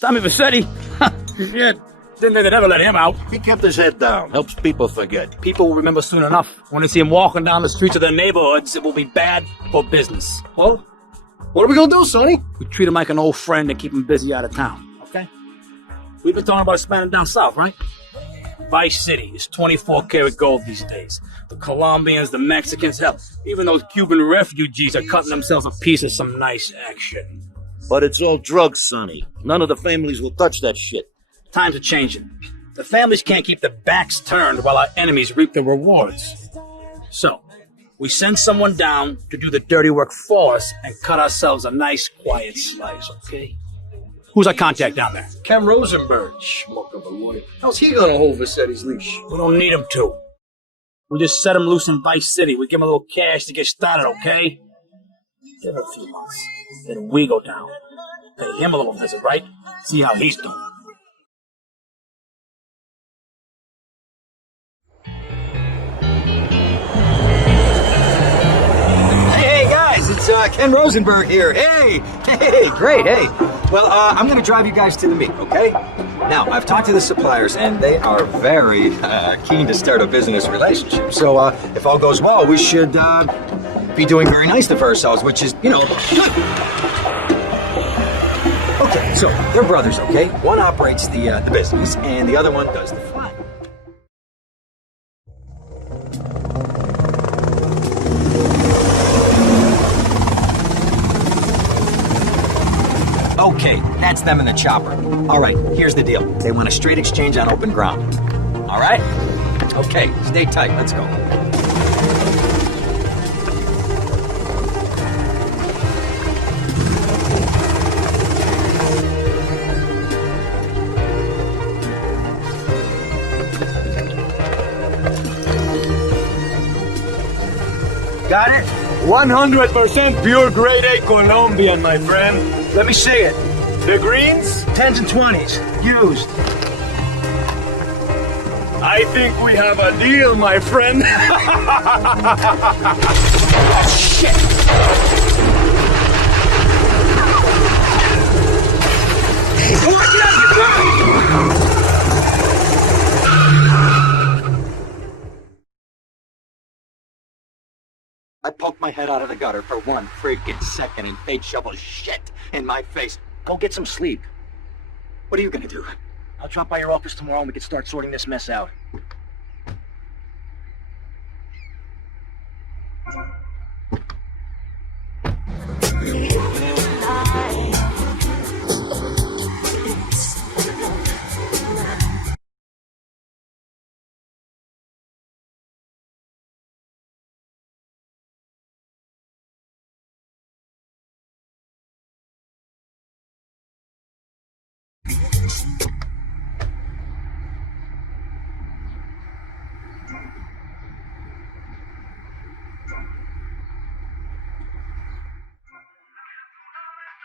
Tommy Vassetti? Shit. Didn't think they'd ever let him out. He kept his head down. Helps people forget. People will remember soon enough. When they see him walking down the streets of their neighborhoods, it will be bad for business. Well, what are we gonna do, Sonny? We treat him like an old friend and keep him busy out of town, okay? We've been talking about expanding down south, right? Vice City is 24 karat gold these days. The Colombians, the Mexicans, hell, even those Cuban refugees are cutting themselves a piece of some nice action. But it's all drugs, Sonny. None of the families will touch that shit. Times are changing. The families can't keep their backs turned while our enemies reap the rewards. So, we send someone down to do the dirty work for us and cut ourselves a nice, quiet slice, okay? Who's our contact down there? Ken Rosenberg. Schmuck of a lawyer. How's he gonna hold Vassetti's leash? We don't need him to. We just set him loose in Vice City. We give him a little cash to get started, okay? Give him a few months. Then we go down. Pay him a little visit, right? See how he's doing. Hey guys, it's Ken Rosenberg here. Hey, great, hey. Well, I'm gonna drive you guys to the meet, okay? Now, I've talked to the suppliers and they are very keen to start a business relationship. So, if all goes well, we should be doing very nicely for ourselves, which is, good. Okay, so they're brothers, okay? One operates the business and the other one does the flying. Okay, that's them in the chopper. All right, here's the deal. They want a straight exchange on open ground. All right? Okay, stay tight. Let's go. Got it? 100% pure grade A Colombian, my friend. Let me see it. The greens, 10s and 20s, used. I think we have a deal, my friend. Shit! I poked my head out of the gutter for 1 freaking second and paid shovel shit in my face. Go get some sleep. What are you gonna do? I'll drop by your office tomorrow and we can start sorting this mess out.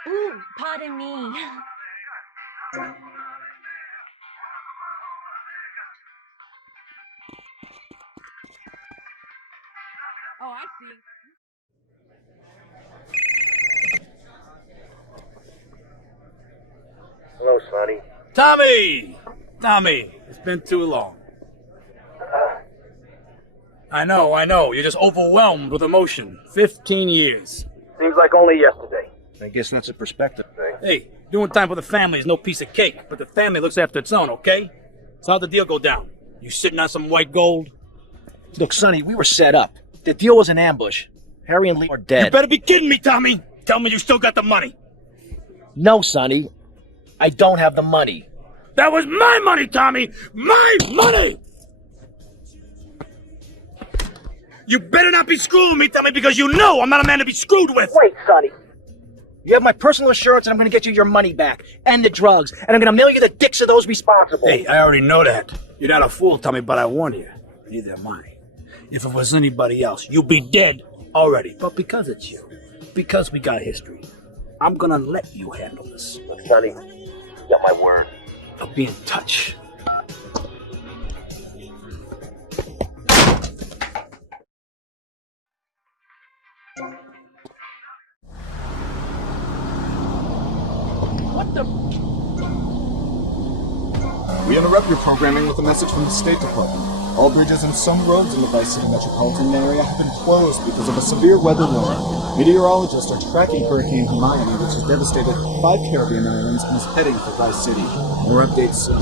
Ooh, pardon me. Oh, I see. Hello, Sonny. Tommy! Tommy, it's been too long. I know. You're just overwhelmed with emotion. 15 years. Seems like only yesterday. I guess that's a perspective thing. Hey, doing time for the family is no piece of cake, but the family looks after its own, okay? So how'd the deal go down? You sitting on some white gold? Look, Sonny, we were set up. The deal was an ambush. Harry and Lee are dead. You better be kidding me, Tommy! Tell me you still got the money. No, Sonny. I don't have the money. That was my money, Tommy! My money! You better not be screwing me, Tommy, because you know I'm not a man to be screwed with! Wait, Sonny. You have my personal assurance and I'm going to get you your money back. And the drugs. And I'm going to mail you the dicks of those responsible. Hey, I already know that. You're not a fool, Tommy, but I warn you. Neither am I. If it was anybody else, you'd be dead already. But because it's you, because we got history, I'm gonna let you handle this. Look, Sonny, you got my word. I'll be in touch. What the? We interrupt your programming with a message from the State Department. All bridges and some roads in the Vice City metropolitan area have been closed because of a severe weather warning. Meteorologists are tracking Hurricane Hermione, which has devastated 5 Caribbean islands and is heading for Vice City. More updates soon.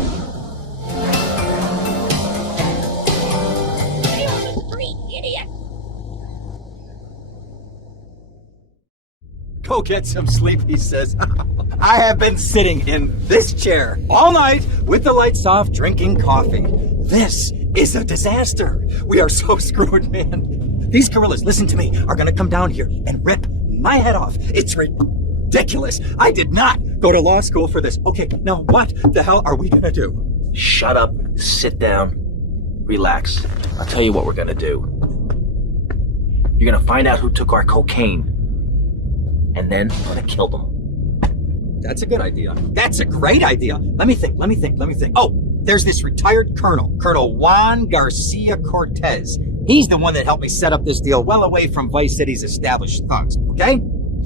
Go get some sleep, he says. I have been sitting in this chair all night with the lights off, drinking coffee. This is a disaster. We are so screwed, man. These gorillas, listen to me, are gonna come down here and rip my head off. It's ridiculous. I did not go to law school for this. Okay, now what the hell are we gonna do? Shut up, sit down, relax. I'll tell you what we're gonna do. You're gonna find out who took our cocaine, and then we're gonna kill them. That's a good idea. That's a great idea. Let me think. Oh, there's this retired colonel, Colonel Juan Garcia Cortez. He's the one that helped me set up this deal well away from Vice City's established thugs, okay?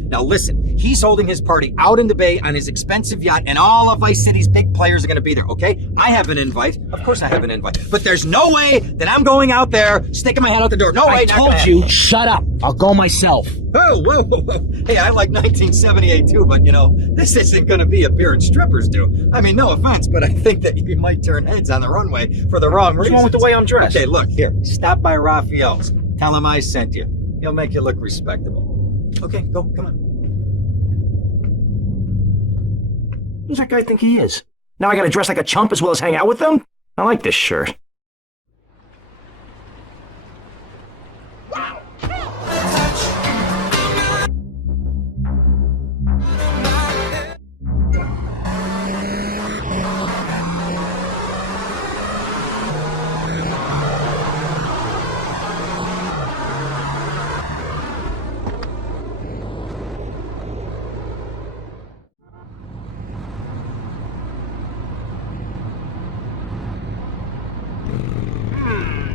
Now listen, he's holding his party out in the bay on his expensive yacht, and all of Vice City's big players are gonna be there, okay? I have an invite. Of course I have an invite. But there's no way that I'm going out there, sticking my head out the door. No way. I told you, shut up. I'll go myself. Oh, whoa. Hey, I like 1978 too, but you know, this isn't gonna be a beer and strippers do. I mean, no offense, but I think that you might turn heads on the runway for the wrong reasons. What's wrong with the way I'm dressed? Okay, look, here, stop by Raphael's. Tell him I sent you. He'll make you look respectable. Okay, go, come on. Who's that guy think he is? Now I gotta dress like a chump as well as hang out with them? I like this shirt.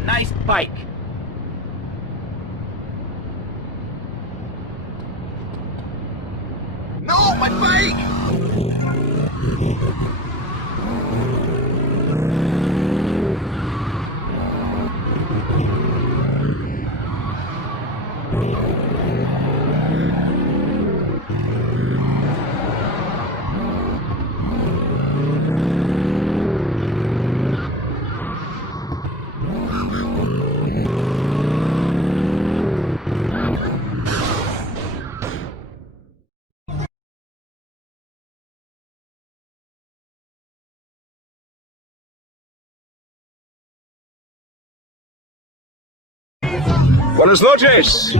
Nice bike. No, my bike! Buenas noches.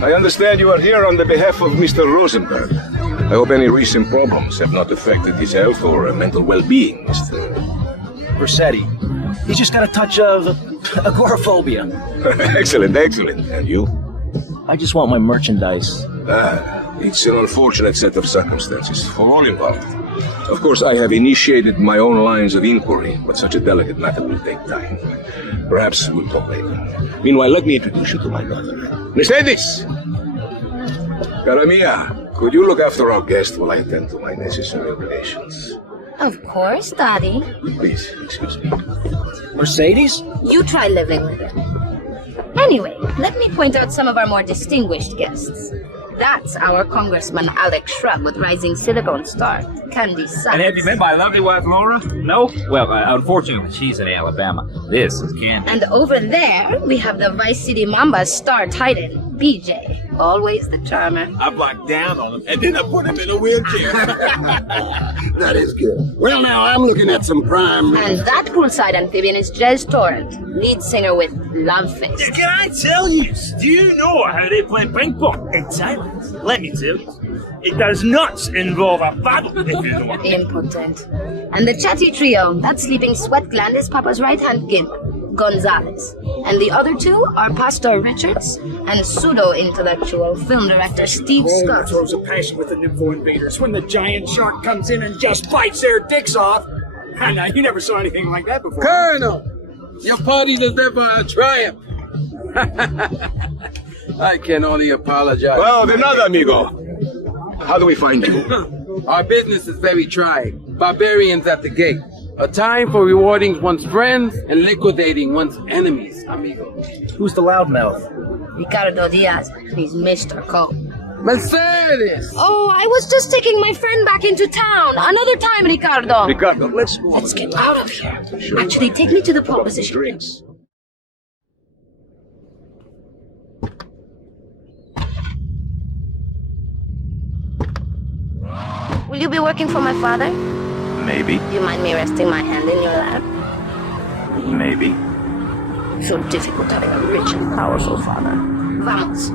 I understand you are here on the behalf of Mr. Rosenberg. I hope any recent problems have not affected his health or mental well-being, Mr. Versetti. He's just got a touch of agoraphobia. Excellent. And you? I just want my merchandise. It's an unfortunate set of circumstances for all involved. Of course, I have initiated my own lines of inquiry, but such a delicate matter will take time. Perhaps we'll talk later. Meanwhile, let me introduce you to my daughter. Mercedes! Cara mia, could you look after our guest while I attend to my necessary obligations? Of course, Daddy. Please, excuse me. Mercedes? You try living with it. Anyway, let me point out some of our more distinguished guests. That's our Congressman Alex Shrub with Rising Silicon Star, Candy Sykes. And have you met my lovely wife, Laura? No? Well, unfortunately, she's in Alabama. This is Candy. And over there, we have the Vice City Mamba's star titan, BJ. Always the charmer. I blocked down on him, and then I put him in a wheelchair. That is good. Well, now I'm looking at some prime. And that poolside amphibian is Jez Torrent, lead singer with Love Fest. Can I tell you? Do you know how they play ping pong in Thailand? Let me tell you. It does not involve a paddle, if you know what I mean. Impotent. And the chatty trio, that sleeping sweat gland is Papa's right-hand gimp, Gonzalez. And the other two are Pastor Richards and pseudo-intellectual film director Steve Scott. Throws a passion with the nympho invaders when the giant shark comes in and just bites their dicks off. Now, you never saw anything like that before. Colonel, your party delivered a triumph. I can only apologize. Well, de nada, amigo. How do we find you? Our business is very trying. Barbarians at the gate. A time for rewarding one's friends and liquidating one's enemies, amigo. Who's the loudmouth? Ricardo Diaz. He's Mr. Coke. Mercedes! Oh, I was just taking my friend back into town. Another time, Ricardo. Ricardo, Let's get out of here. Actually, take me to the pole position. drinks. Will you be working for my father? Maybe. Do you mind me resting my hand in your lap? Maybe. So difficult having a rich and powerful father. Vamos.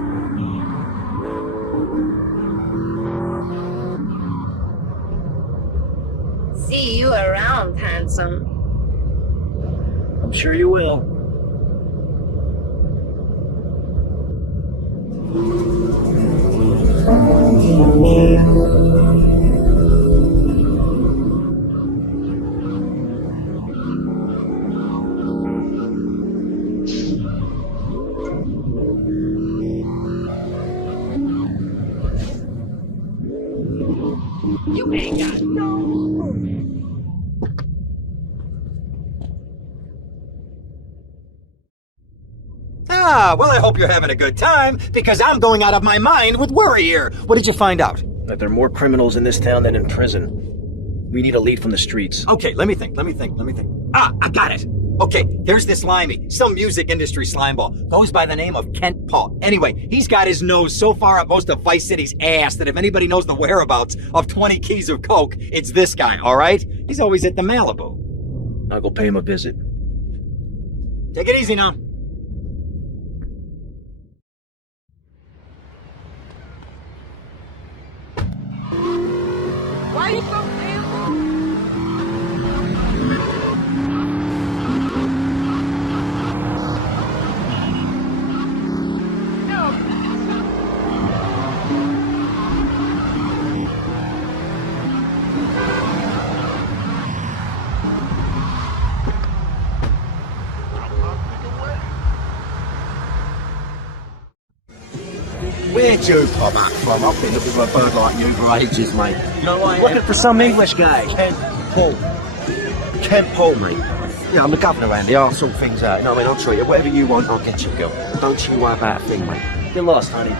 See you around, handsome. I'm sure you will. You ain't got no. Ah, well, I hope you're having a good time, because I'm going out of my mind with worry here. What did you find out? That there are more criminals in this town than in prison. We need a lead from the streets. Okay, let me think. Ah, I got it. Okay, here's this limey, some music industry slimeball. Goes by the name of Kent Paul. Anyway, he's got his nose so far up most of Vice City's ass that if anybody knows the whereabouts of 20 keys of coke, it's this guy, all right? He's always at the Malibu. I'll go pay him a visit. Take it easy now. Why you so Where'd you come back from? I've been looking for a bird like you for ages, mate. You know why? Looking for some English guy. Kent Paul. Kent Paul, mate. Yeah, I'm the governor around here. I'll sort things out. You know what I mean? I'll treat you. Whatever you want, I'll get you, girl. Don't you worry about a thing, mate. Get lost, honey.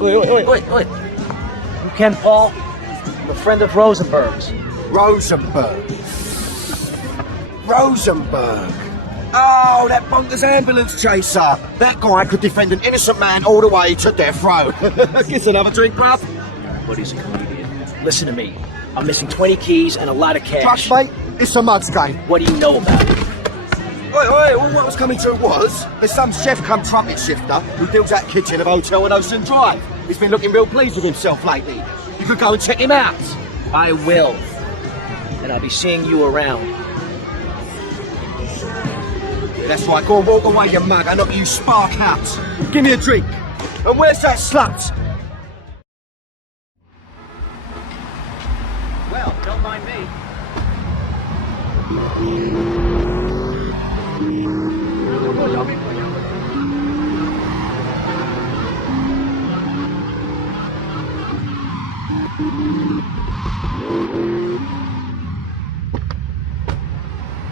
Wait. You Ken Paul? I'm a friend of Rosenberg's. Rosenberg. Oh, that bonkers ambulance chaser. That guy could defend an innocent man all the way to death row. Get another drink, bruv. But he's a comedian. Listen to me. I'm missing 20 keys and a lot of cash. Trust, mate. It's a mud's game. What do you know about it? Wait, well, what I was coming to was, there's some chef come trumpet shifter who deals that kitchen of Hotel in Ocean Drive. He's been looking real pleased with himself lately. You could go and check him out. I will. And I'll be seeing you around. That's right, go and walk away, you mug. I knock you spark out. Give me a drink. And where's that slut? Well, don't mind me.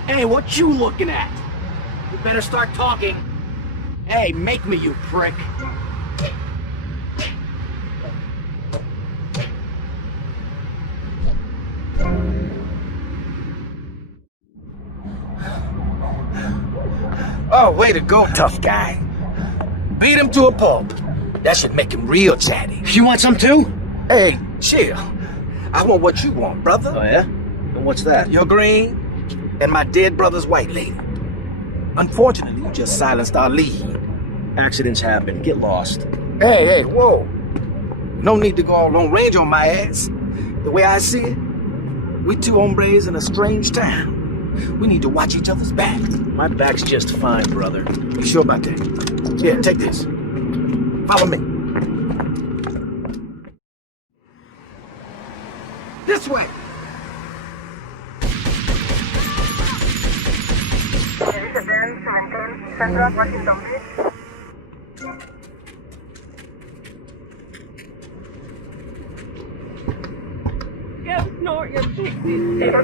Hey, what you looking at? You better start talking. Hey, make me, you prick. Oh, way to go, tough guy. Beat him to a pulp. That should make him real chatty. You want some too? Hey, chill. I want what you want, brother. Oh, yeah? And what's that? Your green and my dead brother's white lady. Unfortunately, you just silenced our lead. Accidents happen. Get lost. Hey, whoa. No need to go all long range on my ass. The way I see it, we two hombres in a strange town. We need to watch each other's back. My back's just fine, brother. You sure about that? Here, take this. Follow me. This way.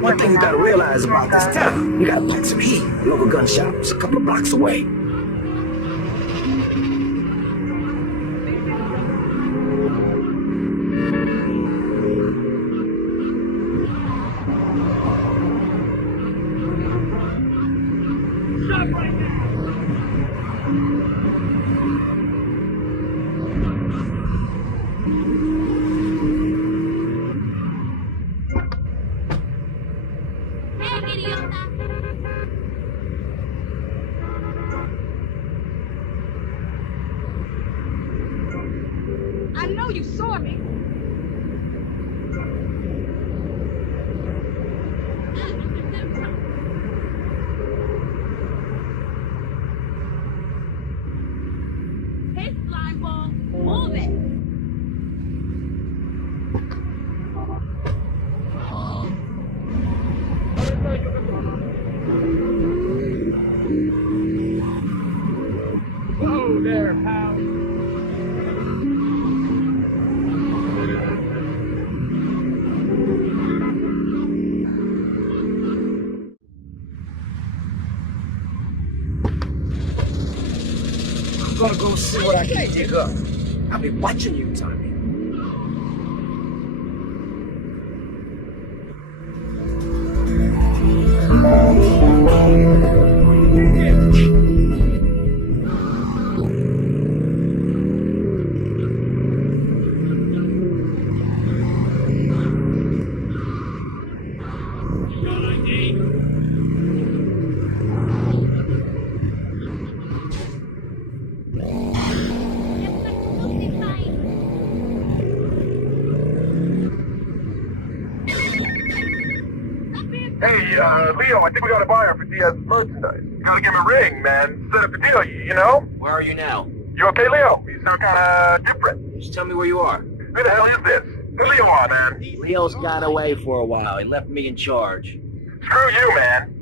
One thing you gotta realize about this town, you got plenty of heat. Local gun shop's a couple of blocks away. I know you saw me. Hey, slime ball, move it. Whoa there, pal. I'm gonna go see what I can dig up. I'll be watching you, Tommy. Hey, Leo, I think we got a buyer for Diaz's merchandise. You gotta give him a ring, man. Set up a deal, you know? Where are you now? You okay, Leo? You sound kinda different. Just tell me where you are. Who the hell is this? Who's Leo on, man? Leo's gone away for a while. He left me in charge. Screw you, man.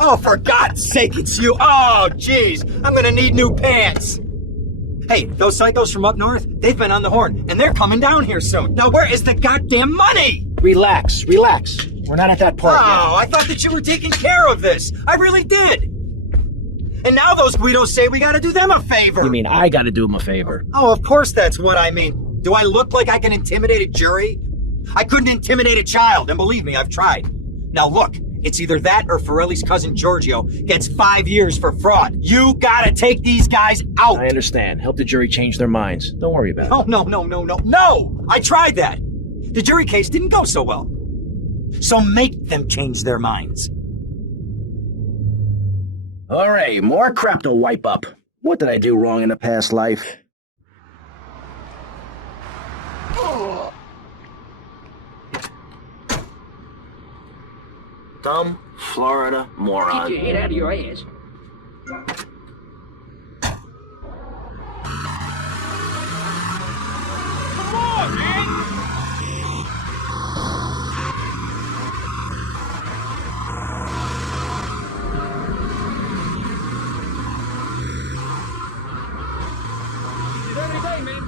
Oh, for God's sake, it's you! Oh, jeez, I'm gonna need new pants! Hey, those psychos from up north, they've been on the horn, and they're coming down here soon. Now, where is the goddamn money? Relax, relax. We're not at that part yet. Oh, I thought that you were taking care of this. I really did. And now those Guidos say we gotta do them a favor. You mean I gotta do him a favor? Oh, of course that's what I mean. Do I look like I can intimidate a jury? I couldn't intimidate a child, and believe me, I've tried. Now look, it's either that or Forelli's cousin Giorgio gets 5 years for fraud. You gotta take these guys out. I understand. Help the jury change their minds. Don't worry about it. Oh, no! I tried that. The jury case didn't go so well. So make them change their minds. All right, more crap to wipe up. What did I do wrong in a past life? Dumb Florida moron. Keep your head out of your ass. Come on, man! Every day, man.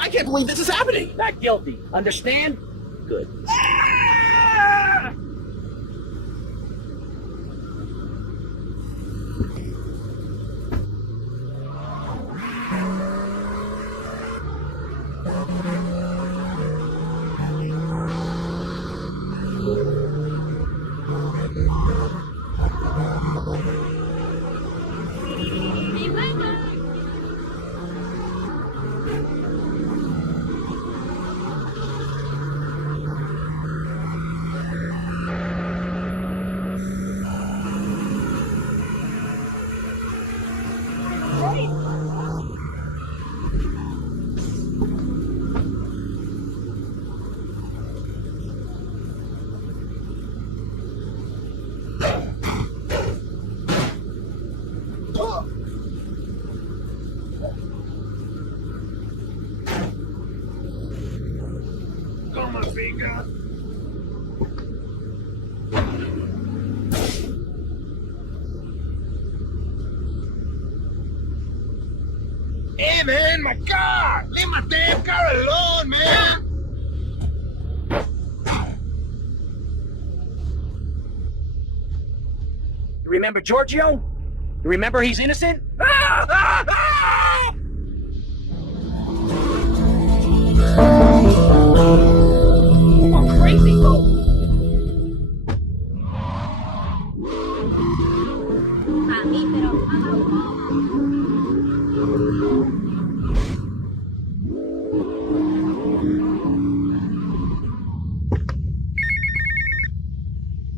I can't believe this is happening. Not guilty. Understand? Good. Hey, man, my car! Leave my damn car alone, man! You remember Giorgio? You remember he's innocent? Come on, crazy, go.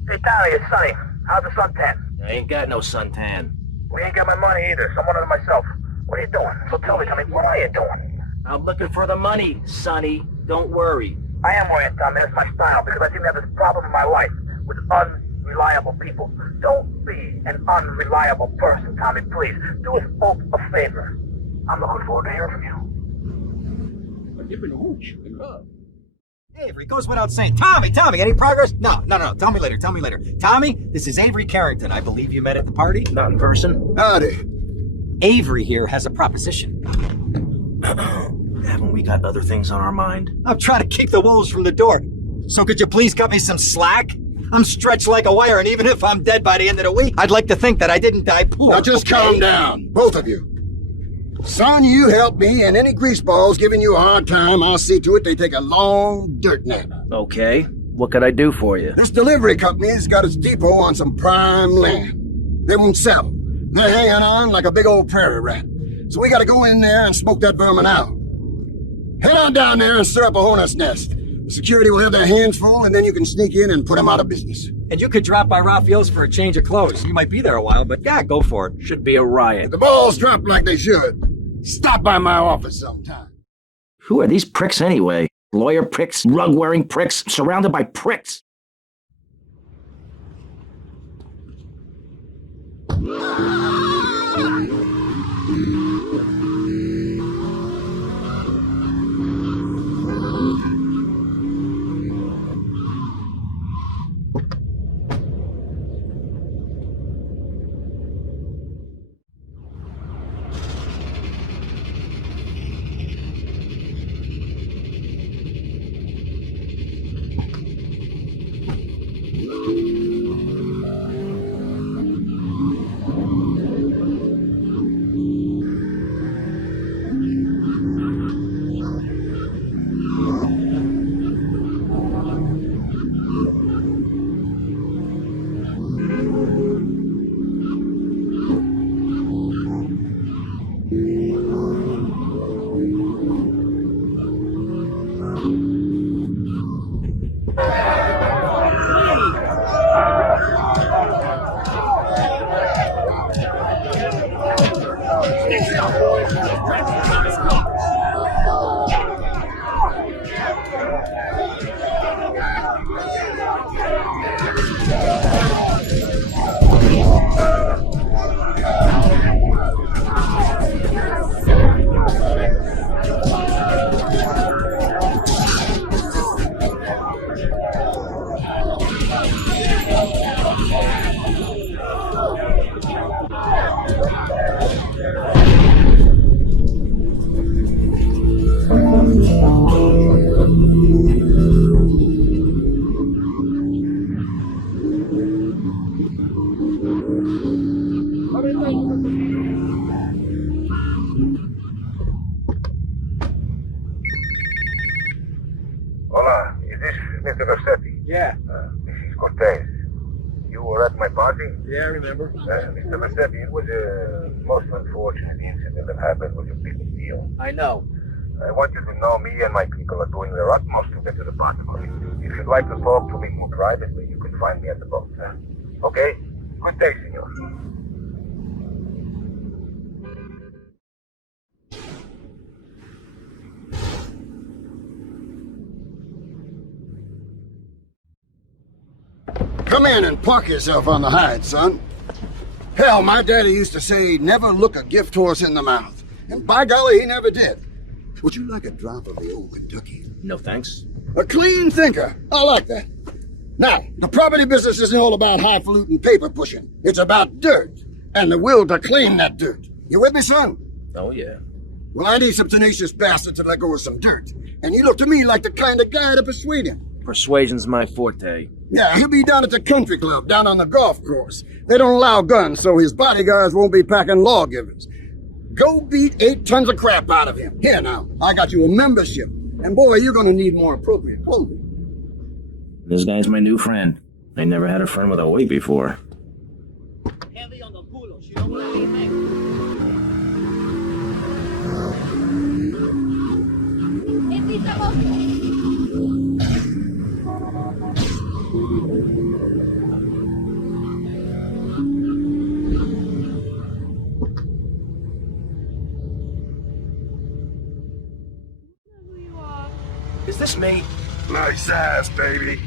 Hey, Tommy, it's Sonny. How's the suntan? I ain't got no suntan. We ain't got my money either, so I'm one of them myself. What are you doing? So tell me, Tommy, what are you doing? I'm looking for the money, Sonny. Don't worry. I am worried, Tommy. That's my style, because I seem to have this problem in my life with unreliable people. Don't be an unreliable person, Tommy, please. Do us both a favor. I'm looking forward to hearing from you. Avery, goes without saying. Tommy, any progress? No. Tell me later. Tommy, this is Avery Carrington. I believe you met at the party? Not in person. Howdy. Avery here has a proposition. Haven't we got other things on our mind? I'm trying to keep the wolves from the door. So could you please cut me some slack? I'm stretched like a wire, and even if I'm dead by the end of the week, I'd like to think that I didn't die poor. Now just calm down, both of you. Son, you help me, and any greaseballs giving you a hard time, I'll see to it they take a long dirt nap. Okay. What could I do for you? This delivery company's got its depot on some prime land. They won't sell. They're hanging on like a big old prairie rat. So we gotta go in there and smoke that vermin out. Head on down there and stir up a hornet's nest. The security will have their hands full, and then you can sneak in and put them out of business. And you could drop by Raphael's for a change of clothes. You might be there a while, but yeah, go for it. Should be a riot. If the balls drop like they should, stop by my office sometime. Who are these pricks anyway? Lawyer pricks, rug-wearing pricks, surrounded by pricks. Hola, is this Mr. Versetti? Yeah. This is Cortez. You were at my party? Yeah, I remember. Mr. Versetti, it was a most unfortunate incident that happened with your people deal. I know. I want you to know me and my people are doing their utmost to get to the bottom of it. If you'd like to talk to me more privately, you can find me at the boat. Okay? Good day, senor. Come in and park yourself on the hide, son. Hell, my daddy used to say, never look a gift horse in the mouth. And by golly, he never did. Would you like a drop of the old Kentucky? No thanks. A clean thinker. I like that. Now, the property business isn't all about highfalutin paper pushing. It's about dirt and the will to clean that dirt. You with me, son? Oh, yeah. Well, I need some tenacious bastard to let go of some dirt. And you look to me like the kind of guy to persuade him. Persuasion's my forte. Yeah, he'll be down at the country club, down on the golf course. They don't allow guns, so his bodyguards won't be packing lawgivers. Go beat 8 tons of crap out of him. Here now, I got you a membership. And boy, you're gonna need more appropriate clothing. This guy's my new friend. I never had a friend with a weight before. Heavy on the culo, she don't want to leave Is this me? Nice ass, baby.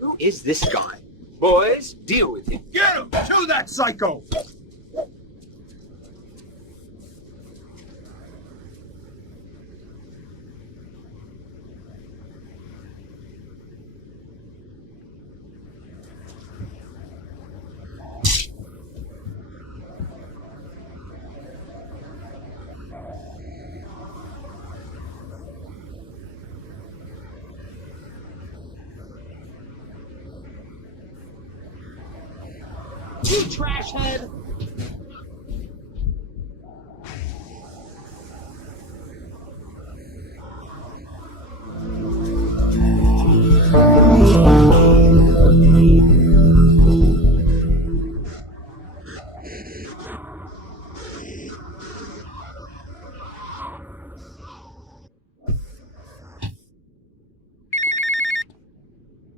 Who is this guy? Boys, deal with him. Get him! Shoot that psycho! You trash head!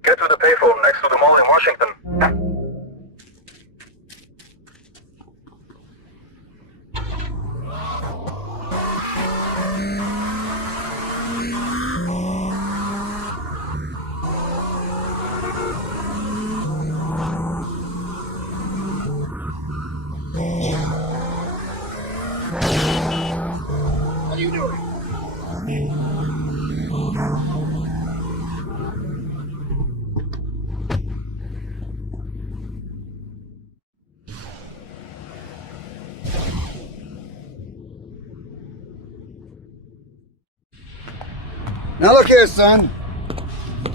Get to the payphone next to the mall in Washington. What are you doing? Now look here, son.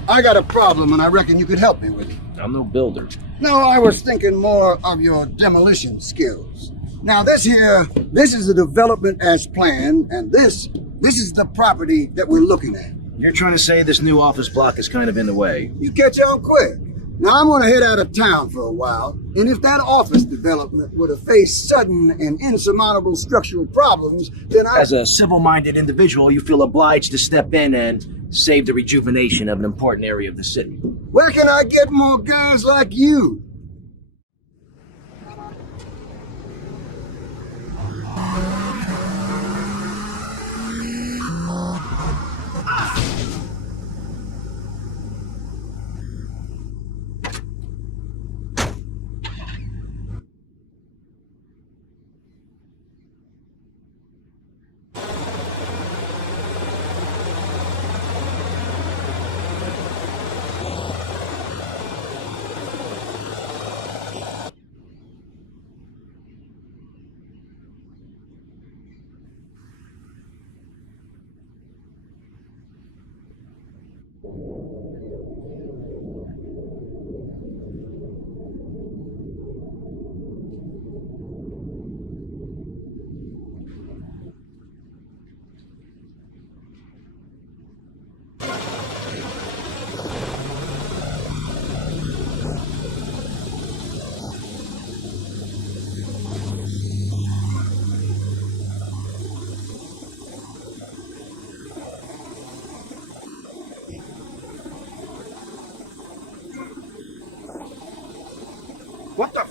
I got a problem and I reckon you could help me with it. I'm no builder. No, I was thinking more of your demolition skills. Now this is the development as planned, and this is the property that we're looking at. You're trying to say this new office block is kind of in the way. You catch on quick. Now I'm gonna head out of town for a while, and if that office development were to face sudden and insurmountable structural problems, then As a civil-minded individual, you feel obliged to step in and save the rejuvenation of an important area of the city. Where can I get more guys like you? What the?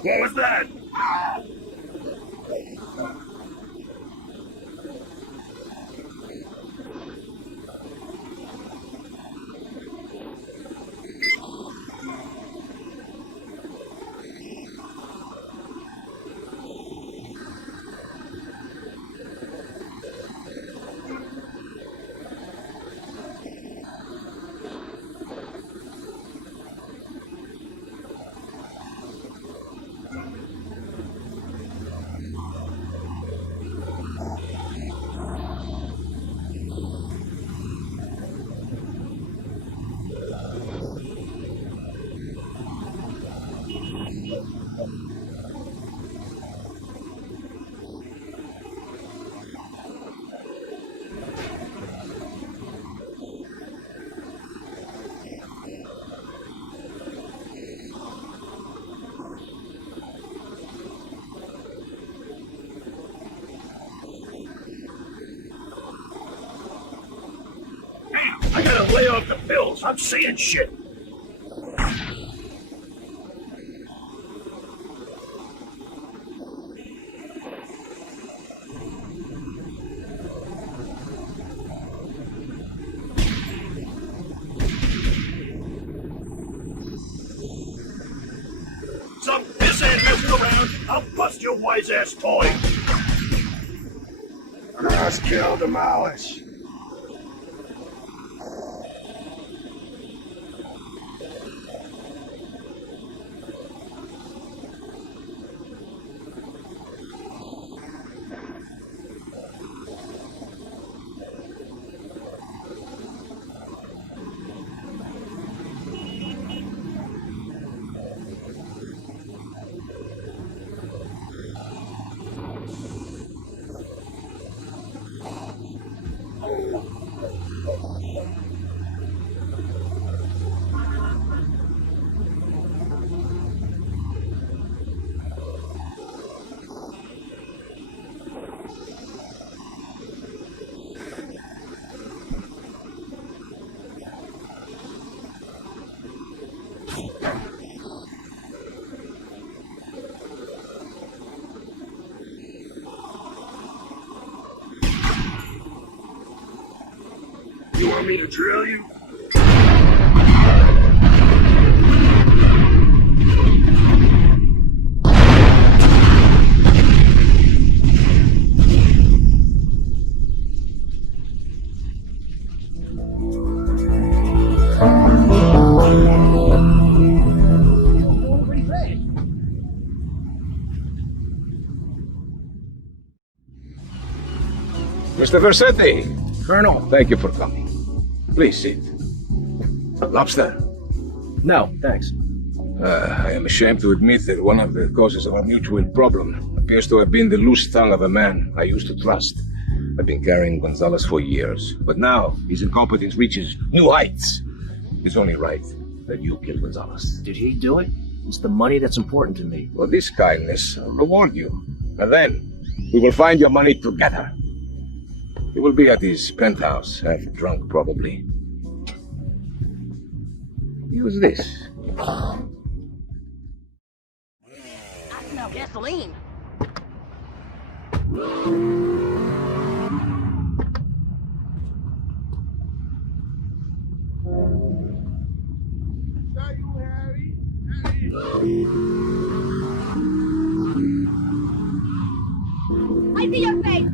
What was that? I gotta lay off the pills. I'm seeing shit. Some pissant messing around, I'll bust your wise ass toy. Let's kill Demolish. You want me to drill you? Mr. Versetti, Colonel. thank you for coming. Please sit. Lobster. No, thanks. I am ashamed to admit that one of the causes of our mutual problem appears to have been the loose tongue of a man I used to trust. I've been carrying Gonzalez for years, but now his incompetence reaches new heights. It's only right that you kill Gonzalez. Did he do it? It's the money that's important to me. For this kindness, I'll reward you. And then, we will find your money together. He will be at his penthouse, half drunk probably. Use this. I smell gasoline. I see your face.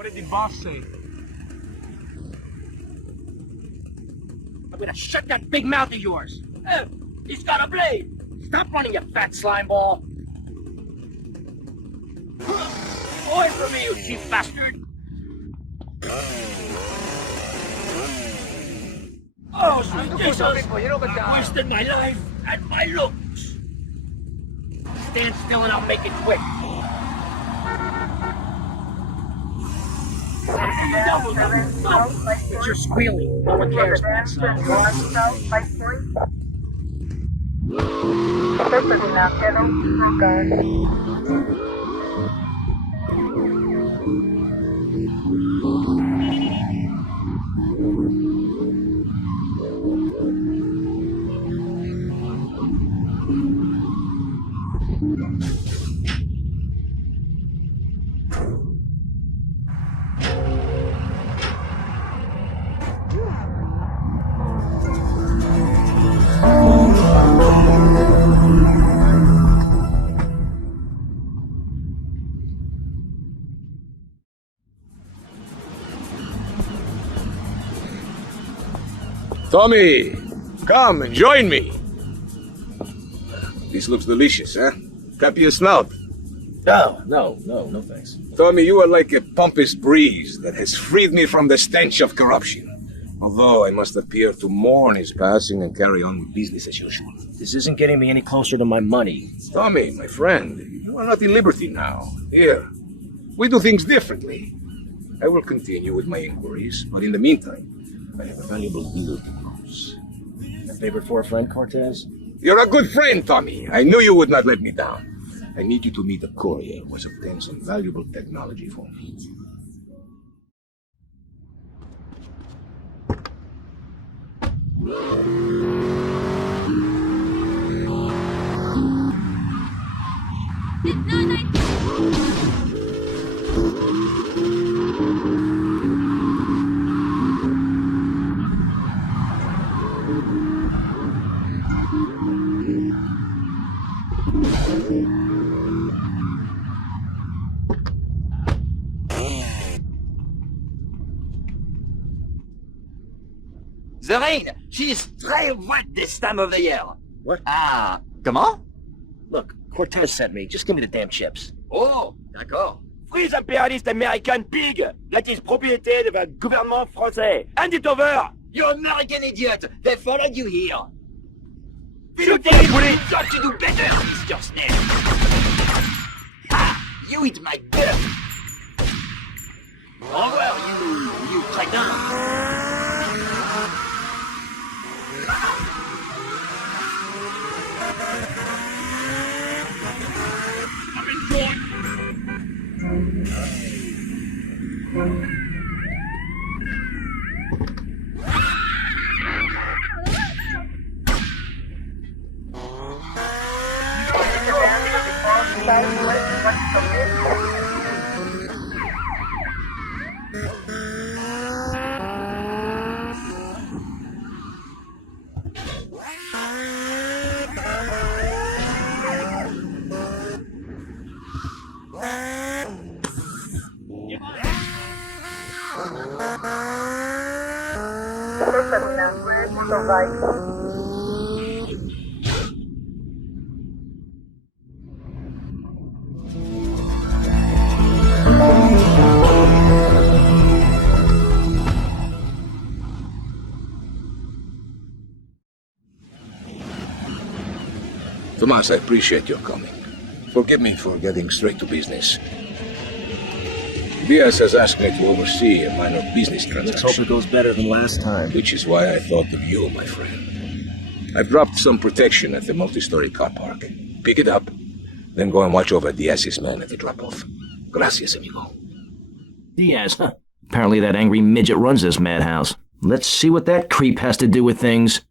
What did the boss say? I'm gonna shut that big mouth of yours. He's got a blade. Stop running, you fat slime ball. Away from me, you cheap bastard. Oh, sweet Jesus. I wasted my life and my looks. Stand still and I'll make it quick. It's your squealing. No one cares, man. Tommy, come and join me. This looks delicious, huh? Happy you smelled. No thanks. Tommy, you are like a pompous breeze that has freed me from the stench of corruption. Although I must appear to mourn his passing and carry on with business as usual. This isn't getting me any closer to my money. Tommy, my friend, you are not in liberty now. Here, we do things differently. I will continue with my inquiries, but in the meantime, I have a valuable deal to close. A favor for a friend, Cortez? You're a good friend, Tommy. I knew you would not let me down. I need you to meet a courier who has obtained some valuable technology for me. The rain, she is très wet this time of the year. What? Ah, comment? Look, Cortez sent me. Just give me the damn chips. Oh, d'accord. Free the imperialist American pig that is propriété of the gouvernement français. Hand it over! You American idiot! They followed you here. Shoot it, bully! Got to do better, Mr. Snake. Ha! You eat my dirt. Au revoir, you crétin. Tomas, I appreciate your coming. Forgive me for getting straight to business. Diaz has asked me to oversee a minor business transaction. Let's hope it goes better than last time. Which is why I thought of you, my friend. I've dropped some protection at the multi-story car park. Pick it up, then go and watch over Diaz's man at the drop-off. Gracias, amigo. Diaz, huh? Apparently that angry midget runs this madhouse. Let's see what that creep has to do with things.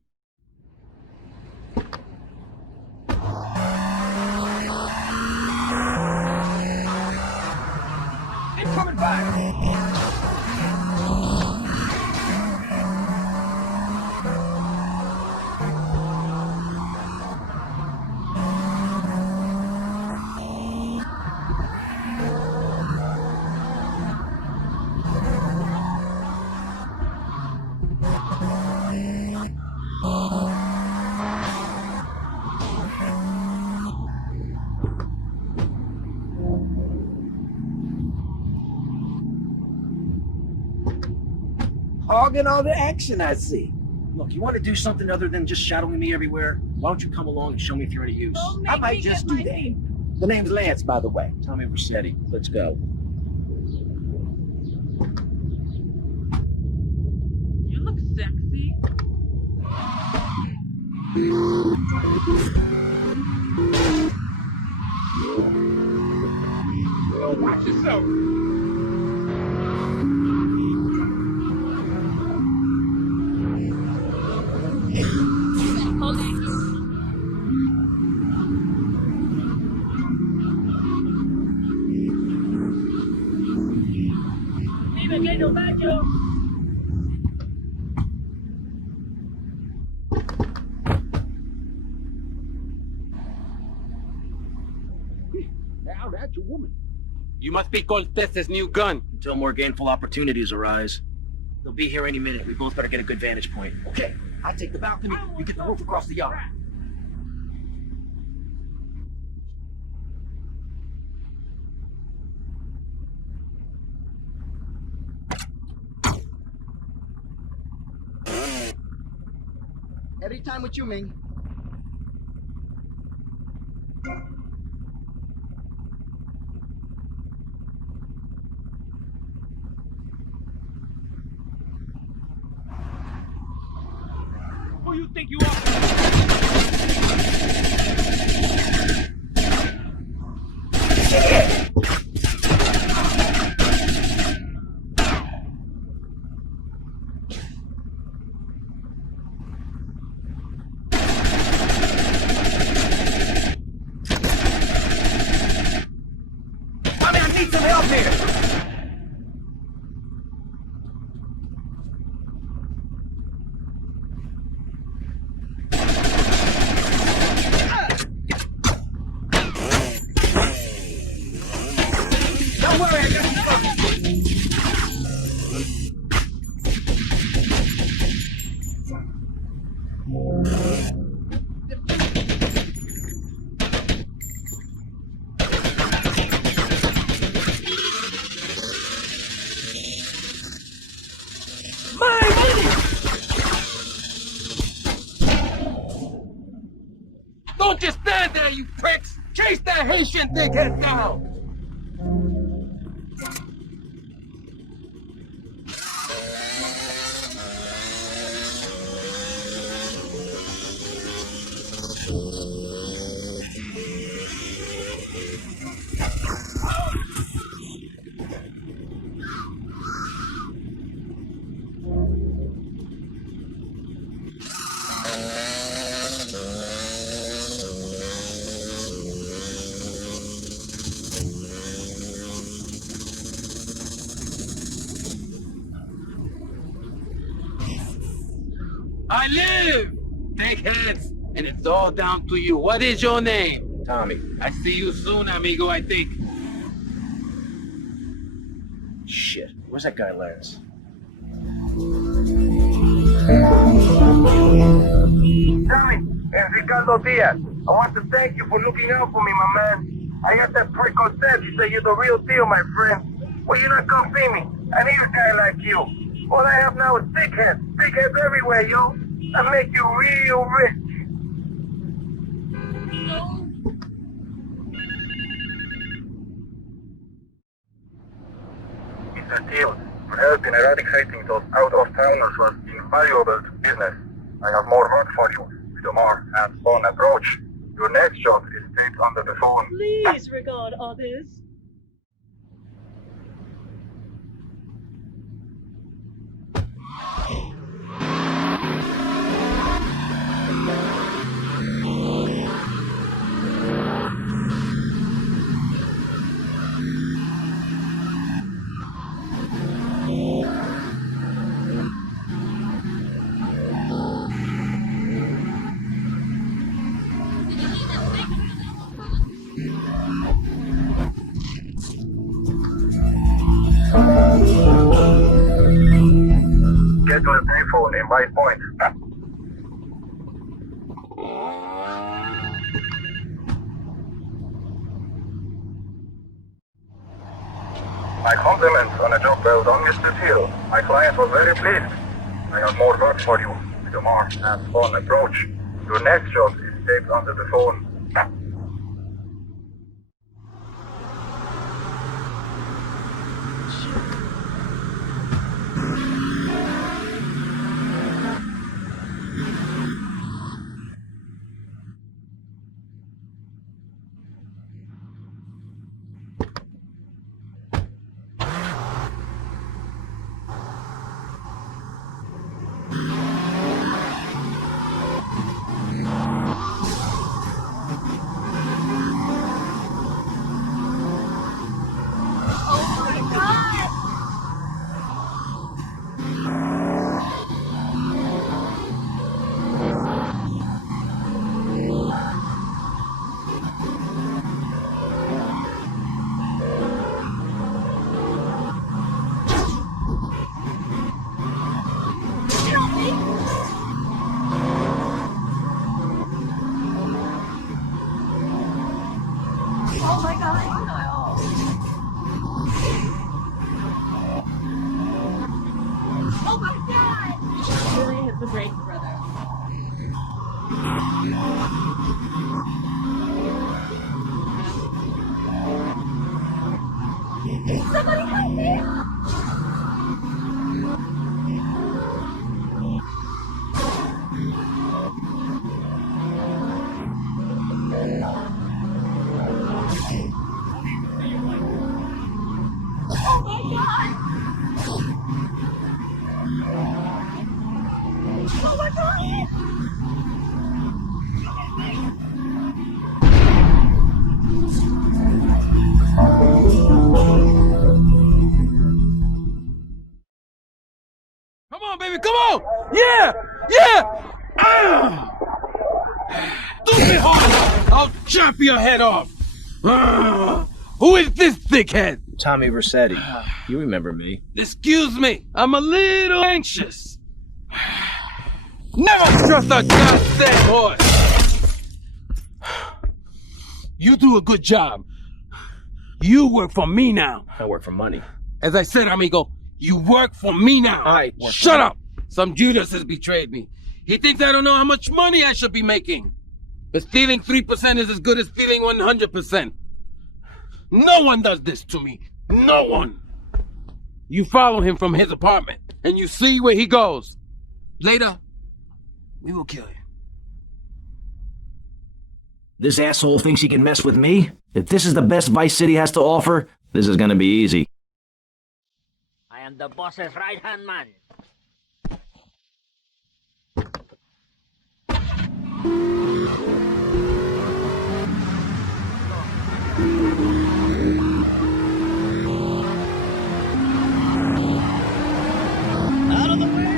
hogging all the action, I see. Look, you want to do something other than just shadowing me everywhere? Why don't you come along and show me if you're any use? I might just do that. The name's Lance, by the way. Tommy Rossetti. Let's go. You look sexy. Oh, watch yourself. Hold it. Vive que no macho. Now that's a woman. You must be Cortez's new gun. Until more gainful opportunities arise. They'll be here any minute. We both better get a good vantage point. Okay, I take the balcony, you get the roof across the yard. Every time with you, Ming. Who you think you are? Tommy, I need some help here. Don't worry, I got you. My money! Don't just stand there, you pricks! Chase that Haitian dickhead down! I live! Big heads! And it's all down to you. What is your name? Tommy. I see you soon, amigo, I think. Shit. Where's that guy, Lance? Tommy, it's Ricardo Diaz. I want to thank you for looking out for me, my man. I got that prick Cortez. He said you're the real deal, my friend. Well, you not come see me. I need a guy like you. All I have now is dickheads. Dickheads everywhere, yo. I make you real rich. Mr. Teal, your help in eradicating those out-of-towners was invaluable to business. I have more work for you with a more hands-on approach. Your next job is stayed under the phone. Please regard others. Get to the payphone in White Point. My compliments on a job well done, Mr. Teal. My client was very pleased. I have more work for you with a more hands-on approach. Your next job is taped under the phone. Come on, baby, come on! Yeah! Yeah! Stupid hard! I'll chop your head off! Who is this thickhead? Tommy Versetti. You remember me. Excuse me, I'm a little anxious. Never trust a goddamn horse! You do a good job. You work for me now. I work for money. As I said, amigo, you work for me now. I work Shut up! Some Judas has betrayed me. He thinks I don't know how much money I should be making. But stealing 3% is as good as stealing 100%. No one does this to me. No one. You follow him from his apartment, and you see where he goes. Later, we will kill you. This asshole thinks he can mess with me? If this is the best Vice City has to offer, this is gonna be easy. I am the boss's right-hand man. Out of the way!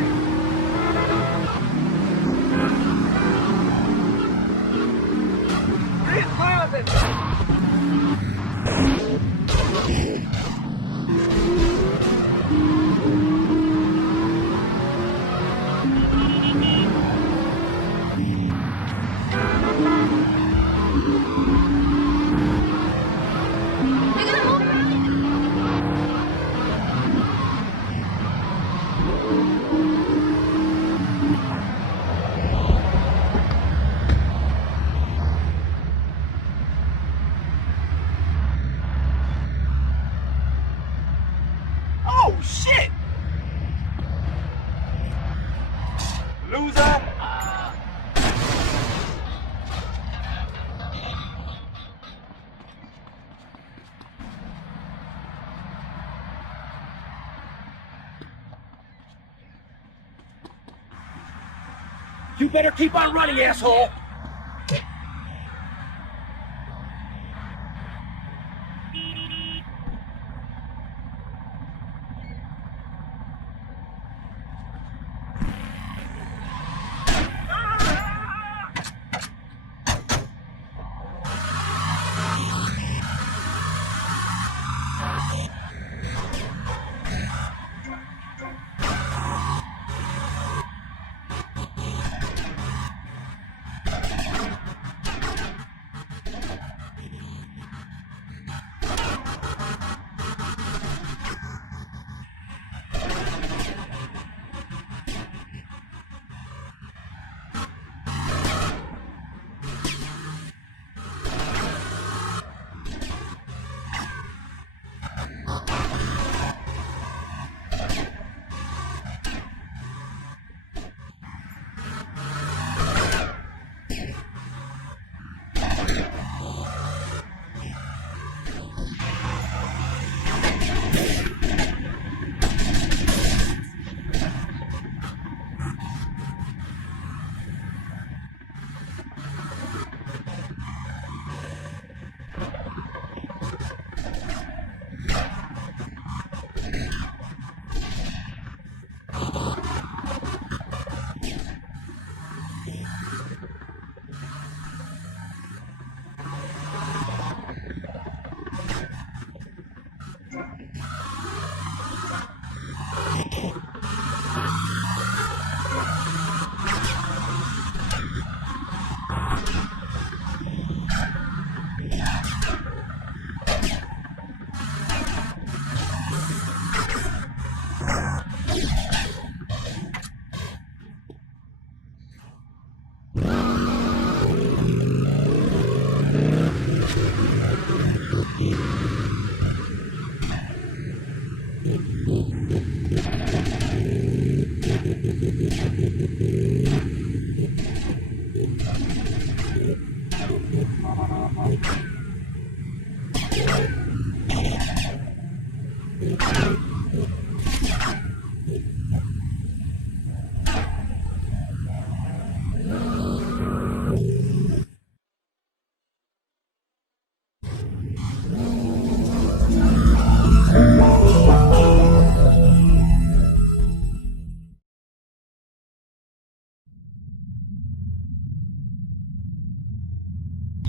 Oh, shit! Loser! You better keep on running, asshole!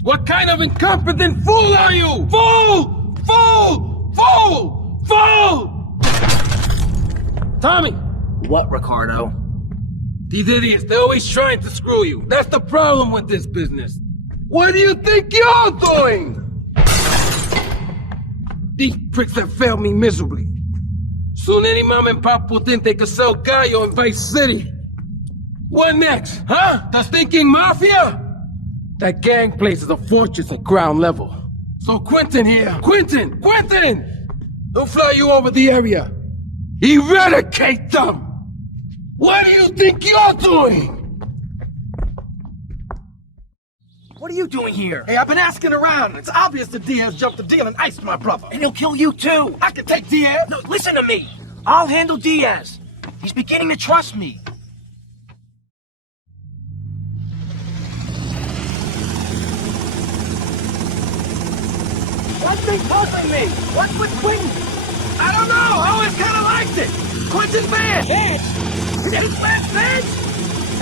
What kind of incompetent fool are you? Fool! Fool! Fool! Fool! Tommy! What, Ricardo? These idiots, they're always trying to screw you. That's the problem with this business. What do you think you're doing? These pricks have failed me miserably. Soon any mom and pop will think they could sell Gallo in Vice City. What next, huh? The stinking mafia? That gang place is a fortress at ground level. So Quentin here, Quentin! He'll fly you over the area. Eradicate them! What do you think you're doing? What are you doing here? Hey, I've been asking around. It's obvious that Diaz jumped the deal and iced my brother. And he'll kill you too. I can take Diaz. No, listen to me. I'll handle Diaz. He's beginning to trust me. What's been puzzling me? What's with Quentin? I don't know. I always kind of liked it. Quentin's bad. His last bad?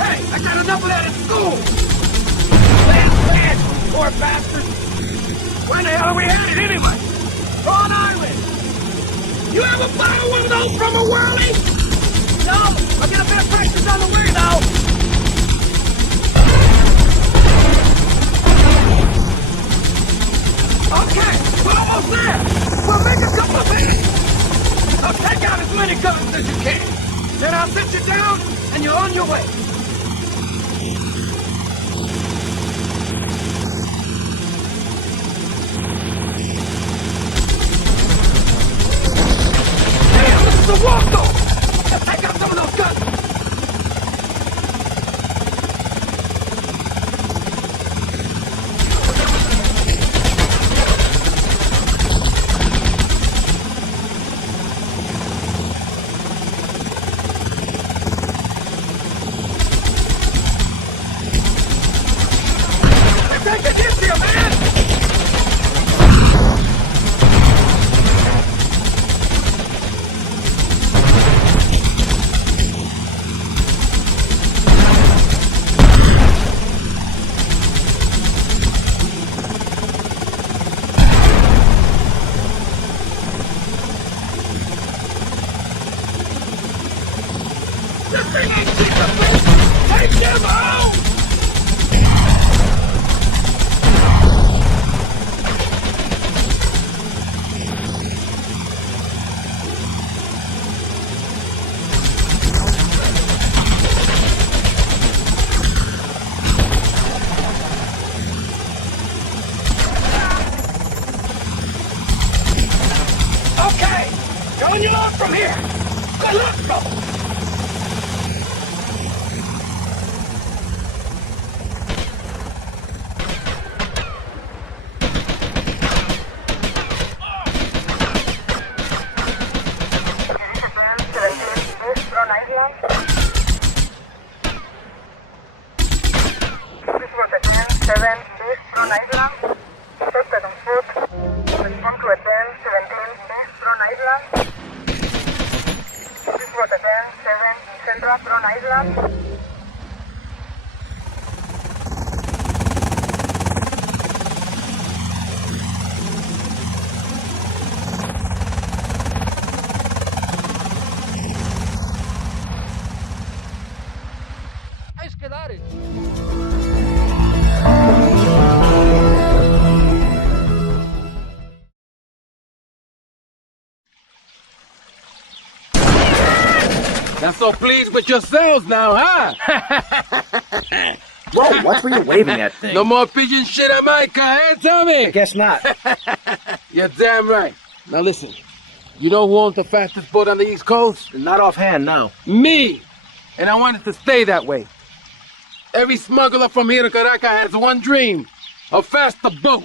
Hey, I got enough of that at school. Bad, poor bastard. Where the hell are we headed anyway? Prawn Island. You ever borrow one of those from a whirly? No, I'll get a bit of practice on the way though. Okay, we're almost there! We'll make a couple of hits! So take out as many guns as you can! Then I'll sit you down, and you're on your way! Damn, this is a walk though! Let's take out some of those guns! Going you on from here. Good luck, bro. Not so pleased with yourselves now, huh? Whoa, watch where you're waving that thing. No more pigeon shit on my car, eh, Tommy? I guess not. You're damn right. Now listen, You know who owns the fastest boat on the East Coast? Not offhand, no. Me! And I want it to stay that way. Every smuggler from here to Caracas has one dream. A faster boat.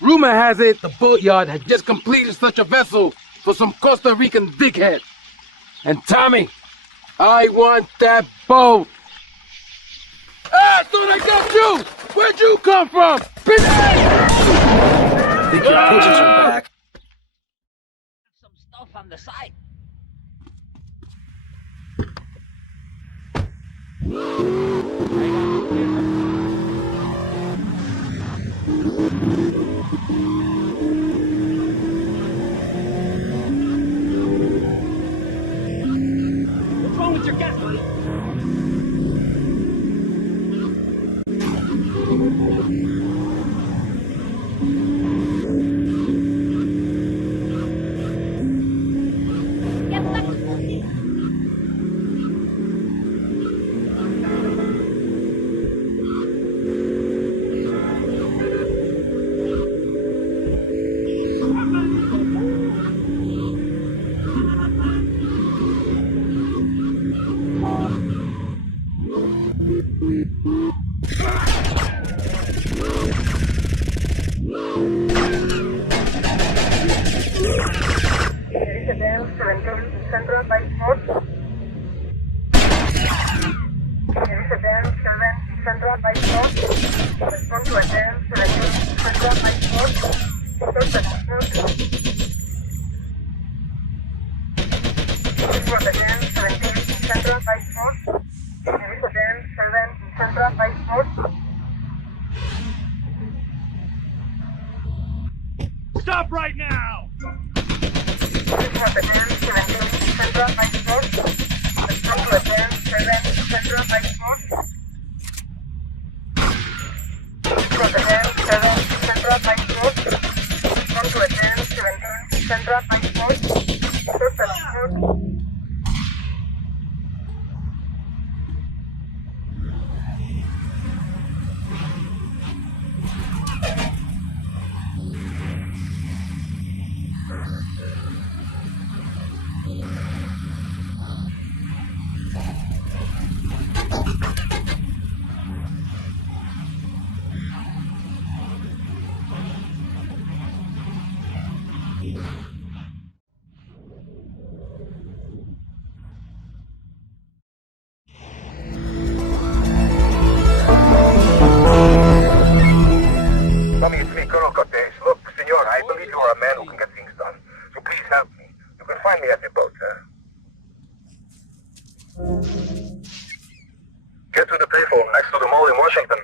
Rumor has it the boatyard has just completed such a vessel for some Costa Rican dickhead. And Tommy, I want that boat. I thought I got you! Where'd you come from? Think your patients are back? Some stuff on the side. What's wrong with your gas, buddy? Stop right now! Tommy, it's me, Colonel Cortez. Look, senor, I believe you are a man who can get things done. So please help me. You can find me at the boat, huh? Get to the payphone next to the mall in Washington.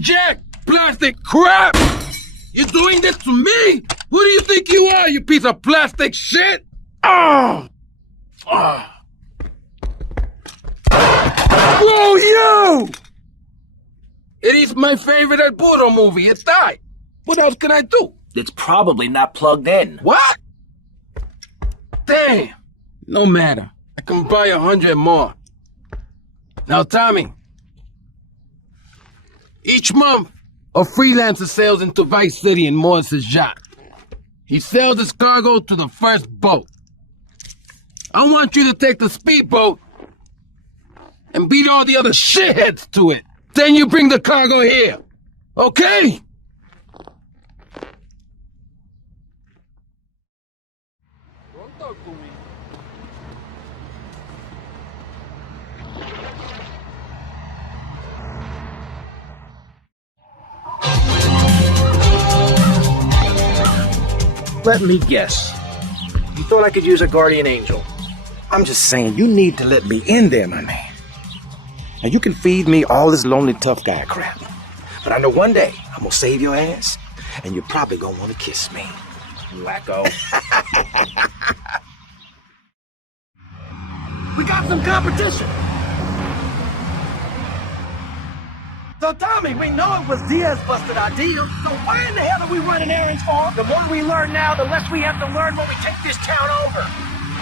Jack! Plastic crap! You're doing this to me? Who do you think you are, you piece of plastic shit? Oh! Oh! Whoa, you! It is my favorite El Burro movie. It's died. What else can I do? It's probably not plugged in. What? Damn. No matter. I can buy 100 more. Now, Tommy. Each month, a freelancer sails into Vice City and moors his yacht. He sells his cargo to the first boat. I want you to take the speedboat and beat all the other shitheads to it. Then you bring the cargo here. Okay? Let me guess. You thought I could use a guardian angel? I'm just saying, you need to let me in there, my man. Now, you can feed me all this lonely tough guy crap. But I know one day I'm gonna save your ass, and you're probably gonna want to kiss me. Wacko. We got some competition. So Tommy, we know it was Diaz busted our deal. So why in the hell are we running errands for him? The more we learn now, the less we have to learn when we take this town over.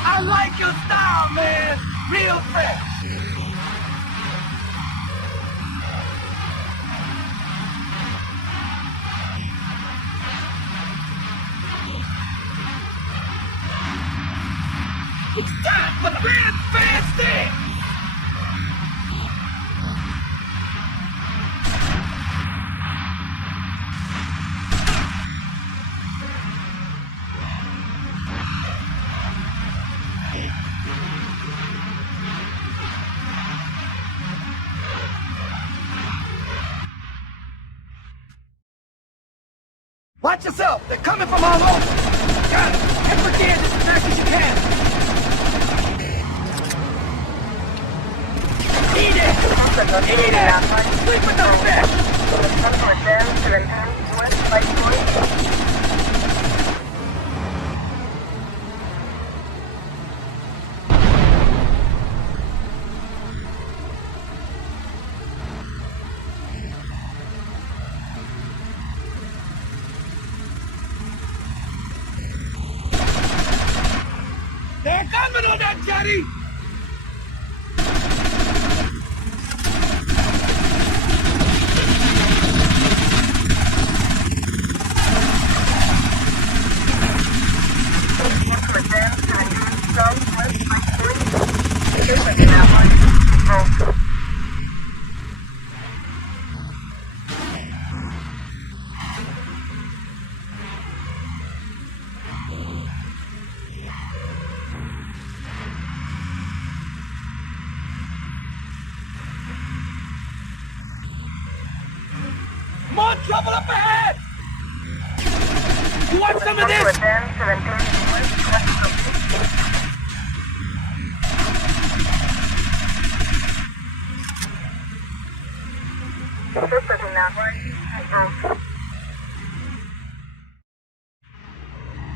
I like your style, man. Real fresh. It's time for the grand bandstand! Watch yourself! They're coming from all over! Got it! Head for Kansas as fast as you can! Eat it! Eat it! Sleep with the fish! They're coming on that jetty! More trouble up ahead! You want some of this?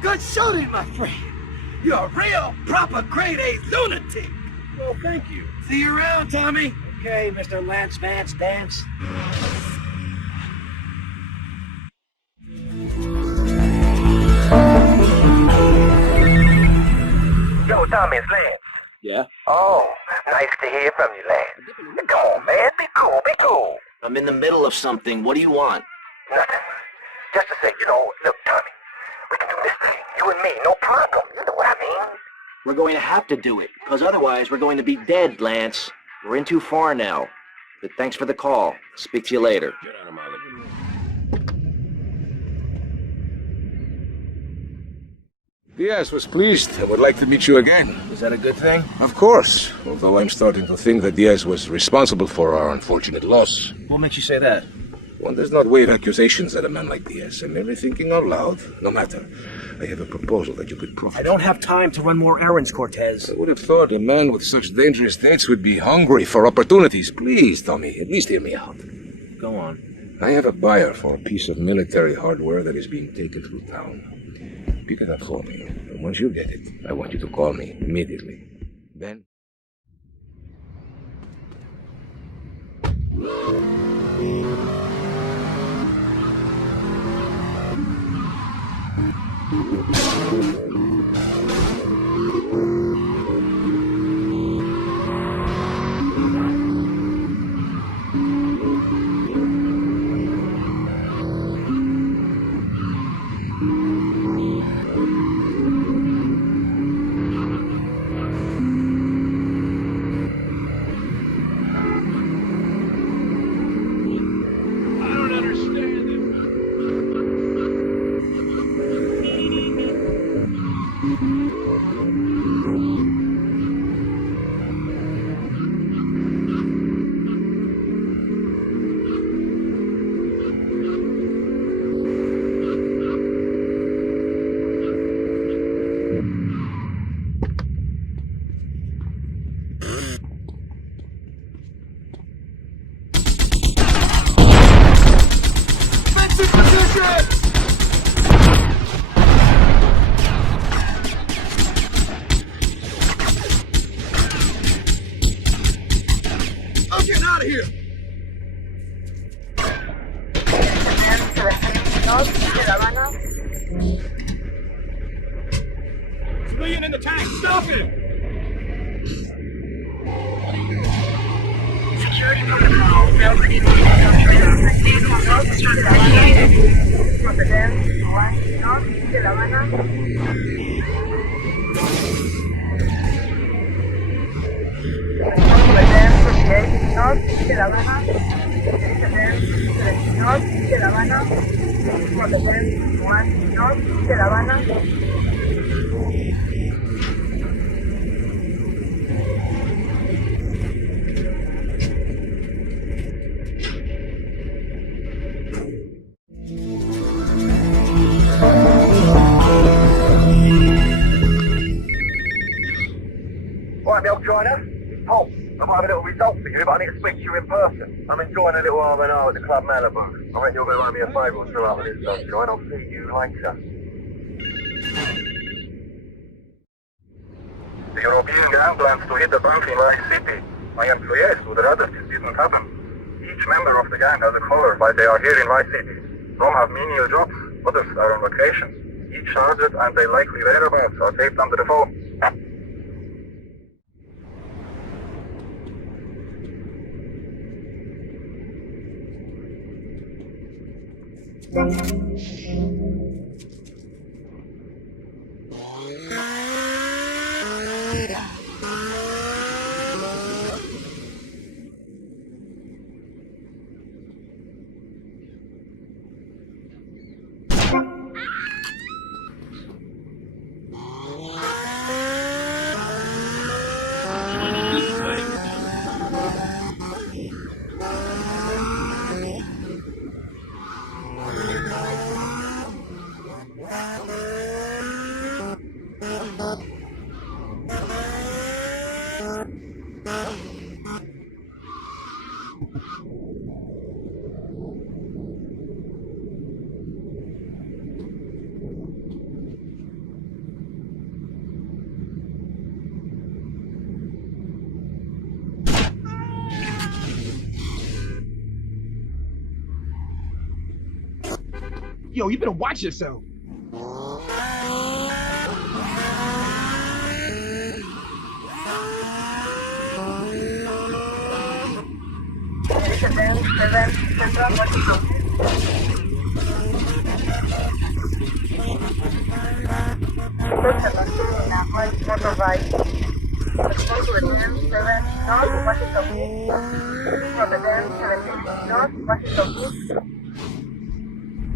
Good shooting, my friend. You're a real, proper grade A lunatic. Well, thank you. See you around, Tommy. Okay, Mr. Lance Vance Dance. Yo, Tommy, it's Lance. Yeah? Oh, nice to hear from you, Lance. Come on, man. Be cool, be cool. I'm in the middle of something. What do you want? Nothing. Just to say, look, Tommy, we can do this thing. You and me, no problem. You know what I mean? We're going to have to do it, because otherwise we're going to be dead, Lance. We're in too far now. But thanks for the call. Speak to you later. Get out of my living room. Diaz was pleased and would like to meet you again. Is that a good thing? Of course, although I'm starting to think that Diaz was responsible for our unfortunate loss. What makes you say that? One does not wave accusations at a man like Diaz. I'm merely thinking out loud. No matter. I have a proposal that you could profit. I don't have time to run more errands, Cortez. I would have thought a man with such dangerous dates would be hungry for opportunities. Please, Tommy, at least hear me out. Go on. I have a buyer for a piece of military hardware that is being taken through town. Pick it up for me. And once you get it, I want you to call me immediately. Then... Civilian in the tank, stop him! Security protocol, North de La Habana. For the 10-1 North de La Habana. Right, Bill, join us. Paul, I've got a little result for you, but I need to speak to you in person. I'm enjoying a little R&R at the Club Malibu. I reckon you're going to owe me a favour or two after this, sunshine. I'll see you later. The European gang plans to hit the bank in Vice City. My employees would rather this didn't happen. Each member of the gang has a collar while they are here in Vice City. Some have menial jobs, others are on vacation. Each sergeant and their likely whereabouts are taped under the phone. Yo, you better watch yourself.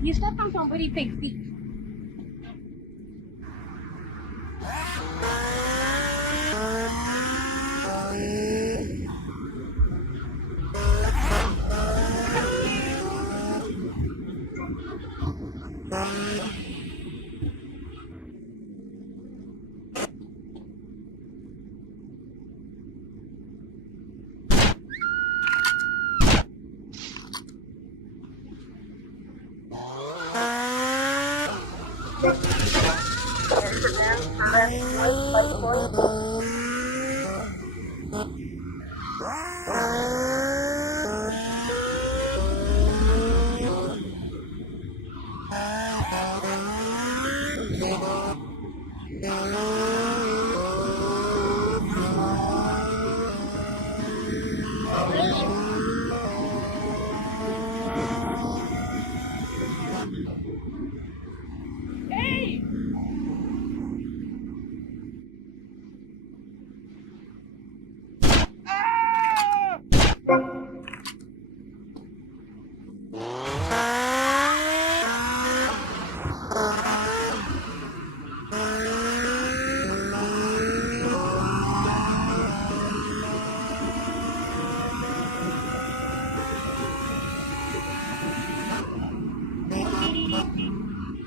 You stepped on somebody's big feet.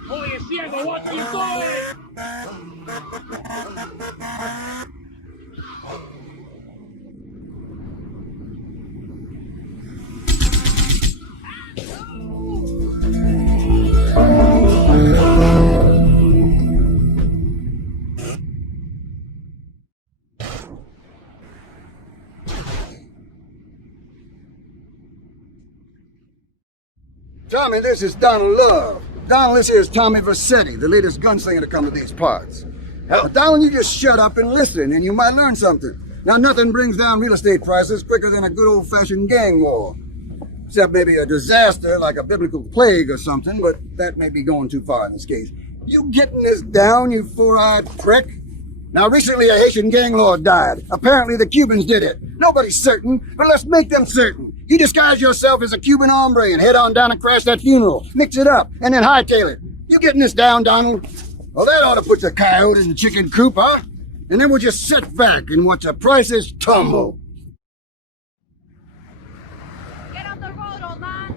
Oye, ciego, what you doing? Tommy, this is Donald Love. Donald, this here is Tommy Vercetti, the latest gunslinger to come to these parts. Now, Donald, you just shut up and listen, and you might learn something. Now, nothing brings down real estate prices quicker than a good old-fashioned gang war. Except maybe a disaster like a biblical plague or something, but that may be going too far in this case. You getting this down, you four-eyed prick? Now, recently a Haitian gang lord died. Apparently the Cubans did it. Nobody's certain, but let's make them certain. You disguise yourself as a Cuban hombre and head on down and crash that funeral. Mix it up, and then hightail it. You getting this down, Donald? Well, that ought to put the coyote in the chicken coop, huh? And then we'll just sit back and watch the prices tumble. Get off the road, old man.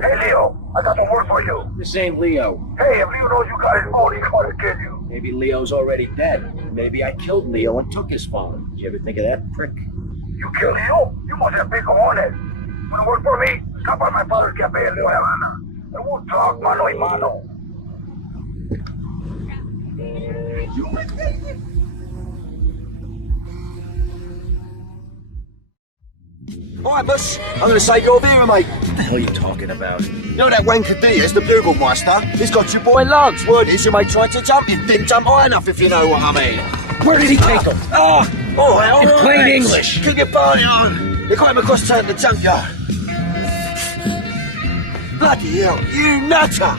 Hey, Leo, I got some work for you. This ain't Leo. Hey, if Leo knows you got his phone, he's gonna kill you. Maybe Leo's already dead. Maybe I killed Leo and took his phone. Did you ever think of that, prick? You killed Leo? You must have big cojones. Wanna work for me? Stop by my father's cafe in Leo Havana. And we'll talk mano y mano. Alright, boss. I'm gonna say you're there, mate. What the hell are you talking about? You know that wanker Diaz, the Bugelmeister? He's got your boy Lugs. Word is you mate tried to jump him. Didn't jump high enough, if you know what I mean. Where did he take him? Oh, all In right, plain mate. English. Keep your party on. They got him across town to the junkyard. Bloody hell, you nutter!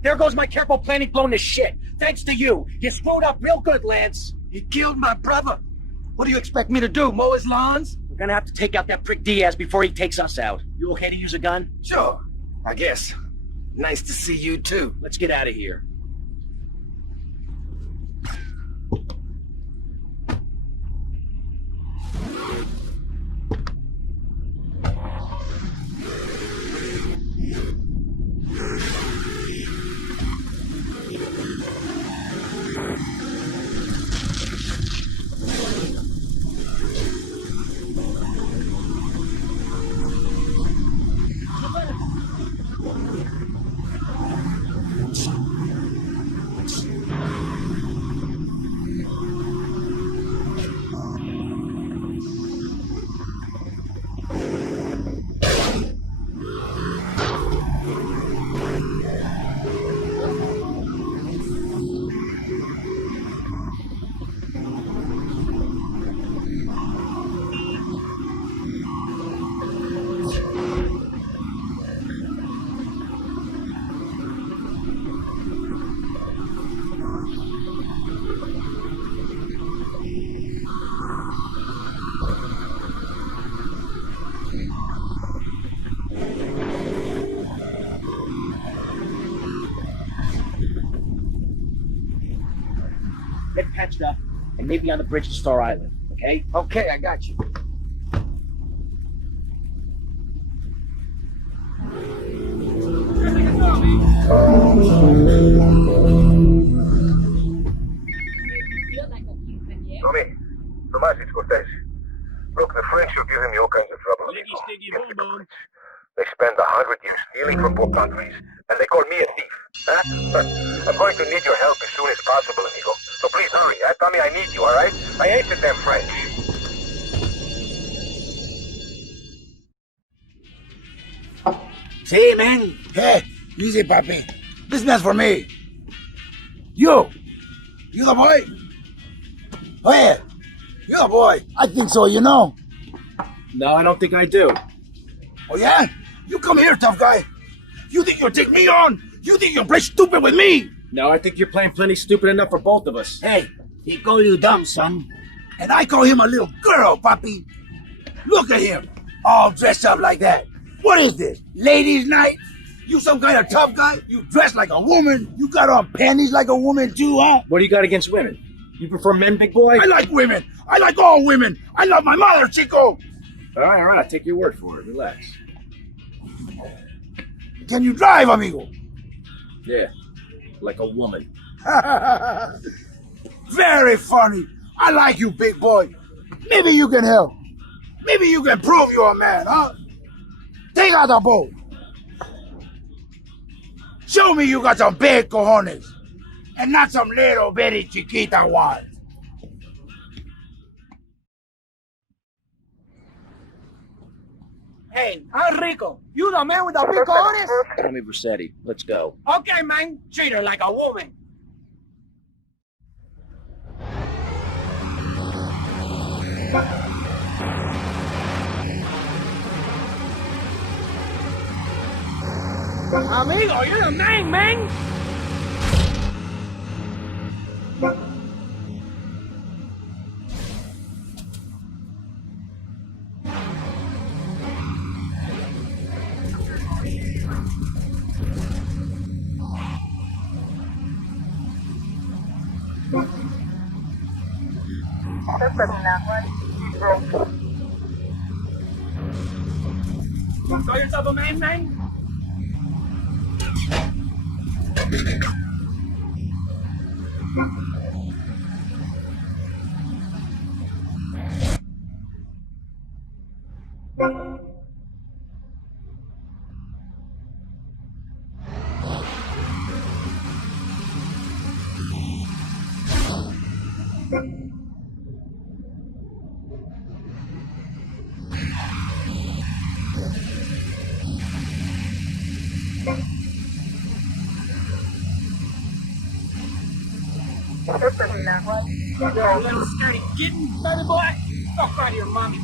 There goes my careful planning blown to shit. Thanks to you. You screwed up real good, Lance. You killed my brother. What do you expect me to do, mow his lawns? We're gonna have to take out that prick Diaz before he takes us out. You okay to use a gun? Sure, I guess. Nice to see you too. Let's get out of here. Get patched up and meet me on the bridge to Star Island, okay? Okay, I got you. Tommy, Tomás, it's Cortez. Look, the French will give him all kinds of trouble. They spend 100 years stealing from poor countries, and they call me a thief. Huh? I'm going to need your help as soon as possible, amigo. So please hurry. Tommy, I need you, all right? I hate the damn French. See, man? Hey, easy, papi. Business for me. You the boy? Oh, yeah. You the boy. I think so, you know. No, I don't think I do. Oh, yeah? You come here, tough guy. You think you'll take me on? You think you'll play stupid with me? No, I think you're playing plenty stupid enough for both of us. Hey, he call you dumb, son. And I call him a little girl, papi. Look at him, all dressed up like that. What is this, ladies' night? You some kind of tough guy? You dress like a woman? You got on panties like a woman too, huh? What do you got against women? You prefer men, big boy? I like women. I like all women. I love my mother, Chico. All right, I'll take your word for it. Relax. Can you drive, amigo? Yeah, like a woman. Very funny. I like you, big boy. Maybe you can help. Maybe you can prove you're a man, huh? Take out the boat. Show me you got some big cojones. And not some little bitty chiquita ones. Hey, Enrico, you the man with the big cojones? Tommy Vercetti, let's go. Okay, man. Treat her like a woman. Amigo, you're the man. Call yourself a man? You're a little sturdy kitten, baby boy. Go find your mommy.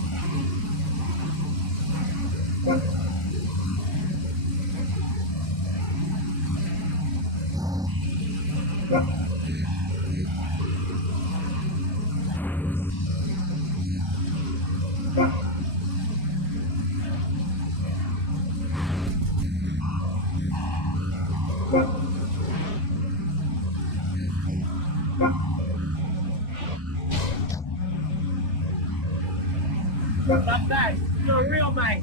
Not bad. You're a real man.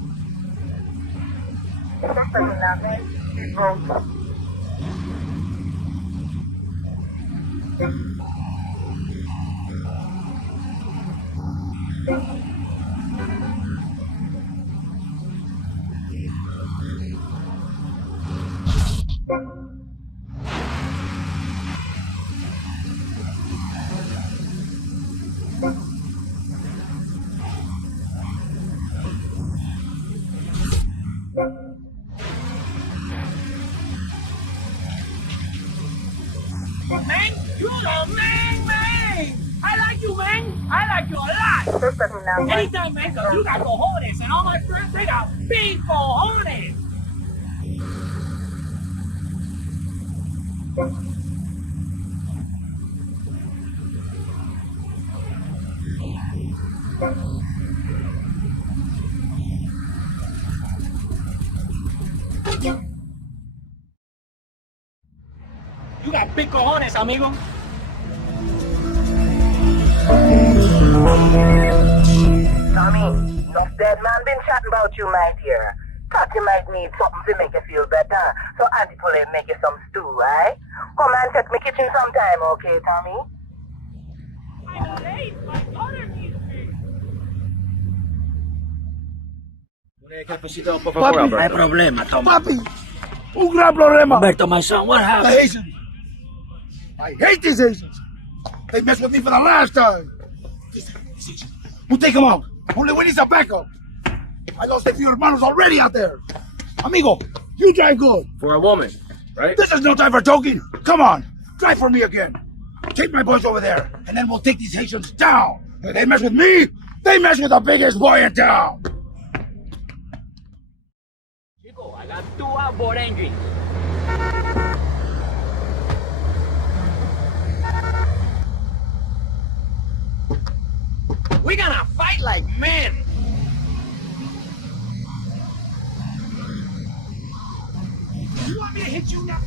Man, you the man! I like you, man! I like you a lot! Anytime, man, cause you got cojones, and all my friends, they got big cojones! You got big cojones, amigo. Tommy, enough dead man been chatting about you, my dear. Thought you might need something to make you feel better. So Auntie Pulley make you some stew, right? Come and check my kitchen sometime, okay, Tommy? I'm late. My daughter needs me. Papi, No hay problema, Tommy. Papi, un gran problema. Alberto, my son, what The happened? Haitians. I hate these Haitians. They messed with me for the last time. These Haitians. We'll take them out. Only we need some backup. I lost a few hermanos already out there. Amigo, you drive good. For a woman, right? This is no time for joking. Come on, drive for me again. Take my boys over there, and then we'll take these Haitians down. If they mess with me, they mess with the biggest boy in town. Chico, I got 2 outboard engines. We're gonna fight like men. You want me to hit you now?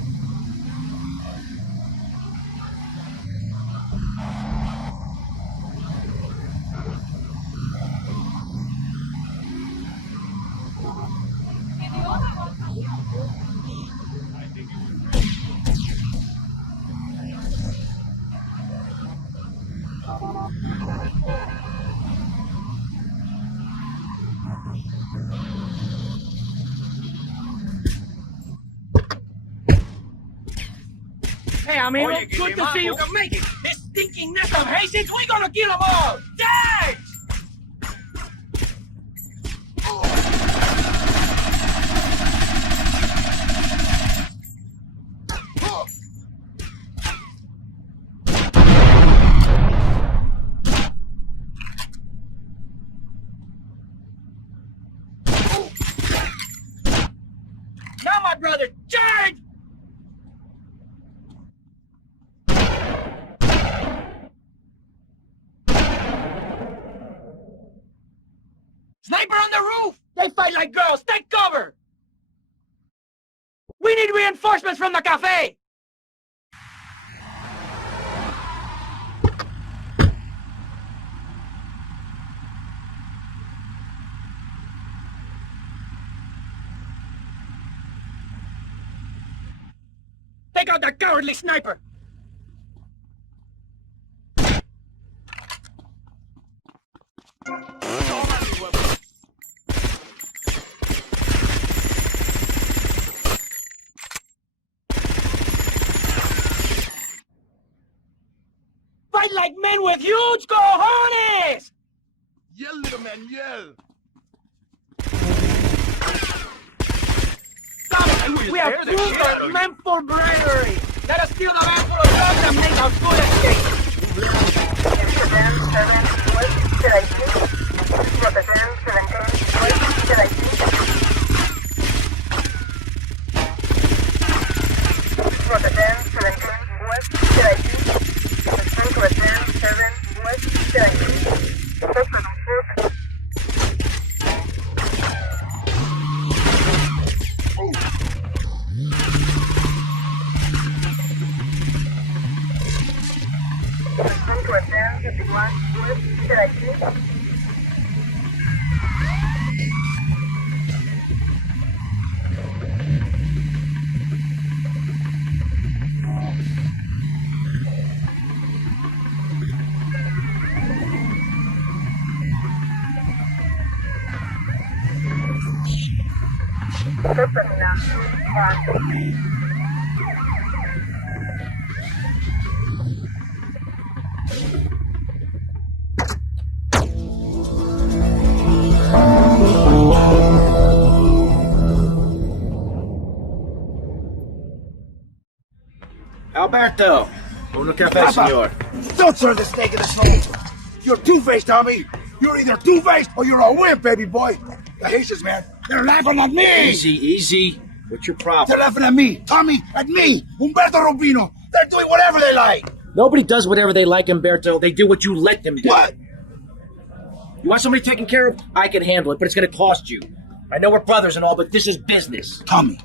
Hey, amigo, Oye, que good me to see you mato. can make it. This stinking nest of Haitians, we gonna kill them all. Die! Now, my brother, charge! Sniper on the roof! They fight like girls! Take cover! We need reinforcements from the cafe! Take out that cowardly sniper! Fight like men with huge cojones! Yell, little man, yell. Stop it! We have proved that men for bravery! Let us steal the van full of drugs and make a good escape. Alberto, uno café, senor. Don't turn the snake in the soul. You're two-faced, Tommy. You're either two-faced or you're a wimp, baby boy. The Haitians, man, they're laughing at me. Easy. What's your problem? They're laughing at me, Tommy, at me, Humberto Rubino. They're doing whatever they like. Nobody does whatever they like, Umberto. They do what you let them do. What? You want somebody taken care of? I can handle it, but it's going to cost you. I know we're brothers and all, but this is business. Tommy,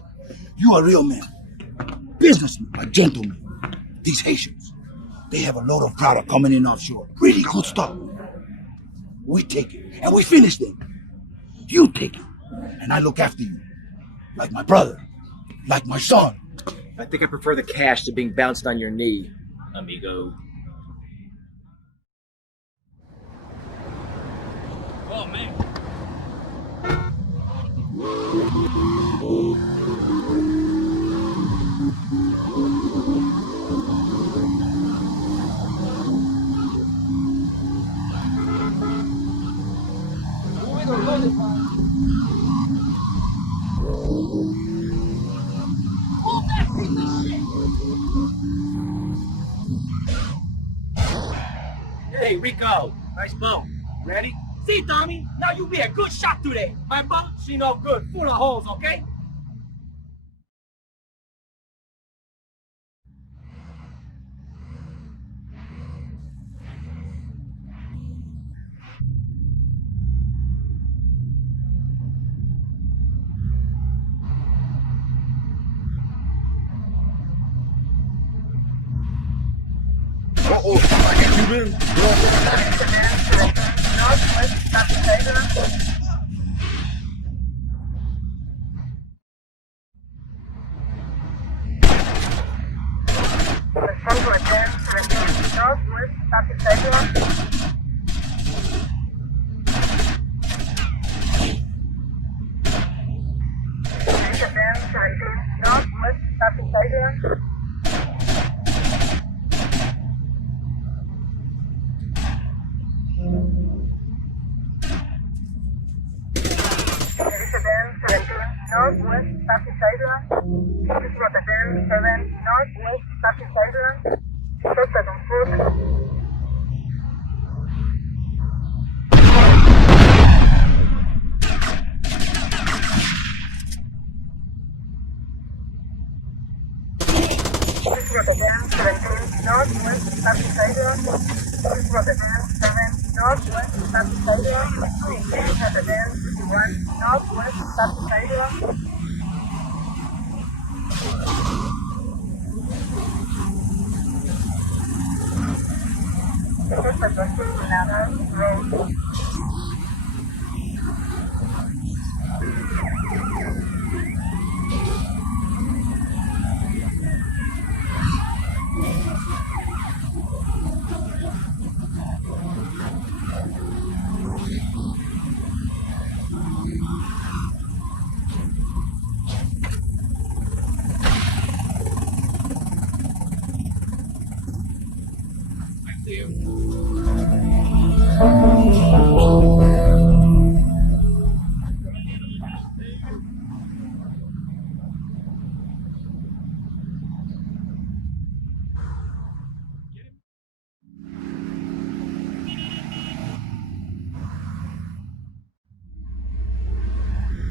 you a real man. Businessman, a gentleman. These Haitians, they have a load of product coming in offshore. Really good stuff. We take it, and we finish them. You take it, and I look after you. Like my brother, like my son. I think I prefer the cash to being bounced on your knee, amigo. Oh, man. Hey, Rico, nice boat. Ready? See, Tommy, now you be a good shot today. My boat, she no good, full of holes, okay?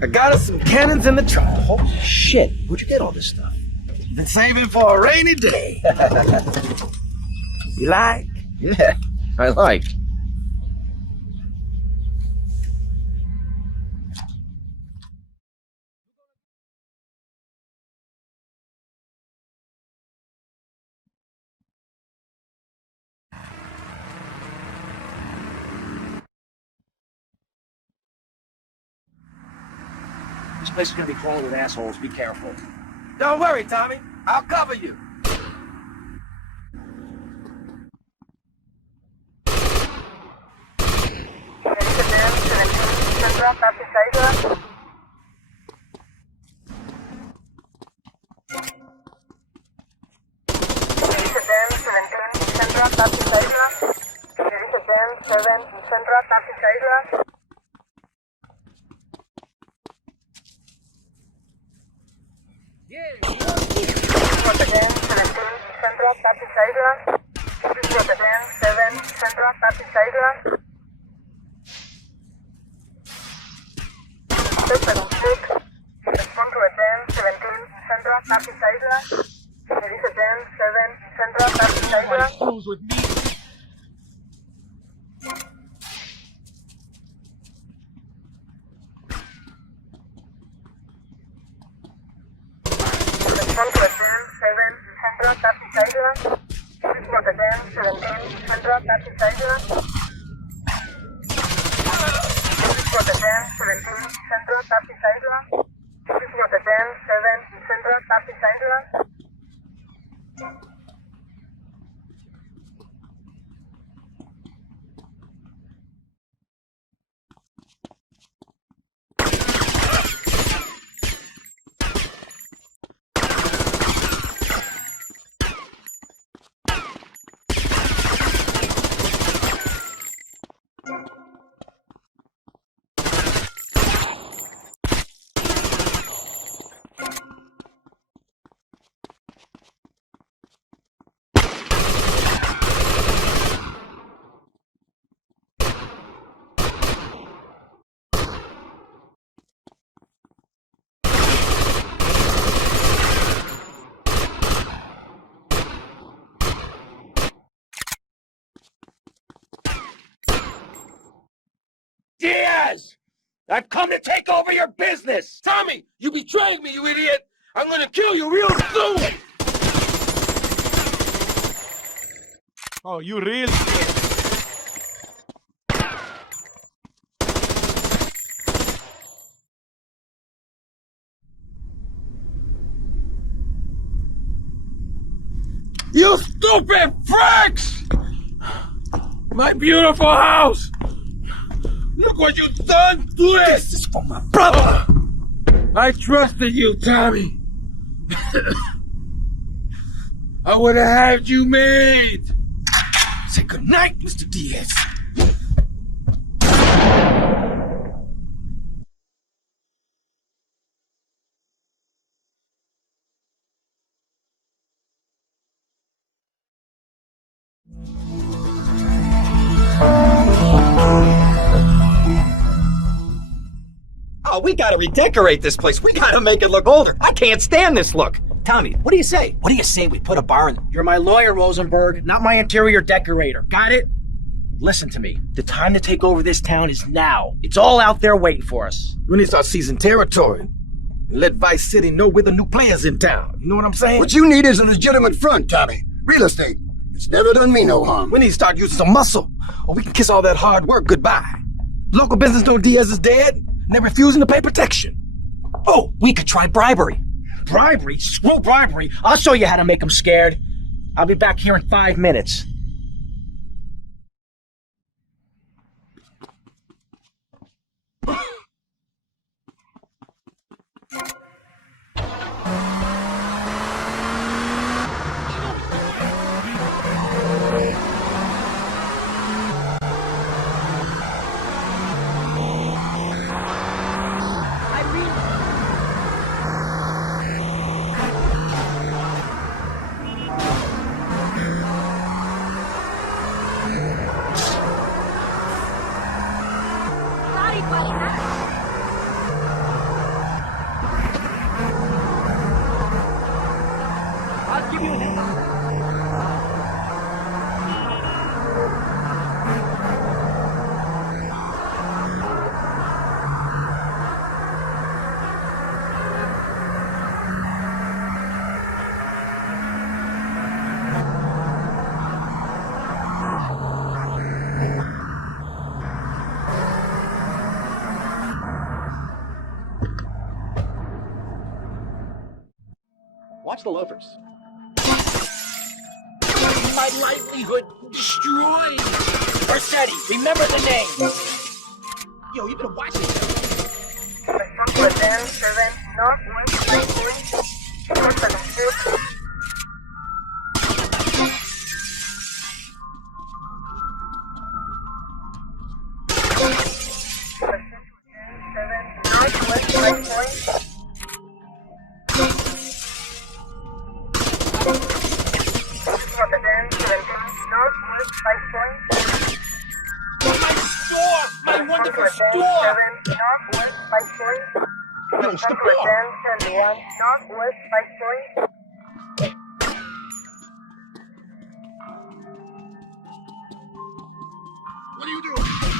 I got us some cannons in the trunk. Holy shit, where'd you get all this stuff? Been saving for a rainy day. You like? Yeah, I like. This place is gonna be crawling with assholes. Be careful. Don't worry, Tommy. I'll cover you. With me. Diaz! I've come to take over your business! Tommy, you betrayed me, you idiot! I'm gonna kill you real soon! Oh, you really? You stupid freaks! My beautiful house! Look what you've done to it! This is for my brother! I trusted you, Tommy. I would have had you made. Say goodnight, Mr. Diaz. Oh, we gotta redecorate this place. We gotta make it look older. I can't stand this look. Tommy, what do you say? What do you say we put a bar in? You're my lawyer, Rosenberg, not my interior decorator. Got it? Listen to me. The time to take over this town is now. It's all out there waiting for us. We need to start seizing territory. And let Vice City know we're the new players in town. You know what I'm saying? What you need is a legitimate front, Tommy. Real estate. It's never done me no harm. We need to start using some muscle, or we can kiss all that hard work goodbye. Local business know Diaz is dead, and they're refusing to pay protection. Oh, we could try bribery. Bribery? Screw bribery. I'll show you how to make them scared. I'll be back here in 5 minutes. Watch the loafers. My livelihood destroyed. Versetti, remember the name. Yo, you better watch it. My wonderful store! Yo, stop What are you doing?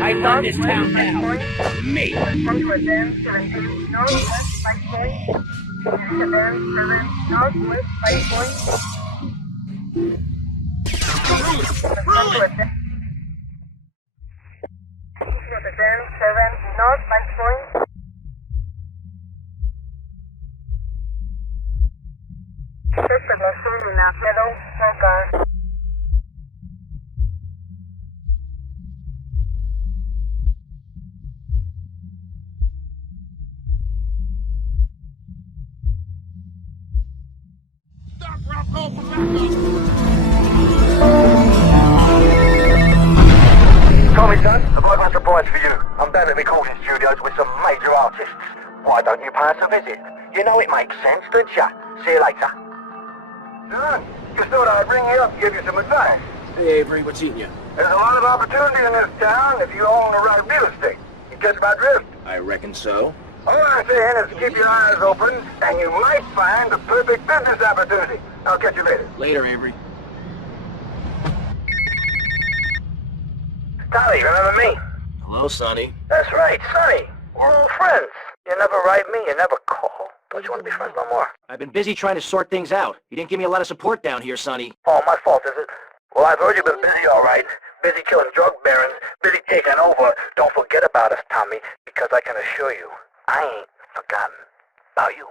I run this town now. Me. Tommy, son, I've got a surprise for you. I'm down at the recording studios with some major artists. Why don't you pay us a visit? You know it makes sense, don't ya? See you later. Son, just thought I'd ring you up and give you some advice. Hey, Avery, what's eating you? There's a lot of opportunity in this town if you own the right real estate. You catch my drift? I reckon so. All I'm saying is keep your eyes open, and you might find the perfect business opportunity. I'll catch you later. Later, Avery. Tommy, remember me? Hello, Sonny. That's right, Sonny. We're old friends. You never write me, you never call. Don't you want to be friends no more? I've been busy trying to sort things out. You didn't give me a lot of support down here, Sonny. Oh, my fault, is it? Well, I've heard you've been busy, all right. Busy killing drug barons, busy taking over. Don't forget about us, Tommy, because I can assure you, I ain't forgotten about you.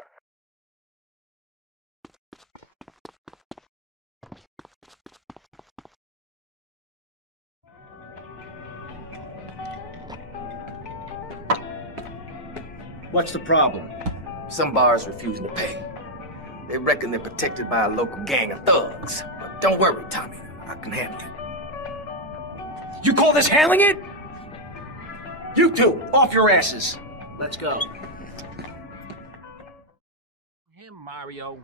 What's the problem? Some bars refusing to pay. They reckon they're protected by a local gang of thugs. But don't worry, Tommy. I can handle it. You call this handling it? You two, off your asses. Let's go. Him, Mario.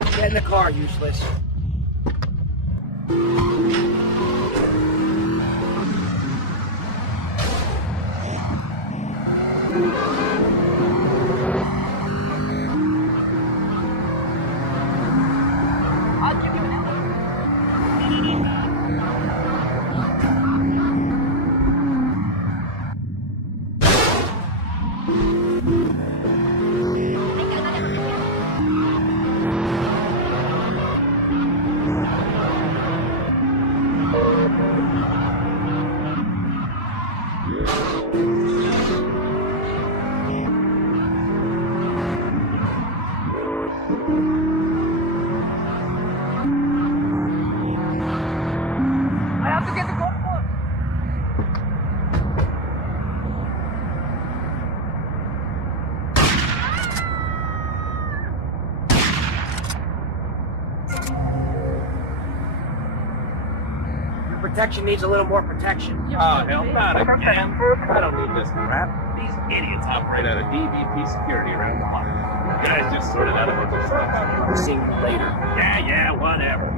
Get in the car, useless. protection needs a little more protection. Oh, hell, not again. I don't need this crap. These idiots operate out of DVP security around the clock. You guys just sorted out a bunch of stuff. We'll see you later. Yeah, whatever.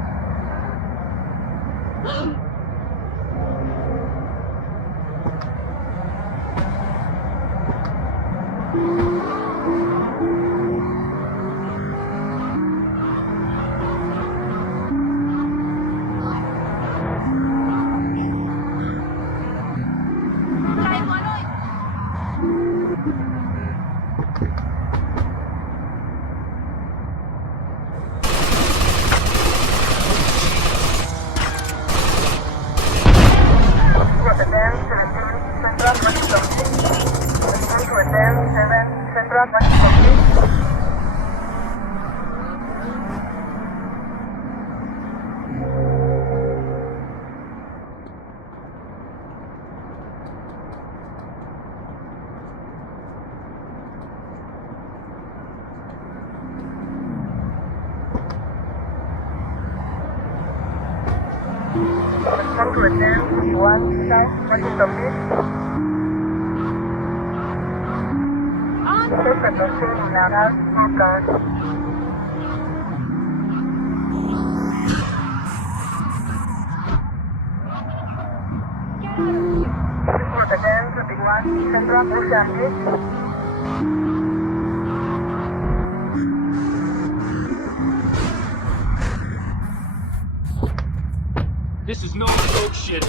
This is no joke shit.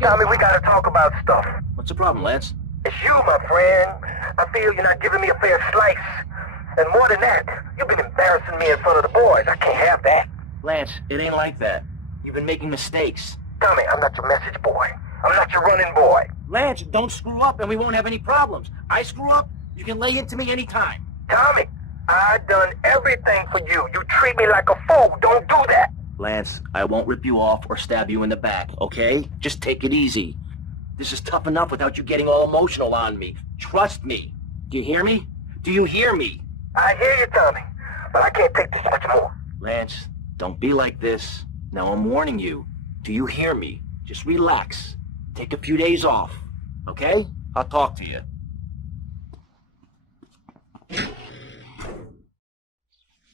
Tommy, we gotta talk about stuff. What's the problem, Lance? It's you, my friend. I feel you're not giving me a fair slice. And more than that, you've been embarrassing me in front of the boys. I can't have that. Lance, it ain't like that. You've been making mistakes. Tommy, I'm not your message boy. I'm not your running boy. Lance, don't screw up and we won't have any problems. I screw up, you can lay into me anytime. Tommy, I've done everything for you. You treat me like a fool. Don't do that. Lance, I won't rip you off or stab you in the back, okay? Just take it easy. This is tough enough without you getting all emotional on me. Trust me. Do you hear me? Do you hear me? I hear you, Tommy, but I can't take this much more. Lance, don't be like this. Now I'm warning you. Do you hear me? Just relax. Take a few days off, okay? I'll talk to you.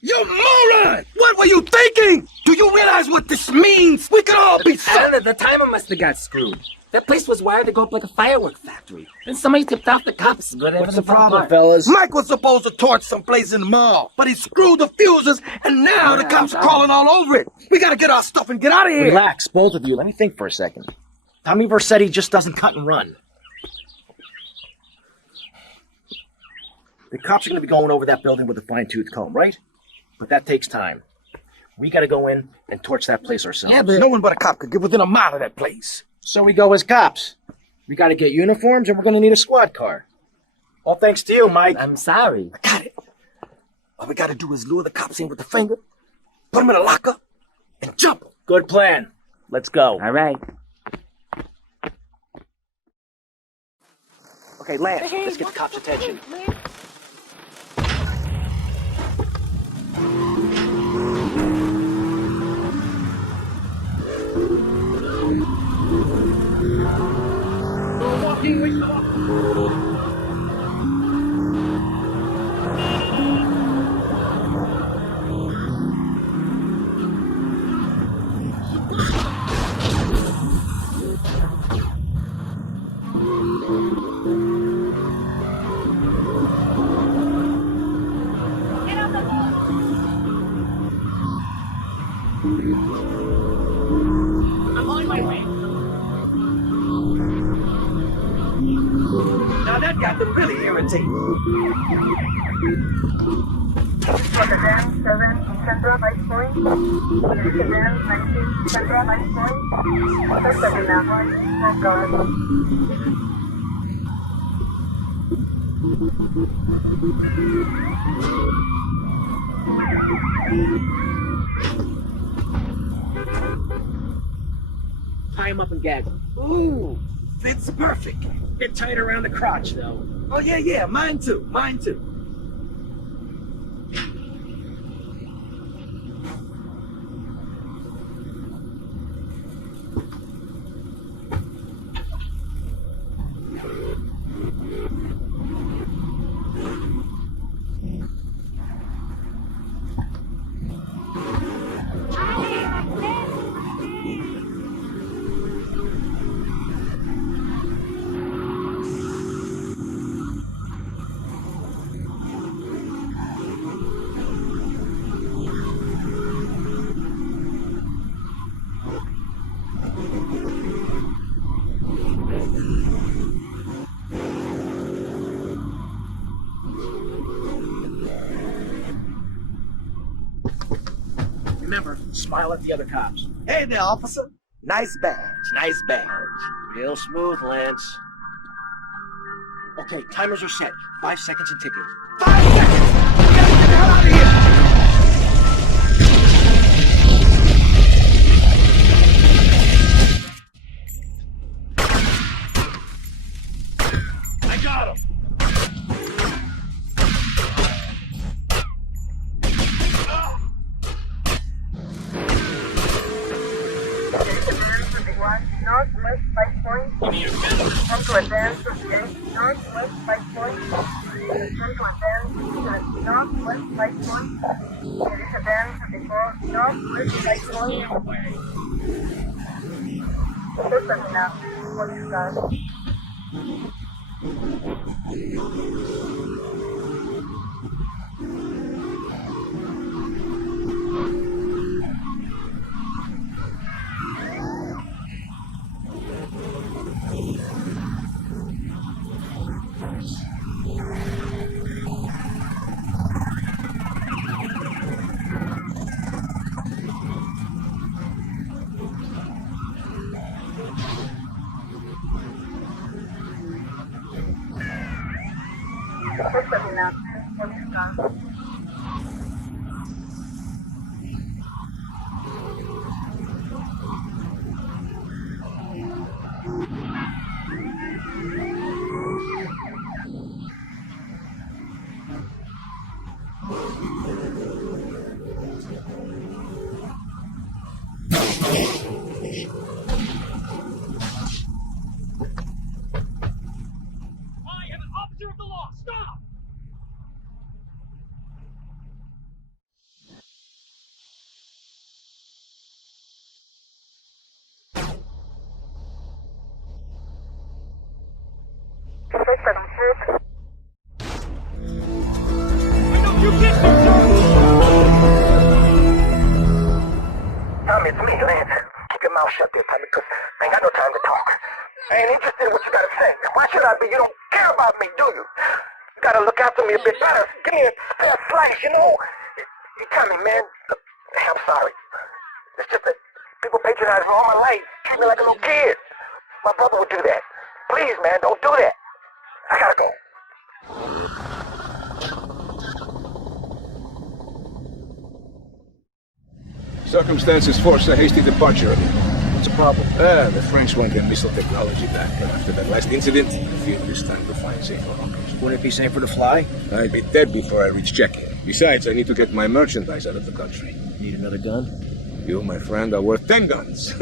You moron! What were you thinking? Do you realize what this means? We could all be I don't know, the timer must have got screwed. That place was wired to go up like a firework factory. Then somebody tipped off the cops. What's the problem, fellas? Mike was supposed to torch someplace in the mall, but he screwed the fuses, and now the cops are crawling all over it. We gotta get our stuff and get out of here. Relax, both of you. Let me think for a second. Tommy Vercetti just doesn't cut and run. The cops are going to be going over that building with a fine-tooth comb, right? But that takes time. We got to go in and torch that place ourselves. Yeah, but no one but a cop could get within a mile of that place. So we go as cops. We got to get uniforms, and we're going to need a squad car. All thanks to you, Mike. I'm sorry. I got it. All we got to do is lure the cops in with the finger, put them in a locker, and jump 'em. Good plan. Let's go. All right. Okay, Lance, let's get the cops' attention. I'm on my way. Now that got them really irritated. Tie him up and gag him. Ooh, fits perfect. Get tight around the crotch, though. Oh, yeah, mine too. remember, smile at the other cops. Hey there, officer. Nice badge, nice badge. Real smooth, Lance. Okay, timers are set. 5 seconds and ticking. 5 seconds! We gotta get the hell out of here! I got him! Northwest 5 points. Come to advance to the northwest 5 points. Come to advance to the northwest 5 points. It is advance to the northwest 5 points. Listen enough. What you got? Listen enough. What you got? Tommy, it's me, Lance. Keep your mouth shut there, Tommy, because I ain't got no time to talk. I ain't interested in what you gotta say. Why should I be? You don't care about me, do you? You gotta look after me a bit better. Give me a fair slice, you know? Tommy, man, look, I'm sorry. It's just that people patronize me all my life, treat me like a little kid. My brother would do that. Please, man, don't do that. I gotta go. Circumstances forced a hasty departure. What's the problem? The French want their missile technology back. But after that last incident, I feel it's time to find safer rockets. Wouldn't it be safer to fly? I'd be dead before I reach check-in. Besides, I need to get my merchandise out of the country. Need another gun? You, my friend, are worth 10 guns.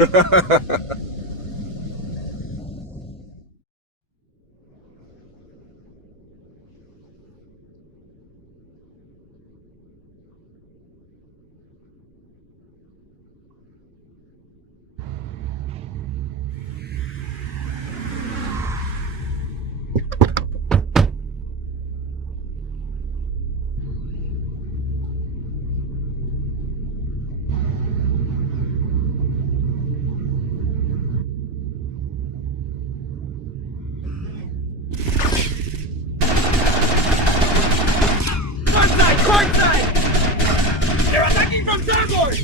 They're attacking from starboard!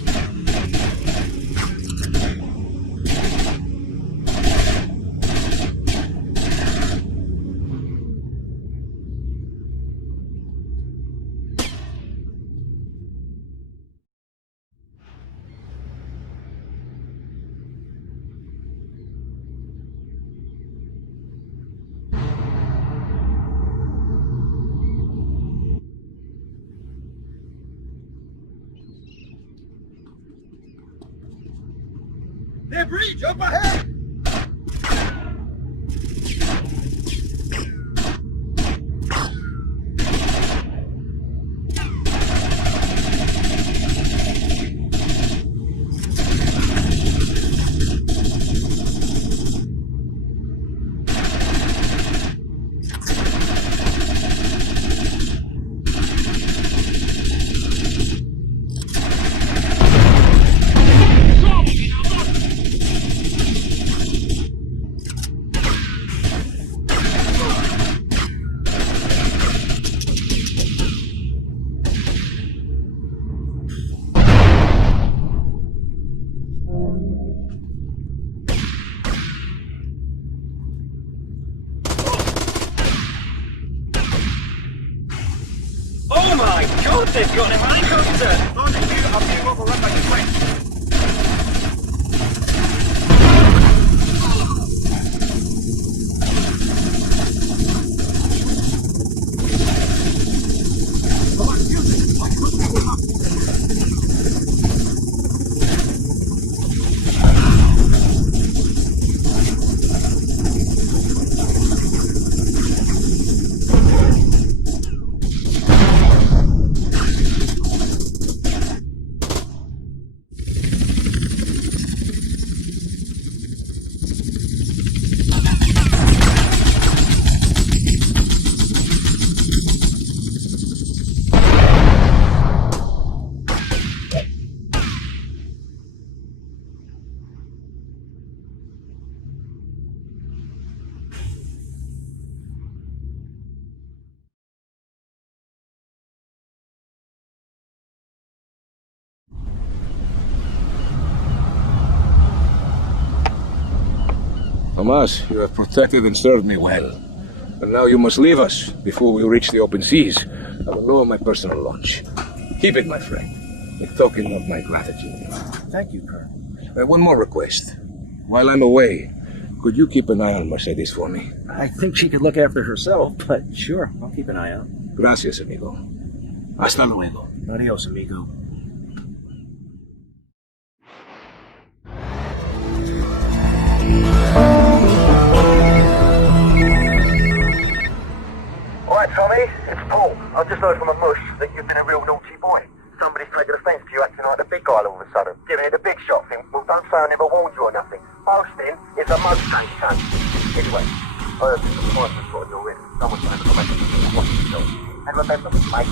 They're breach up ahead! Hold this, got him. Helicopter! On the view, I'll be overrun by the French. Hamas, you have protected and served me well. And now you must leave us before we reach the open seas. I will lower my personal launch. Keep it, my friend, a token of my gratitude. Thank you, Colonel. One more request. While I'm away, could you keep an eye on Mercedes for me? I think she could look after herself, but sure, I'll keep an eye out. Gracias, amigo. Hasta luego. Adios, amigo. Alright, Tommy, it's Paul. I've just heard from a mush that you've been a real naughty boy. Somebody's taken offence to you acting like the big guy all of a sudden. Giving it a big shot thing. Well, don't say I never warned you or nothing. Boasting is a most change, son. Anyway, I heard from the price was put on your wrist. Someone's going to come back and watch yourself. And remember, mate.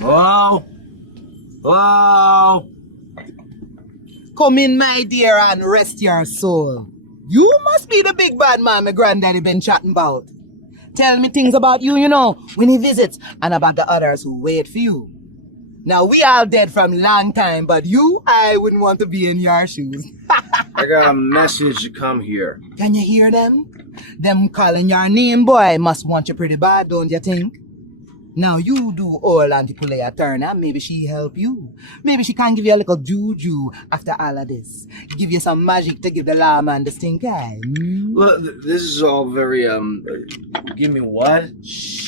Hello? Hello? Come in, my dear, and rest your soul. You must be the big bad man my granddaddy been chatting about. Tell me things about you, you know, when he visits, and about the others who wait for you. Now, we all dead from long time, but you, I wouldn't want to be in your shoes. I got a message to come here. Can you hear them? Them calling your name, boy, must want you pretty bad, don't you think? Now you do old Auntie Pulea turn and maybe she help you. Maybe she can give you a little juju after all of this. Give you some magic to give the lawman the stink eye. Look, this is all very, give me what?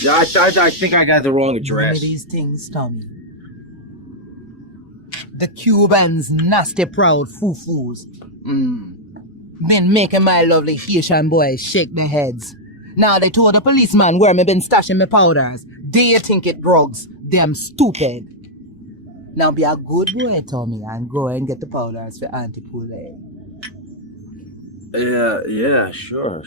I think I got the wrong address. Give me these things, Tommy. The Cubans, nasty proud foo-foos. Been making my lovely Haitian boys shake their heads. Now they told the policeman where me been stashing my powders. They think it drugs. Them stupid. Now be a good boy, Tommy, and go and get the powders for Auntie Poulet. Yeah, sure.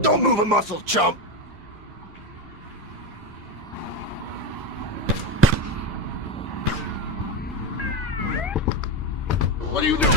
Don't move a muscle, chump! What are you doing?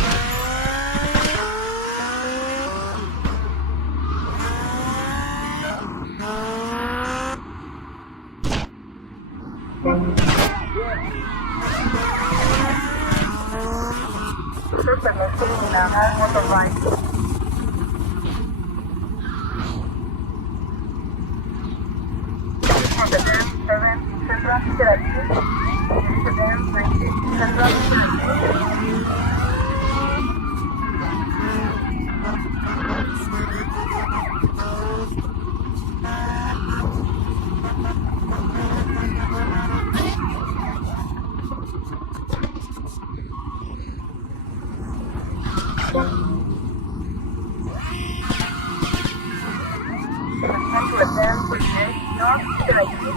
I speak?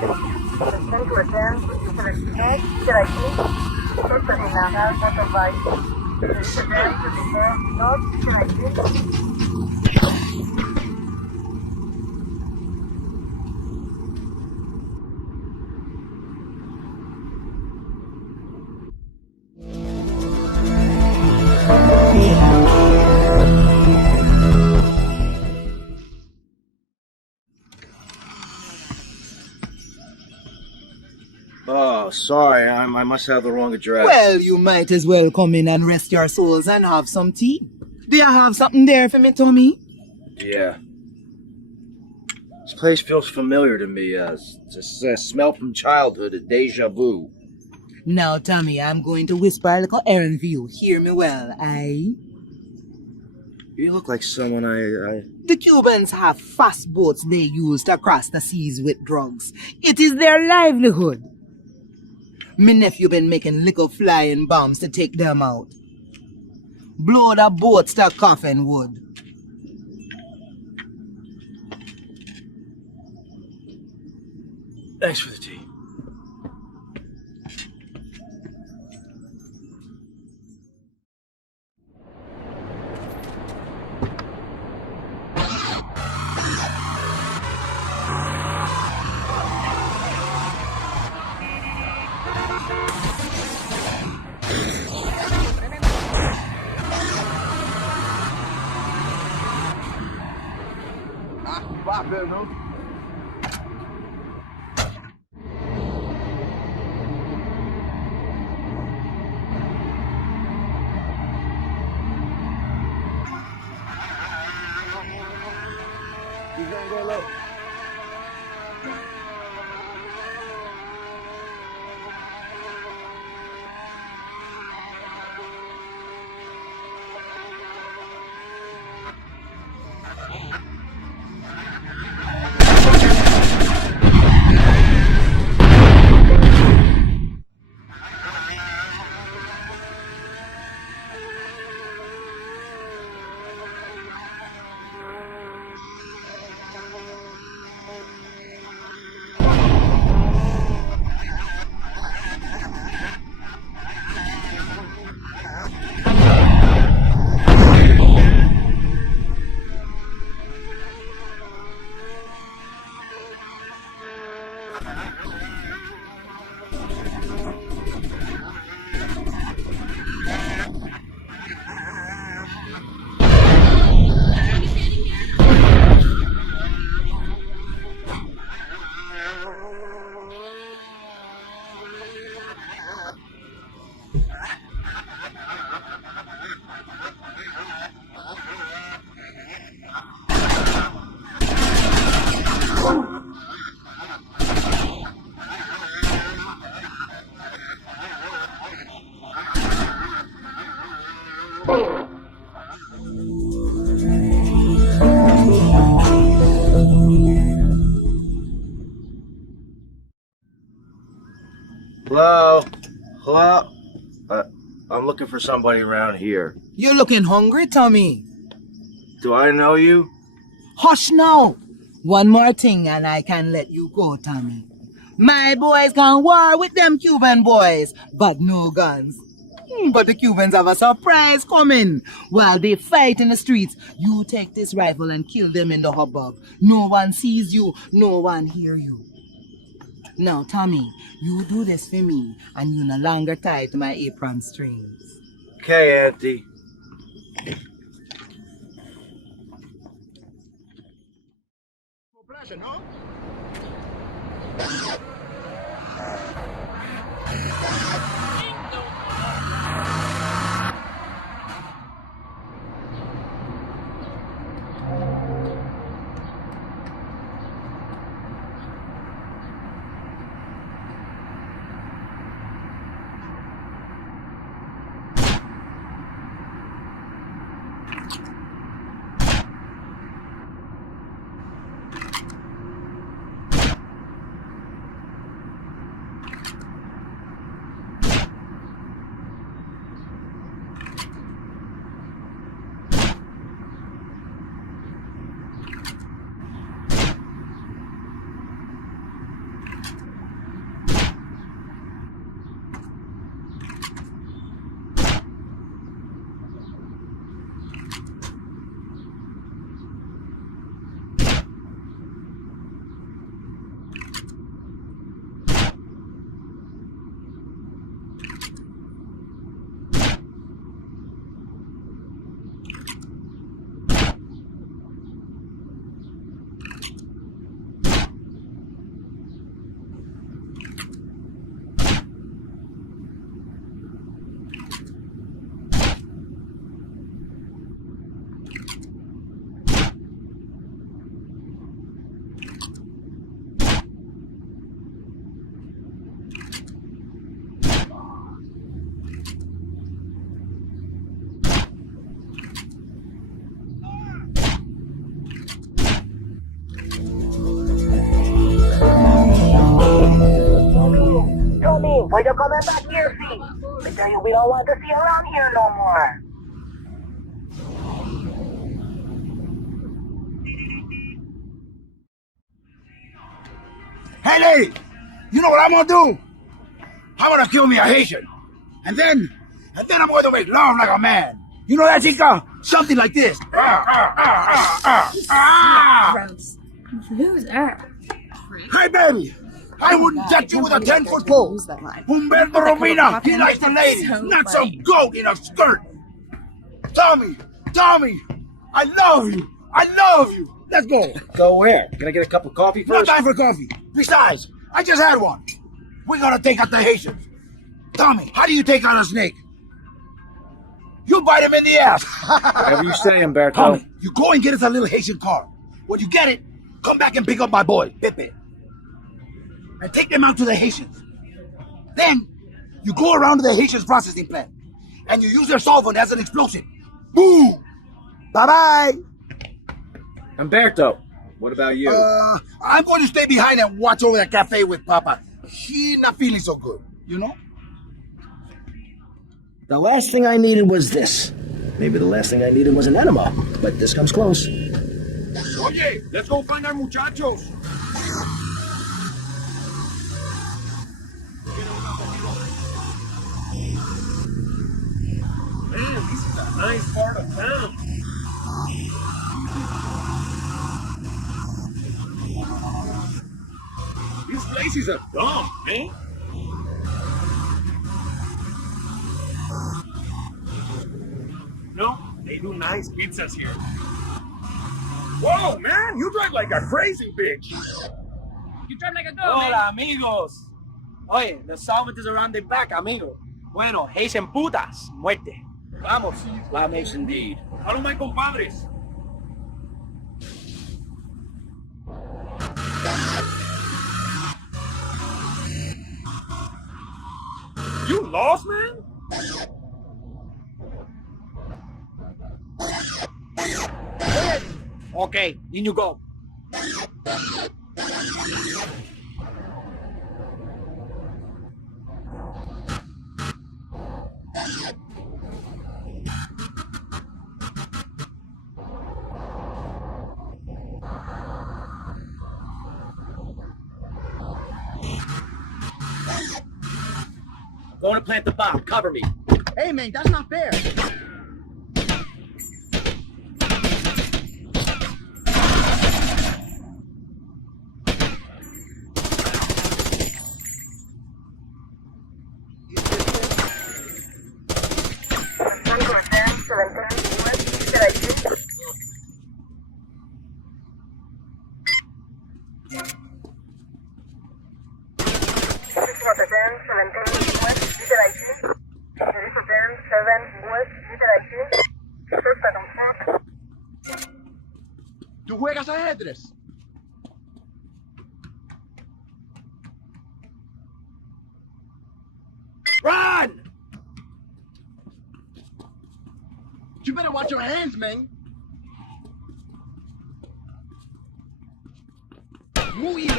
Consent to attend? Should I speak? Should I speak? Certainly not. I'll not advise. Should I attend? Should I attend? No? Should I speak? Oh, sorry, I must have the wrong address. Well, you might as well come in and rest your souls and have some tea. Do you have something there for me, Tommy? Yeah. This place feels familiar to me. It's a smell from childhood, a deja vu. Now, Tommy, I'm going to whisper a little errand for you. Hear me well, aye? You look like someone I... The Cubans have fast boats they use to cross the seas with drugs. It is their livelihood. Me nephew been making little flying bombs to take them out. Blow the boats to coffin wood. Thanks for the tea. Hello? Hello? I'm looking for somebody around here. You're looking hungry, Tommy. Do I know you? Hush now. One more thing and I can let you go, Tommy. My boys can war with them Cuban boys, but no guns. But the Cubans have a surprise coming. While they fight in the streets, you take this rifle and kill them in the hubbub. No one sees you, no one hear you. Now, Tommy, you do this for me, and you no longer tied to my apron strings. Okay, Auntie. Why you coming back here, see? They tell you we don't want to see you around here no more. Hey, lady, you know what I'm gonna do? I'm gonna kill me a Haitian. And then I'm gonna make love like a man. You know that, chica? Something like this. Gross. Who's that? Hey, baby, I wouldn't touch you with a 10-foot pole. Humberto Romina, he likes the lady, not some goat in a skirt. Tommy, I love you. Let's go. Go where? Can I get a cup of coffee No first? time for coffee. Besides, I just had one. We're gonna take out the Haitians. Tommy, how do you take out a snake? You bite him in the ass. Whatever you say, Humberto. Tommy, you go and get us a little Haitian car. When you get it, come back and pick up my boy, Pepe. And take them out to the Haitians. Then, you go around to the Haitians processing plant. And you use their solvent as an explosive. Boom! Bye-bye! Humberto, what about you? I'm going to stay behind and watch over the cafe with Papa. He's not feeling so good, you know? The last thing I needed was this. Maybe the last thing I needed was an enema, but this comes close. Oye, let's go find our muchachos. Man, this is a nice part of town. These places are dumb, man. No, they do nice pizzas here. Whoa, man, you drive like a crazy bitch. You drive like a girl, man. Hola, amigos. Oye, the solvent is around the back, amigo. Bueno, Haitian putas, muerte. Vamos. Lamex indeed. Hello, my compadres. You lost, man? Okay, in you go. Going to plant the bomb. Cover me. Hey, man, that's not fair. ¿Tú juegas ajedrez? Run! You better watch your hands, man. Muy bien.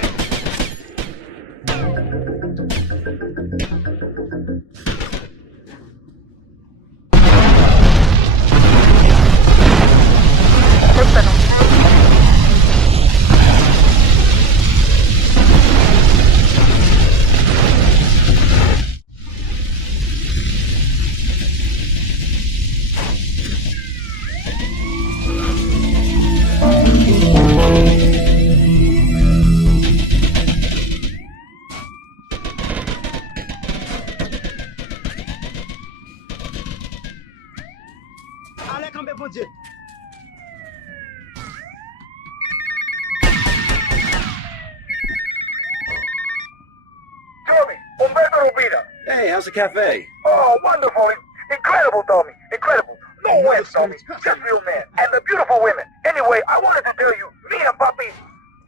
Hey, how's the cafe? Oh, wonderful. Incredible, Tommy. Incredible. No way, Tommy. Just real man. And the beautiful women. Anyway, I wanted to tell you, me and Papi,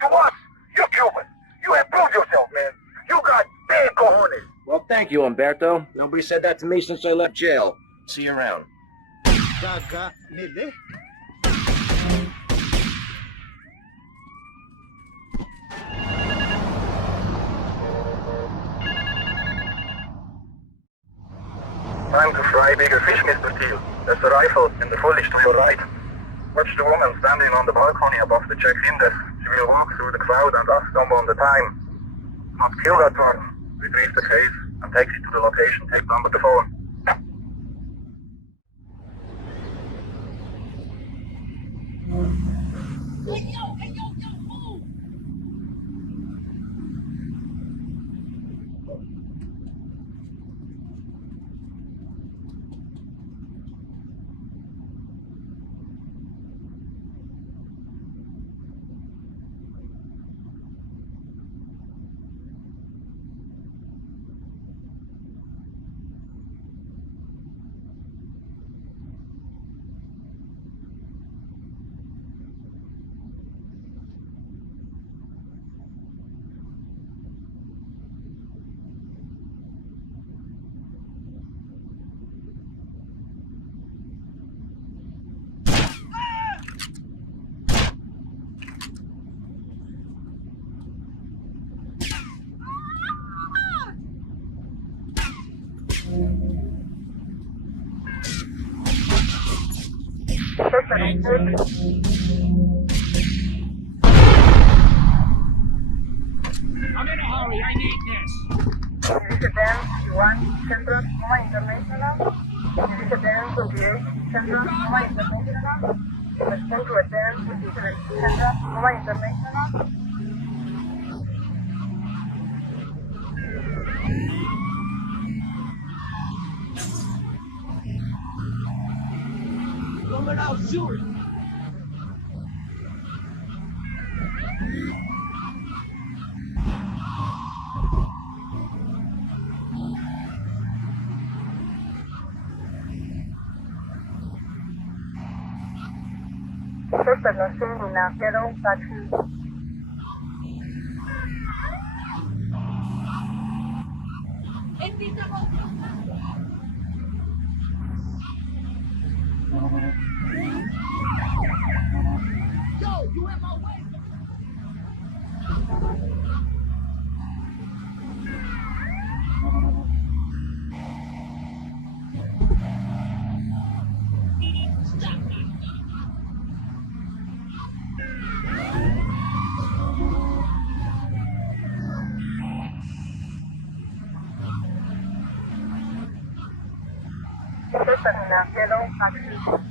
to us, you're Cuban. You improved yourself, man. You got big cojones. Well, thank you, Humberto. Nobody said that to me since I left jail. See you around. Time to fry bigger fish, Mr. Teal. There's a rifle in the foliage to your right. Watch the woman standing on the balcony above the check-in desk. She will walk through the crowd and us stumble on the time. Not kill that one. Retrieve the case and take it to the location taped on the phone. I'm in a hurry, I need this. Dirige Yuan Central Roma International. Dirige Central Roma International. Respond to return to Central Roma International. Coming out soon. Destination Lunacero Taxi. Yo, you in my way? Lunacero Taxi.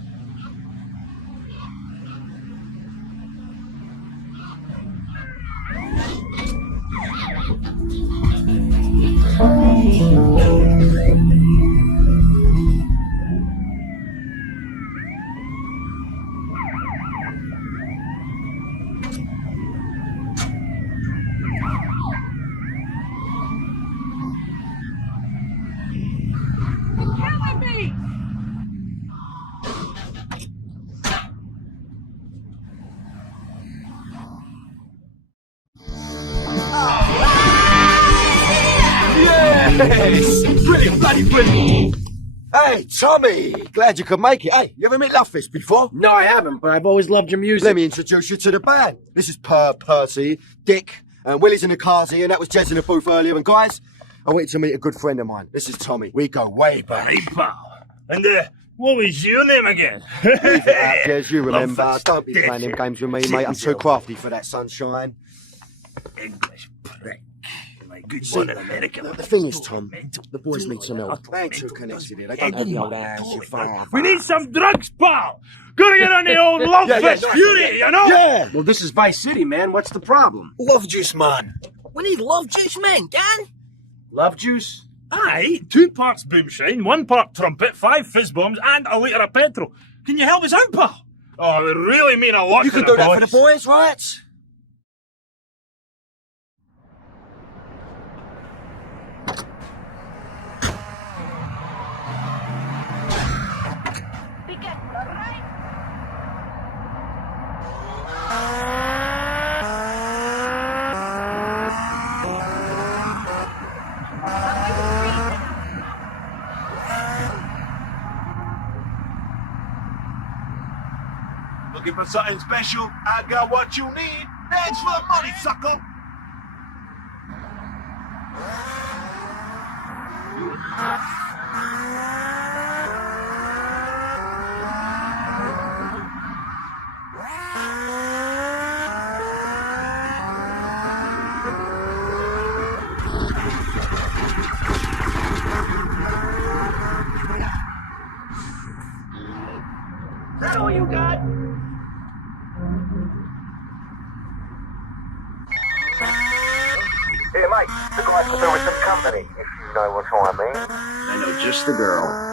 Yes! Brilliant, bloody brilliant! Hey, Tommy! Glad you could make it. Hey, you ever met Lovefish before? No, I haven't, but I've always loved your music. Let me introduce you to the band. This is Percy, Dick, and Willie's in the cars here, and that was Jez in the booth earlier. And guys, I wanted to meet a good friend of mine. This is Tommy. We go way back. Hey, pal. And, what was your name again? Jez, you remember. Lovefish. Don't be playing them games with me, mate. I'm too crafty for that sunshine. English prick. My good See, son in America. the thing is, Tom, the boys need to know. They ain't too connected here. They don't have the old hands, you far. We need some drugs, pal. Gotta get on the old Lovefish beauty, you know? Yeah! Well, this is Vice City, man. What's the problem? Love juice, man. We need love juice, man, Dan. Love juice? Aye, 2 parts boomshine, 1 part trumpet, 5 fizz bombs, and a litre of petrol. Can you help us out, pal? Oh, it would really mean a lot You to can the do that boys. for the boys, right? Looking for something special? I got what you need. Thanks for the money, sucker. company, if you know what I mean. I know just the girl.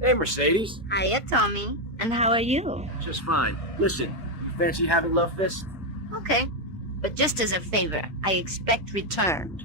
Hey, Mercedes. Hiya, Tommy. And how are you? Just fine. Listen, fancy having love fist? Okay. But just as a favor, I expect return.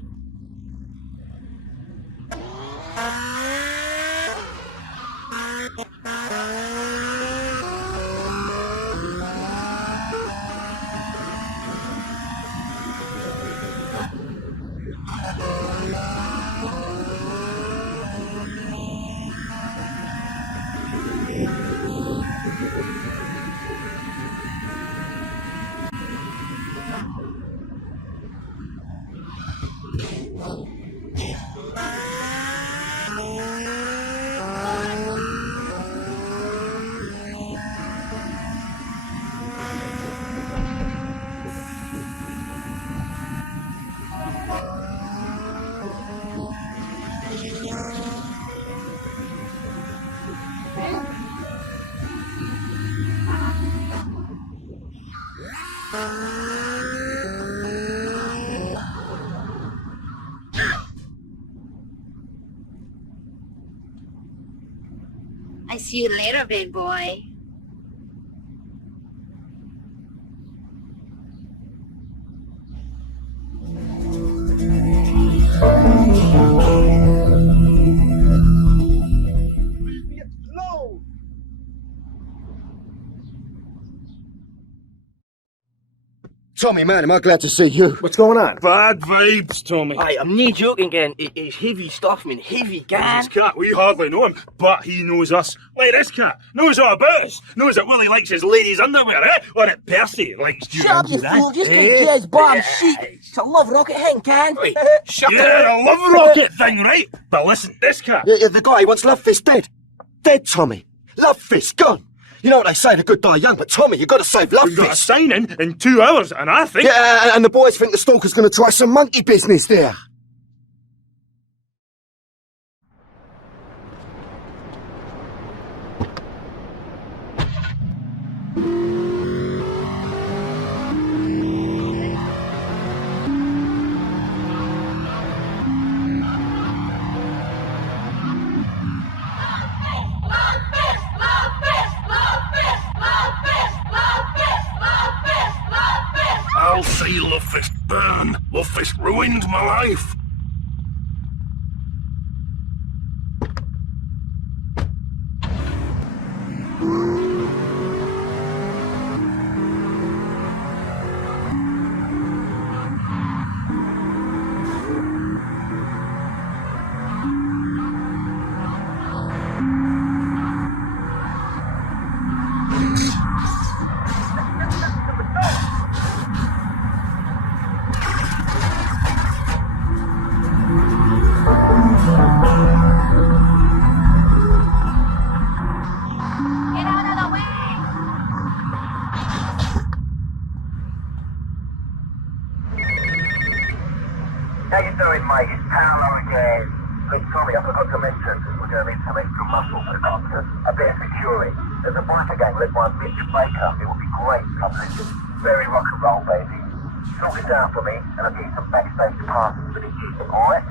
I see you later, big boy. Tommy, man, am I glad to see you. What's going on? Bad vibes, Tommy. I'm not joking, gang. It's heavy stuff, man. Heavy, gang. This cat, we hardly know him, but he knows us. Like this cat, knows all about us. Knows that Willie likes his ladies' underwear, eh? Or that Percy likes you. Shut up, you fool. Just get Jazz bomb shit. It's a love rocket thing, can? Wait, shut yeah, the love rocket thing, right? But listen, this cat. Yeah, the guy who wants Love Fist dead. Dead, Tommy. Love Fist gone. You know what they say, the good die young, but Tommy, you got to save Love We've got a Fist. sign in 2 hours, and I think... Yeah, and the boys think the stalker's going to try some monkey business there. I'll see Love Fist burn. Love Fist ruined my life. How you doing, mate? It's Paolo again. Look, Tommy, I forgot to mention we're going to need some extra muscle for the concert. A bit of security. There's a biker gang led by Mitch Baker. It would be great coming in. Very rock and roll, baby. Sort it down for me, and I'll get you some backstage passes for the gig, alright?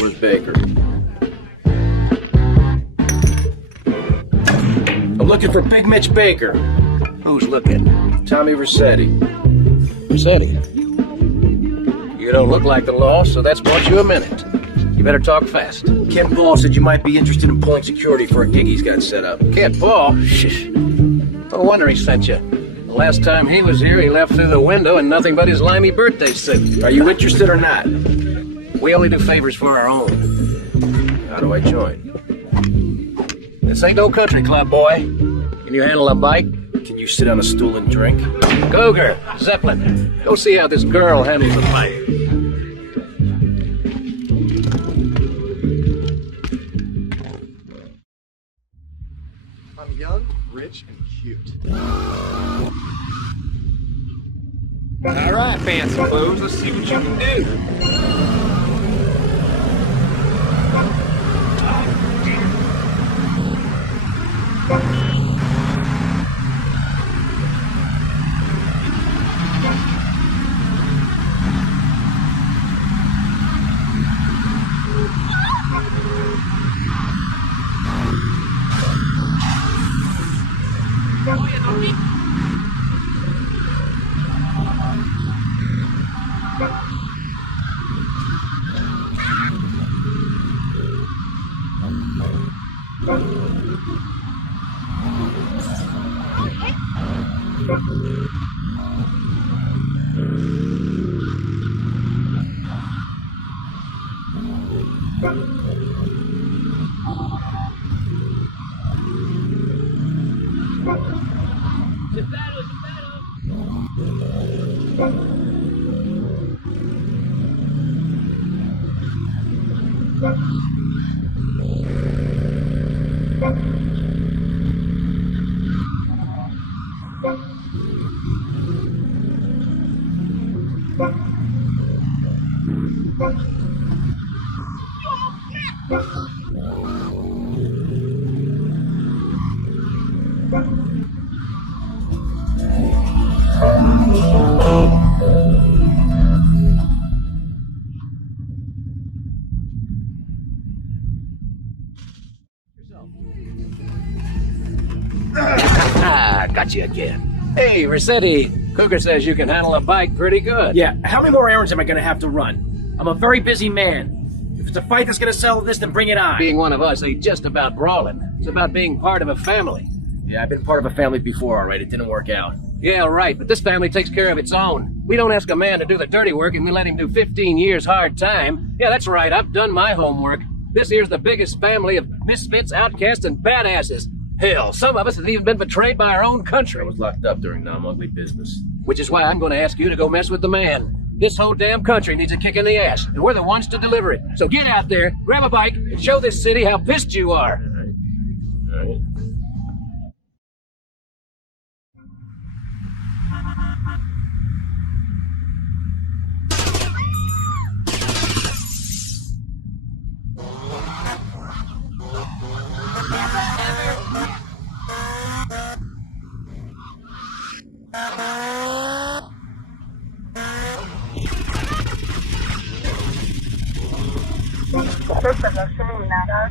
Where's Baker? Looking for Big Mitch Baker. Who's looking? Tommy Rossetti. Rossetti. You don't look like the law, so that's bought you a minute. You better talk fast. Ken Paul said you might be interested in pulling security for a gig he's got set up. Ken Paul? Shh. No wonder he sent you. The last time he was here, he left through the window and nothing but his limey birthday suit. Are you interested or not? We only do favors for our own. How do I join? This ain't no country club, boy. Can you handle a bike? Can you sit on a stool and drink? Goger, Zeppelin, go see how this girl handles a bike. I'm young, rich, and cute. All right, fancy clothes. Let's see what you can do. Got you again. Hey, Rossetti, Cougar says you can handle a bike pretty good. Yeah, how many more errands am I gonna have to run? I'm a very busy man. If it's a fight that's gonna settle this, then bring it on. Being one of us ain't just about brawling. It's about being part of a family. Yeah, I've been part of a family before, all right. It didn't work out. Yeah, right, but this family takes care of its own. We don't ask a man to do the dirty work and we let him do 15 years hard time. Yeah, that's right, I've done my homework. This here's the biggest family of misfits, outcasts, and badasses. Hell, some of us have even been betrayed by our own country. I was locked up during non-ugly business. Which is why I'm going to ask you to go mess with the man. This whole damn country needs a kick in the ass, and we're the ones to deliver it. So get out there, grab a bike, and show this city how pissed you are. All right.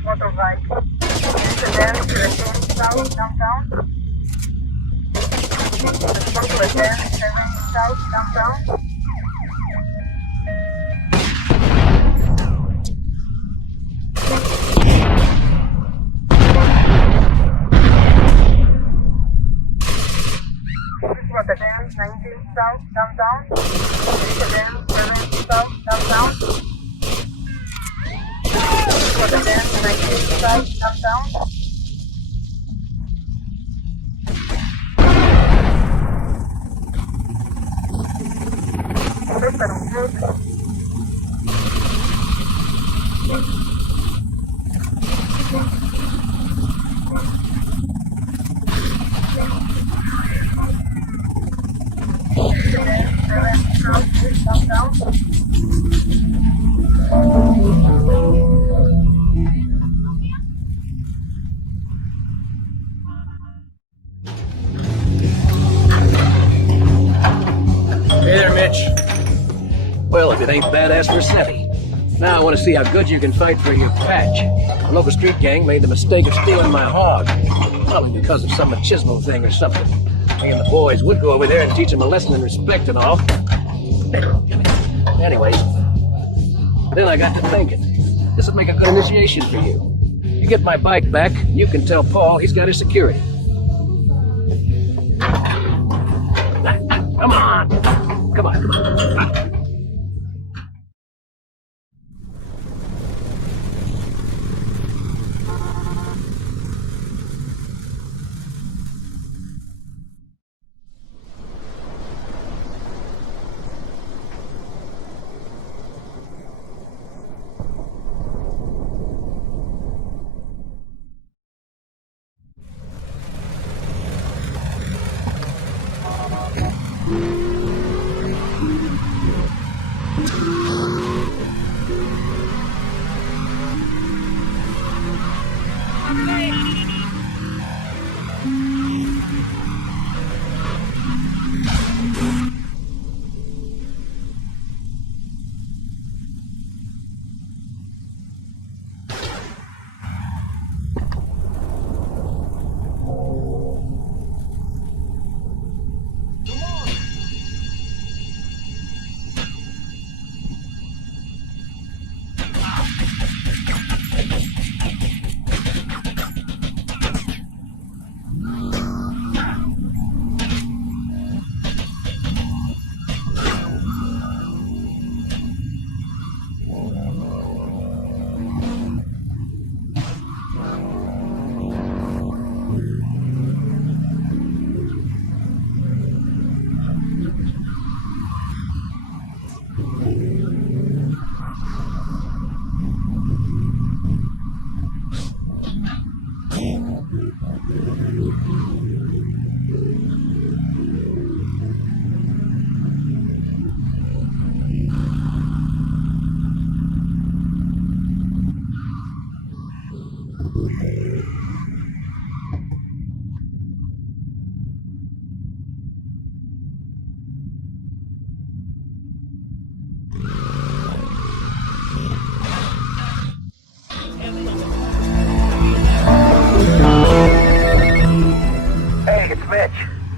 Motorbike. Sedan to the south downtown. Sedan 7 south downtown. Sedan 19 south downtown. Sedan 7 south downtown. Sedan 19 south downtown. Hey there, Mitch. Well, if it ain't badass Rossetti. Now I want to see how good you can fight for your patch. A local street gang made the mistake of stealing my hog. Probably because of some machismo thing or something. Me and the boys would go over there and teach them a lesson in respect and all. Anyways, then I got to thinking. This would make a good initiation for you. You get my bike back, you can tell Paul he's got his security. Come on. Come on, come on.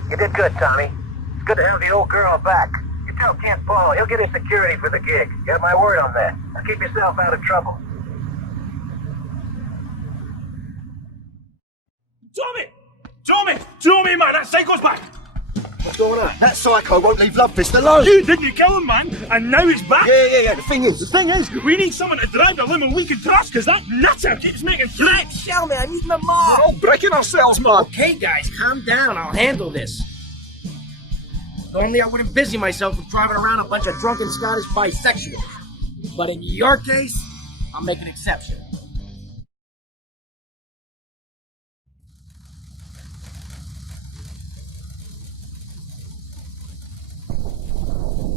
You did good, Tommy. It's good to have the old girl back. You tell Kent Paul, he'll get his security for the gig. You have my word on that. Now keep yourself out of trouble. Tommy, man, that psycho's back! What's going on? That psycho won't leave Lovefist alone. You didn't kill him, man, and now he's back. Yeah. The thing is, we need someone to drive the limo we can trust, because that nutter keeps making threats. Tell me, I need my mom. We're all breaking ourselves, man. Okay, guys, calm down. I'll handle this. Normally, I wouldn't busy myself with driving around a bunch of drunken Scottish bisexuals. But in your case, I'll make an exception.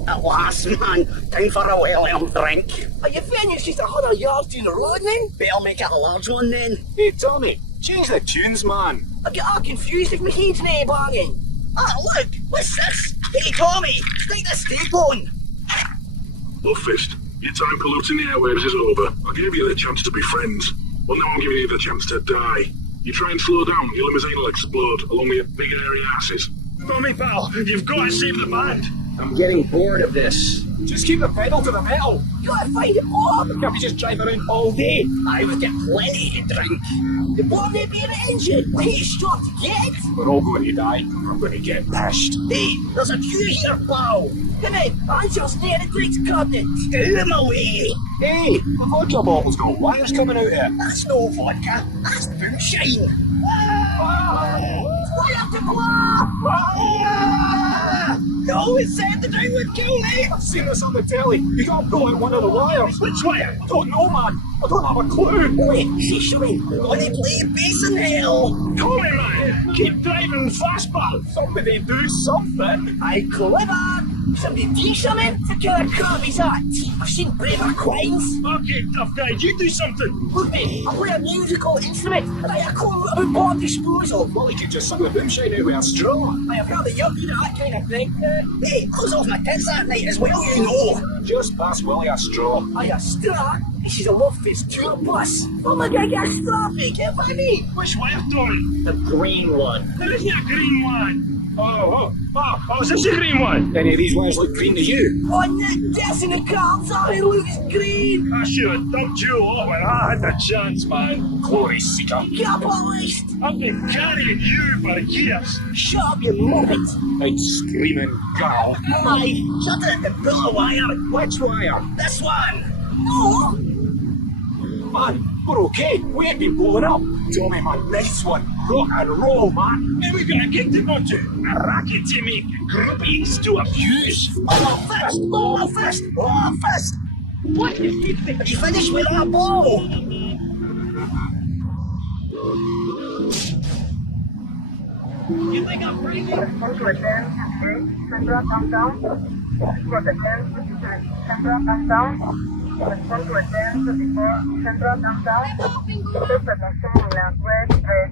At last, man. Time for a well-earned drink. Are you finished? She's 100 yards down the road, then? Better make it a large one, then. Hey, Tommy, change the tunes, man. I get all confused if my head's nae banging. Ah, look, what's this? Hey, Tommy, stick the steak on. Lovefist, your time polluting the airwaves is over. I gave you the chance to be friends. Well, now I'm giving you the chance to die. You try and slow down, your limousine will explode, along with your big hairy asses. Tommy, pal, you've got to save the band. I'm getting bored of this. Just keep the pedal to the metal. You gotta find it, Bob. Can't we just drive around all day? I would get plenty to drink. The Bob may be an engine. The heat's short to get. We're all going to die. We're going to get bashed. Hey, there's a queue here, pal. Come in, I'm just near the drinks cabinet. Stew them away. Hey, the vodka bottle's got wires coming out here. That's no vodka. That's moonshine. Fire to blow! No, it said the drink would kill me. I've seen this on the telly. You got to pull out one of the wires. Which wire? I don't know, man. I don't have a clue. Wait, she's showing. Wanna play bass in hell? Tommy, man, keep driving fast, pal. Somebody do something. I clever. Somebody do something? What kind of crap is that? I've seen braver crimes. Okay, tough guy, you do something. Look, mate, I play a musical instrument, and I call it about bomb disposal. Well, he could just suck the moonshine out with a straw. I have heard that you're good at that kind of thing. Hey, close off my tits that night as well, you know. Just pass Willie a straw. Aye, a straw? This is a love-fist tour bus. Oh my god, get a straw, mate, get by me. Which way, Tony? The green one. There isn't a green one. Oh, is this the green one? Any of these ones look green to you? Oh, Nick, that's in the car, sorry, look, it's green. I should have dumped you all when I had the chance, man. Glory seeker. Capitalist. I've been carrying you for years. Shut up, you muppet. I'd screaming girl. Aye, shut it, the pillow wire. Which wire? This one. No. Man, we're okay. We ain't been blown up. Tommy, man, nice one. Rock and roll, man. And we're gonna get them onto a racket to make groupies to abuse. Oh, first. Oh, first. What? Have you finished with our ball? You think I'm pretty good? Central downtown. Central downtown. Respond to attend before Central downtown. Super connection in a red red.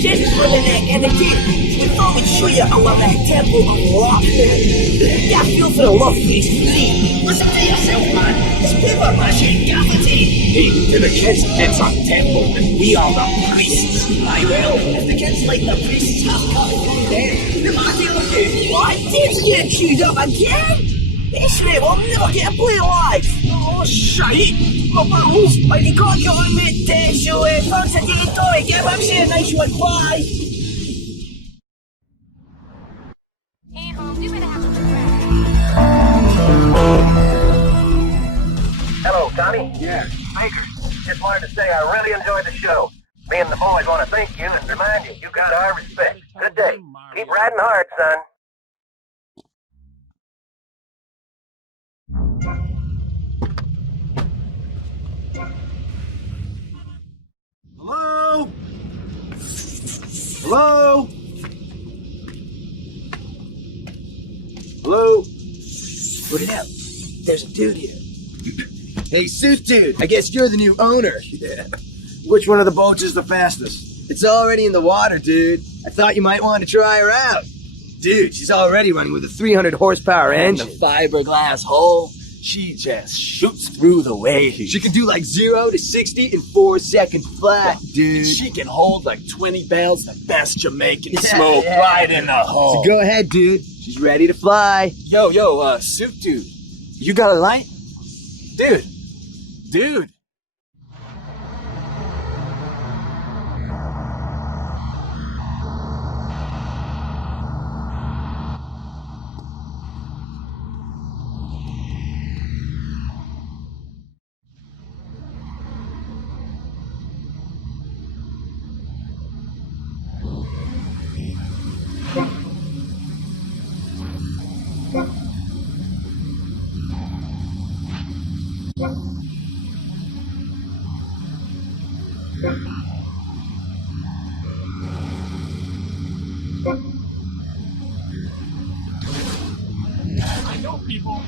Just for the neck and the kid, we thought we'd show you our that temple of rock. Get a feel for the love face, please. Listen to yourself, man. It's paper mache graffiti. Hey, to the kids, it's a temple, and we are the priests. I will. If the kids like the priests have cut from them, the matter will do. What? Did you get chewed up again? This way we'll never get a play live. Oh, shite. Well, Bubbles, I you can't get on with this, so thanks a day, Tommy. Give him say a nice one. Bye. Hey, Holmes, you better have a good ride. Hello, Tommy. Yeah. Baker. Just wanted to say I really enjoyed the show. Me and the boys want to thank you and remind you you got our respect. Good day. Keep riding hard, son. Hello? Hello? Hello? Put it out. There's a dude here. Hey, Suit Dude, I guess you're the new owner. Yeah. Which one of the boats is the fastest? It's already in the water, dude. I thought you might want to try her out. Dude, she's already running with a 300 horsepower engine. The fiberglass hull. She just shoots through the waves. She can do like 0 to 60 in 4 seconds flat, dude. She can hold like 20 barrels of the best Jamaican smoke right in the hull. So go ahead, dude. She's ready to fly. Yo, Suit Dude. You got a light? Dude. I know people.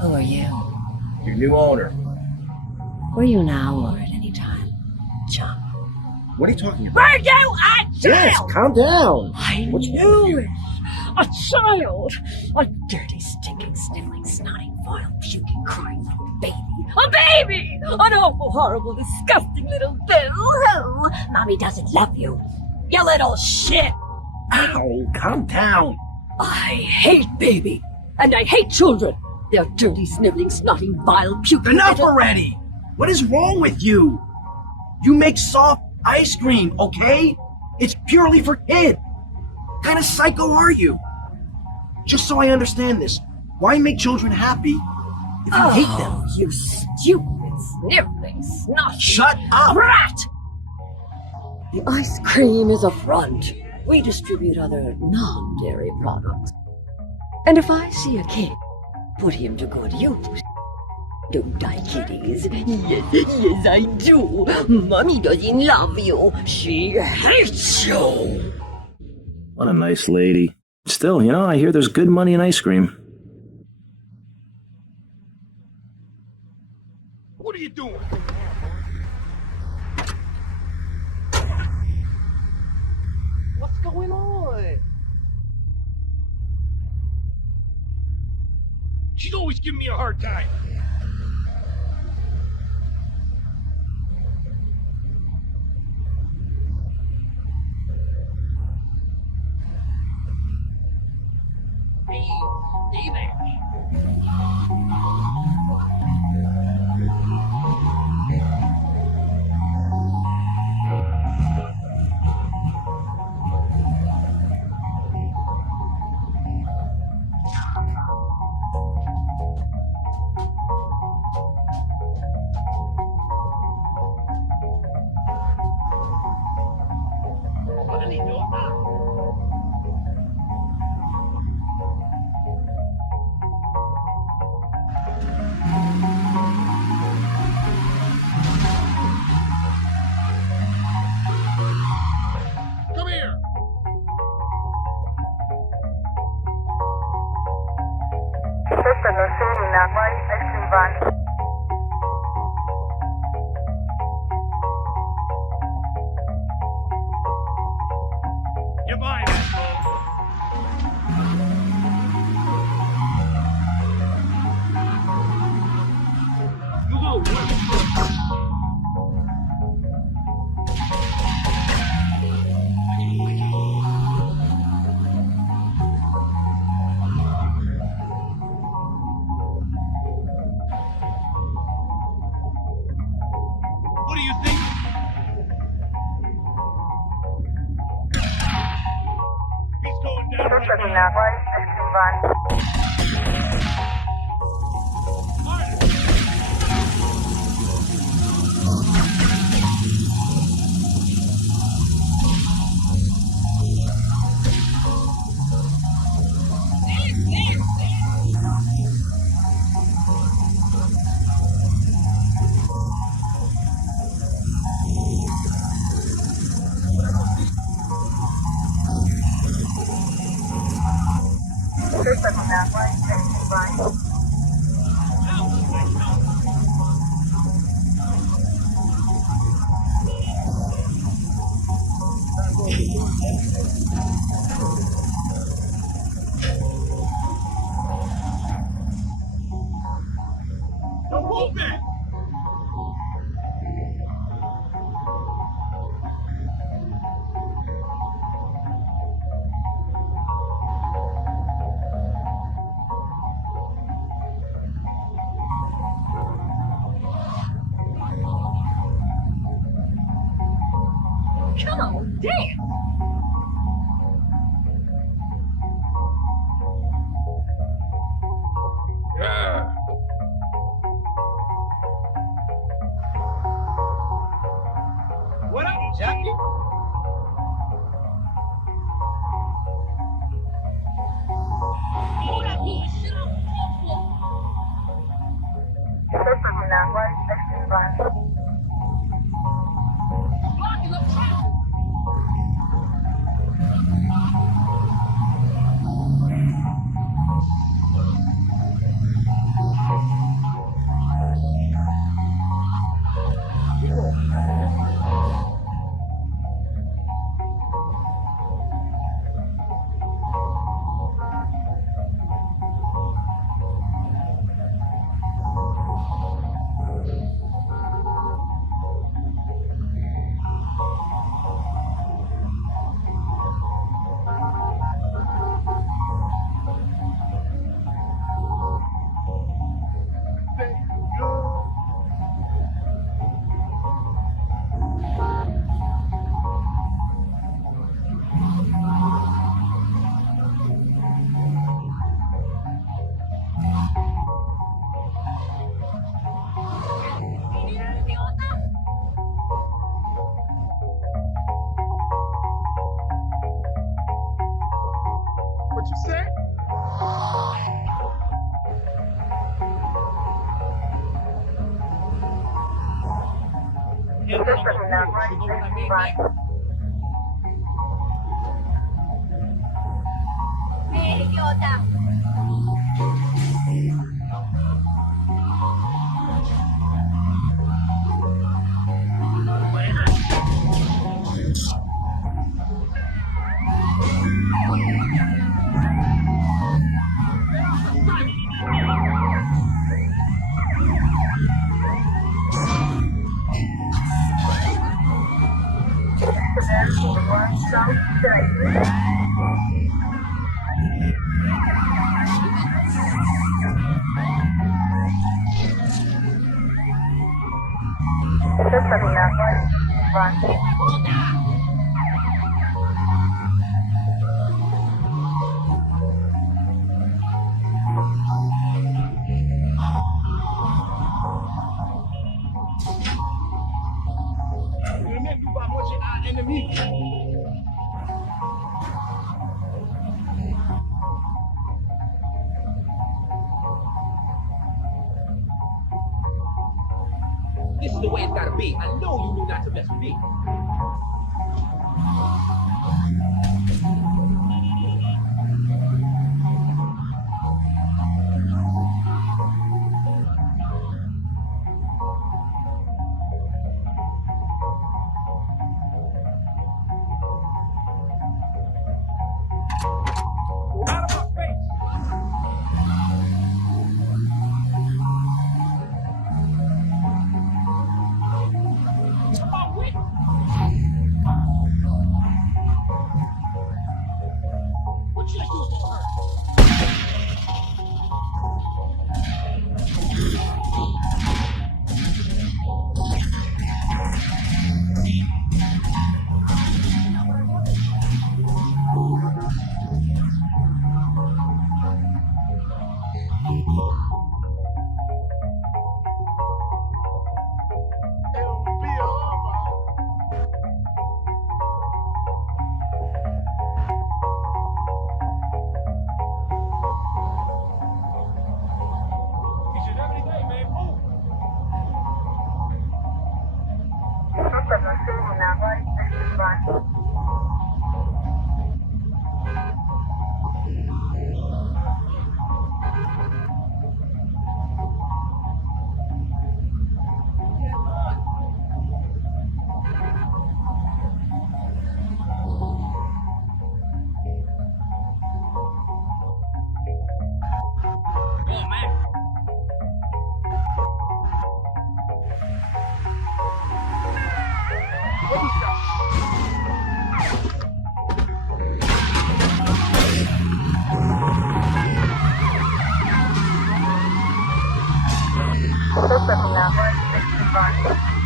Who are you? Your new owner. Were you now or at any time? Chum. What are you talking about? Were you a child? Yes, calm down. I knew it. A child. A dirty, stinking, sniveling, snotty, vile, puking, crying little baby. A baby! An awful, horrible, disgusting little bill. Mommy doesn't love you. You little shit. Ow, calm down. I hate baby. And I hate children. They're dirty, sniveling, snotty, vile, puking. Enough already! What is wrong with you? You make soft ice cream, okay? It's purely for kids. What kind of psycho are you? Just so I understand this, why make children happy if you hate them? You stupid, sniveling, snotty... Shut up! Rat! The ice cream is a front. We distribute other non-dairy products. And if I see a kid, put him to good use. Don't I, kiddies? Yes, I do. Mommy doesn't love you. She hates you. What a nice lady. Still, I hear there's good money in ice cream. What are you doing? What's going on? She's always giving me a hard time. Hey, stay there. What are they doing now? Come here. Sister, no shooting now. Why ice cream van? You're mine. You go. What do you think? He's going down right Sister, now. now. Why ice cream van? No movement! Come on, damn! What up, Jackie? What you say? idiota! This is the way it's gotta be. I know you knew not to mess with me. Out of my face! What you do for her? Suspect from Napa, 631.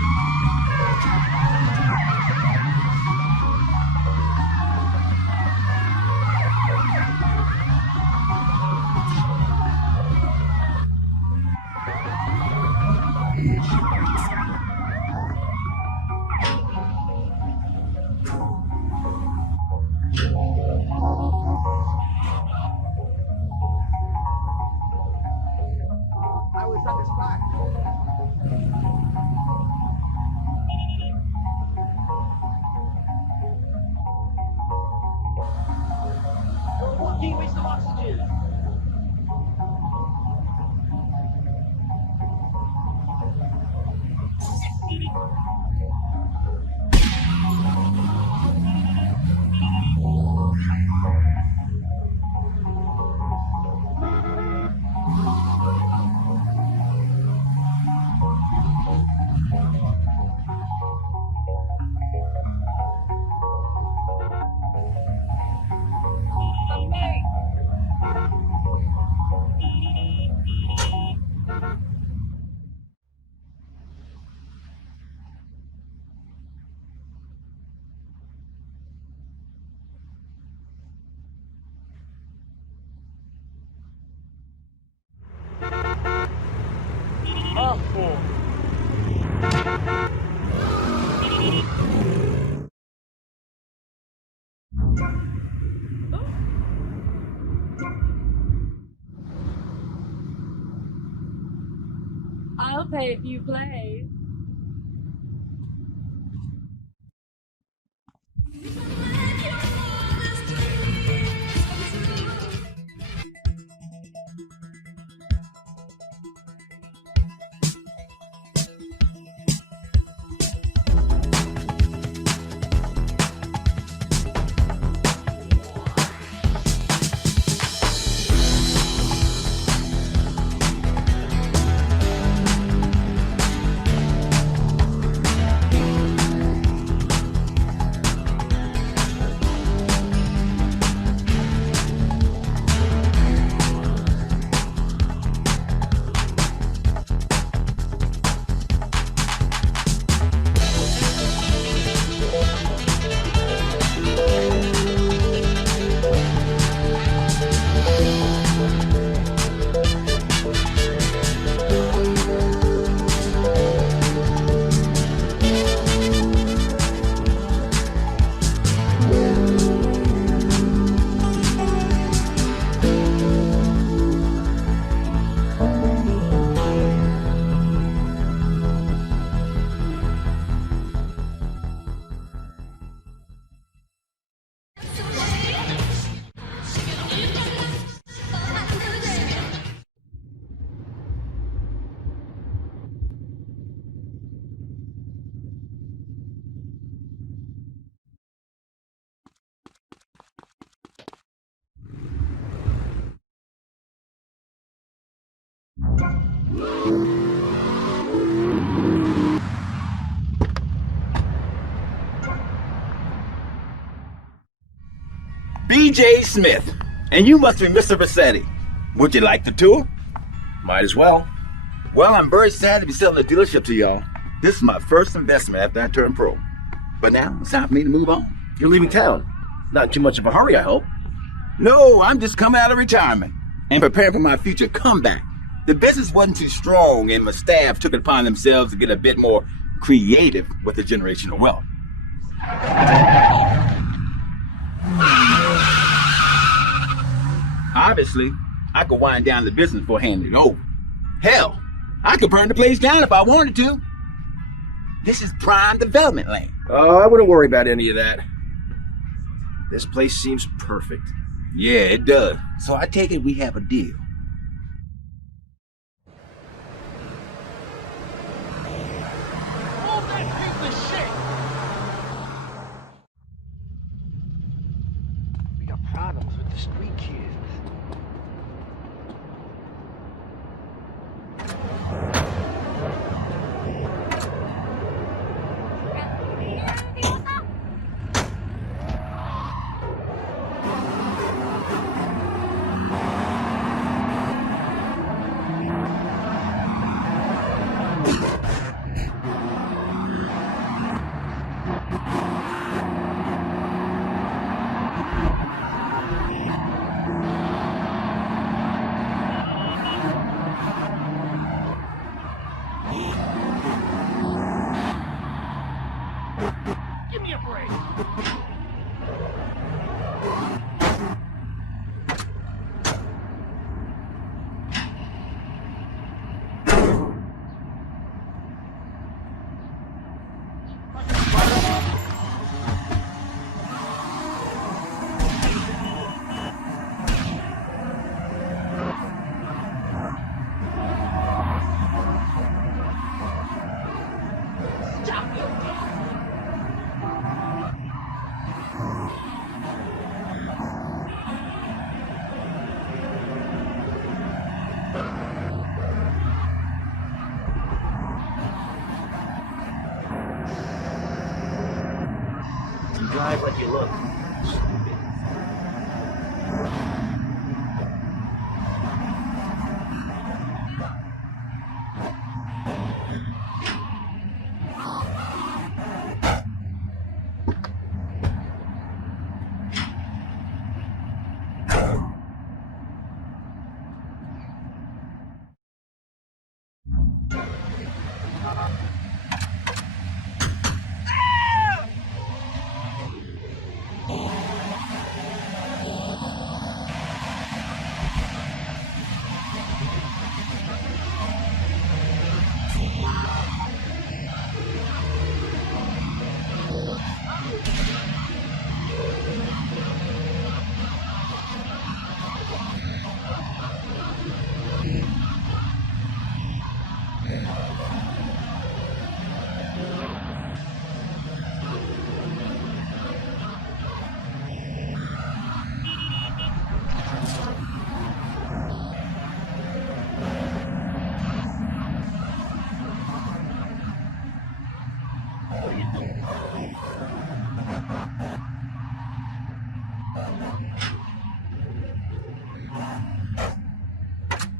I was at the spot. Can't waste some oxygen. I'll pay if you play. B.J. Smith, and you must be Mr. Vassetti. Would you like the tour? Might as well. Well, I'm very sad to be selling the dealership to y'all. This is my first investment after I turned pro. But now it's time for me to move on. You're leaving town. Not in too much of a hurry, I hope. No, I'm just coming out of retirement and preparing for my future comeback. The business wasn't too strong, and my staff took it upon themselves to get a bit more creative with the generational wealth. Obviously, I could wind down the business before handing it over. Hell, I could burn the place down if I wanted to. This is prime development land. Oh, I wouldn't worry about any of that. This place seems perfect. Yeah, it does. So I take it we have a deal. We got problems with the street kids. drive like you look.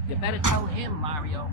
You better tell him, Mario.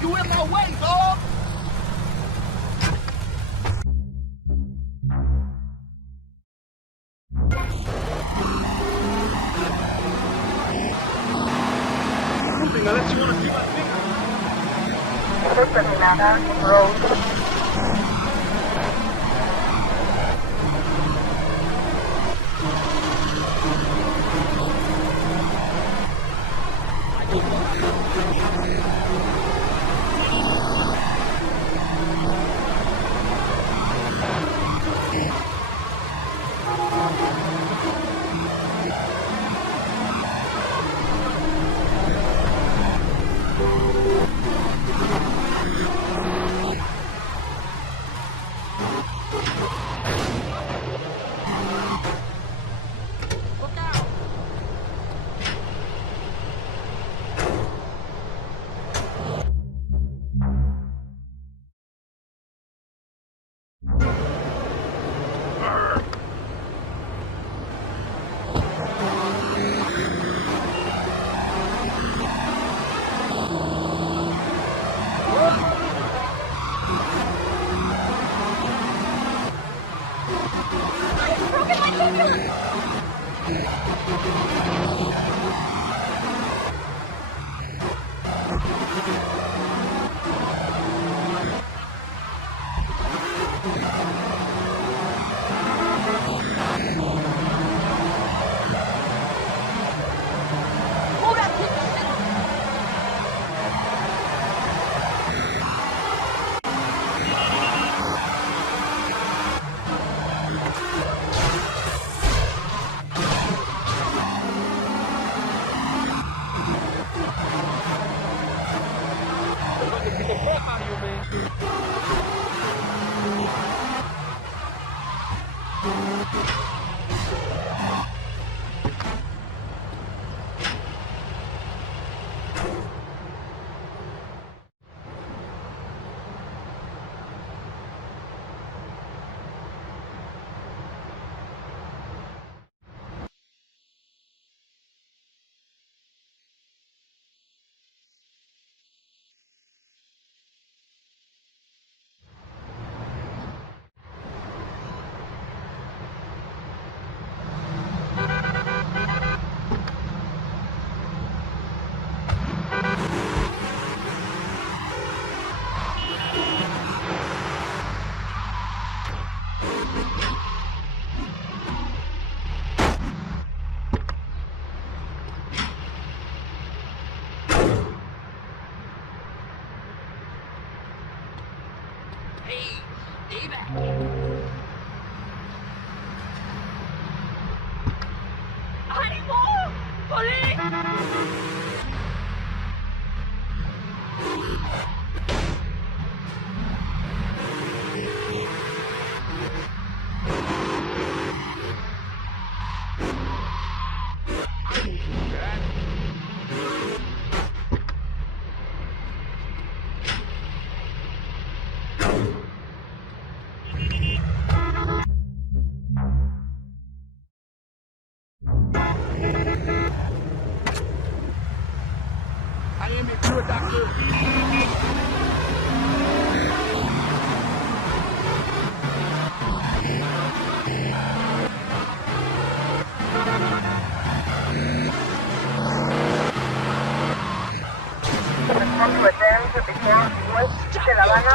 You in my way, dog! Moving, unless you want to see my finger. I am a pure doctor. Respond to attend before West de La Habana.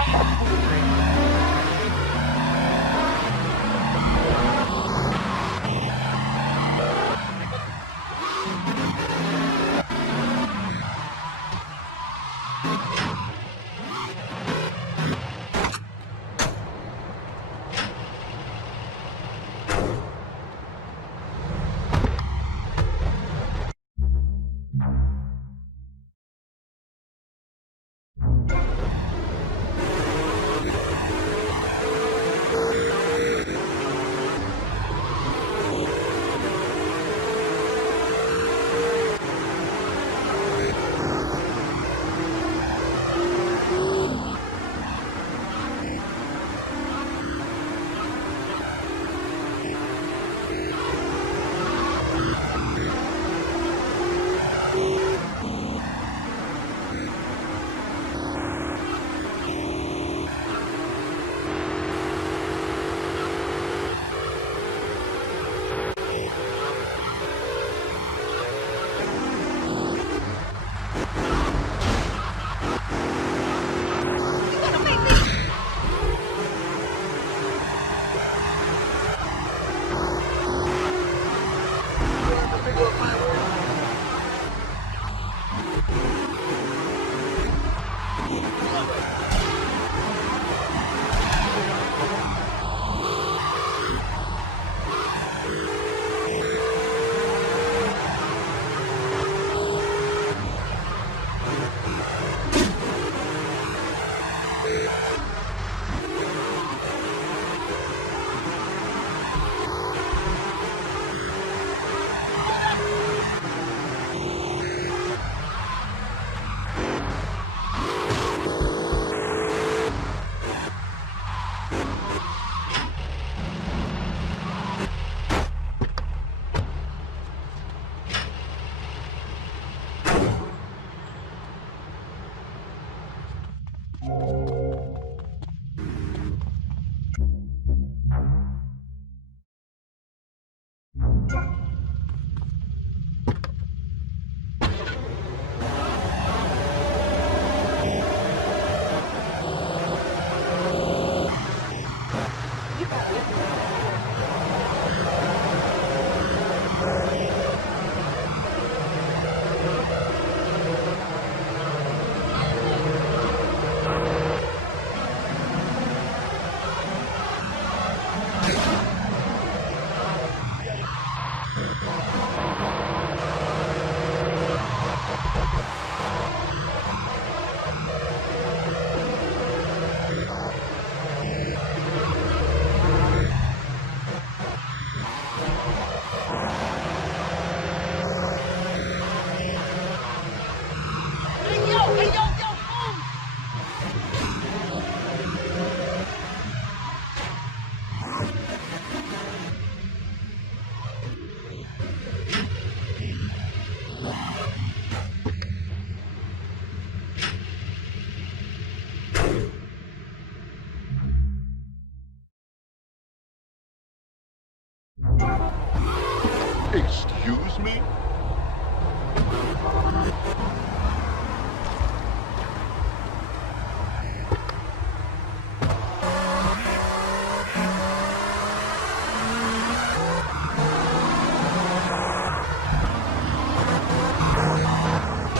Excuse me?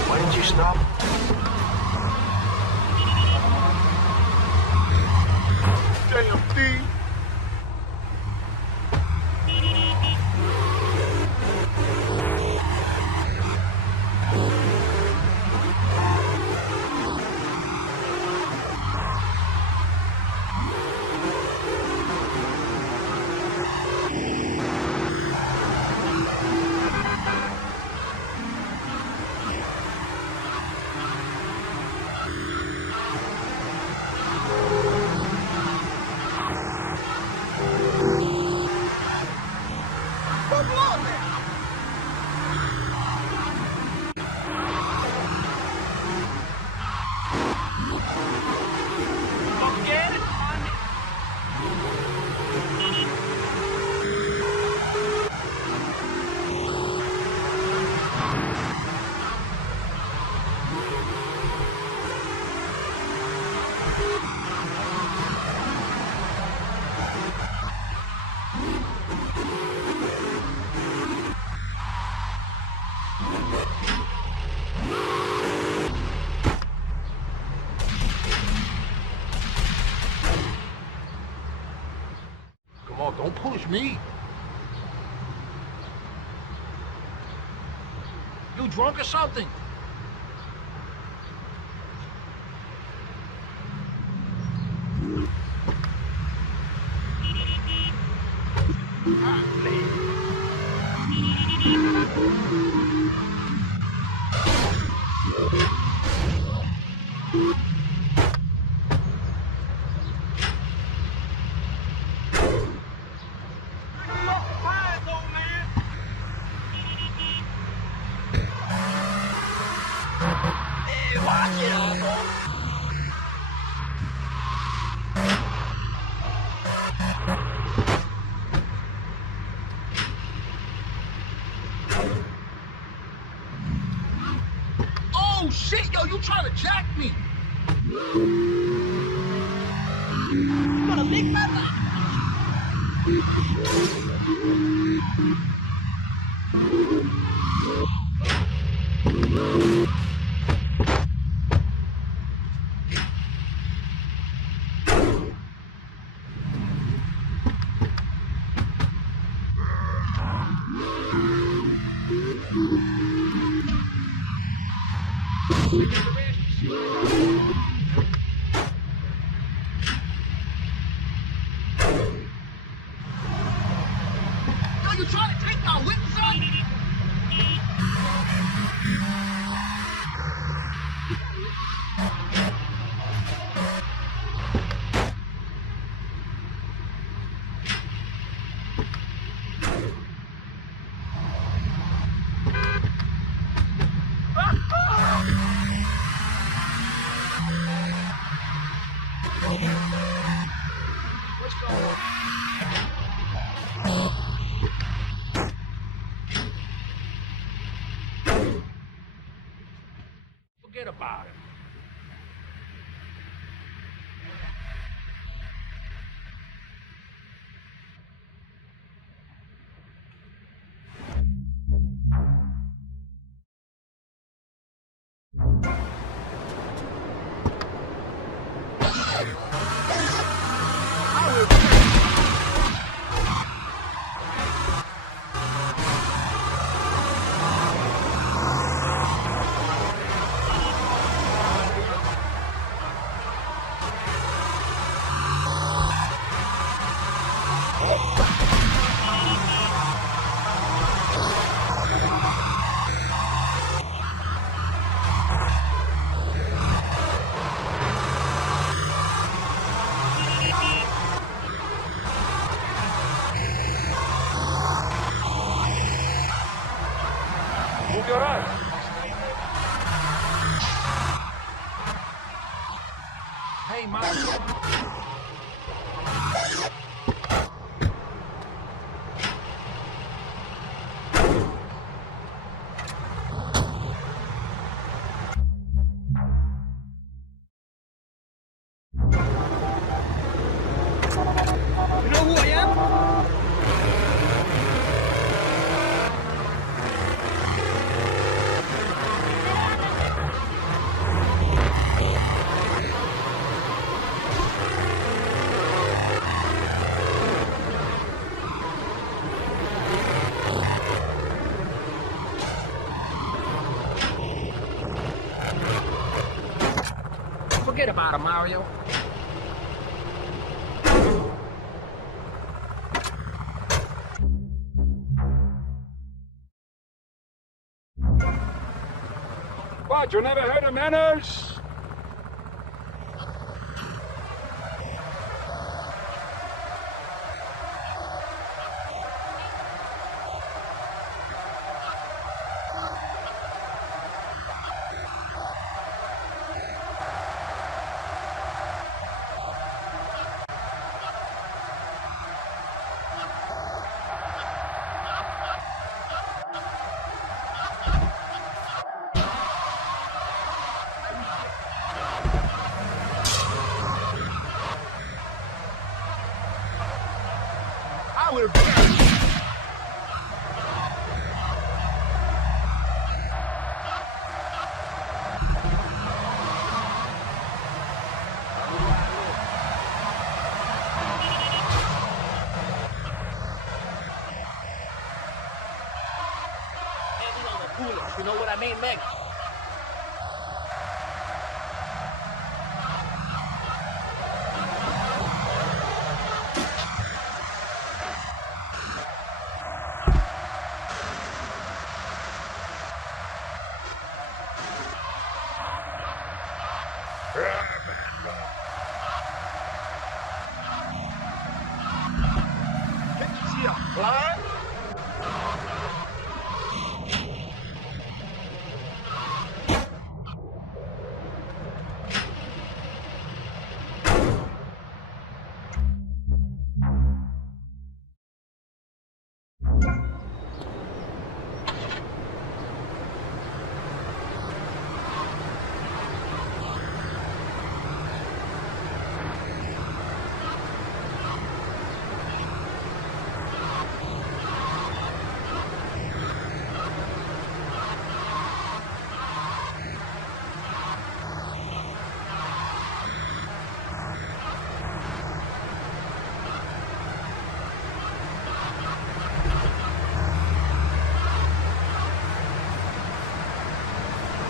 Why didn't you stop? Damn thief! Come on, don't push me. You drunk or something? Oh shit, yo, you trying to jack me? You gonna lick my butt? Yo, you trying to take my whip, son? What's going on? Forget about it. Move your eyes. Hey, Mario. You know who I am? Forget about it, Mario. What, you never heard of manners? coolers. You know what I mean, Meg?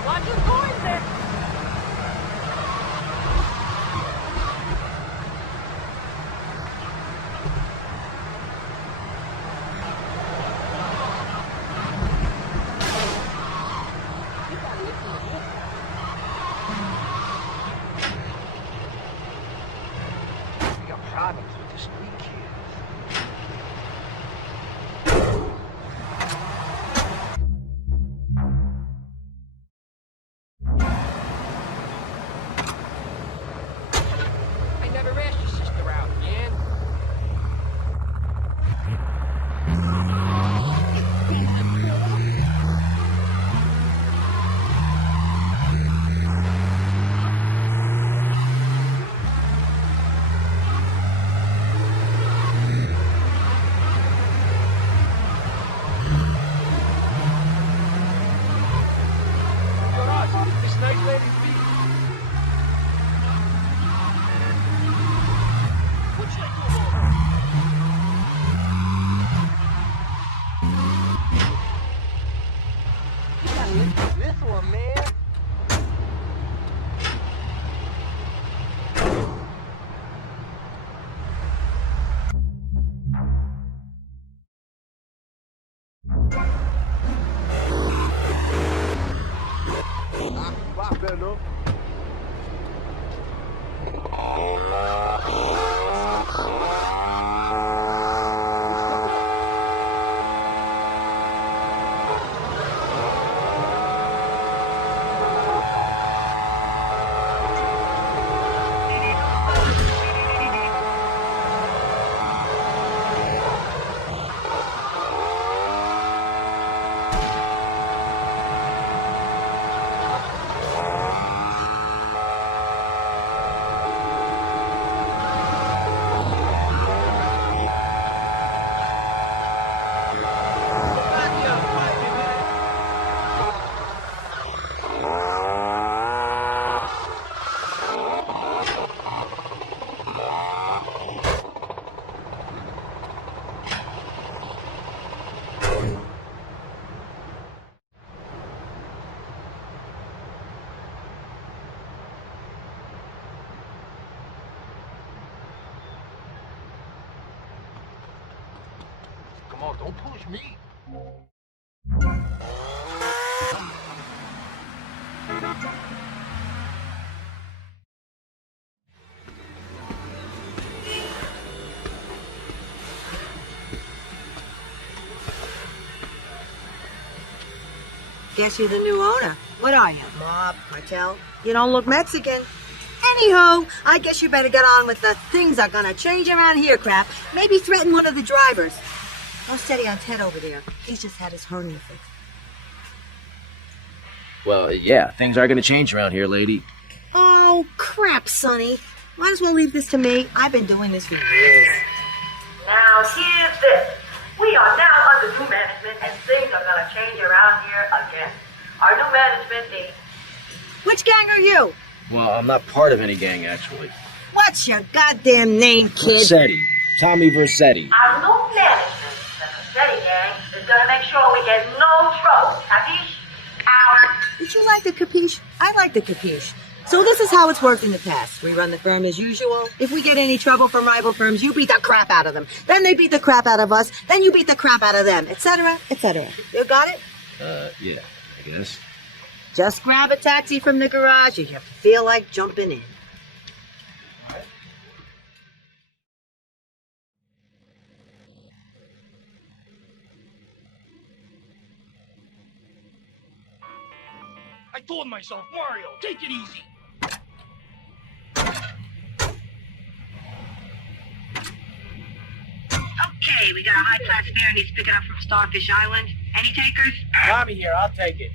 Watch your coins there. We got problems with the street kids. I never asked your sister out, man. This nice lady's feet. What should I do about her? You gotta look at this one, man. Come on, don't push me. Guess you're the new owner. What are you, mob, cartel? You don't look Mexican. Anyhow, I guess you better get on with the things are gonna change around here crap. Maybe threaten one of the drivers. Go steady on Ted over there. He's just had his hernia fixed. Well, yeah, things are gonna change around here, lady. Oh, crap, Sonny. Might as well leave this to me. I've been doing this for years. Now, here's this. We are now under new management, and things are going to change around here again. Our new management is... Which gang are you? Well, I'm not part of any gang, actually. What's your goddamn name, kid? Versetti. Tommy Versetti. Our new management, the Confetti Gang, is gonna make sure we get no trouble. Capiche? Out. Did you like the capiche? I like the capiche. So this is how it's worked in the past. We run the firm as usual. If we get any trouble from rival firms, you beat the crap out of them. Then they beat the crap out of us. Then you beat the crap out of them, etc., etc. You got it? Yeah, I guess. Just grab a taxi from the garage if you feel like jumping in. I told myself, Mario, take it easy. Okay, we got a high-class fare he's picking up from Starfish Island. Any takers? Tommy here, I'll take it.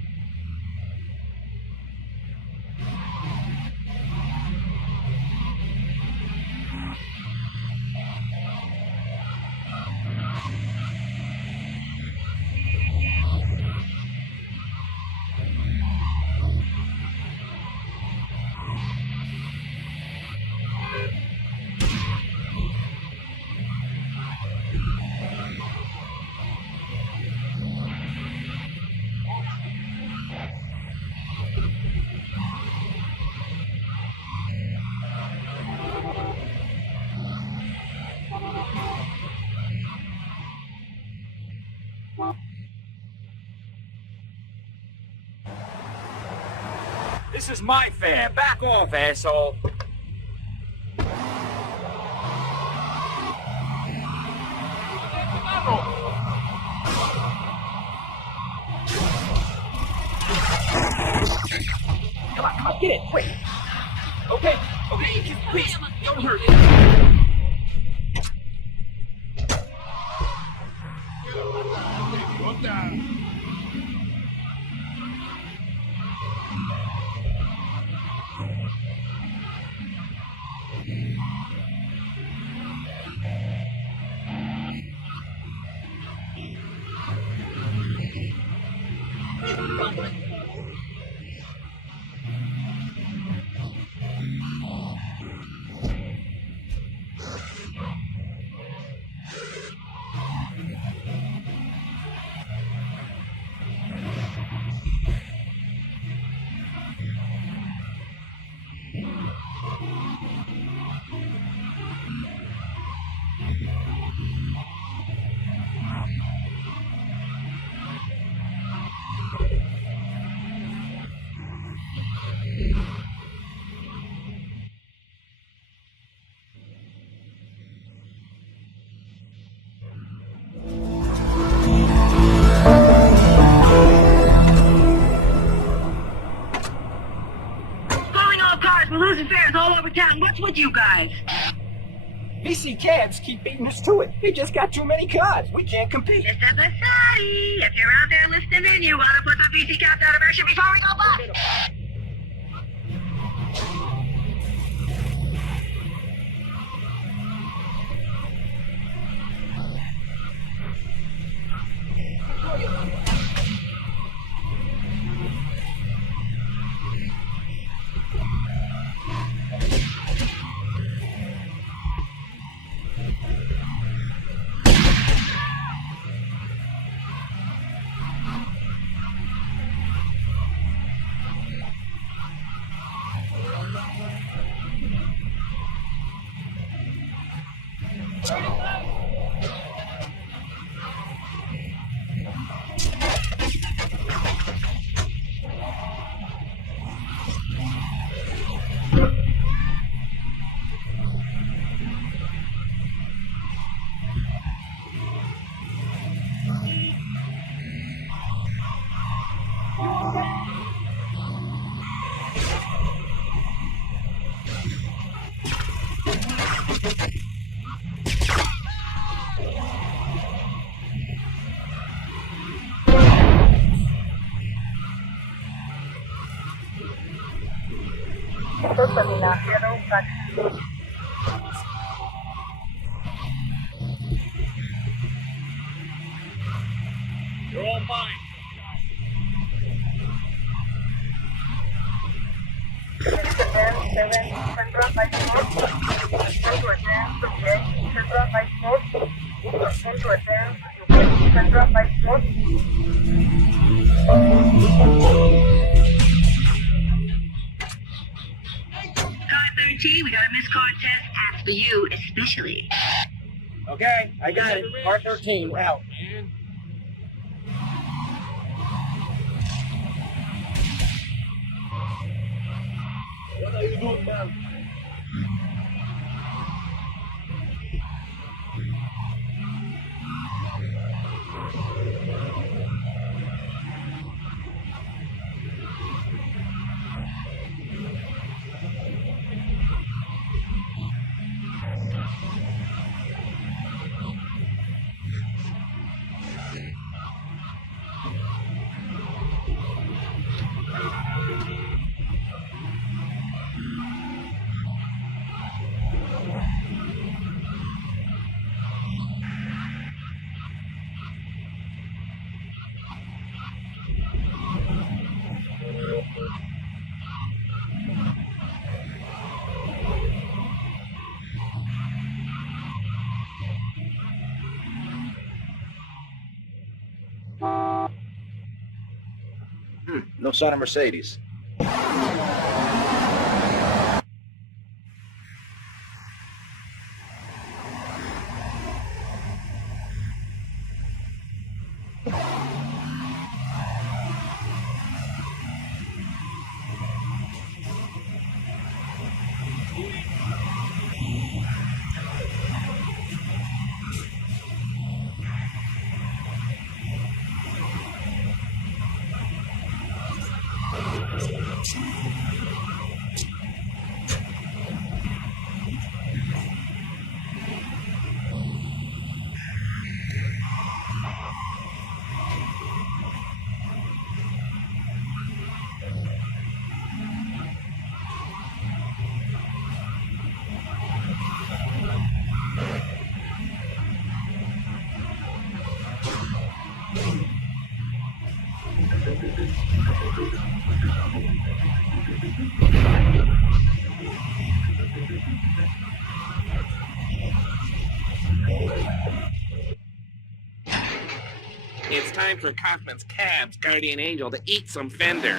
This is my fare. Back off, asshole. Come on, get it, quick. Okay, just please, don't hurt it. We're losing fares all over town. What's with you guys? VC cabs keep beating us to it. We just got too many cars. We can't compete. Mr. Basari, if you're out there listening in, you want to put the VC cabs out of action before we go back. You're all mine. Central been dropped by smoke. Car 13, we got a missed car test. Asked for you, especially. Okay, I got it. Car 13, out. What are you doing, man? No sign of Mercedes. It's time for Kaufman's Cab's guardian angel to eat some fender.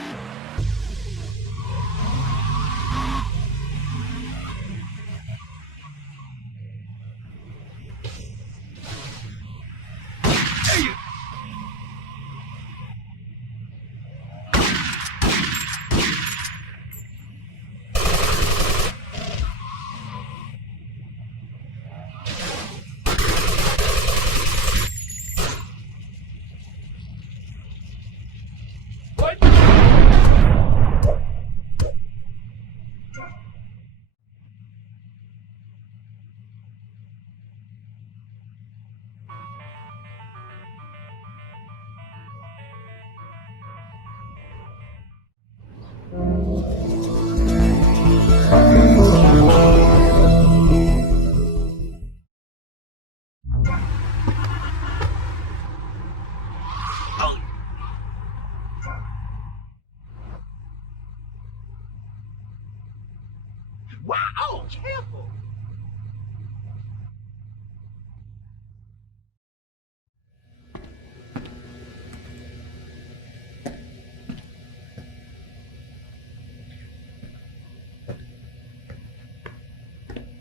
Wow, careful.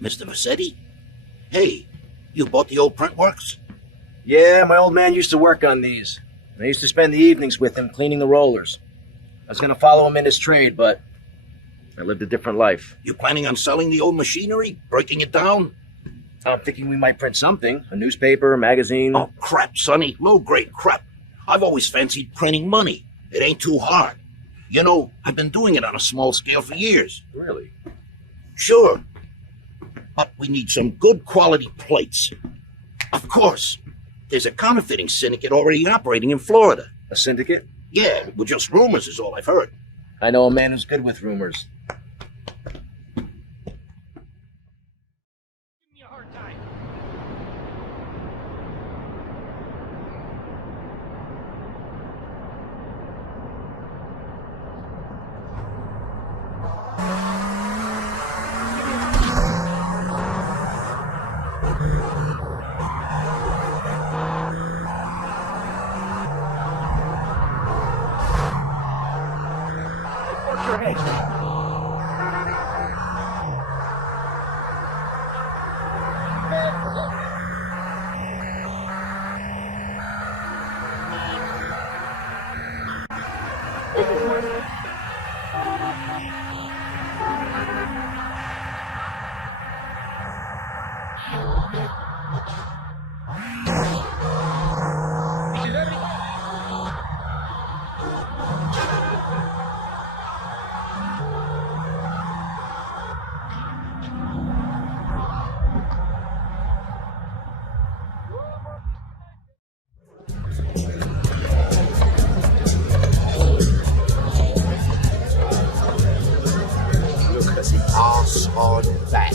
Mr. Vassetti? Hey, you bought the old print works? Yeah, my old man used to work on these. I used to spend the evenings with him cleaning the rollers. I was going to follow him in his trade, but I lived a different life. You planning on selling the old machinery? Breaking it down? I'm thinking we might print something. A newspaper, a magazine. Oh, crap, Sonny. Low-grade crap. I've always fancied printing money. It ain't too hard. You know, I've been doing it on a small scale for years. Really? Sure. But we need some good quality plates. Of course. There's a counterfeiting syndicate already operating in Florida. A syndicate? Yeah, well, just rumors is all I've heard. I know a man who's good with rumors. Ass on that.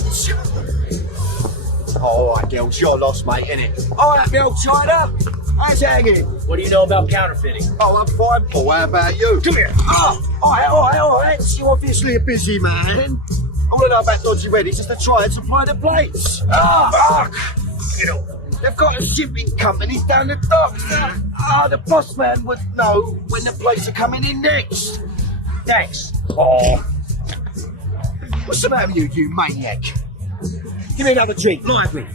Alright, girls, you're lost, mate, innit? Alright, Bill, tied up. How's hanging? What do you know about counterfeiting? Oh, I'm fine, Paul. How about you? Come here. Oh, alright. You're obviously a busy man. I want to know about dodgy weddings just to try and supply the plates. Fuck! You know, they've got a shipping company down the docks. The boss man would know when the plates are coming in next. Thanks. Oh. What's the matter with you, you maniac? Give me another drink, lively.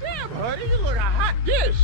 Damn, buddy, you look a hot dish.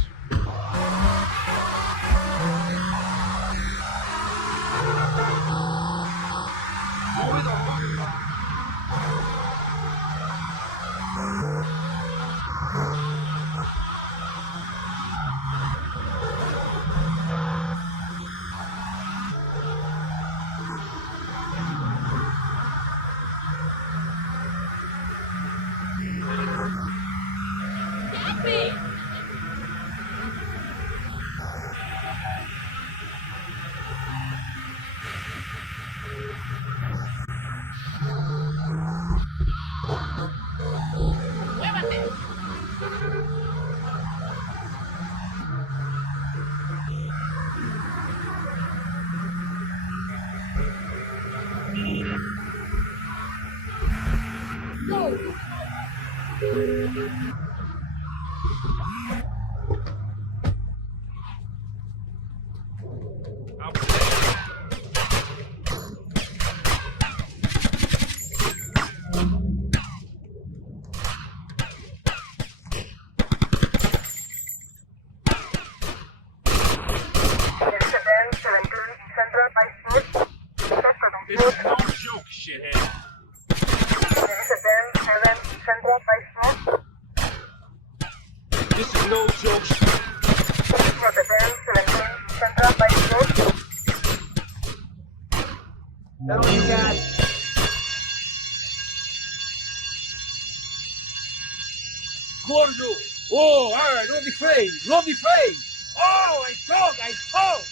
This is no joke, shithead. This is no joke. That all you got? Gordo! Oh, alright, don't be afraid. Don't be afraid. Oh, I told.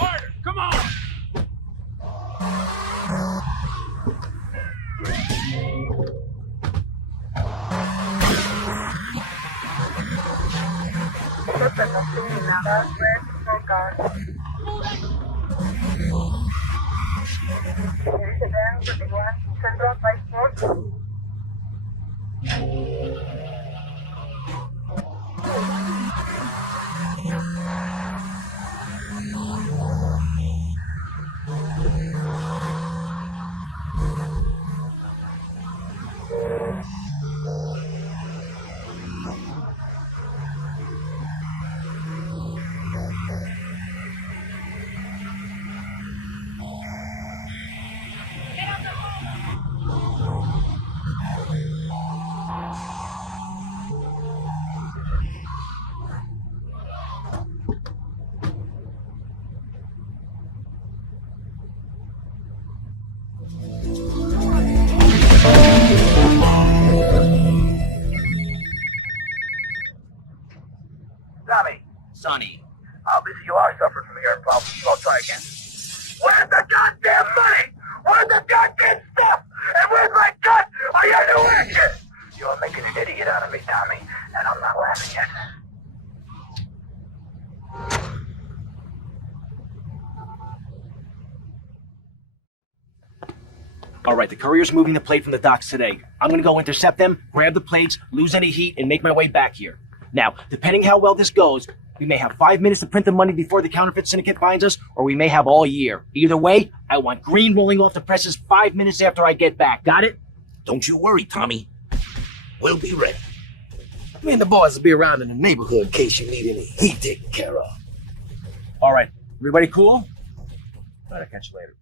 Order, come on! again. Where's the goddamn money? Where's the goddamn stuff? And where's my cut? Are you new actors? You're making an idiot out of me, Tommy, and I'm not laughing yet. All right, the courier's moving the plate from the docks today. I'm gonna go intercept them, grab the plates, lose any heat, and make my way back here. Now, depending how well this goes, we may have 5 minutes to print the money before the counterfeit syndicate finds us, or we may have all year. Either way, I want green rolling off the presses 5 minutes after I get back. Got it? Don't you worry, Tommy. We'll be ready. Me and the boys will be around in the neighborhood in case you need any heat taken care of. All right, everybody cool? All right, I'll catch you later.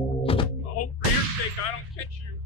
Oh, for your sake, I don't catch you.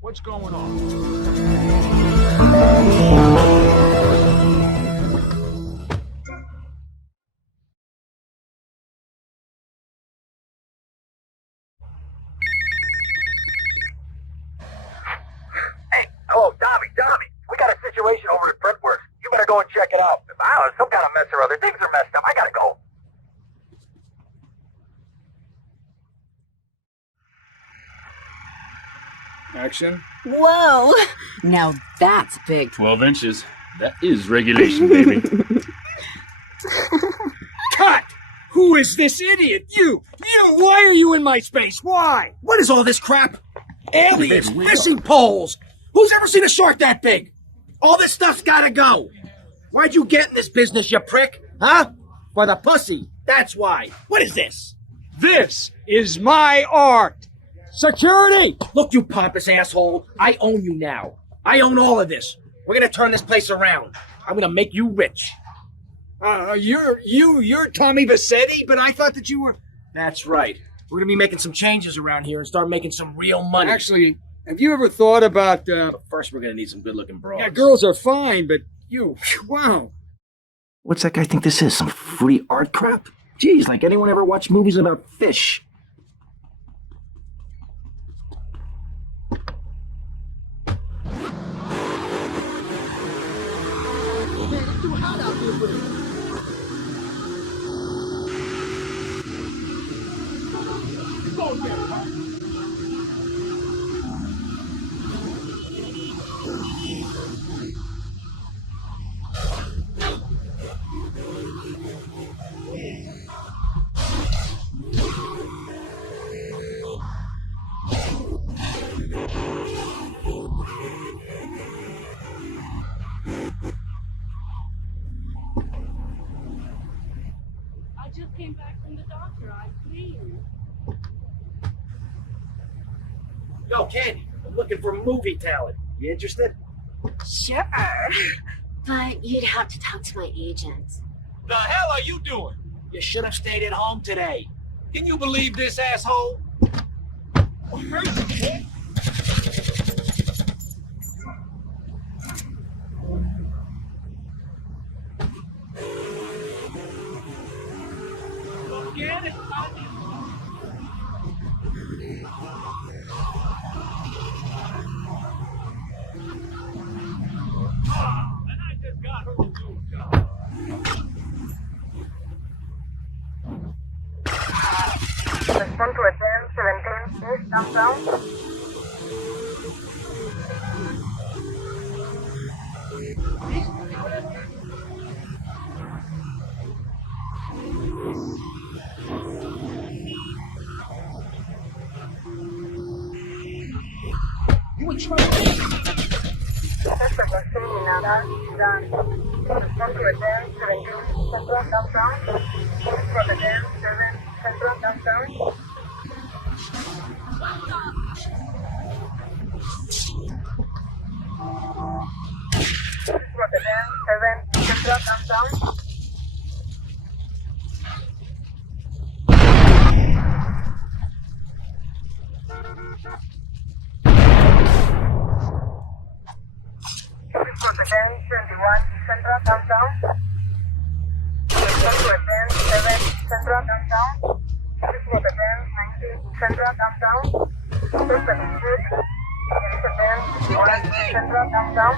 What's going on? Hello, Tommy, we got a situation over at Printworks. You better go and check it out. I don't know, some kind of mess or other. Things are messed up. I gotta go. Action. Whoa! Now that's big. 12 inches. That is regulation, baby. Cut! Who is this idiot? You! Why are you in my space? Why? What is all this crap? Aliens, Baby, fishing poles! Who's ever seen a shark that big? All this stuff's gotta go. Why'd you get in this business, you prick? Huh? For the pussy. That's why. What is this? This is my art! Security! Look, you pompous asshole. I own you now. I own all of this. We're gonna turn this place around. I'm gonna make you rich. You're Tommy Vassetti, but I thought that you were... That's right. We're gonna be making some changes around here and start making some real money. Actually, have you ever thought about, But first, we're gonna need some good-looking broads. yeah, girls are fine, but you, wow. What's that guy think this is? Some free art crap? Geez, like anyone ever watched movies about fish? I just came back from the doctor. I'm clean. Yo, Candy, I'm looking for movie talent. You interested? Sure. But you'd have to talk to my agent. The hell are you doing? You should have stayed at home today. Can you believe this asshole? Get it? Respond to attend 17 East Downtown. You in trouble? Suspect was seen in Respond to attend 17 Central Downtown. East from attend 7 Central Downtown. Rotterdam, 7 Central Downtown. Rotterdam, 21 Central Downtown. Rotterdam, 7 Central Downtown. Rotterdam, 90 Central Downtown. Rotterdam, 1 Central Downtown.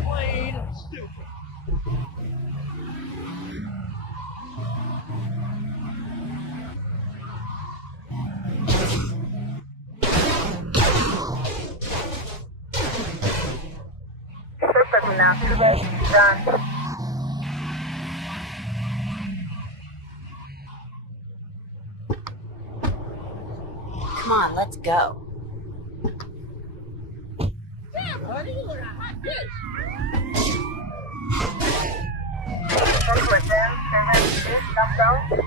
Plain stupid. Suspect now today done. Come on, let's go. Damn, buddy, you look a hot dish. Rotterdam, 7 East Downtown.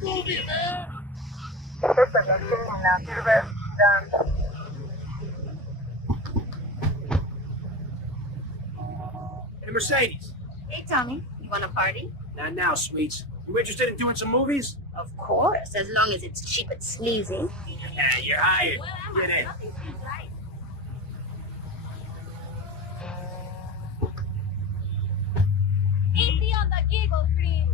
Movie, man! Suspect was seen in Silver done. Hey, Mercedes. Hey, Tommy, you want a party? Not now, sweets. You interested in doing some movies? Of course, as long as it's cheap and sleazy. Yeah, you're hired. Get in. Easy on the giggle, please.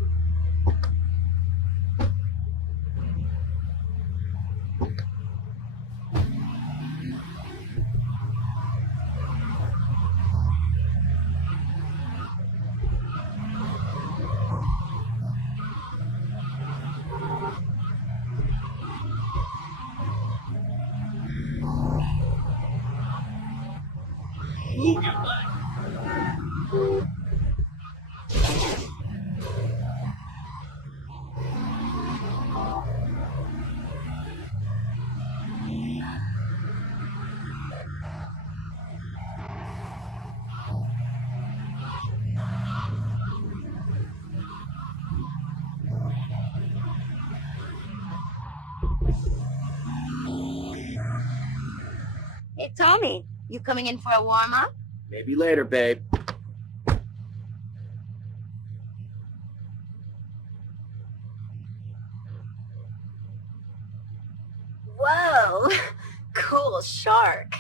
Move your butt. Hey, Tommy, you coming in for a warm-up? Maybe later, babe. Whoa, cool shark.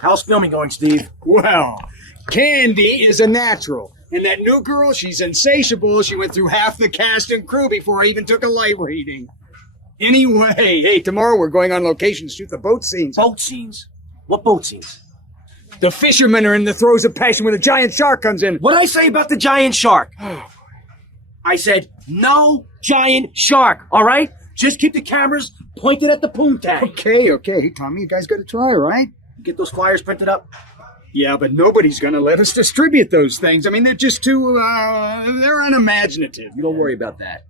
How's filming going, Steve? Well, Candy is a natural. And that new girl, she's insatiable. She went through half the cast and crew before I even took a light reading. Anyway, hey, tomorrow we're going on location to shoot the boat scenes. Boat scenes? What boat scenes? The fishermen are in the throes of passion when a giant shark comes in. What'd I say about the giant shark? I said, no giant shark, all right? Just keep the cameras pointed at the poontang. Okay, Tommy, you guys gotta try, right? Get those flyers printed up? Yeah, but nobody's gonna let us distribute those things. I mean, they're just too, they're unimaginative. You don't worry about that.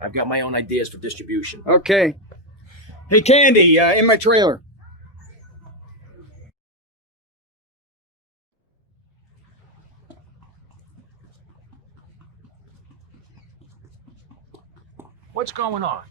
I've got my own ideas for distribution. Okay. Hey, Candy, in my trailer. What's going on?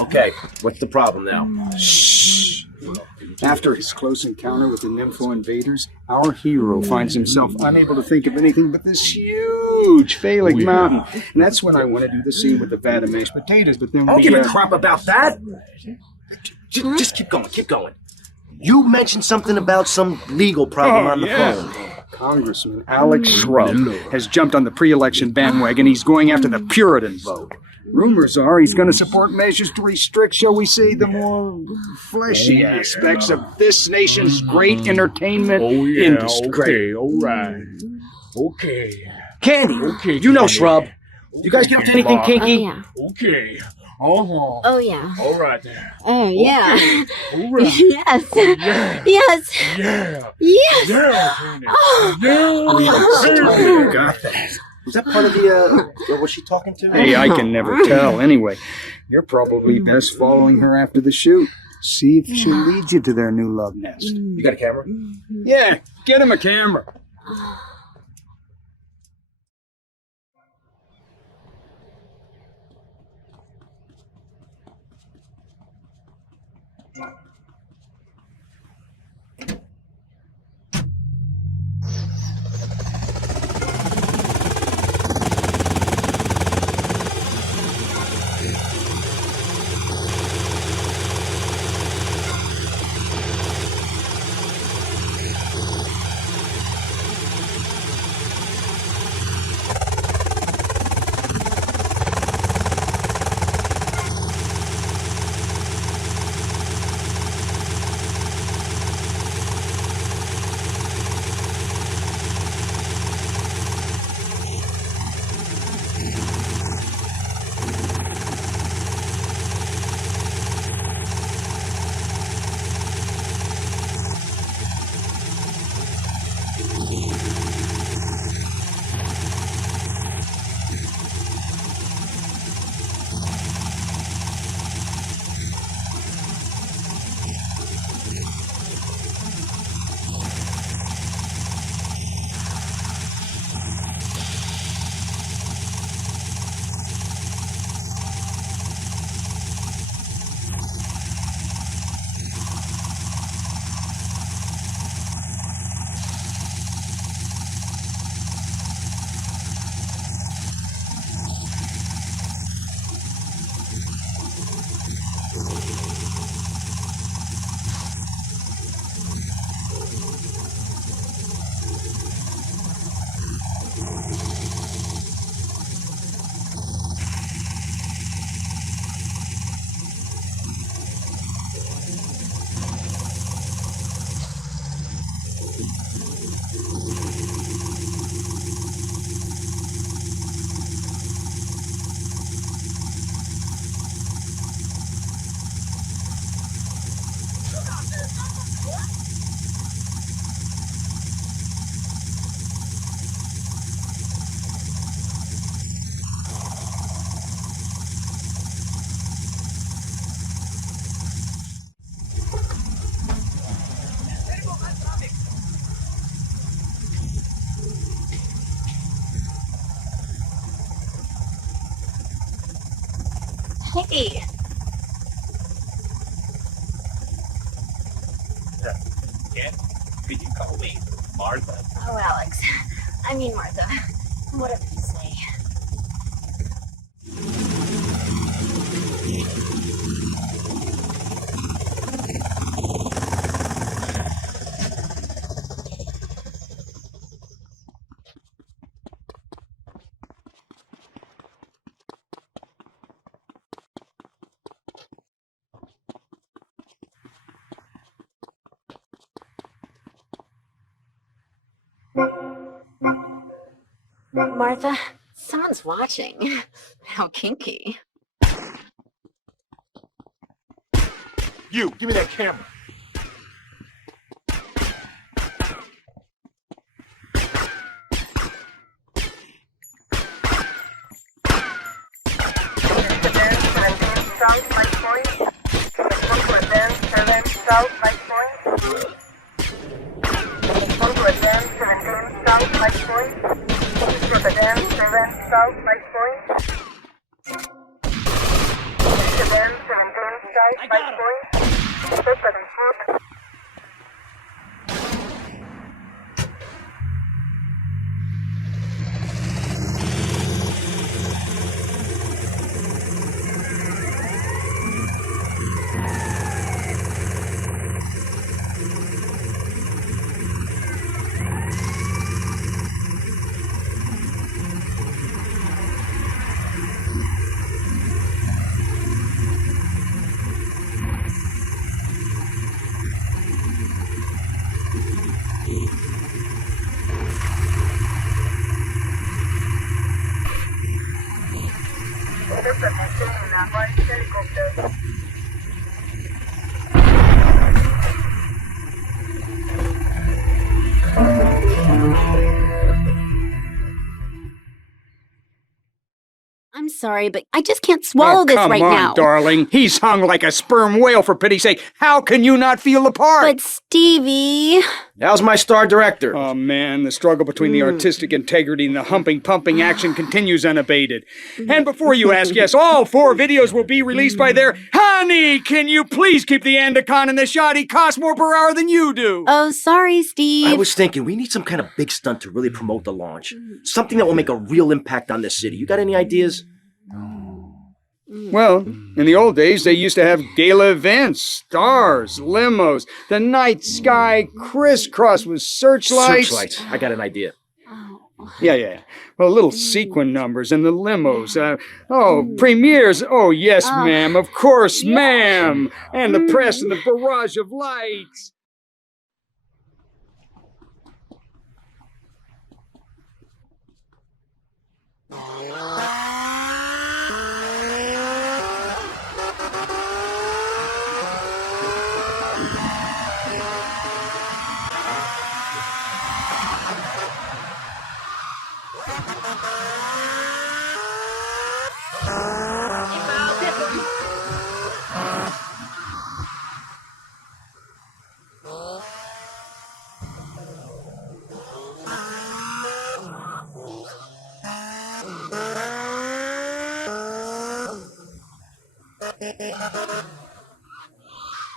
Okay, what's the problem now? Shh. After his close encounter with the Nympho invaders, our hero finds himself unable to think of anything but this huge phallic mountain. And that's when I want to do the scene with the vat of mashed potatoes, but then I don't give a crap about that. Just keep going. You mentioned something about some legal problem on the phone. Congressman Alex Shrub has jumped on the pre-election bandwagon. He's going after the Puritan vote. Rumors are he's going to support measures to restrict, shall we say, the more fleshy aspects of this nation's great entertainment industry. Okay, all right. Okay. Candy! Okay, You know Candy. Shrub. You guys get up to anything kinky? Oh, yeah. Okay. Oh, yeah. All right then. Oh, yeah. All right. Yes. Yeah. Yes. Yeah. Yes. Yeah, Candy. You got that. Was that part of the, or was she talking to? Hey, I can never tell. Anyway, you're probably best following her after the shoot. See if she leads you to their new love nest. You got a camera? Yeah, get him a camera. Hey. Yeah. Could you call me Martha? Oh, Alex. I mean, Martha. Whatever you say. Martha, someone's watching. How kinky. You, give me that camera. sorry, but I just can't swallow this right now. now. Come on, darling. He's hung like a sperm whale, for pity's sake. How can you not feel the part? But Stevie... How's my star director? Oh, man, the struggle between the artistic integrity and the pumping action continues unabated. And before you ask, yes, all 4 videos will be released by their... Honey, can you please keep the Andacon in the shot? He costs more per hour than you do. Oh, sorry, Steve. I was thinking, we need some kind of big stunt to really promote the launch. Something that will make a real impact on this city. You got any ideas? Well, in the old days, they used to have gala events, stars, limos, the night sky crisscrossed with searchlights. Searchlights. I got an idea. Yeah. Well, little sequin numbers and the limos. Premieres. Oh, yes, ma'am. Of course, ma'am. And the press and the barrage of lights.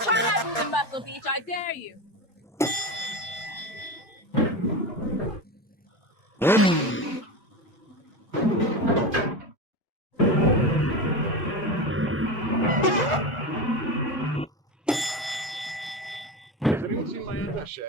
Turn up, Muscle Beach, I dare you. Has anyone seen my attaché?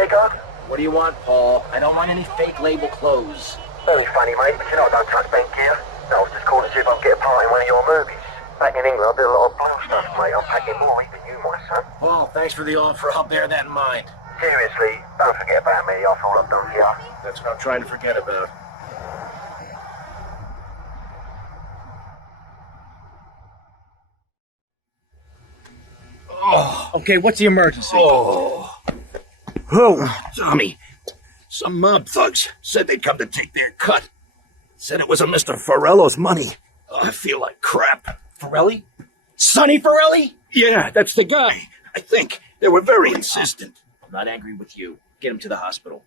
they got? What do you want, Paul? I don't want any fake label clothes. Very funny, mate, but you know I don't touch bank gear. No, I was just calling to see if I can get a part in one of your movies. Back in England, I did a lot of blue stuff, mate. I'm packing more even you, my son. Paul, thanks for the offer. I'll bear that in mind. Seriously, don't forget about me after all I've done for you. That's what I'm trying to forget about. Oh. Okay, what's the emergency? Oh, Tommy. Some mob thugs said they'd come to take their cut. Said it was a Mr. Forello's money. Oh, I feel like crap. Forelli? Sonny Forelli? Yeah, that's the guy. I think. They were very insistent. I'm not angry with you. Get him to the hospital.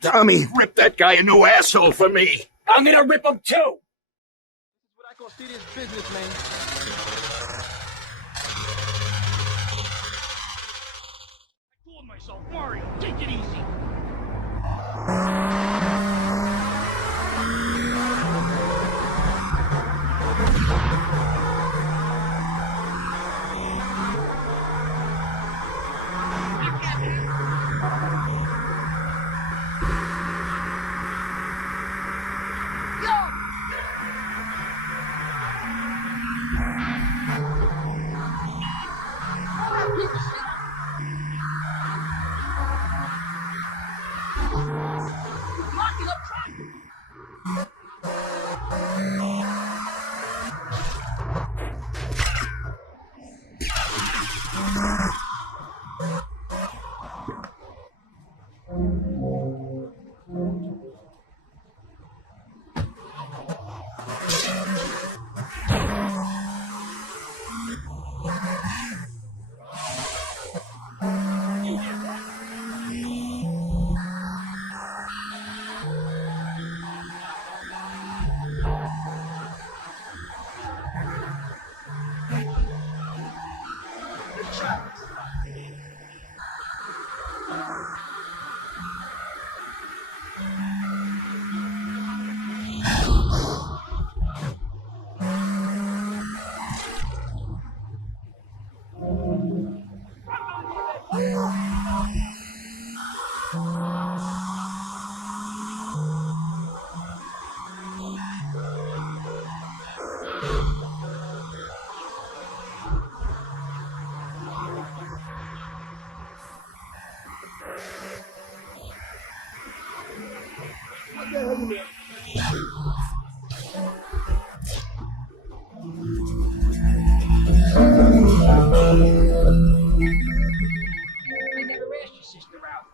Tommy, rip that guy a new asshole for me. I'm gonna rip him too! What I call serious business, man. I told myself, Mario, take it easy.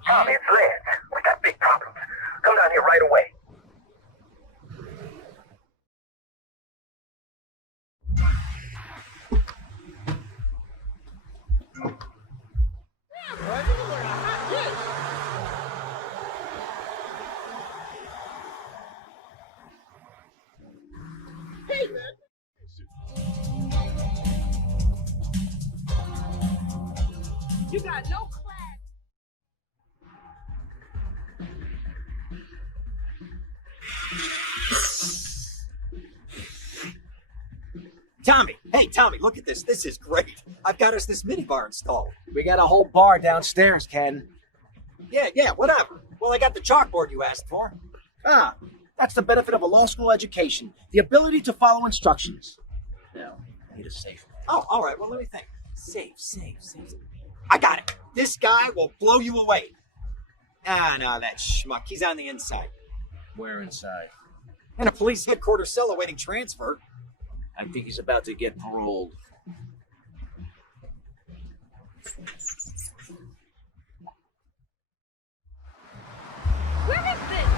Tommy, it's Lance. We got big problems. Come down here right away. You got no class. Tommy! Hey, Tommy, look at this. This is great. I've got us this minibar installed. We got a whole bar downstairs, Ken. Yeah, whatever. Well, I got the chalkboard you asked for. Ah, that's the benefit of a law school education. The ability to follow instructions. Now, I need a safe. Oh, all right. Well, let me think. Safe. I got it. This guy will blow you away. Ah, no, that schmuck. He's on the inside. Where inside? In a police headquarters cell awaiting transfer. I think he's about to get paroled. Where is this?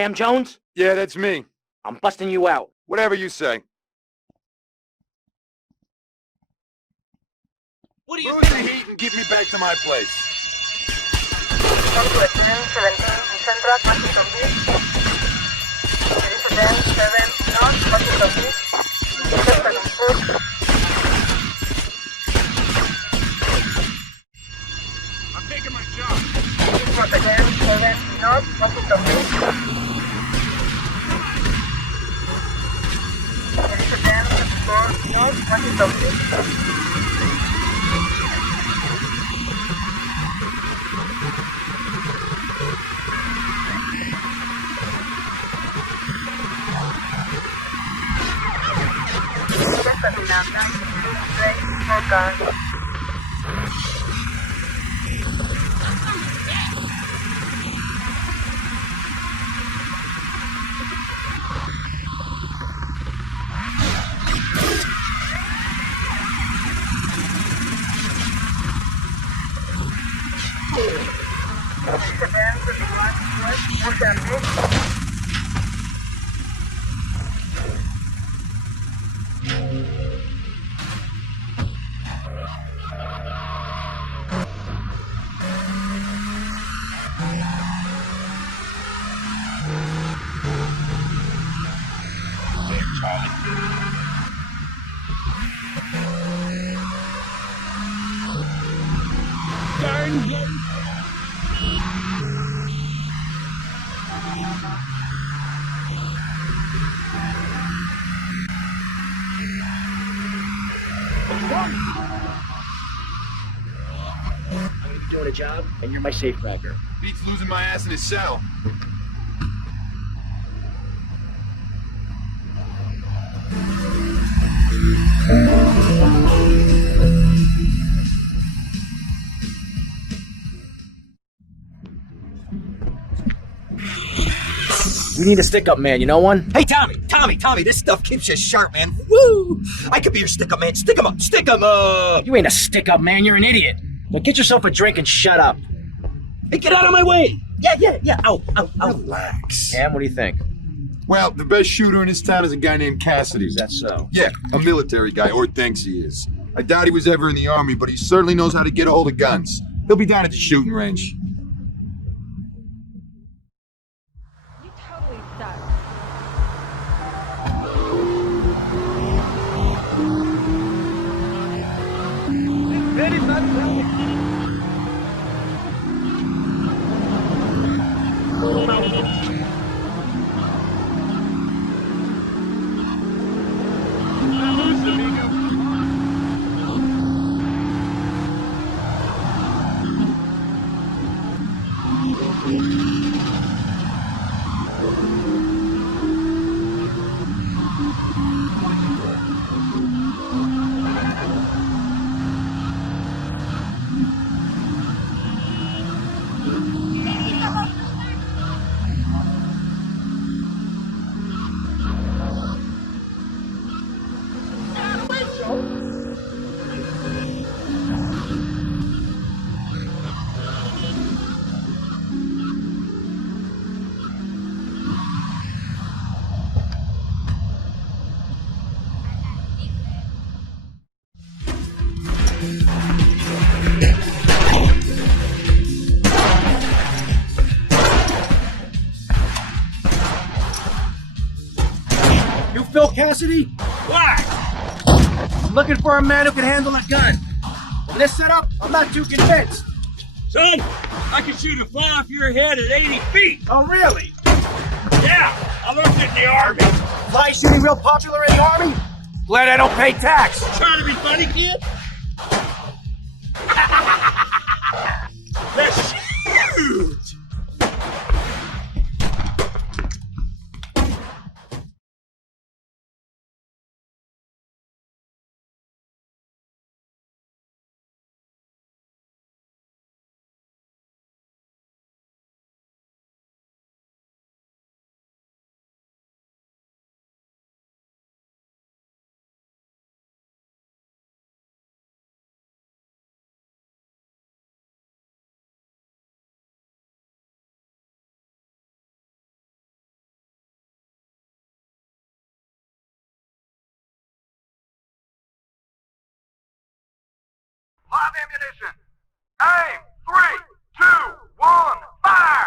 Cam Jones? Yeah, that's me. I'm busting you out. Whatever you say. What do you Lose the heat and get me back to my place. I'm taking my shot. I'm doing a job, and you're my safecracker. Beats losing my ass in his cell. You need a stick-up man, you know one? Hey, Tommy, this stuff keeps you sharp, man. Woo! I could be your stick-up man. Stick 'em up. You ain't a stick-up man, you're an idiot. Now get yourself a drink and shut up. Hey, get out of my way. Yeah. Ow. Relax. Cam, what do you think? Well, the best shooter in this town is a guy named Cassidy. Is that so? Yeah, a military guy, or thinks he is. I doubt he was ever in the army, but he certainly knows how to get a hold of guns. He'll be down at the shooting range. You totally suck. You Phil Cassidy? Why? I'm looking for a man who can handle a gun. With this setup, I'm not too convinced. Son, I can shoot a fly off your head at 80 feet. Oh, really? Yeah, I learned it in the army. Fly shooting real popular in the army? Glad I don't pay tax. Trying to be funny, kid? That's huge. Live ammunition. Aim. 3, 2, 1, fire!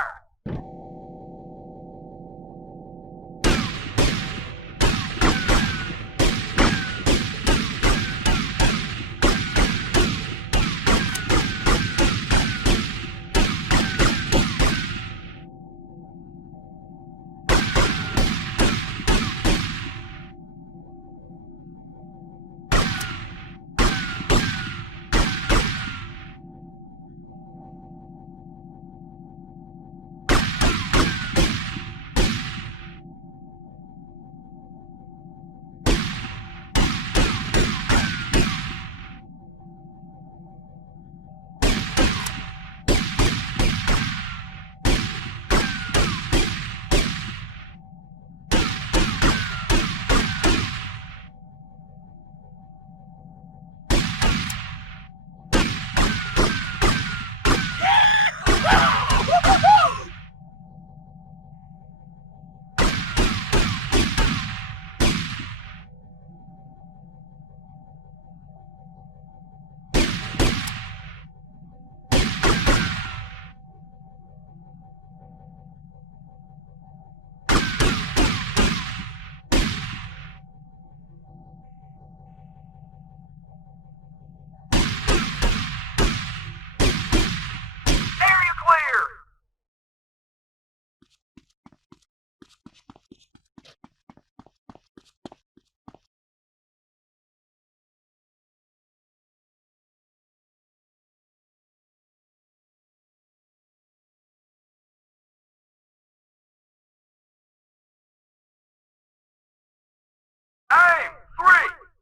Aim! 3,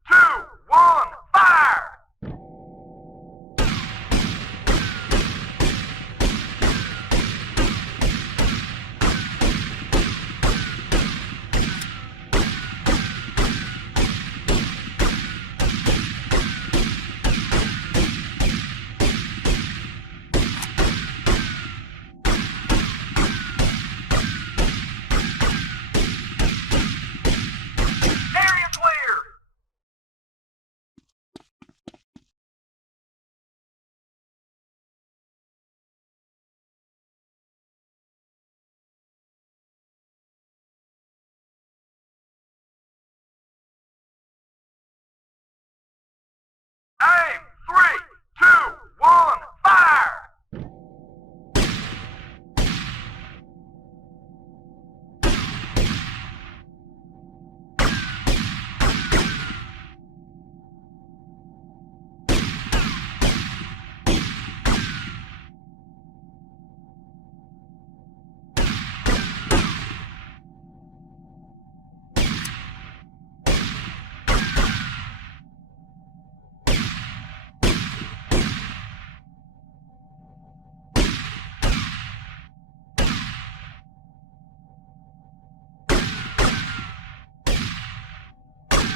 2, 1, fire! Aim! 3, 2, 1, fire!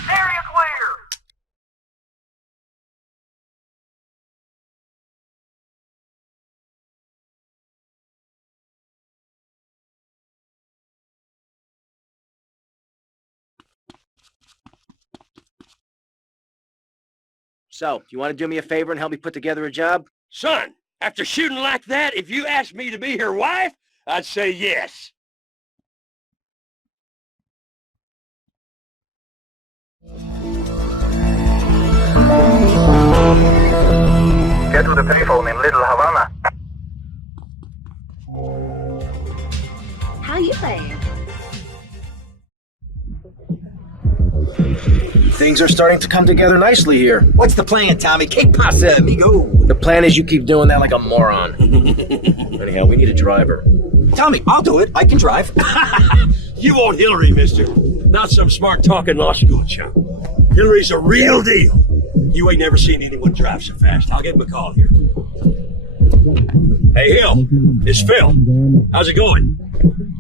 Area clear! So, you want to do me a favor and help me put together a job? Son, after shooting like that, if you asked me to be your wife, I'd say yes. Get to the payphone in Little Havana. How you playing? Things are starting to come together nicely here. What's the plan, Tommy? Que pasa, amigo? The plan is you keep doing that like a moron. Anyhow, we need a driver. Tommy, I'll do it. I can drive. You want Hillary, mister. Not some smart-talking law school chump. Hillary's a real deal. You ain't never seen anyone drive so fast. I'll give him a call here. Hey, Hill. It's Phil. How's it going?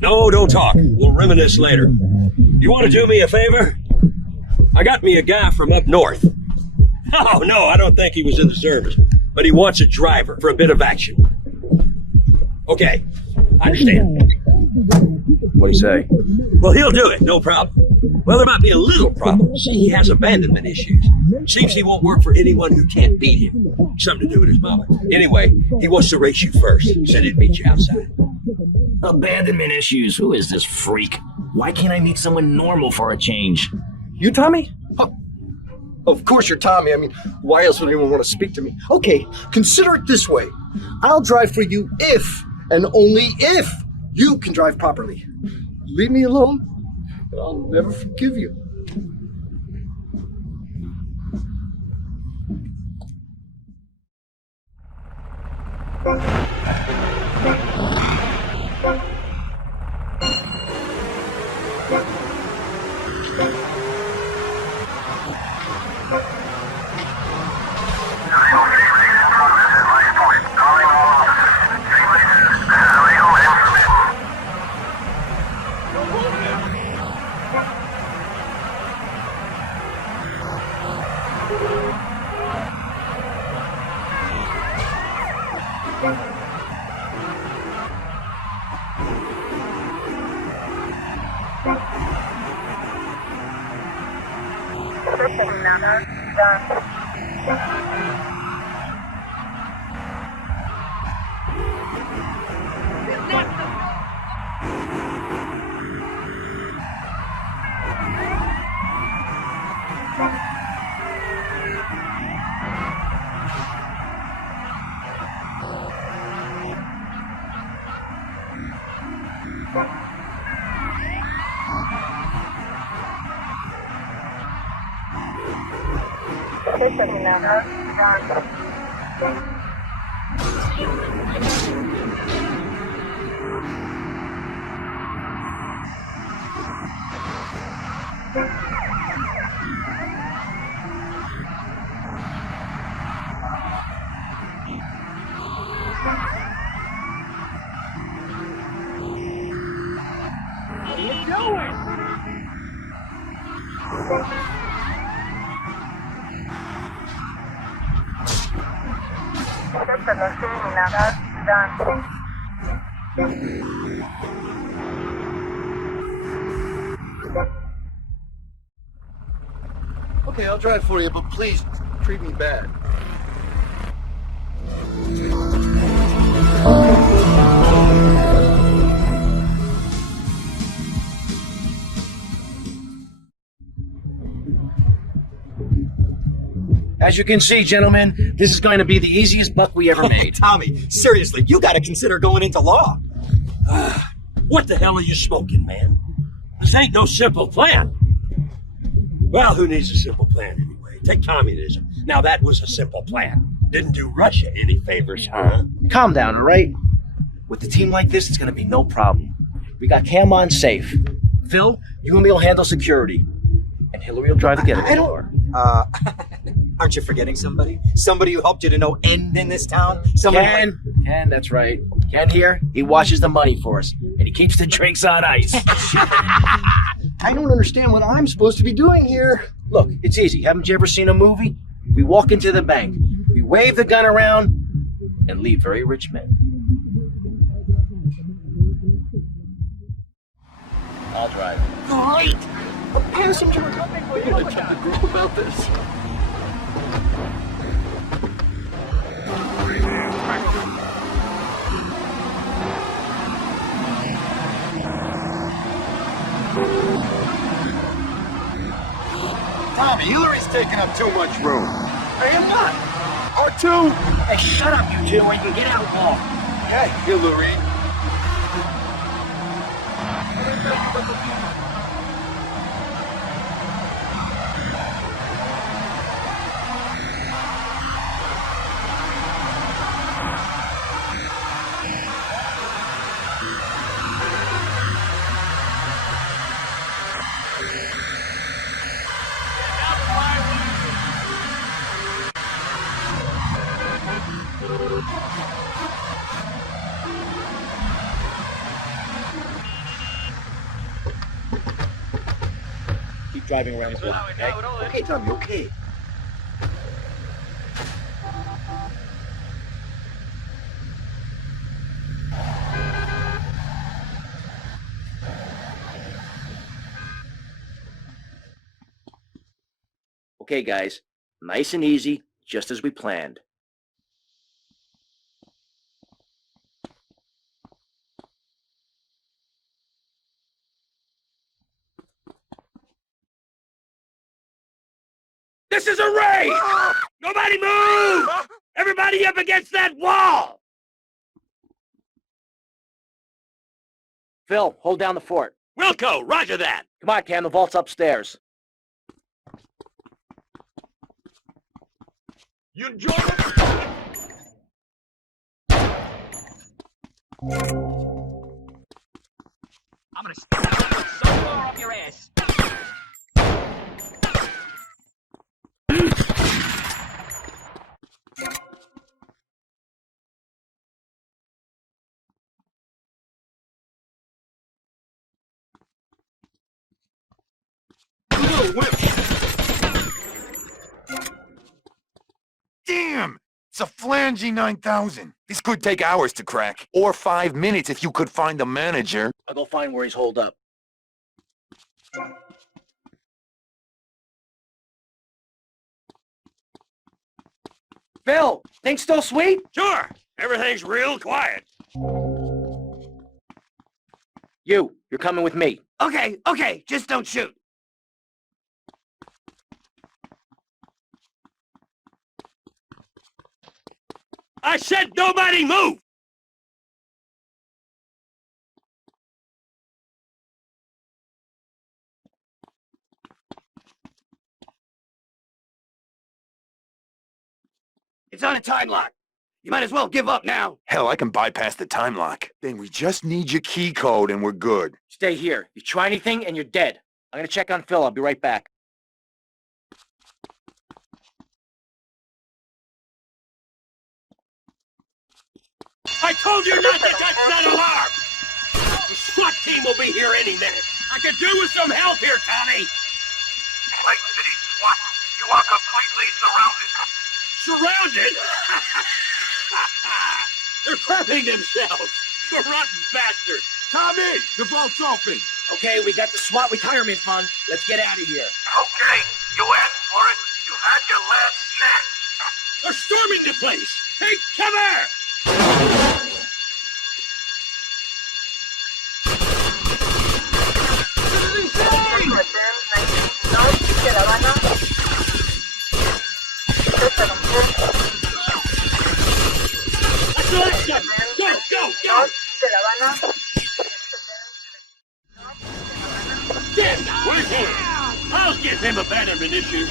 No, don't talk. We'll reminisce later. You want to do me a favor? I got me a guy from up north. Oh, no, I don't think he was in the service. But he wants a driver for a bit of action. Okay, I understand. What do you say? Well, he'll do it, no problem. Well, there might be a little problem. See, he has abandonment issues. Seems he won't work for anyone who can't beat him. Something to do with his mama. Anyway, he wants to race you first. Said he'd meet you outside. Abandonment issues. Who is this freak? Why can't I meet someone normal for a change? You, Tommy? Of course you're Tommy. I mean, why else would anyone want to speak to me? Okay, consider it this way. I'll drive for you if, and only if, you can drive properly. Leave me alone, and I'll never forgive you. Okay, I'll drive for you, but please treat me bad. As you can see, gentlemen, this is going to be the easiest buck we ever made. Tommy, seriously, you gotta consider going into law. What the hell are you smoking, man? This ain't no simple plan. Well, who needs a simple plan anyway? Take communism. Now that was a simple plan. Didn't do Russia any favors, huh? Calm down, all right? With a team like this, it's going to be no problem. We got Cam on safe. Phil, you and me will handle security. And Hillary will drive the getaway car. Aren't you forgetting somebody? Somebody who helped you to no end in this town? Somebody Ken, that's right. Ken here, he washes the money for us. And he keeps the drinks on ice. I don't understand what I'm supposed to be doing here. Look, it's easy. Haven't you ever seen a movie? We walk into the bank, we wave the gun around, and leave very rich men. I'll drive. Great! A passenger! We're gonna tell the group about this. Tommy, Hillary's taking up too much room. I am not. R2! Hey, shut up, you two, or you can get outlawed. Hey, Hillary. Keep driving around the block, okay? Okay, Tommy, okay. Okay, guys, nice and easy, just as we planned. This is a raid! Nobody move! Everybody up against that wall! Phil, hold down the fort. Wilco, roger that! Come on, Cam, the vault's upstairs. You enjoy it? I'm gonna stick that foot so far up your ass. Damn! It's a flangy 9000. This could take hours to crack. Or 5 minutes if you could find the manager. I'll go find where he's holed up. Phil, things still sweet? Sure, everything's real quiet. You're coming with me. Okay, just don't shoot. I said nobody move! It's on a time lock. You might as well give up now. Hell, I can bypass the time lock. Then we just need your key code and we're good. Stay here. You try anything and you're dead. I'm gonna check on Phil. I'll be right back. I told you not to touch that alarm! The SWAT team will be here any minute. I could do with some help here, Tommy! Lake City SWAT, you are completely surrounded. Surrounded? They're crapping themselves! The rotten bastards! Tommy, the vault's open. Okay, we got the SWAT retirement fund. Let's get out of here. Okay, you asked for it. You had your last chance. They're storming the place! Take cover! Go! Yes, where's he? I'll give him abandonment issues.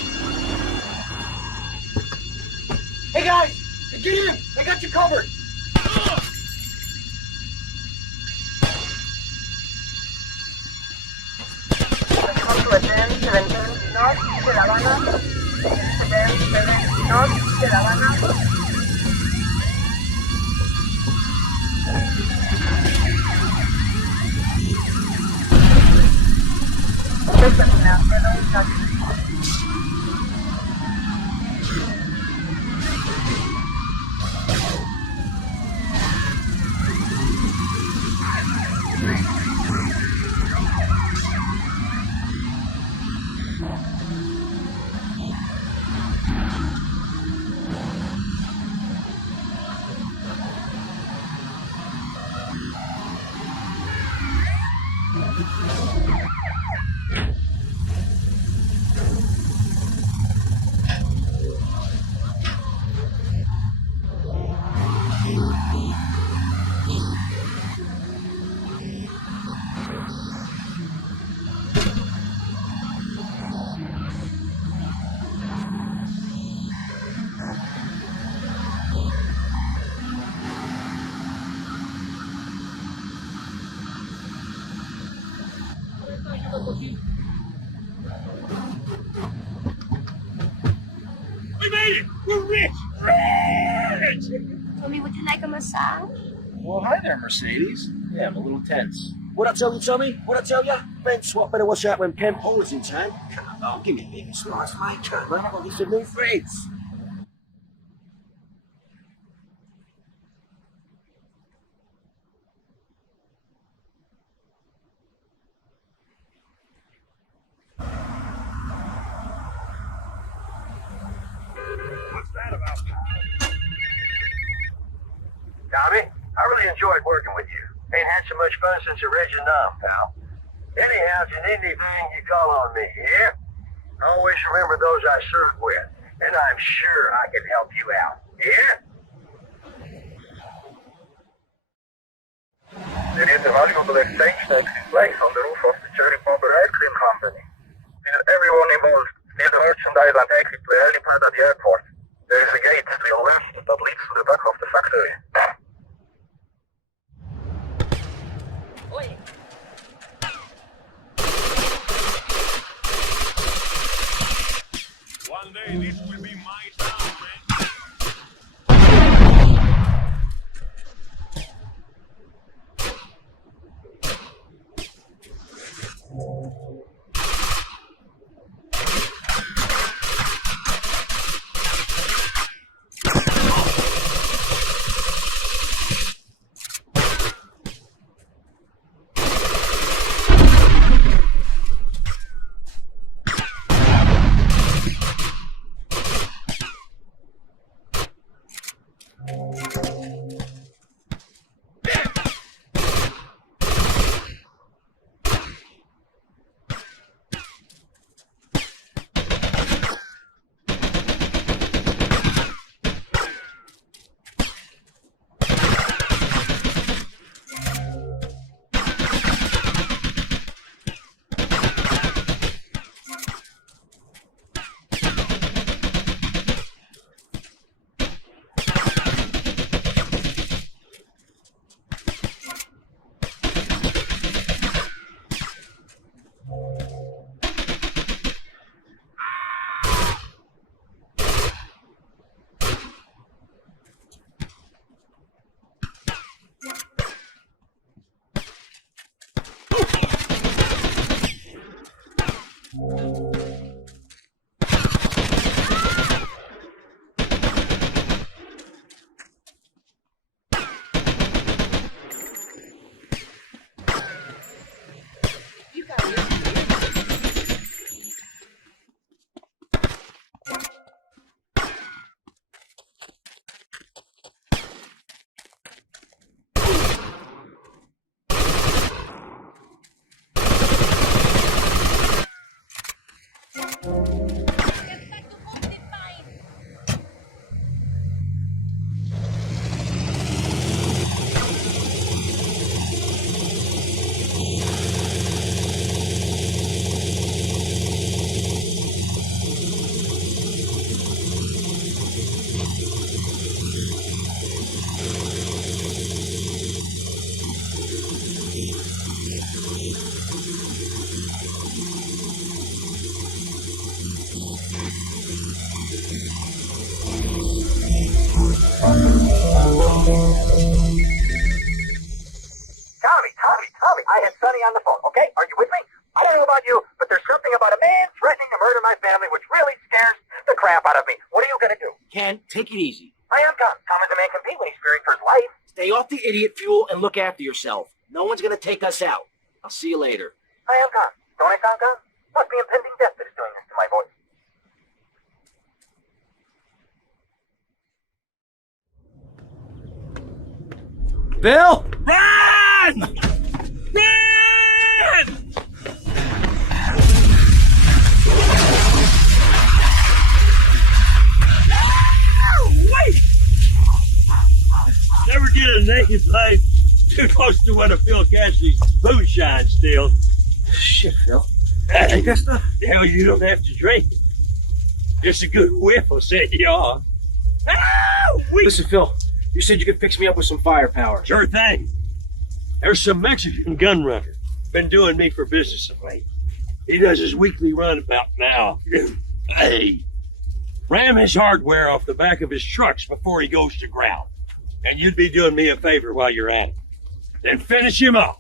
Hey guys, get in. I got you covered. We made it! We're rich! Rich! Tommy, would you like a massage? Well, hi there, Mercedes. Yeah, I'm a little tense. What I tell you, Tommy? What I tell ya? Ben swap better watch out when Ken Polar's in town. Come on, give me a big smart my cut, man. I'm gonna get some new friends. Tommy. I really enjoyed working with you. Ain't had so much fun since I read your nom, pal. Anyhow, if you need anything, you call on me, yeah? Always remember those I served with, and I'm sure I can help you out, yeah? Dit is de waarschuwing to exchange taxi place on the roof of the Cherry Popper Ice Cream Company. Everyone involved near the merchandise and exit to any part of the airport. There is a gate to your left that leads to the back of the factory. One day this will be my town, man. Tommy, I had Sonny on the phone, okay? Are you with me? I don't know about you, but there's something about a man threatening to murder my family which really scares the crap out of me. What are you gonna do? Ken, take it easy. I am Tom. Tom is a man compete when he's fearing for his life. Stay off the idiot fuel and look after yourself. No one's gonna take us out. I'll see you later. I am Tom. Don't I sound calm? Must be impending death that is doing this to my voice. Bill! Run! Run! Wait! Never get a naked life too close to one of Phil Cassidy's moonshine still. Shit, Phil. Drink that stuff? Hell, you don't have to drink it. Just a good whiff will set you off. Listen, Phil, you said you could fix me up with some firepower. Sure thing. There's some Mexican gun runner been doing me for business of late. He does his weekly run about now. Hey, ram his hardware off the back of his trucks before he goes to ground. And you'd be doing me a favor while you're at it. Then finish him off.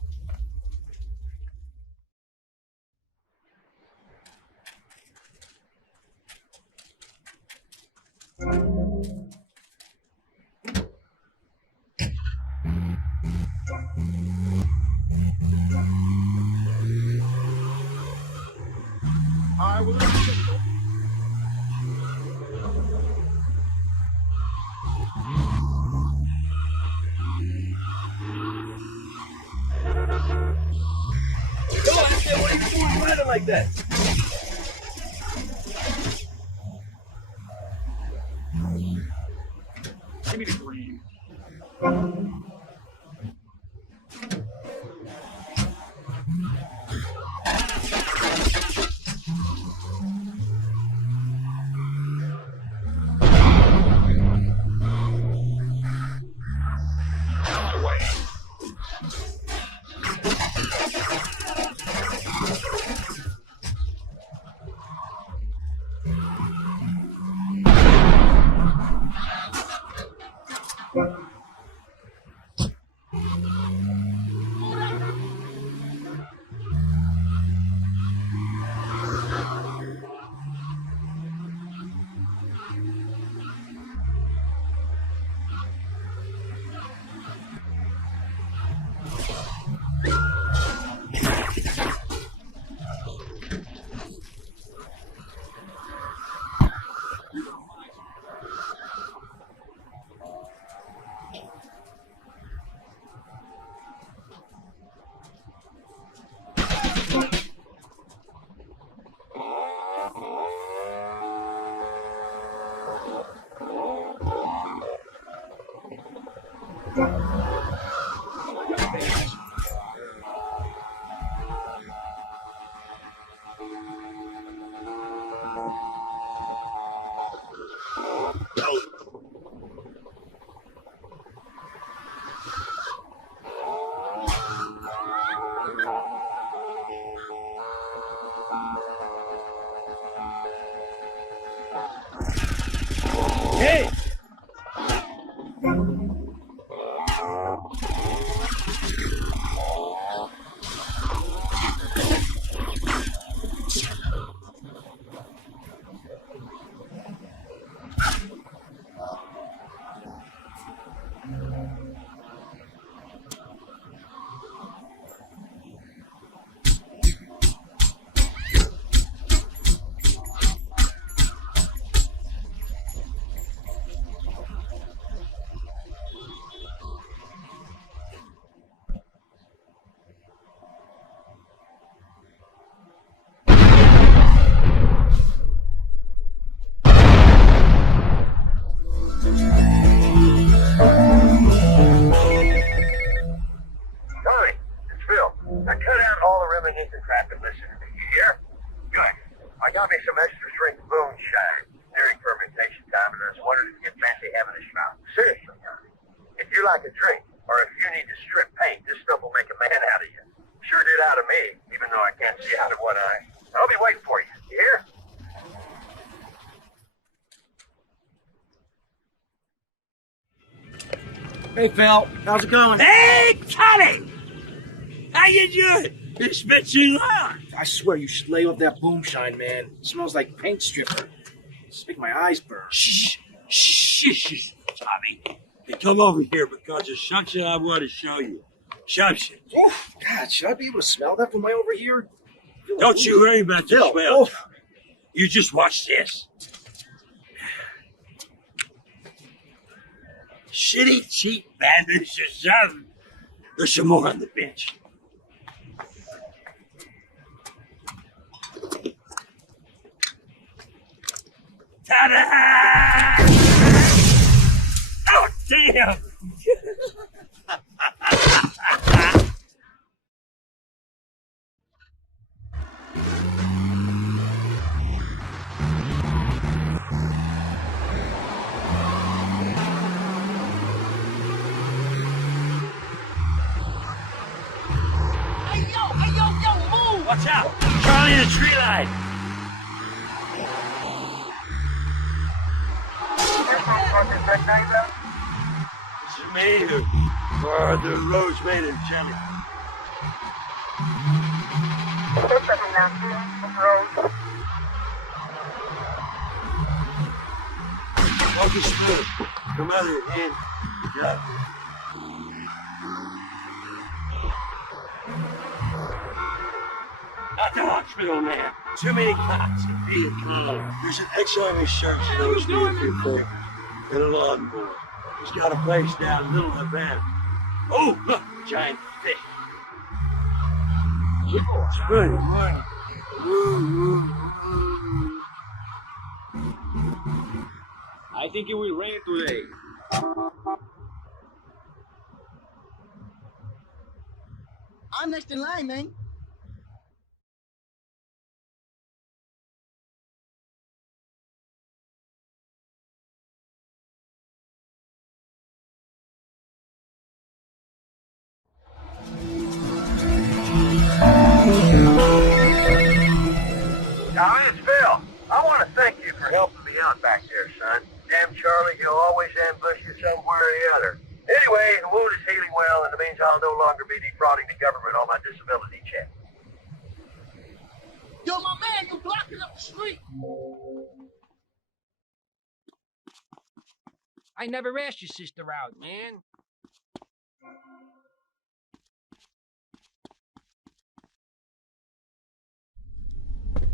I will. standing like that? Give me the green. Hey! Tommy, it's Phil. I cut out all the Remington crap and listen to me. You hear? Good. I got me some extra strength moonshine during fermentation time, and I was wondering if you'd fancy having a shot. Seriously, Tommy. If you like a drink, or if you need to strip paint, this stuff will make a man out of you. Sure did out of me, even though I can't see out of one eye. I'll be waiting for you. You hear? Hey, Phil. How's it going? Hey, Connie! How you doing? It's been too long. I swear you should lay off that boomshine, man. It smells like paint stripper. It's making my eyes burn. Shh, Tommy. Hey, come over here because there's something I want to show you. Something. Oof, God, should I be able to smell that from way over here? Don't you worry about the smell, Tommy. You just watch this. Shitty, cheap bandits or something. There's some more on the bench. Ta-da! Oh, damn! Move! Watch out! Charlie in the tree line! This is me, or the road's made of jelly. Focus smooth. Come out of your hand. Yeah. Not the hospital, man. Too many cops and being calm. There's an ex-army sheriff knows me and a lawnmower. He's got a place down Little Havana. Oh, look, giant fish. Good morning. I think it will rain today. I'm next in line, man. Tommy, it's Phil. I want to thank you for helping me out back there, son. Damn Charlie, you'll always ambush you somewhere or the other. Anyway, the wound is healing well, and it means I'll no longer be defrauding the government on my disability check. Yo, my man, you blocking up the street. I never asked your sister out, man.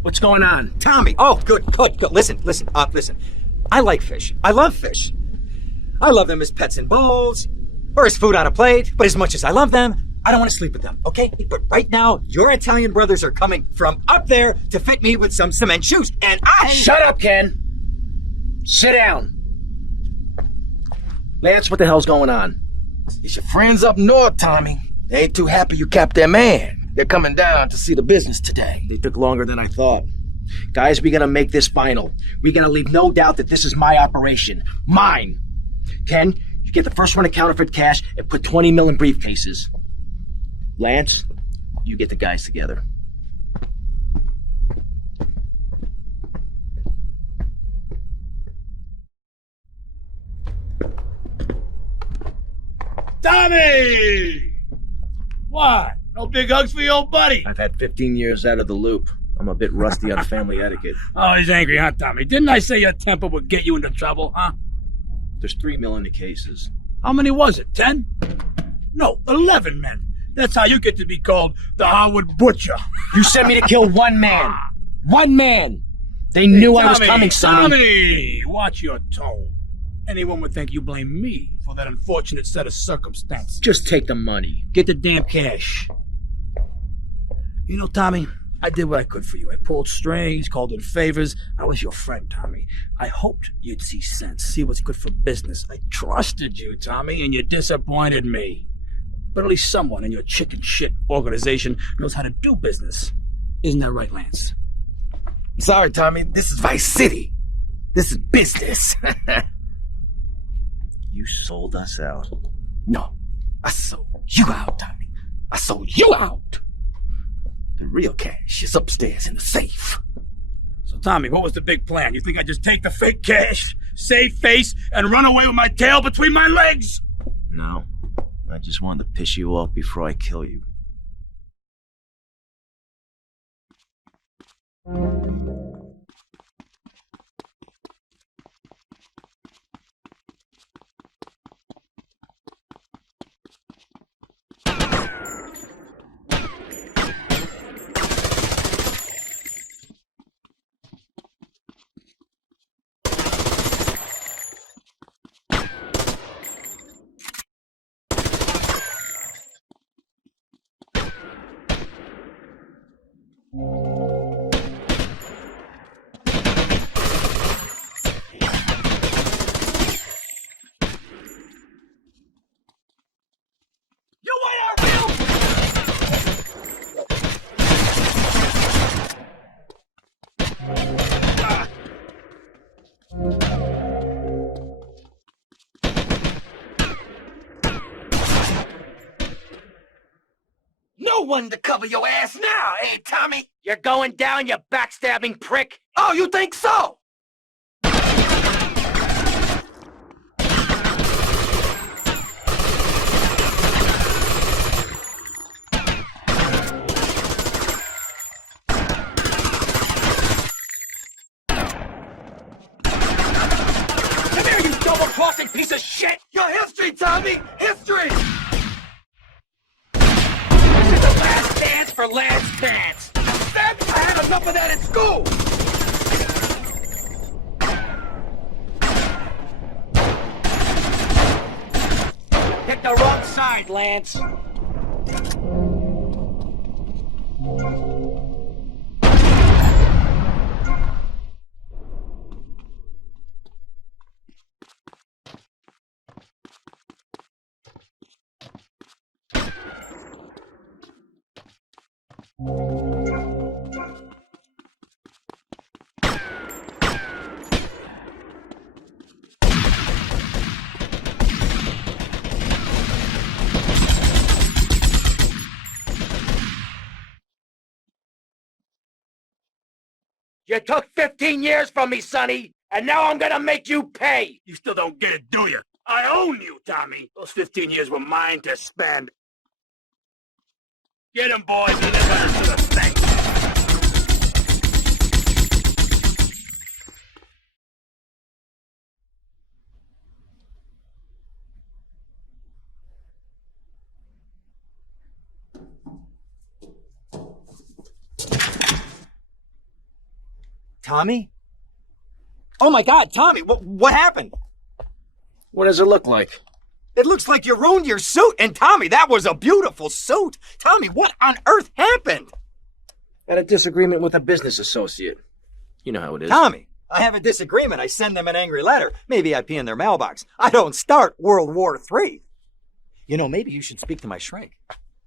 What's going on? Tommy! Oh, good. Listen. I like fish. I love fish. I love them as pets in bowls, or as food on a plate, but as much as I love them, I don't want to sleep with them, okay? But right now, your Italian brothers are coming from up there to fit me with some cement shoes, and I... Shut up, Ken! Sit down. Lance, what the hell's going on? It's your friends up north, Tommy. They ain't too happy you capped their man. They're coming down to see the business today. They took longer than I thought. Guys, we're gonna make this final. We're gonna leave no doubt that this is my operation. Mine! Ken, you get the first one of counterfeit cash and put 20 mil in briefcases. Lance, you get the guys together. Tommy! What? No big hugs for your old buddy? I've had 15 years out of the loop. I'm a bit rusty on family etiquette. Oh, he's angry, huh, Tommy? Didn't I say your temper would get you into trouble, huh? There's 3 mil in the cases. How many was it? 10? No, 11 men. That's how you get to be called the Howard Butcher. You sent me to kill one man. One man. They knew I was coming, Sonny. Tommy, watch your tone. Anyone would think you blame me for that unfortunate set of circumstances. Just take the money. Get the damn cash. You know, Tommy, I did what I could for you. I pulled strings, called in favors. I was your friend, Tommy. I hoped you'd see sense, see what's good for business. I trusted you, Tommy, and you disappointed me. But at least someone in your chicken shit organization knows how to do business. Isn't that right, Lance? Sorry, Tommy. This is Vice City. This is business. You sold us out. No, I sold you out, Tommy. I sold you out. The real cash is upstairs in the safe. So, Tommy, what was the big plan? You think I'd just take the fake cash, save face, and run away with my tail between my legs? No. I just wanted to piss you off before I kill you. No one to cover your ass now, eh, Tommy? You're going down, you backstabbing prick. Oh, you think so? Come here, you double-crossing piece of shit! Your history, Tommy! History! Last dance for last dance! I had enough of that at school! Pick the wrong side, Lance. You took 15 years from me, Sonny, and now I'm gonna make you pay! You still don't get it, do you? I own you, Tommy. Those 15 years were mine to spend. Get him, boys, and then let us do the thing. Tommy? Oh my God, Tommy, what happened? What does it look like? It looks like you ruined your suit, and Tommy, that was a beautiful suit. Tommy, what on earth happened? Had a disagreement with a business associate. You know how it is. Tommy, I have a disagreement. I send them an angry letter. Maybe I pee in their mailbox. I don't start World War III. You know, maybe you should speak to my shrink.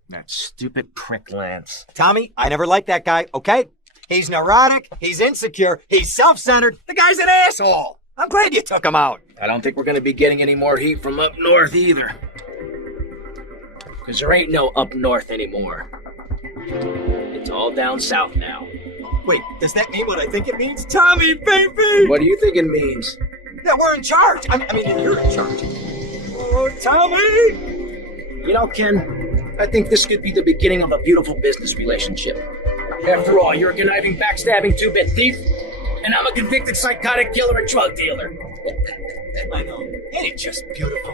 That stupid prick Lance. Tommy, I never liked that guy, okay? He's neurotic, he's insecure, he's self-centered. The guy's an asshole. I'm glad you took him out. I don't think we're going to be getting any more heat from up north either. Because there ain't no up north anymore. It's all down south now. Wait, does that mean what I think it means? Tommy, baby! What do you think it means? That we're in charge. I mean, you're in charge. Oh, Tommy! You know, Ken, I think this could be the beginning of a beautiful business relationship. After all, you're a conniving, backstabbing, two-bit thief, and I'm a convicted psychotic killer and drug dealer. I know. Ain't it just beautiful?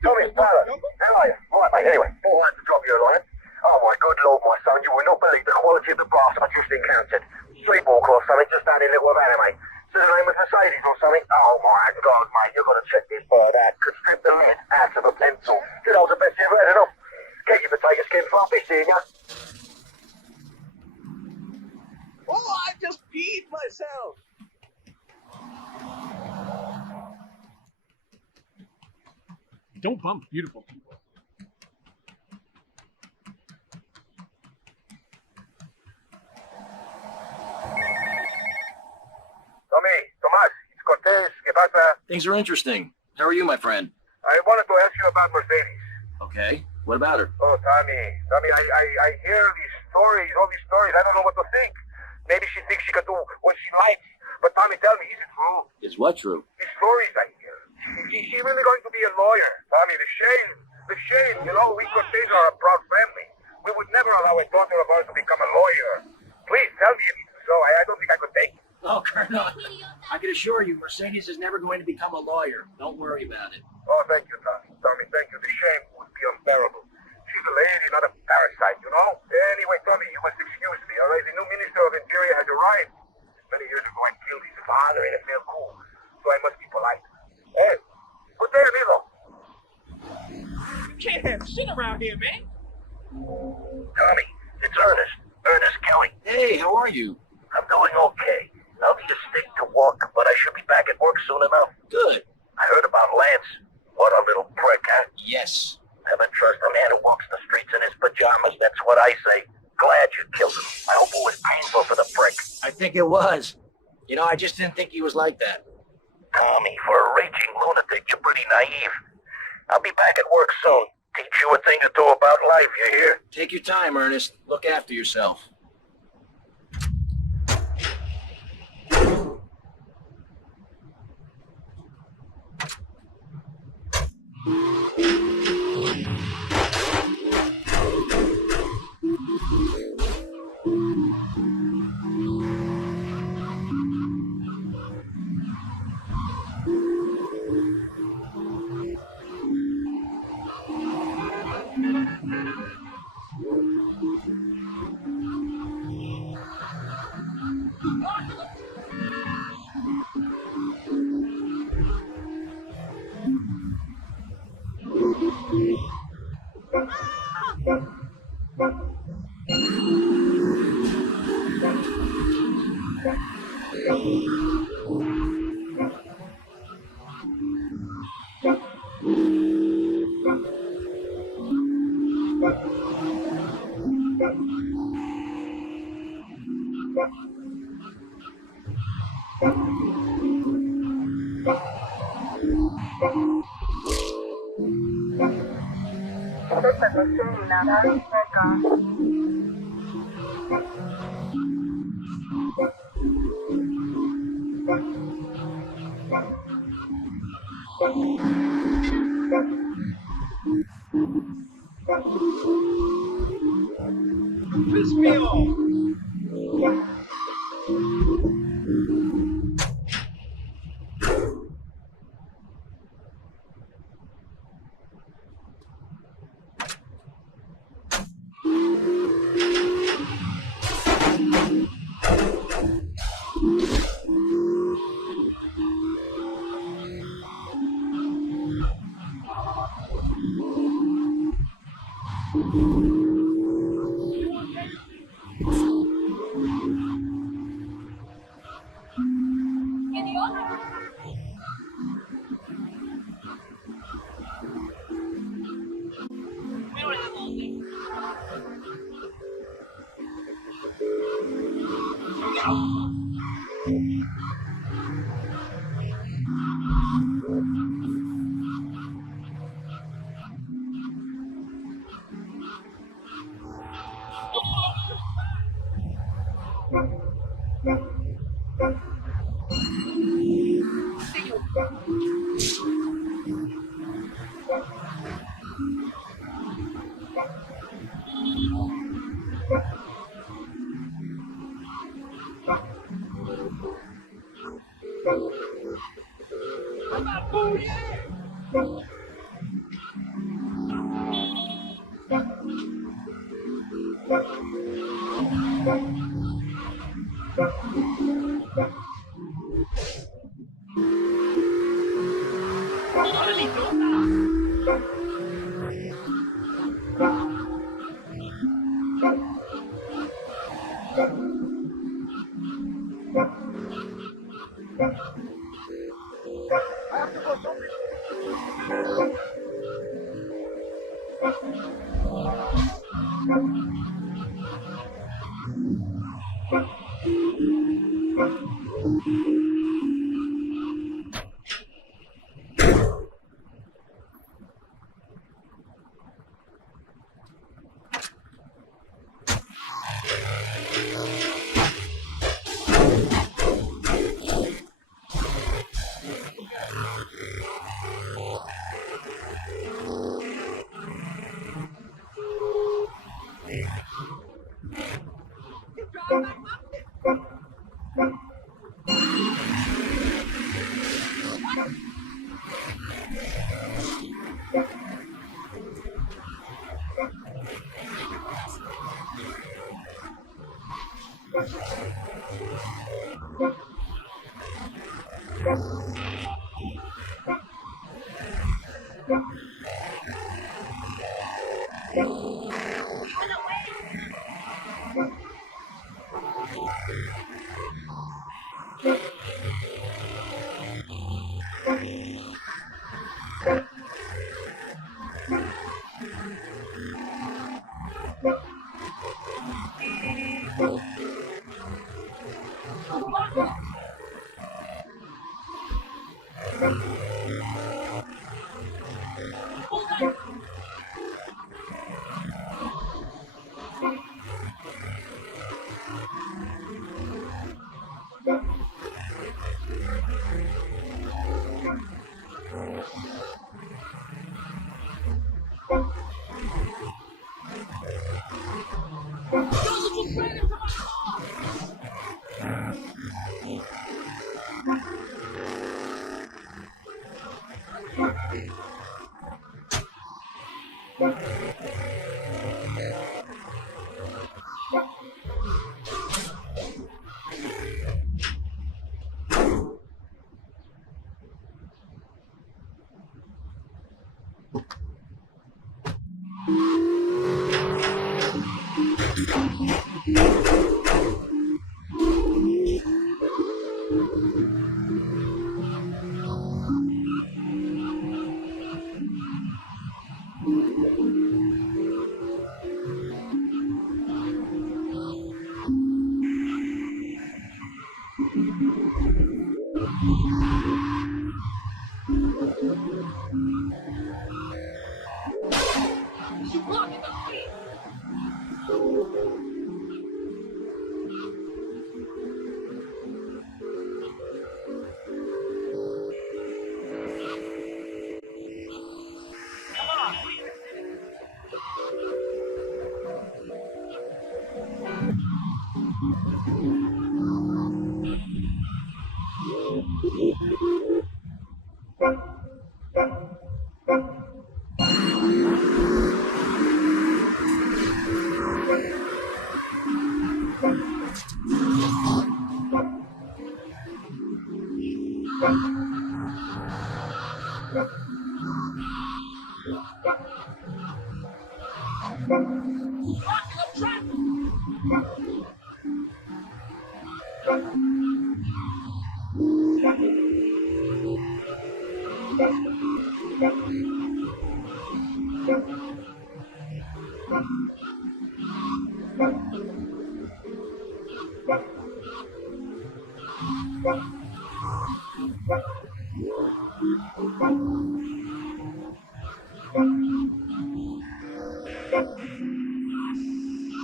Tony, Tyler, how are you? All right, mate. Anyway, all I had to drop you a line. Oh, my good lord, my son, you will not believe the quality of the brass I just encountered. Street walk or something, just down in Little Havana, mate. So the name was Mercedes or something. Oh, my God, mate, you've got to check this bird out. Could strip the lead out of a pencil. Good old the best you've heard it of. Get your potato skin fluffy, seeing ya. Oh, I just peed myself. Don't bump beautiful people. Tommy, Tomas, it's Cortez. ¿Qué pasa? Things are interesting. How are you, my friend? I wanted to ask you about Mercedes. Okay. What about her? Oh, Tommy, I hear these stories, all these stories. I don't know what to think. Maybe she thinks she can do what she likes. But Tommy, tell me, is it true? Is what true? These stories I hear. Is she really going to be a lawyer? Tommy, the shame. You know, we Cortez are a proud family. We would never allow a daughter of ours to become a lawyer. Please tell me if it's so. I don't think I could take it. Oh, Colonel, I can assure you, Mercedes is never going to become a lawyer. Don't worry about it. Oh, thank you, Tommy. Tommy, thank you. The shame would be unbearable. She's a lady, not a parasite, you know? Anyway, Tommy, you must excuse me, all right? The new Minister of Interior has arrived. Many years ago, I killed his father in a fair coup, so I must be polite. Hey, good day, amigo. You can't have shit around here, man. Tommy, it's Ernest. Ernest Kelly. Hey, how are you? I'm doing okay. I'll be a stick to walk, but I should be back at work soon enough. Good. I heard about Lance. What a little prick, huh? Yes. Never trust a man who walks the streets in his pajamas. That's what I say. Glad you killed him. I hope it was painful for the prick. I think it was. You know, I just didn't think he was like that. Tommy, for a raging lunatic, you're pretty naive. I'll be back at work soon. Teach you a thing or two about life, you hear? Take your time, Ernest. Look after yourself. Piss me off.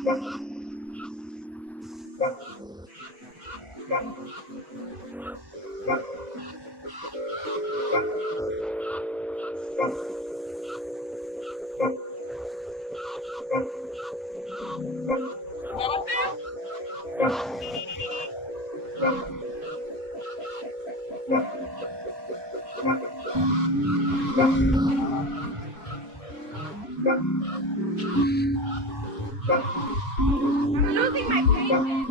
I'm losing my patience.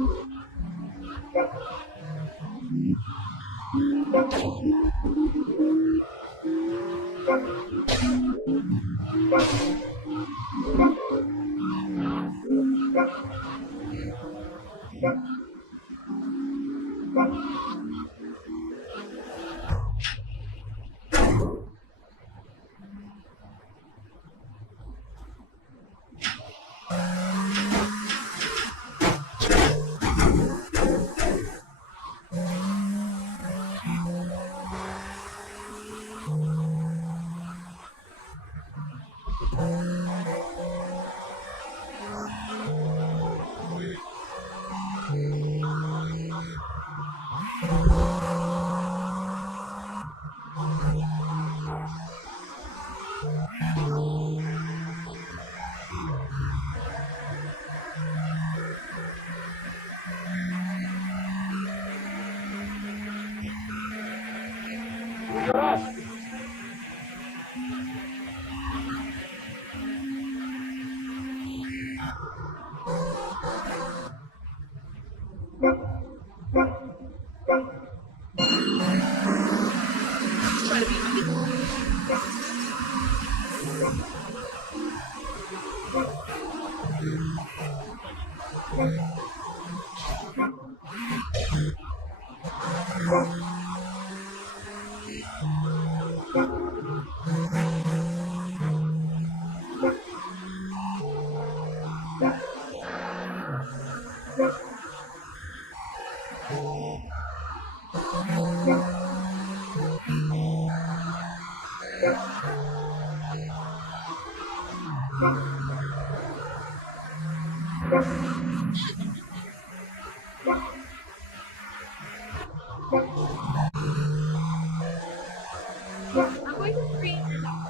I'm going to freeze your dog.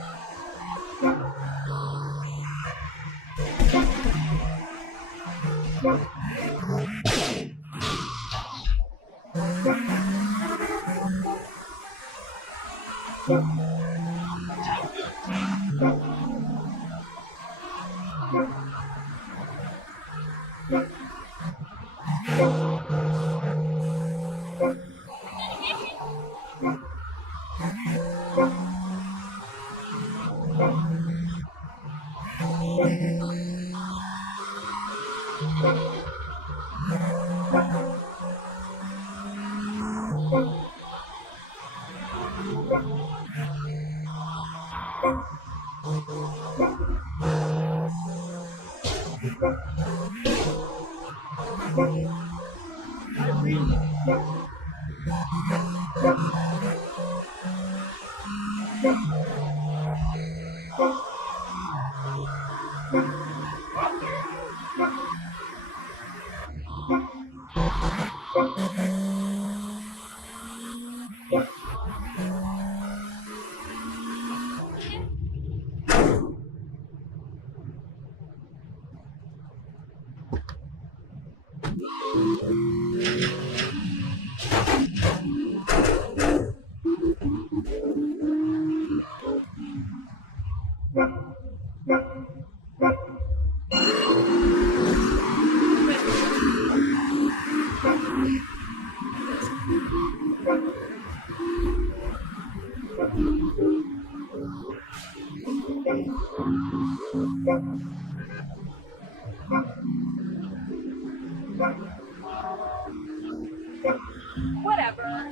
Whatever.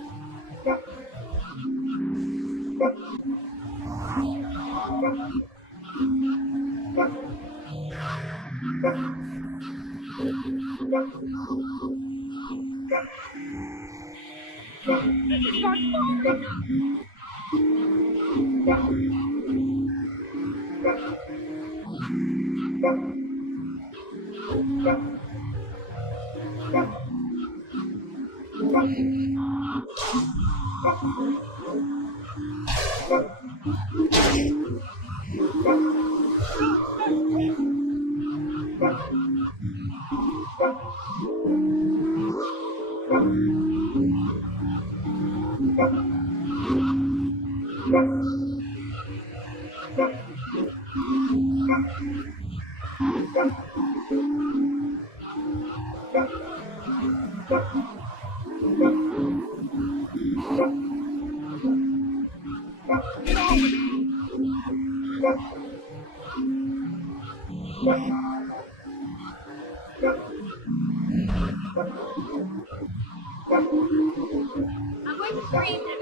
I'm going to scream.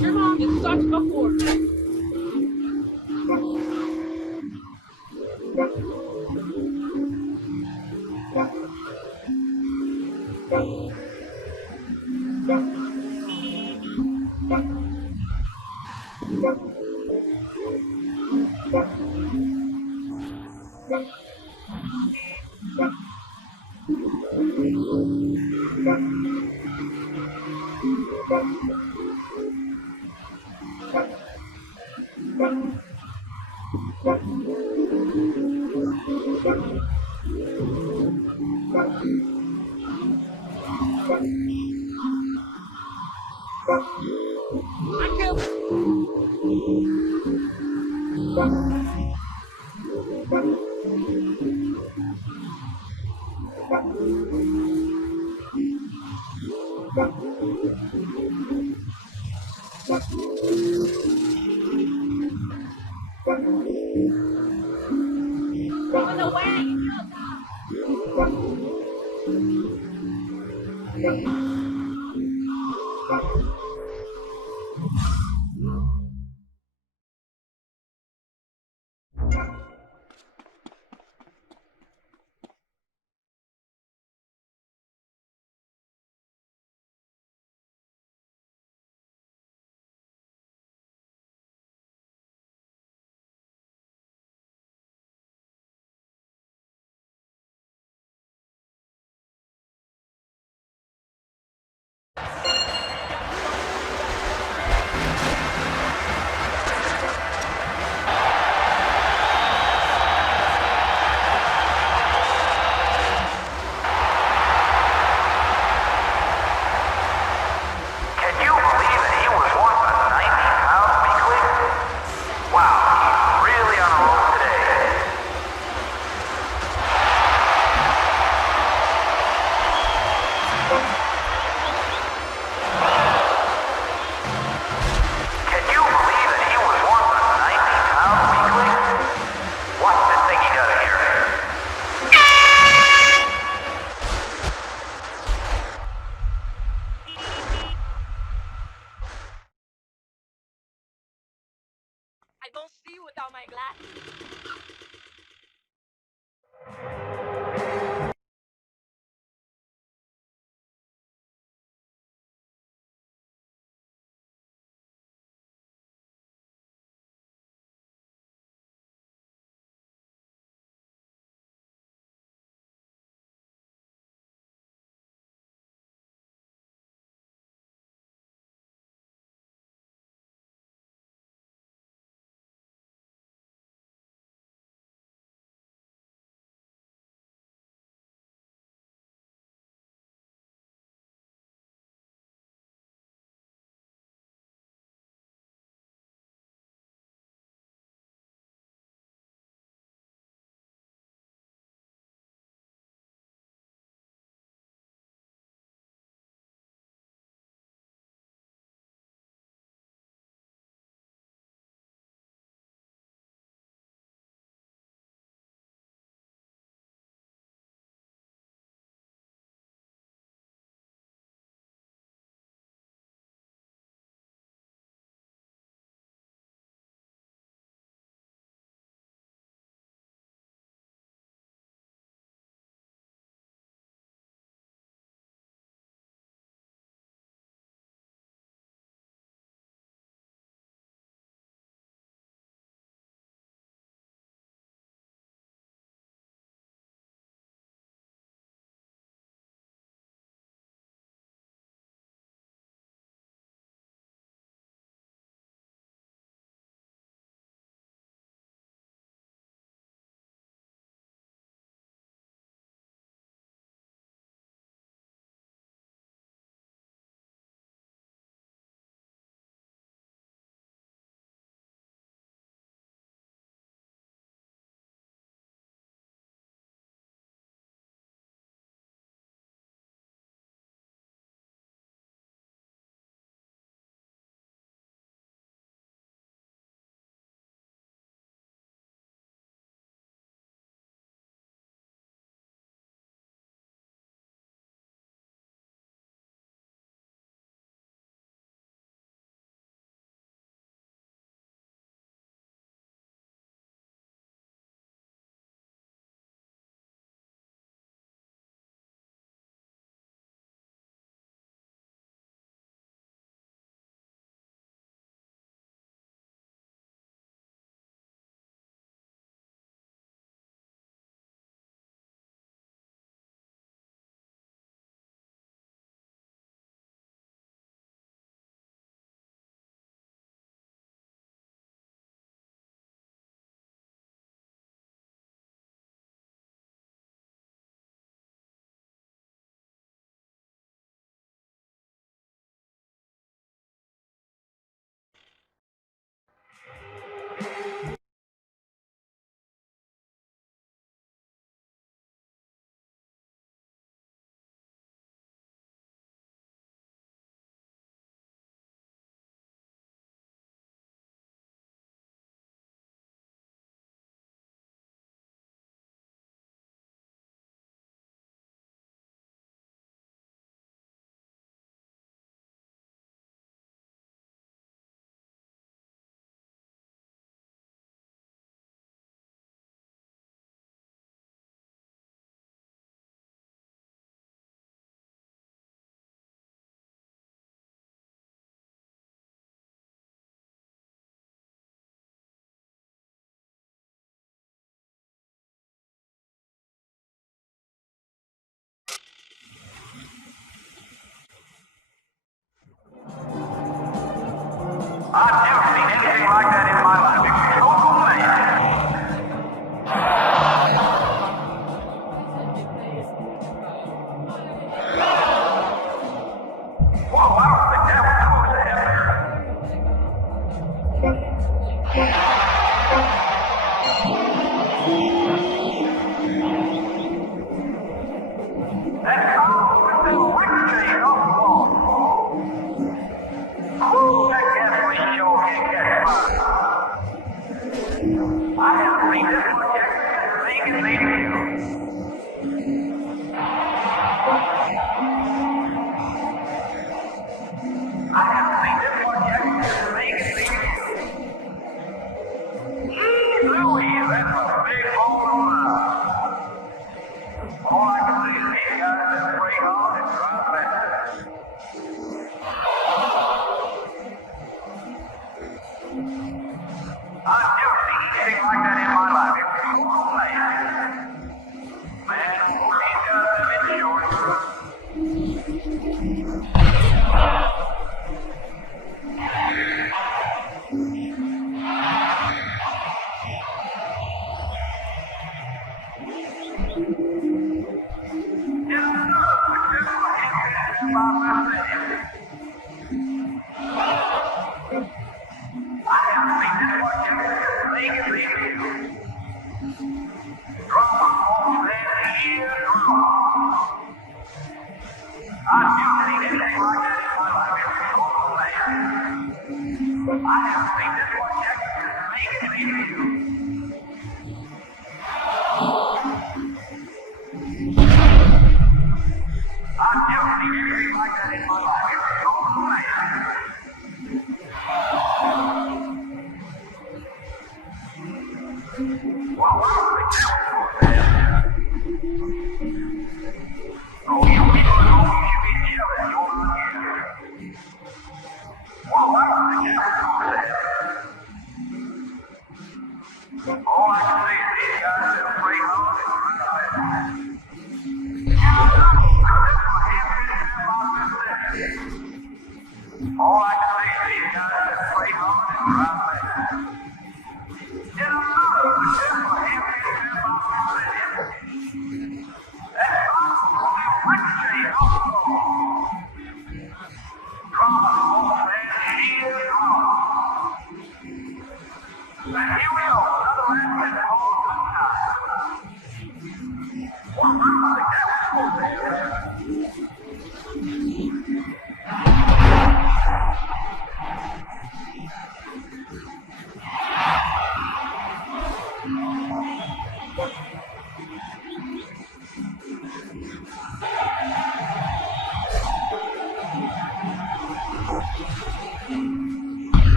Your mom is such a whore. I Run away!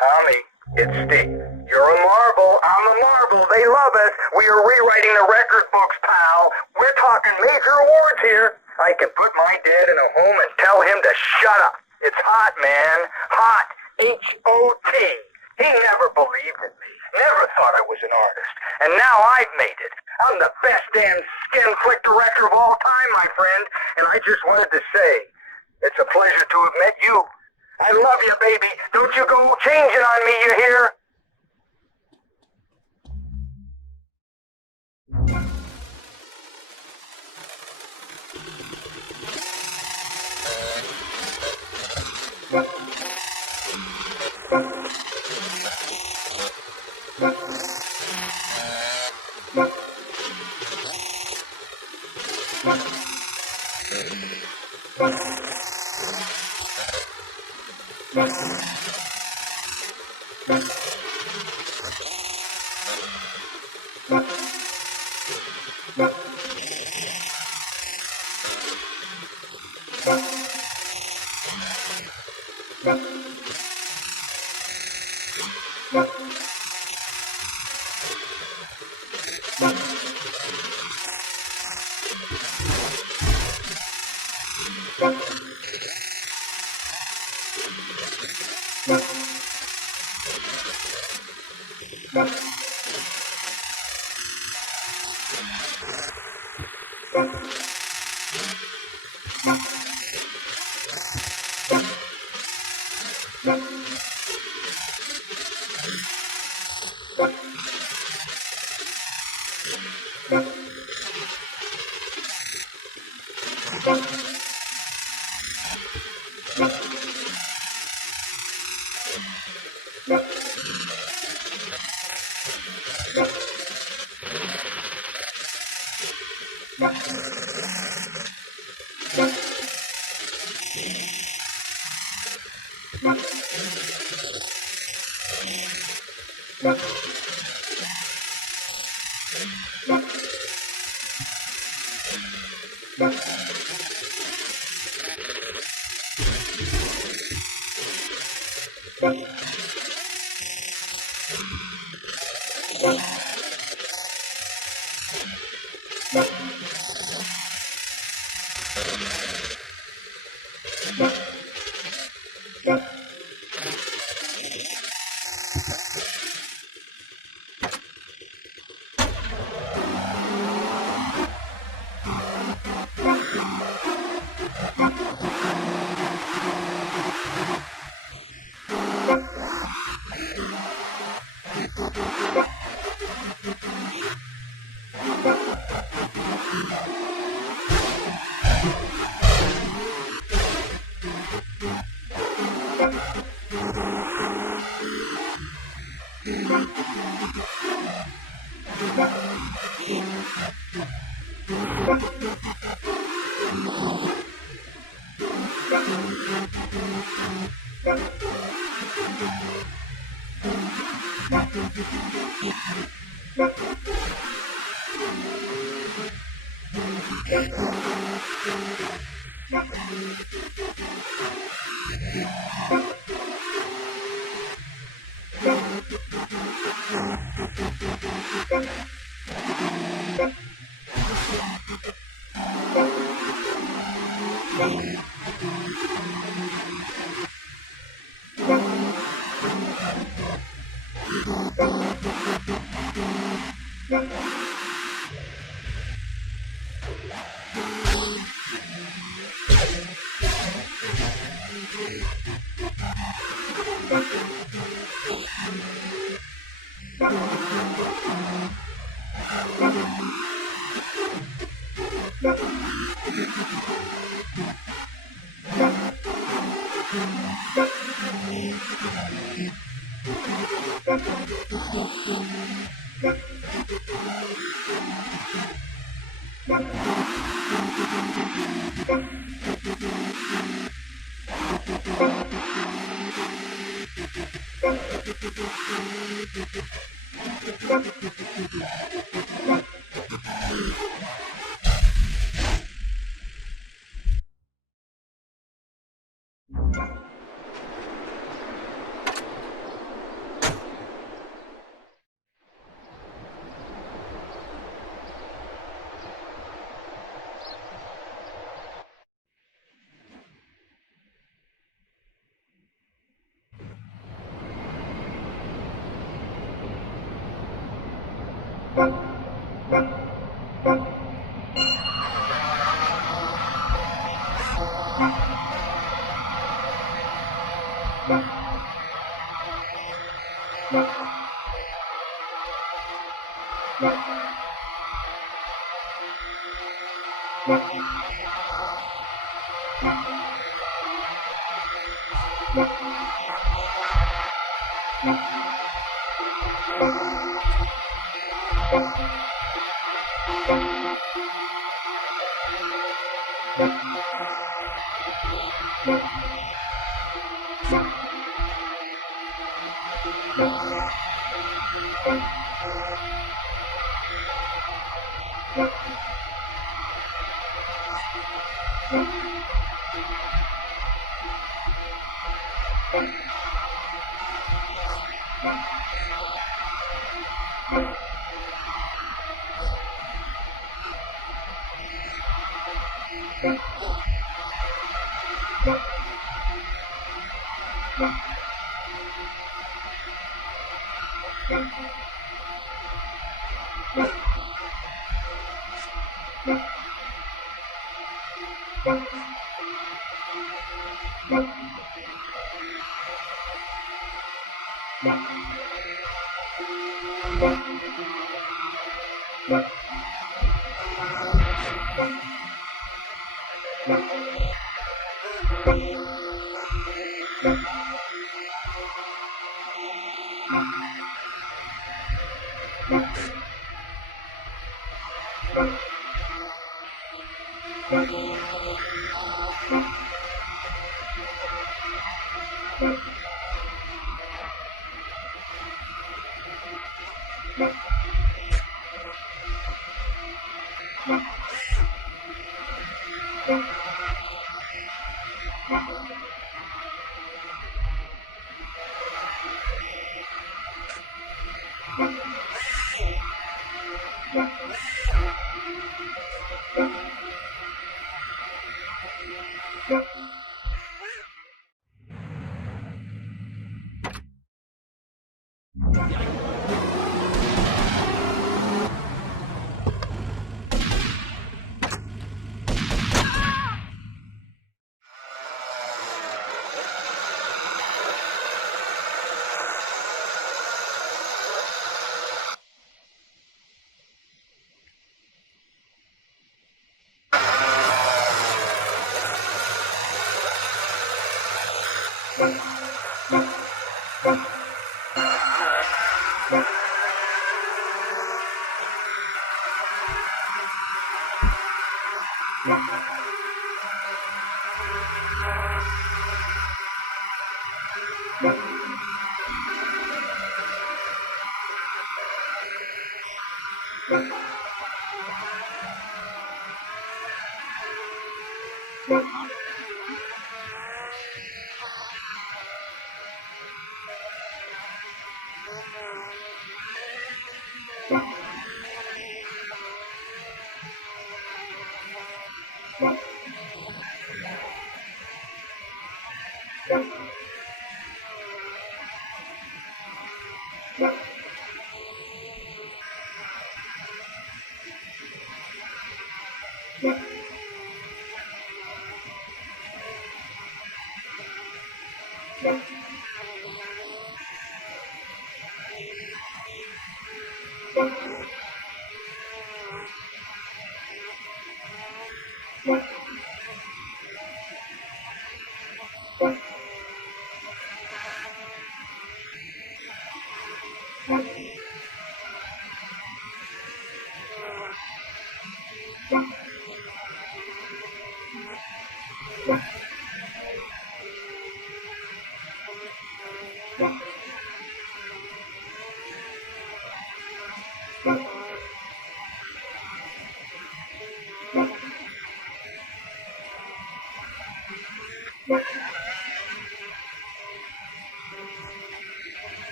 Tommy, it's Steve. You're a marvel. I'm a marvel. They love us. We are rewriting the record books, pal. We're talking major awards here. I can put my dad in a home and tell him to shut up. It's hot, man. Hot. H-O-T. He never believed in me. Never thought I was an artist. And now I've made it. I'm the best damn skin flick director of all time, my friend. And I just wanted to say, it's a pleasure to have met you. I love you, baby. Don't you go changing on me, you hear?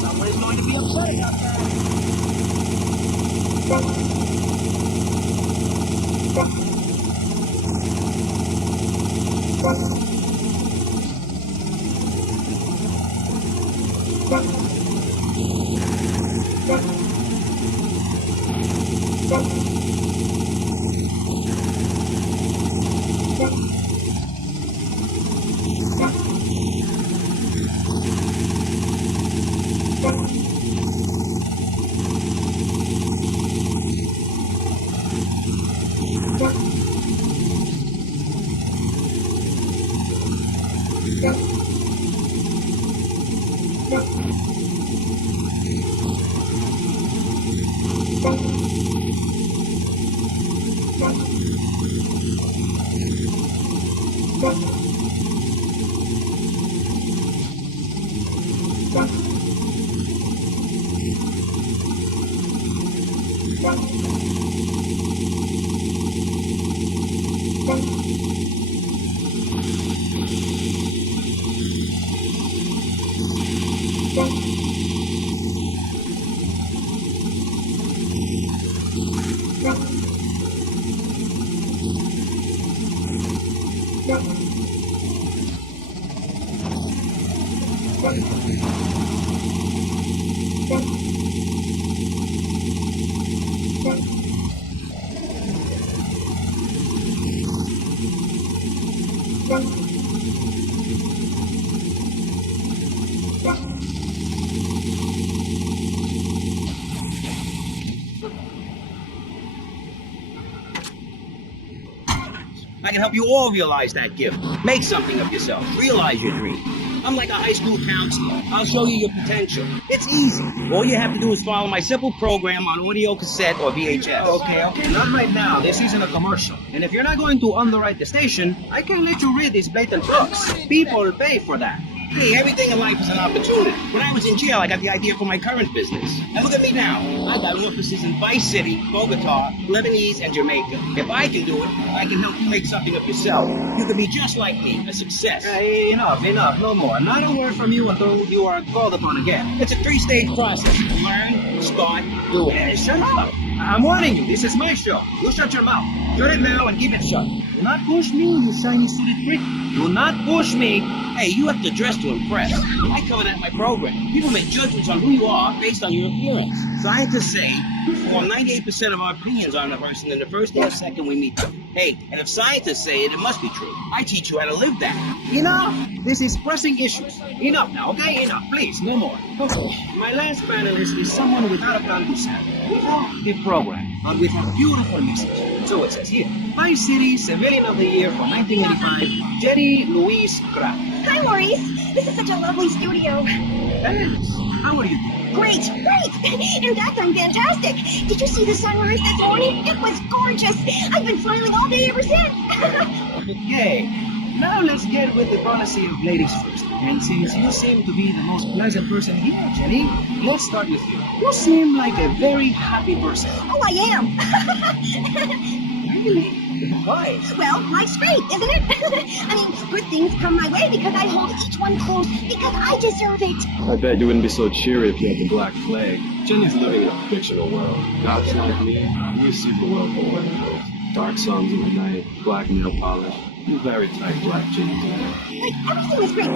Someone is going to be upset about that. I can help you all realize that gift. Make something of yourself. Realize your dream. I'm like a high school counselor. I'll show you your potential. It's easy. All you have to do is follow my simple program on audio cassette or VHS. Okay. Not right now. This isn't a commercial. And if you're not going to underwrite the station, I can't let you read these blatant books. People pay for that. Hey, everything in life is an opportunity. When I was in jail, I got the idea for my current business. And look at me now. I got offices in Vice City, Bogota, Lebanese, and Jamaica. If I can do it, I can help you make something of yourself. You can be just like me, a success. Hey, enough. No more. Not a word from you until you are called upon again. It's a 3-stage process. Learn, start, do it. Shut up. I'm warning you. This is my show. You shut your mouth. Shut it now and keep it shut. Do not push me, you shiny suited prick. Do not push me. Hey, you have to dress to impress. I cover that in my program. People make judgments on who you are based on your appearance. Scientists say we form 98% of our opinions on a person in the first or second we meet them. Hey, and if scientists say it, it must be true. I teach you how to live that. Enough! This is pressing issues. Enough now, okay? Enough, please, no more. Okay. My last panelist is someone without a plan to sell. Without a program, but with a beautiful message. So it says here, Vice City Civilian of the Year for 1985, Jenny Louise Kraft. Hi, Maurice. This is such a lovely studio. Thanks. How are you? Great. In fact, I'm fantastic. Did you see the sunrise this morning? It was gorgeous. I've been smiling all day ever since. Okay. Now let's get with the policy of ladies first. And since you seem to be the most pleasant person here, Jenny, let's start with you. You seem like a very happy person. Oh, I am. Really? Why? Well, life's great, isn't it? I mean, good things come my way because I hold each one close because I deserve it. I bet you wouldn't be so cheery if you had the Black Plague. Jenny's living in a fictional world. Gods like me, we see the world for what it is. Dark songs in the night, black nail polish, very tight black jeans. Like, everything is great.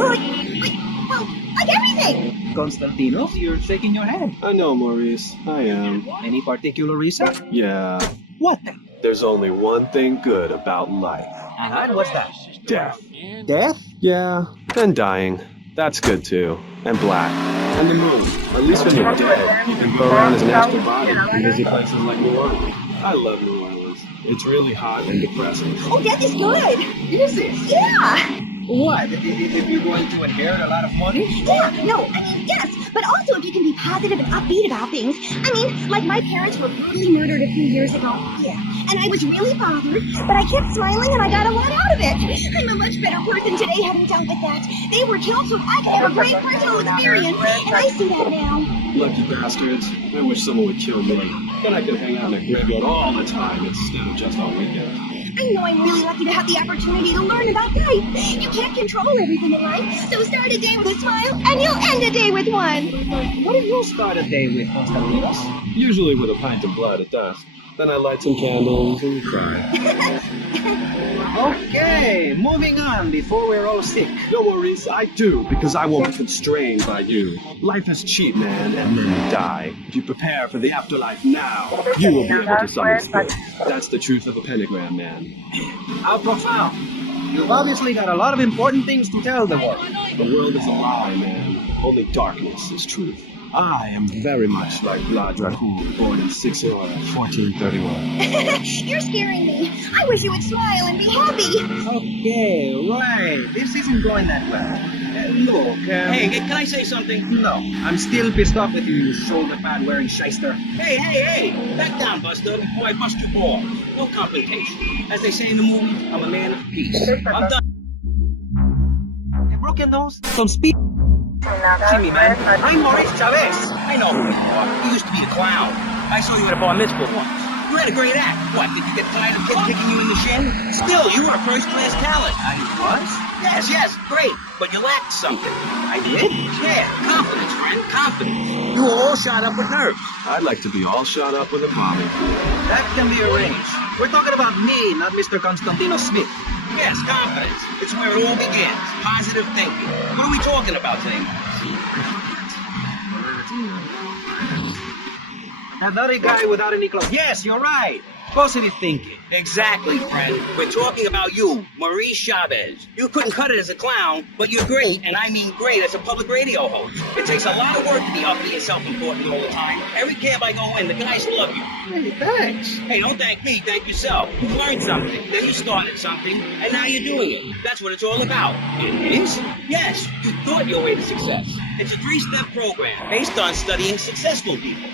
Like everything. Constantino, you're shaking your head. I know, Maurice. I am. Any particular reason? Yeah. What? There's only one thing good about life. And what's that? Death. Death? Yeah. And dying. That's good too. And black. And the moon. At least when you're dead, you can go around as an astral body and visit places like New Orleans. I love New Orleans. It's really hot and depressing. Oh, death is good. Is it? Yeah. What? If you're going to inherit a lot of money? Yeah, no, I mean, yes. But also if you can be positive and upbeat about things. I mean, like my parents were brutally murdered a few years ago. Yeah. And I was really bothered, but I kept smiling and I got a lot out of it. I'm a much better person today having dealt with that. They were killed so I could have a great personal experience, and I see that now. Lucky bastards. I wish someone would kill me. Then I could hang out in a graveyard all the time instead of just on weekends. I know I'm really lucky to have the opportunity to learn about life. You can't control everything in life, so start a day with a smile, and you'll end a day with one. What do you start a day with, Constantinos? Usually with a pint of blood at dusk. Then I light some candles and cry. Okay, moving on before we're all sick. No worries, I do, because I won't be constrained by you. Life is cheap, man, and then you die. If you prepare for the afterlife now, you will be able to summon spirits. That's the truth of a pentagram, man. How profound. You've obviously got a lot of important things to tell the world. The world is a lie, man. Only darkness is truth. I am very much like La Dracul, born in 1431. You're scaring me. I wish you would smile and be happy. Okay, right. This isn't going that well. Look, Hey, can I say something? No. I'm still pissed off with you, you shoulder pad wearing shyster. Hey! Back down, Buster, before I bust your ball. No confrontation. As they say in the movies, I'm a man of peace. I'm done. A broken nose? Some speed. See me, man. I'm Maurice Chavez. I know who you are. You used to be a clown. I saw you at a bar mitzvah once. You had a great act. What, did you get tired of kids kicking you in the shin? Still, you were a first-class talent. I was? Yes, great. But you lacked something. I did? Yeah, confidence, friend, confidence. You were all shot up with nerves. I'd like to be all shot up with a mommy. That can be arranged. We're talking about me, not Mr. Constantino Smith. Yes, confidence. It's where it all begins. Positive thinking. What are we talking about today? That other guy without any clothes. Yes, you're right. Positive thinking. Exactly, friend. We're talking about you, Maurice Chavez. You couldn't cut it as a clown, but you're great, and I mean great, as a public radio host. It takes a lot of work to be uppity and self-important all the time. Every camp I go in, the guys love you. Hey, thanks. Hey, don't thank me, thank yourself. You learned something, then you started something, and now you're doing it. That's what it's all about. It is? Yes, you thought your way to success. It's a 3-step program based on studying successful people.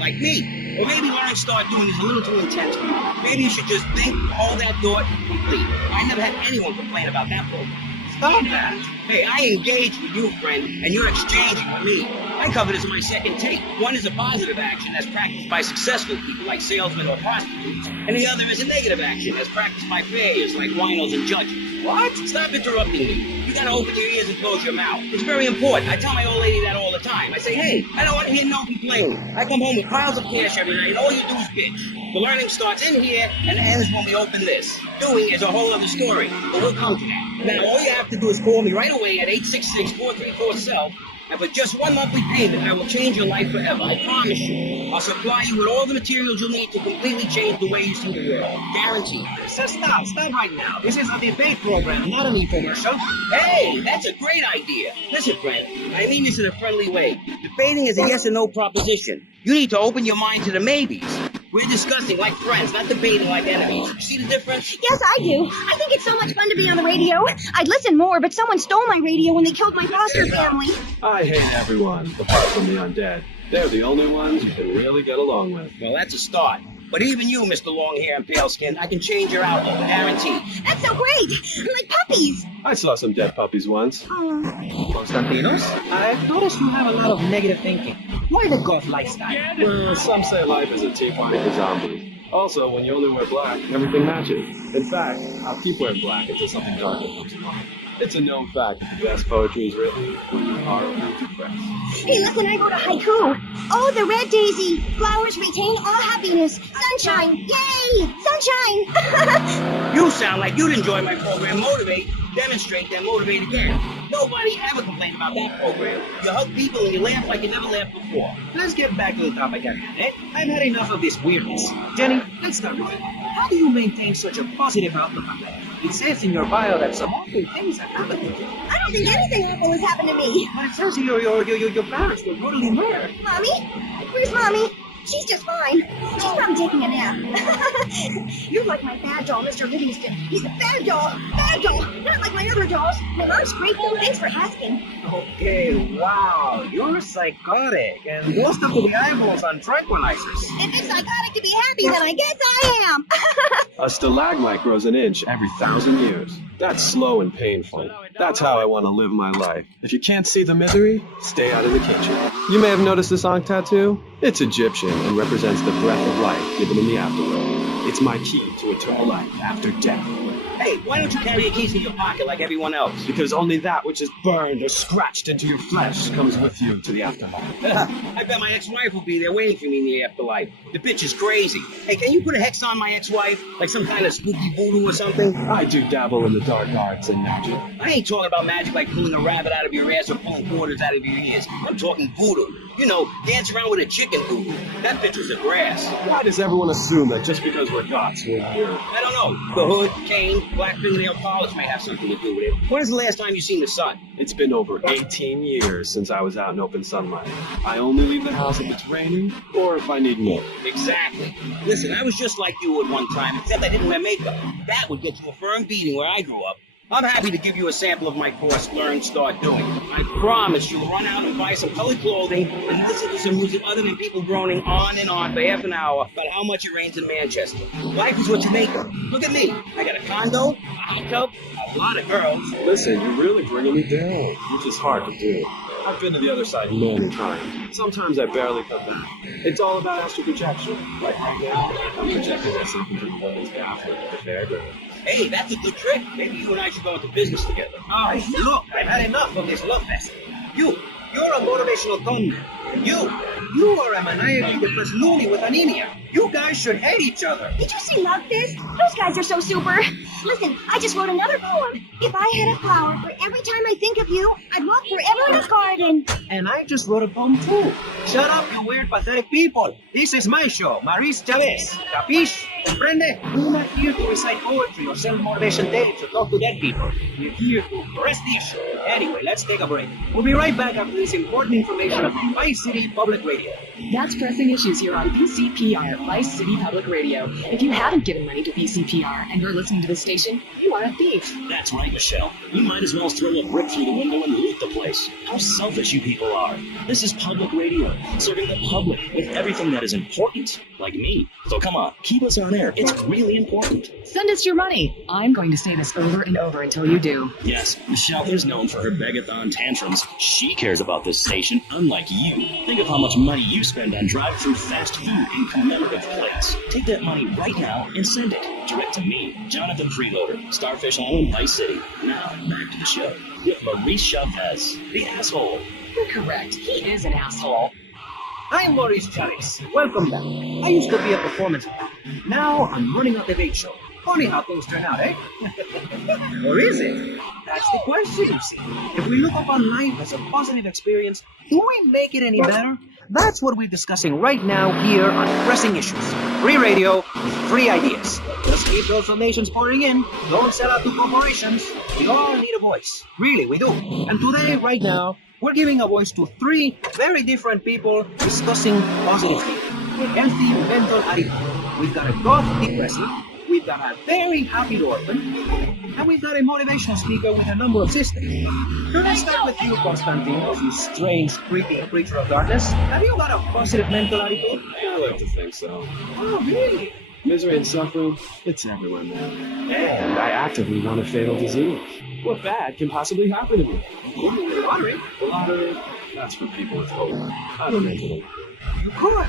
Like me. Or maybe learning start doing is a little too intense for you. Maybe you should just think, hold that thought, complete. I never had anyone complain about that program. Stop that. Hey, I engage with you, friend, and you're exchanging with me. I cover this in my second take. One is a positive action that's practiced by successful people like salesmen or prostitutes, and the other is a negative action that's practiced by failures like winos and judges. What? Stop interrupting me. You gotta open your ears and close your mouth. It's very important. I tell my old lady that all the time. I say, hey, I don't want to hear no complaining. I come home with piles of cash every night, and all you do is bitch. The learning starts in here and ends when we open this. Doing is a whole other story, but we'll come to that. Now, all you have to do is call me right away at 866-434-SELF, and for just one monthly payment, I will change your life forever. I promise you. I'll supply you with all the materials you'll need to completely change the way you see the world. Guaranteed. So stop right now. This is a debate program, not an infomercial. Hey, that's a great idea. Listen, friend, I mean this in a friendly way. Debating is a yes or no proposition. You need to open your mind to the maybes. We're discussing like friends, not debating like enemies. You see the difference? Yes, I do. I think it's so much fun to be on the radio. I'd listen more, but someone stole my radio when they killed my foster family. I hate everyone, apart from the undead. They're the only ones you can really get along with. Well, that's a start. But even you, Mr. Long Hair and Pale Skin, I can change your outlook, guaranteed. That's so great! They're like puppies! I saw some dead puppies once. Constantinos, I've noticed you have a lot of negative thinking. Why the goth lifestyle? Well, some say life is a tea party for zombies. Also, when you only wear black, everything matches. In fact, I'll keep wearing black until something darker comes along. It's a known fact that the best poetry is written when you are depressed. Hey, listen, I wrote a haiku. Oh, the red daisy. Flowers retain all happiness. Sunshine. Yay! Sunshine! You sound like you'd enjoy my program Motivate, Demonstrate, then Motivate again. Nobody ever complained about that program. You hug people and you laugh like you never laughed before. Let's get back to the topic at hand, eh? I've had enough of this weirdness. Jenny, let's start with it. How do you maintain such a positive outlook on life? It says in your bio that some awful things have happened to you. I don't think anything awful has happened to me. But it says your parents were brutally murdered. Mommy? Where's Mommy? She's just fine. She's probably taking a nap. You're like my bad doll, Mr. Livingston. He's a bad doll. Bad doll. Not like my other dolls. My mom's great, though. Thanks for asking. Okay, wow. You're psychotic and most up to the eyeballs on tranquilizers. If it's psychotic to be happy, then I guess I am. A stalagmite grows an inch every 1,000 years. That's slow and painful. That's how I want to live my life. If you can't see the misery, stay out of the kitchen. You may have noticed this on tattoo. It's Egyptian and represents the breath of life given in the afterworld. It's my key to eternal life after death. Hey, why don't you carry your keys in your pocket like everyone else? Because only that which is burned or scratched into your flesh comes with you to the afterlife. I bet my ex-wife will be there waiting for me in the afterlife. The bitch is crazy. Hey, can you put a hex on my ex-wife? Like some kind of spooky voodoo or something? I do dabble in the dark arts and magic. I ain't talking about magic like pulling a rabbit out of your ass or pulling quarters out of your ears. I'm talking voodoo. You know, dance around with a chicken voodoo. That bitch was a grass. Why does everyone assume that just because we're goths, we're good? I don't know. The hood, cane, black fingernail polish may have something to do with it. When is the last time you seen the sun? It's been over 18 years since I was out in open sunlight. I only leave the house if it's raining or if I need more. Exactly. Listen, I was just like you at one time, except I didn't wear makeup. That would get you a firm beating where I grew up. I'm happy to give you a sample of my course, Learn, Start Doing. I promise you'll run out and buy some colored clothing and listen to some music other than people groaning on and on for half an hour about how much it rains in Manchester. Life is what you make it. Look at me. I got a condo, a hot tub, a lot of girls. Listen, you're really bringing me down, which is hard to do. I've been to the other side many times. Sometimes I barely come back. It's all about astral projection. Like right now, I'm projecting myself into the woman's bathroom at the fairgrounds. Hey, that's a good trick. Maybe you and I should go into business together. Oh, look, I've had enough of this love fest. You're a motivational gunman. You are a maniacally depressed loony with anemia. You guys should hate each other. Did you see Love Fist? Those guys are so super. Listen, I just wrote another poem. If I had a flower for every time I think of you, I'd walk forever in a garden. And I just wrote a poem too. Shut up, you weird, pathetic people. This is my show, Maris Chavez. Capiche? Comprende? We're not here to recite poetry or sell motivation tapes or talk to dead people. We're here to press the issue. Anyway, let's take a break. We'll be right back after this important information from Vice City Public Radio. That's Pressing Issues here on VCPR, Vice City Public Radio. If you haven't given money to VCPR and you're listening to this station, you are a thief. That's right, Michelle. You might as well throw a brick through the window and loot the place. How selfish you people are. This is public radio, serving the public with everything that is important, like me. So come on, keep us on air. It's really important. Send us your money. I'm going to say this over and over until you do. Yes, Michelle is known for her begathon tantrums. She cares about this station, unlike you. Think of how much money you spend on drive-through fast food in commemorative plates. Take that money right now and send it direct to me, Jonathan Freeloader, Starfish Island, Vice City. Now, back to the show with Maurice Chavez, the asshole. You're correct. He is an asshole. I'm Maurice Chavez. Welcome back. I used to be a performance actor. Now I'm running a debate show. Funny how things turn out, eh? Or is it? That's the question, you see. If we look upon life as a positive experience, do we make it any better? That's what we're discussing right now here on Pressing Issues. Free radio with free ideas. Just keep those donations pouring in. Don't sell out to corporations. We all need a voice. Really, we do. And today, right now, we're giving a voice to 3 very different people discussing positive thinking. Healthy mental attitude. We've got a goth depressive. We've got a very happy orphan. And we've got a motivational speaker with a number of sisters. Let's start with you, Constantine, you strange, creepy creature of darkness. Have you got a positive mental attitude? I like to think so. Oh, really? Misery and suffering, it's everywhere, man. And I actively want a fatal disease. What bad can possibly happen to me? Lottery? Lottery, that's for people with hope. I don't enter the lottery. You could.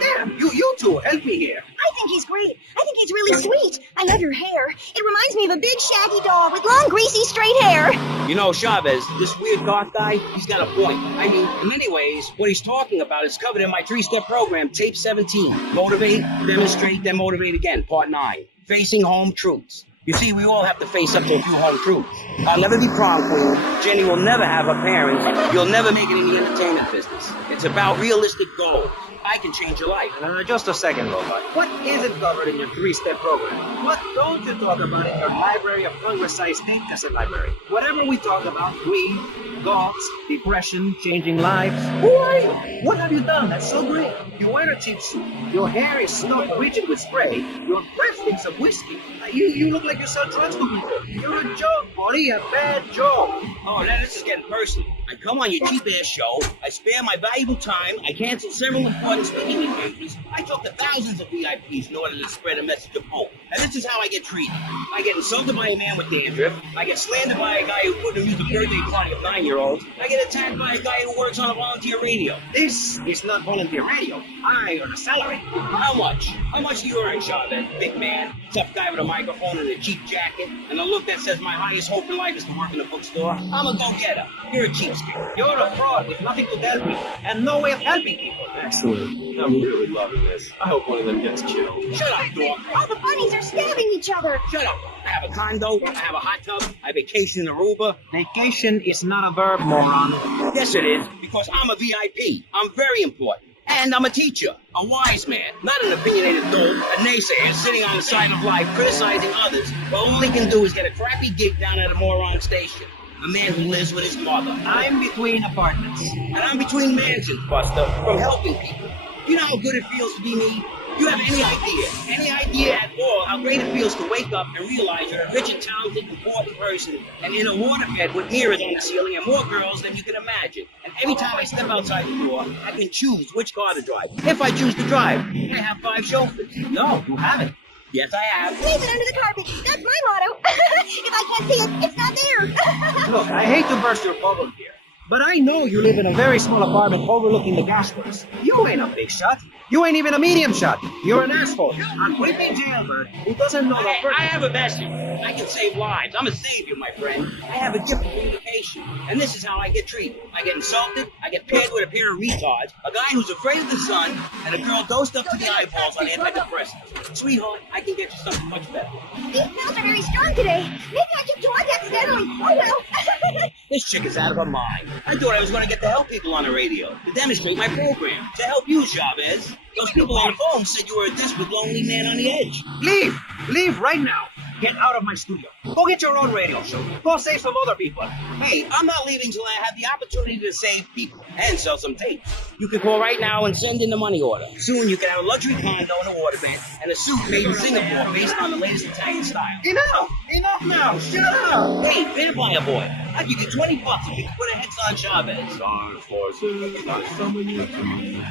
Damn, you two, help me here. I think he's great. I think he's really sweet. I love your hair. It reminds me of a big shaggy dog with long, greasy, straight hair. You know, Chavez, this weird goth guy, he's got a point. I mean, in many ways, what he's talking about is covered in my 3-step program, Tape 17. Motivate, demonstrate, then motivate again, Part 9. Facing home truths. You see, we all have to face up to a few home truths. I'll never be prom queen. Jenny will never have her parents. You'll never make it in the entertainment business. It's about realistic goals. I can change your life. Just a second, Robot. What isn't covered in your 3-step program? What don't you talk about in your Library of Congress-sized tape cassette library? Whatever we talk about, weed, goths, depression, changing lives. Who are you? What have you done that's so great? You wear a cheap suit. Your hair is stuck rigid with spray. Your breath stinks of whiskey. You look like you sell drugs to people. You're a joke, buddy. A bad joke. Oh, now this is getting personal. I come on your cheap-ass show, I spare my valuable time, I cancel several important speaking engagements, I talk to thousands of VIPs in order to spread a message of hope. And this is how I get treated. I get insulted by a man with dandruff, I get slandered by a guy who couldn't amuse the birthday party of 9-year-olds, I get attacked by a guy who works on a volunteer radio. This is not volunteer radio. I earn a salary. How much? How much do you earn, Chavez? Big man, tough guy with a microphone and a cheap jacket, and a look that says my highest hope in life is to work in a bookstore. I'm a go-getter. You're a cheapskate. You're a fraud with nothing to tell me, and no way of helping people. Excellent. I'm really loving this. I hope one of them gets killed. Shut up, dog. All the bunnies are stabbing each other. Shut up. I have a condo, I have a hot tub, I vacation in Aruba. Vacation is not a verb, moron. Yes, it is, because I'm a VIP. I'm very important. And I'm a teacher, a wise man, not an opinionated dope, a naysayer sitting on the side of life criticizing others, but all he can do is get a crappy gig down at a moron station. A man who lives with his mother. I'm between apartments. And I'm between mansions, Buster, from helping people. You know how good it feels to be me? You have any idea at all how great it feels to wake up and realize you're a rich and talented, important person and in a waterbed with mirrors on the ceiling and more girls than you can imagine. And every time I step outside the door, I can choose which car to drive. If I choose to drive, I have 5 chauffeurs. No, you haven't. Yes, I have. Leave it under the carpet. That's my motto. If I can't see it, it's not there. Look, I hate to burst your bubble here, but I know you live in a very small apartment overlooking the gas works. You ain't a big shot. You ain't even a medium shot. You're an asshole. A creepy jailbird who doesn't know the Hey, first... I have a message. I can save lives. I'm a savior, my friend. I have a gift for communication. And this is how I get treated. I get insulted, I get paired with a pair of retards, a guy who's afraid of the sun, and a girl dosed up to the eyeballs on antidepressants. Sweetheart, I can get you something much better. These smells are very strong today. Maybe I should try that steadily. Oh well. This chick is out of her mind. I thought I was going to get to help people on the radio, to demonstrate my program, to help you, Chavez. Those people on the phone said you were a desperate, lonely man on the edge. Leave! Leave right now! Get out of my studio. Go get your own radio show. Go save some other people. Hey, I'm not leaving till I have the opportunity to save people and sell some tapes. You can call right now and send in the money order. Soon you can have a luxury condo and a waterbed and a suit made in Singapore based on the latest Italian style. Enough! Enough now! Shut up! Hey, Vampire Boy, I'll give you $20 if you can put a hex on Chavez. Dark forces, I summon you to me.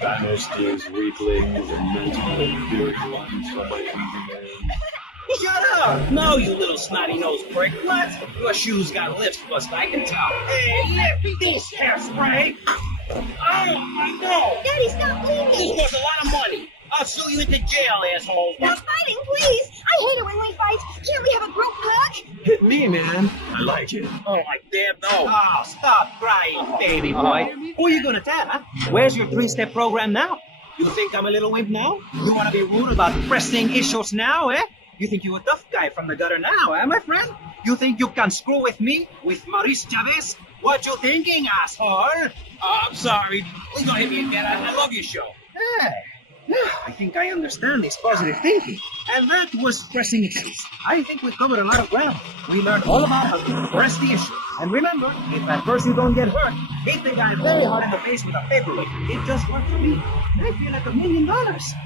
Dynasties, weaklings, and mental Shut up! No, you little snotty-nosed prick. What? Your shoes got lifts, bust, I can tell. Hey, lift this hairspray. Oh, my God. Daddy, stop bleeding. This costs a lot of money. I'll sue you into jail, asshole. Stop fighting, please. I hate it when we fight. Can't we have a group hug? Hit me, man. I like it. Oh, my damn no. Oh, stop crying, baby boy. Who are you gonna tell, huh? Where's your three-step program now? You think I'm a little wimp now? You wanna be rude about pressing issues now, eh? You think you're a tough guy from the gutter now, eh, my friend? You think you can screw with me, with Maurice Chavez? What you thinking, asshole? Oh, I'm sorry. Please don't hit me again. I love your show. Hey. I think I understand this positive thinking. And that was pressing issues. I think we covered a lot of ground. We learned all about how to press the issue. And remember, if at first you don't get hurt, hit the guy very hard in the face with a paperweight. It just worked for me. I feel like $1 million.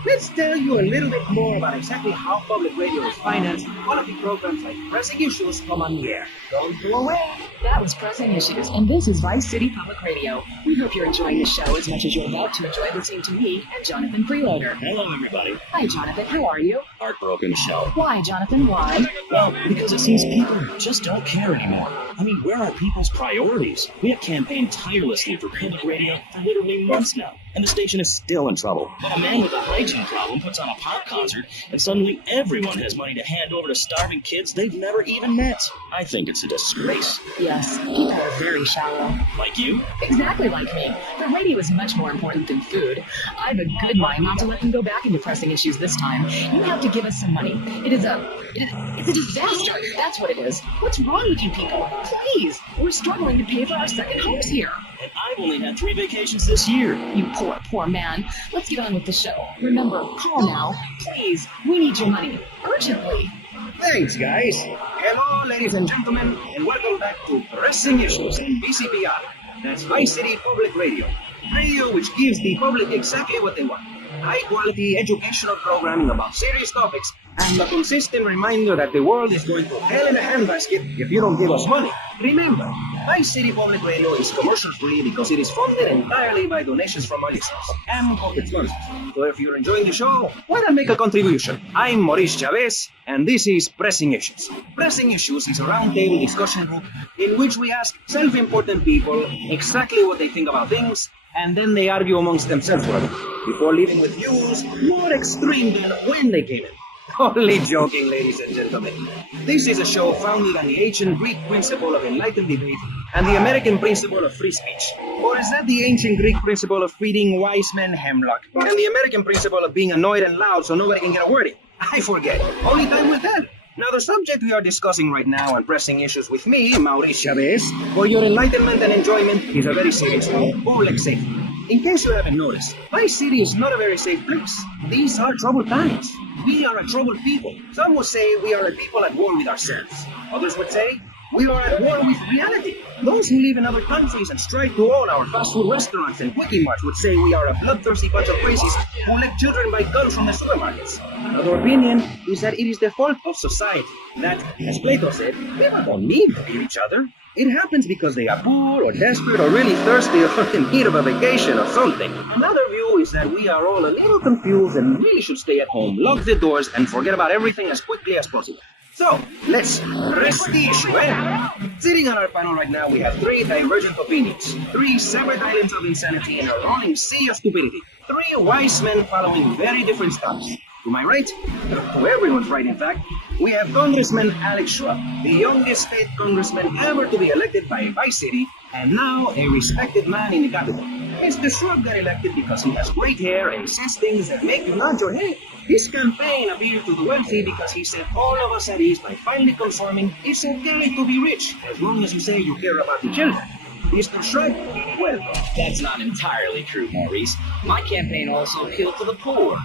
Let's tell you a little bit more about exactly how public radio is financed and quality programs like Pressing Issues come on the air. Don't go away. That was Pressing Issues, and this is Vice City Public Radio. We hope you're enjoying the show as much as you're about to enjoy listening to me and Jonathan Freeloader. Hello, everybody. Hi, Jonathan. How are you? Heartbroken show. Why, Jonathan? Why? Well, because it seems people just don't care anymore. I mean, where are people's priorities? We have campaigned tirelessly for public radio for literally months now, and the station is still in trouble. But a man with a hygiene problem puts on a pop concert, and suddenly everyone has money to hand over to starving kids they've never even met. I think it's a disgrace. Yes, people are very shallow. Like you? Exactly like me. The radio is much more important than food. I have a good mind not to let them go back into Pressing Issues this time. You have to give us some money. It's a disaster. That's what it is. What's wrong with you people? Please, we're struggling to pay for our second homes here. And I've only had 3 vacations this year. You poor man. Let's get on with the show. Remember, call now. Please, we need your money. Urgently. Thanks, guys. Hello, ladies and gentlemen, and welcome back to Pressing Issues and BCPR. That's Vice City Public Radio. Radio which gives the public exactly what they want. High-quality educational programming about serious topics, and a consistent reminder that the world is going to hell in a handbasket if you don't give us money. Remember, Vice City Public Radio is commercial-free because it is funded entirely by donations from our listeners and pocket sponsors. So if you're enjoying the show, why not make a contribution? I'm Maurice Chavez, and this is Pressing Issues. Pressing Issues is a roundtable discussion group in which we ask self-important people exactly what they think about things, and then they argue amongst themselves for a bit, before leaving with views more extreme than when they came in. Only joking, ladies and gentlemen. This is a show founded on the ancient Greek principle of enlightened debate and the American principle of free speech. Or is that the ancient Greek principle of feeding wise men hemlock? And the American principle of being annoyed and loud so nobody can get a word in? I forget. Only time will tell. Now, the subject we are discussing right now and Pressing Issues with me, Maurice Chavez, for your enlightenment and enjoyment, is a very serious one. Public safety. In case you haven't noticed, Vice City is not a very safe place. These are troubled times. We are a troubled people. Some would say we are a people at war with ourselves. Others would say we are at war with reality. Those who live in other countries and strive to own our fast food restaurants and quickie marts would say we are a bloodthirsty bunch of crazies who let children buy guns from the supermarkets. Another opinion is that it is the fault of society. That, as Plato said, people don't need to kill each other. It happens because they are poor or desperate or really thirsty or in need of a vacation or something. Another view is that we are all a little confused and really should stay at home, lock the doors, and forget about everything as quickly as possible. So, let's press the issue, eh? Sitting on our panel right now, we have 3 divergent opinions, 3 separate islands of insanity in a rolling sea of stupidity. Three wise men following very different stars. To my right, to everyone's right in fact, we have Congressman Alex Shrub, the youngest state congressman ever to be elected by Vice City, and now a respected man in the capital. Mr. Shrub got elected because he has great hair and says things that make you nod your head. His campaign appealed to the wealthy because he set all of us at ease by finally confirming it's okay to be rich, as long as you say you care about the children. Mr. Shrub, well, That's not entirely true, Maurice. My campaign also appealed to the poor.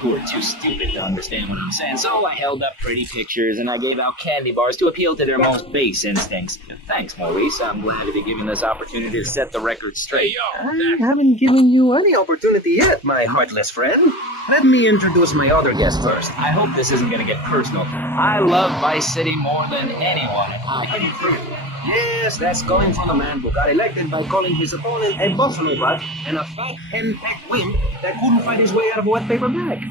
Who are too stupid to understand what I'm saying, so I held up pretty pictures and I gave out candy bars to appeal to their most base instincts. Thanks, Maurice. I'm glad to be given this opportunity to set the record straight. I haven't given you any opportunity yet, my heartless friend. Let me introduce my other guest first. I hope this isn't going to get personal. I love Vice City more than anyone. Yes, that's going from the man who got elected by calling his opponent a buffalo butt and a fat henpecked wimp that couldn't find his way out of a wet paper bag.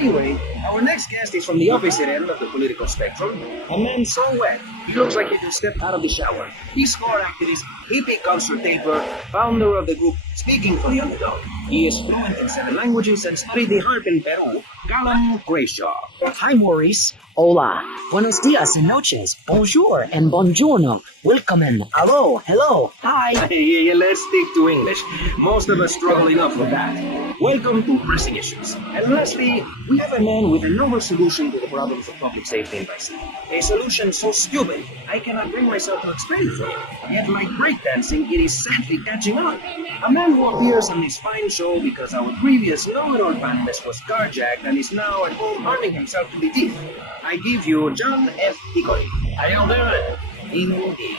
Anyway, our next guest is from the opposite end of the political spectrum. A man so wet, he looks like he just stepped out of the shower. He's score activist, hippie consultator, founder of the group Speaking for the Underdog. He is fluent in 7 languages and studied the harp in Peru. Callum Grayshaw. Hi, Maurice. Hola. Buenos dias and noches. Bonjour and buongiorno. Welcome and hello. Hello. Hi. Hey, let's stick to English. Most of us struggle enough with that. Welcome to Pressing Issues. And lastly, we have a man with a novel solution to the problems of public safety in Vice City. A solution so stupid, I cannot bring myself to explain it for you. Yet like breakdancing, it is sadly catching on. A man who appears on this fine show because our previous know-it-all panelist was carjacked and is now at home arming himself to the teeth. I give you John F. Hickory. How you doing? Indeed.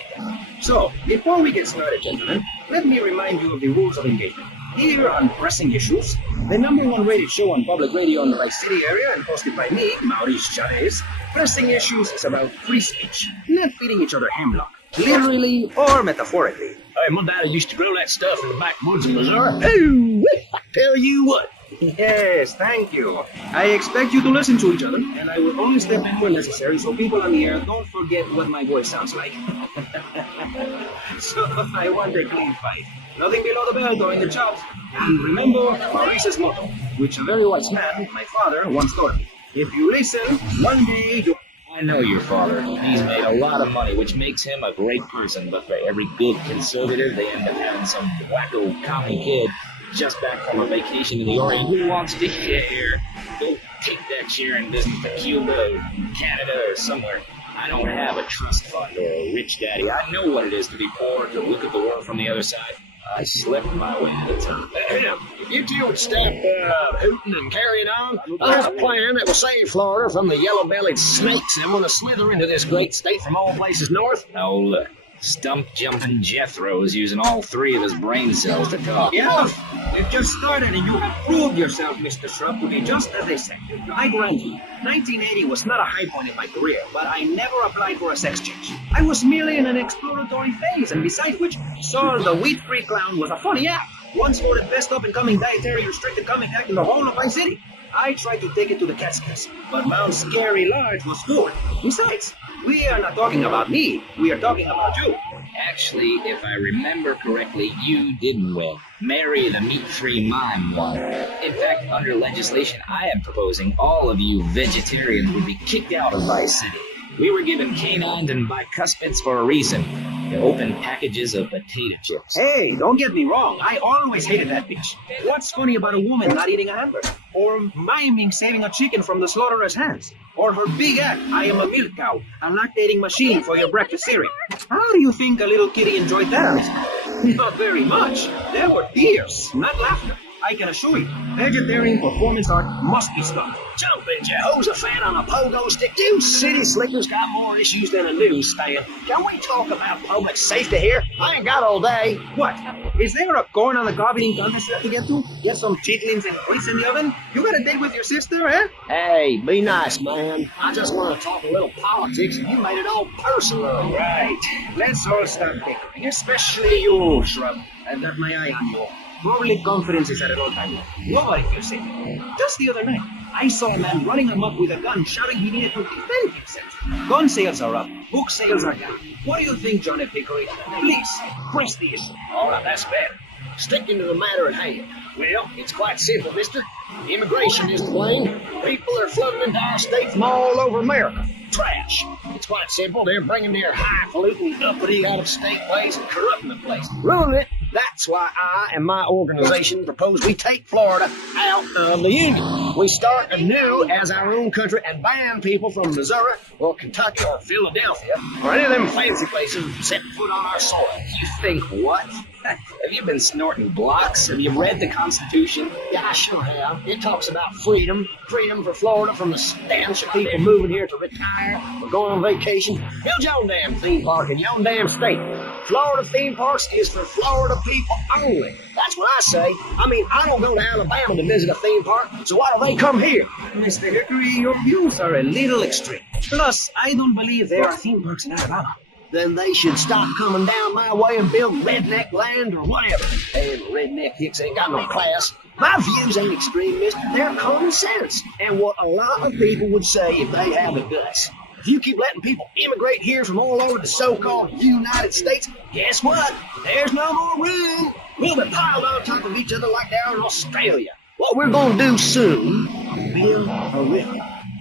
So, before we get started, gentlemen, let me remind you of the rules of engagement. Here on Pressing Issues, the #1 rated show on public radio in the Vice City area and hosted by me, Maurice Chavez, Pressing Issues is about free speech, not feeding each other hemlock, literally or metaphorically. Hey, my daddy used to grow that stuff in the backwoods of Missouri. Oh, I tell you what. Yes, thank you. I expect you to listen to each other, and I will only step in where necessary so people on the air don't forget what my voice sounds like. So I want a clean fight. Nothing below the belt or in the chops. And remember Maurice's motto, which a very wise man, my father, once taught me. If you listen, one day you... I know your father. He's made a lot of money, which makes him a great person, but for every good conservative, they end up having some wacko commie kid just back from a vacation in the Orient who wants to share. Go take that sharing business to Cuba, or Canada, or somewhere. I don't have a trust fund or a rich daddy. I know what it is to be poor, to look at the world from the other side. I slept my way to the top. If you two would stop hooting and carrying on, there's a plan that will save Florida from the yellow-bellied snakes that want to slither into this great state from all places north. Oh, look. Stump-jumping Jethro is using all 3 of his brain cells to talk. Enough! You've just started and you have proved yourself, Mr. Shrub, to be just as they say. I grant you, 1980 was not a high point in my career, but I never applied for a sex change. I was merely in an exploratory phase, and besides which, Saul the Wheat-Free Clown was a funny act. Once voted best up-and-coming dietary restricted comic act in the whole of Vice City. I tried to take it to the Catskills, but Mount Scary Large was full. Besides, we are not talking about me, we are talking about you. Actually, if I remember correctly, you didn't win. Mary the meat-free mime won. In fact, under legislation I am proposing, all of you vegetarians would be kicked out of Vice City. We were given canines and bicuspids for a reason. To open packages of potato chips. Hey, don't get me wrong. I always hated that bitch. What's funny about a woman not eating a hamburger? Or miming saving a chicken from the slaughtherer's hands? Or her big act, I am a milk cow, a lactating machine for your breakfast cereal. How do you think a little kitty enjoyed that? Not very much. There were tears, not laughter. I can assure you, vegetarian performance art must be stopped. Jumping Jehoshaphat on a pogo stick. You city slickers got more issues than a newsstand. Can we talk about public safety here? I ain't got all day. What? Is there a corn on the cob eating contest to get to? Get some chitlins and grits in the oven? You got a date with your sister, eh? Hey, be nice, man. I just want to talk a little politics, and you made it all personal. Right. Let's all stop bickering, especially you, Shrub. I've got my eye on you. Public confidence is at an all-time low. Nobody feels safe. Just the other night, I saw a man running amok with a gun, shouting he needed to defend himself. Gun sales are up, book sales are down. What do you think, John F. Hickory? Please, press the issue. All right, that's bad. Sticking to the matter at hand. Well, it's quite simple, mister. Immigration is to blame. People are flooding into our state from all over America. Trash. It's quite simple. They're bringing their highfalutin, uppity, out-of-state ways and corrupting the place. Ruining it. That's why I and my organization propose we take Florida out of the Union. We start anew as our own country and ban people from Missouri or Kentucky or Philadelphia or any of them fancy places setting foot on our soil. You think what? Have you been snorting blocks? Have you read the Constitution? Yeah, I sure have. It talks about freedom. Freedom for Florida from the stench of people moving here to retire or going on vacation. Build your own damn theme park in your own damn state. Florida theme parks is for Florida people only. That's what I say. I mean, I don't go to Alabama to visit a theme park, so why do they come here? Mr. Hickory, your views are a little extreme. Plus, I don't believe there are theme parks in Alabama. Then they should stop coming down my way and build redneck land or whatever. And redneck hicks ain't got no class. My views ain't extreme, mister. They're common sense. And what a lot of people would say if they had the guts. If you keep letting people immigrate here from all over the so-called United States, guess what? There's no more room. We'll be piled on top of each other like down in Australia. What we're gonna do soon, build a river.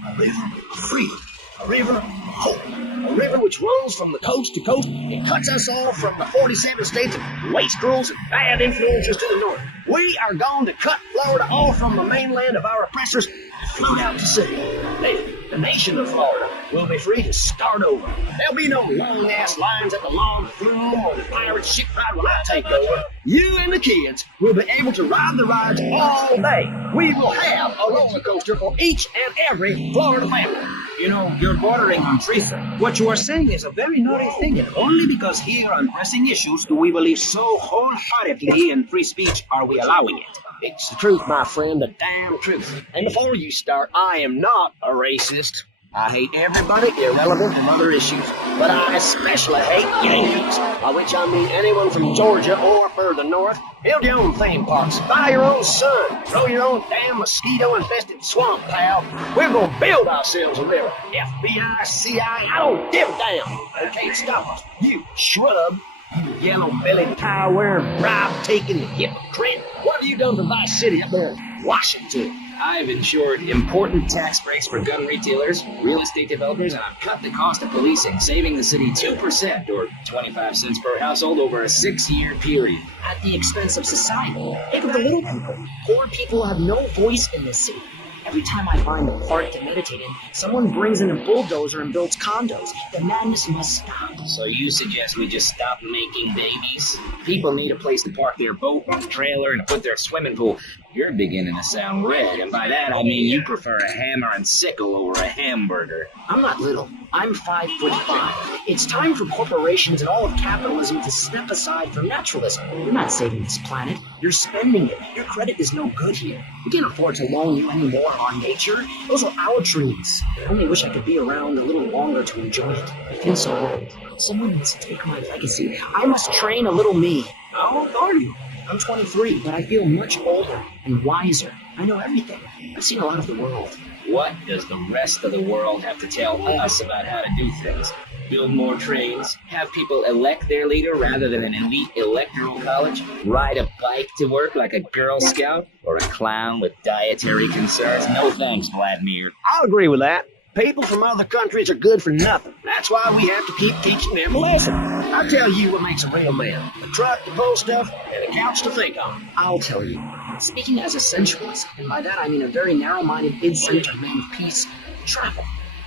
A river of freedom. A river of hope. A river which runs from the coast to coast and cuts us off from the 47 states of wastrels and bad influences to the north. We are going to cut Florida off from the mainland of our oppressors and float out to sea. Then, the nation of Florida will be free to start over. There'll be no long-ass lines at the log flume or the pirate ship ride when I take over. You and the kids will be able to ride the rides all day. We will have a roller coaster for each and every Florida family. You know, you're bordering on treason. What you are saying is a very naughty thing, and only because here on pressing issues do we believe so wholeheartedly in free speech are we allowing it. It's the truth, my friend, the damn truth. And before you start, I am not a racist. I hate everybody irrelevant from other issues, but I especially hate Yankees, by which I mean anyone from Georgia or further north. Build your own theme parks, buy your own sun, grow your own damn mosquito-infested swamp, pal. We're gonna build ourselves a river. FBI, CIA, I don't give a damn. They can't stop us. You shrub. You yellow-bellied, power-wearing, bribe-taking hypocrite. What have you done for Vice City up there in Washington? I've ensured important tax breaks for gun retailers, real estate developers, and I've cut the cost of policing, saving the city 2% or 25 cents per household over a 6-year period. At the expense of society. Think of the little people. Poor people have no voice in this city. Every time I find a park to meditate in, someone brings in a bulldozer and builds condos. The madness must stop. So you suggest we just stop making babies? People need a place to park their boat, trailer, and put their swimming pool. You're beginning to sound red, and by that I mean you prefer a hammer and sickle over a hamburger. I'm not little. I'm 5'5". It's time for corporations and all of capitalism to step aside for naturalism. You're not saving this planet. You're spending it. Your credit is no good here. We can't afford to loan you any more on nature. Those are our trees. I only wish I could be around a little longer to enjoy it. I feel so old. Someone needs to take my legacy. I must train a little me. How old are you? I'm 23, but I feel much older and wiser. I know everything. I've seen a lot of the world. What does the rest of the world have to tell us about how to do things? Build more trains, have people elect their leader rather than an elite electoral college, ride a bike to work like a Girl Scout, or a clown with dietary concerns? No thanks, Vladimir. I'll agree with that. People from other countries are good for nothing. That's why we have to keep teaching them a lesson. I'll tell you what makes a real man. A truck to pull stuff and a couch to think on. I'll tell you. Speaking as a sensualist, and by that I mean a very narrow-minded, id-centered man of peace, travel.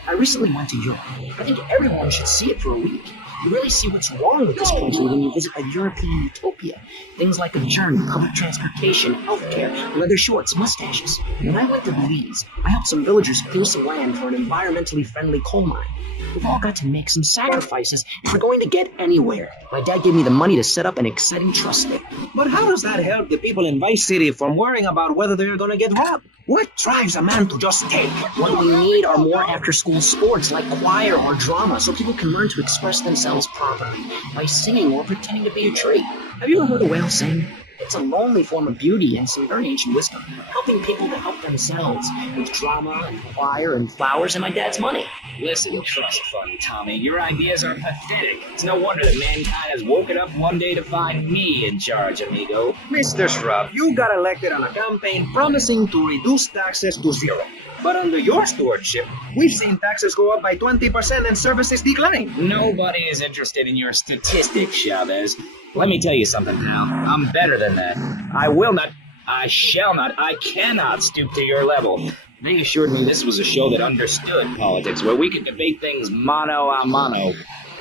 I recently went to Europe. I think everyone should see it for a week. You really see what's wrong with this country when you visit a European utopia. Things like a journey, public transportation, healthcare, leather shorts, mustaches. When I went to Belize, I helped some villagers clear some land for an environmentally friendly coal mine. We've all got to make some sacrifices if we're going to get anywhere. My dad gave me the money to set up an exciting trust there. But how does that help the people in Vice City from worrying about whether they're going to get robbed? What drives a man to just take? What we need are more after-school sports like choir or drama so people can learn to express themselves properly by singing or pretending to be a tree. Have you ever heard a whale sing? It's a lonely form of beauty and some very ancient wisdom, helping people to help themselves with drama and choir and flowers and my dad's money. Listen, trust fund, Tommy. Your ideas are pathetic. It's no wonder that mankind has woken up one day to find me in charge, amigo. Mr. Shrub, you got elected on a campaign promising to reduce taxes to zero. But under your stewardship, we've seen taxes go up by 20% and services decline. Nobody is interested in your statistics, Chavez. Let me tell you something, pal. I'm better than that. I will not, I shall not, I cannot stoop to your level. They assured me this was a show that understood politics, where we could debate things mano a mano.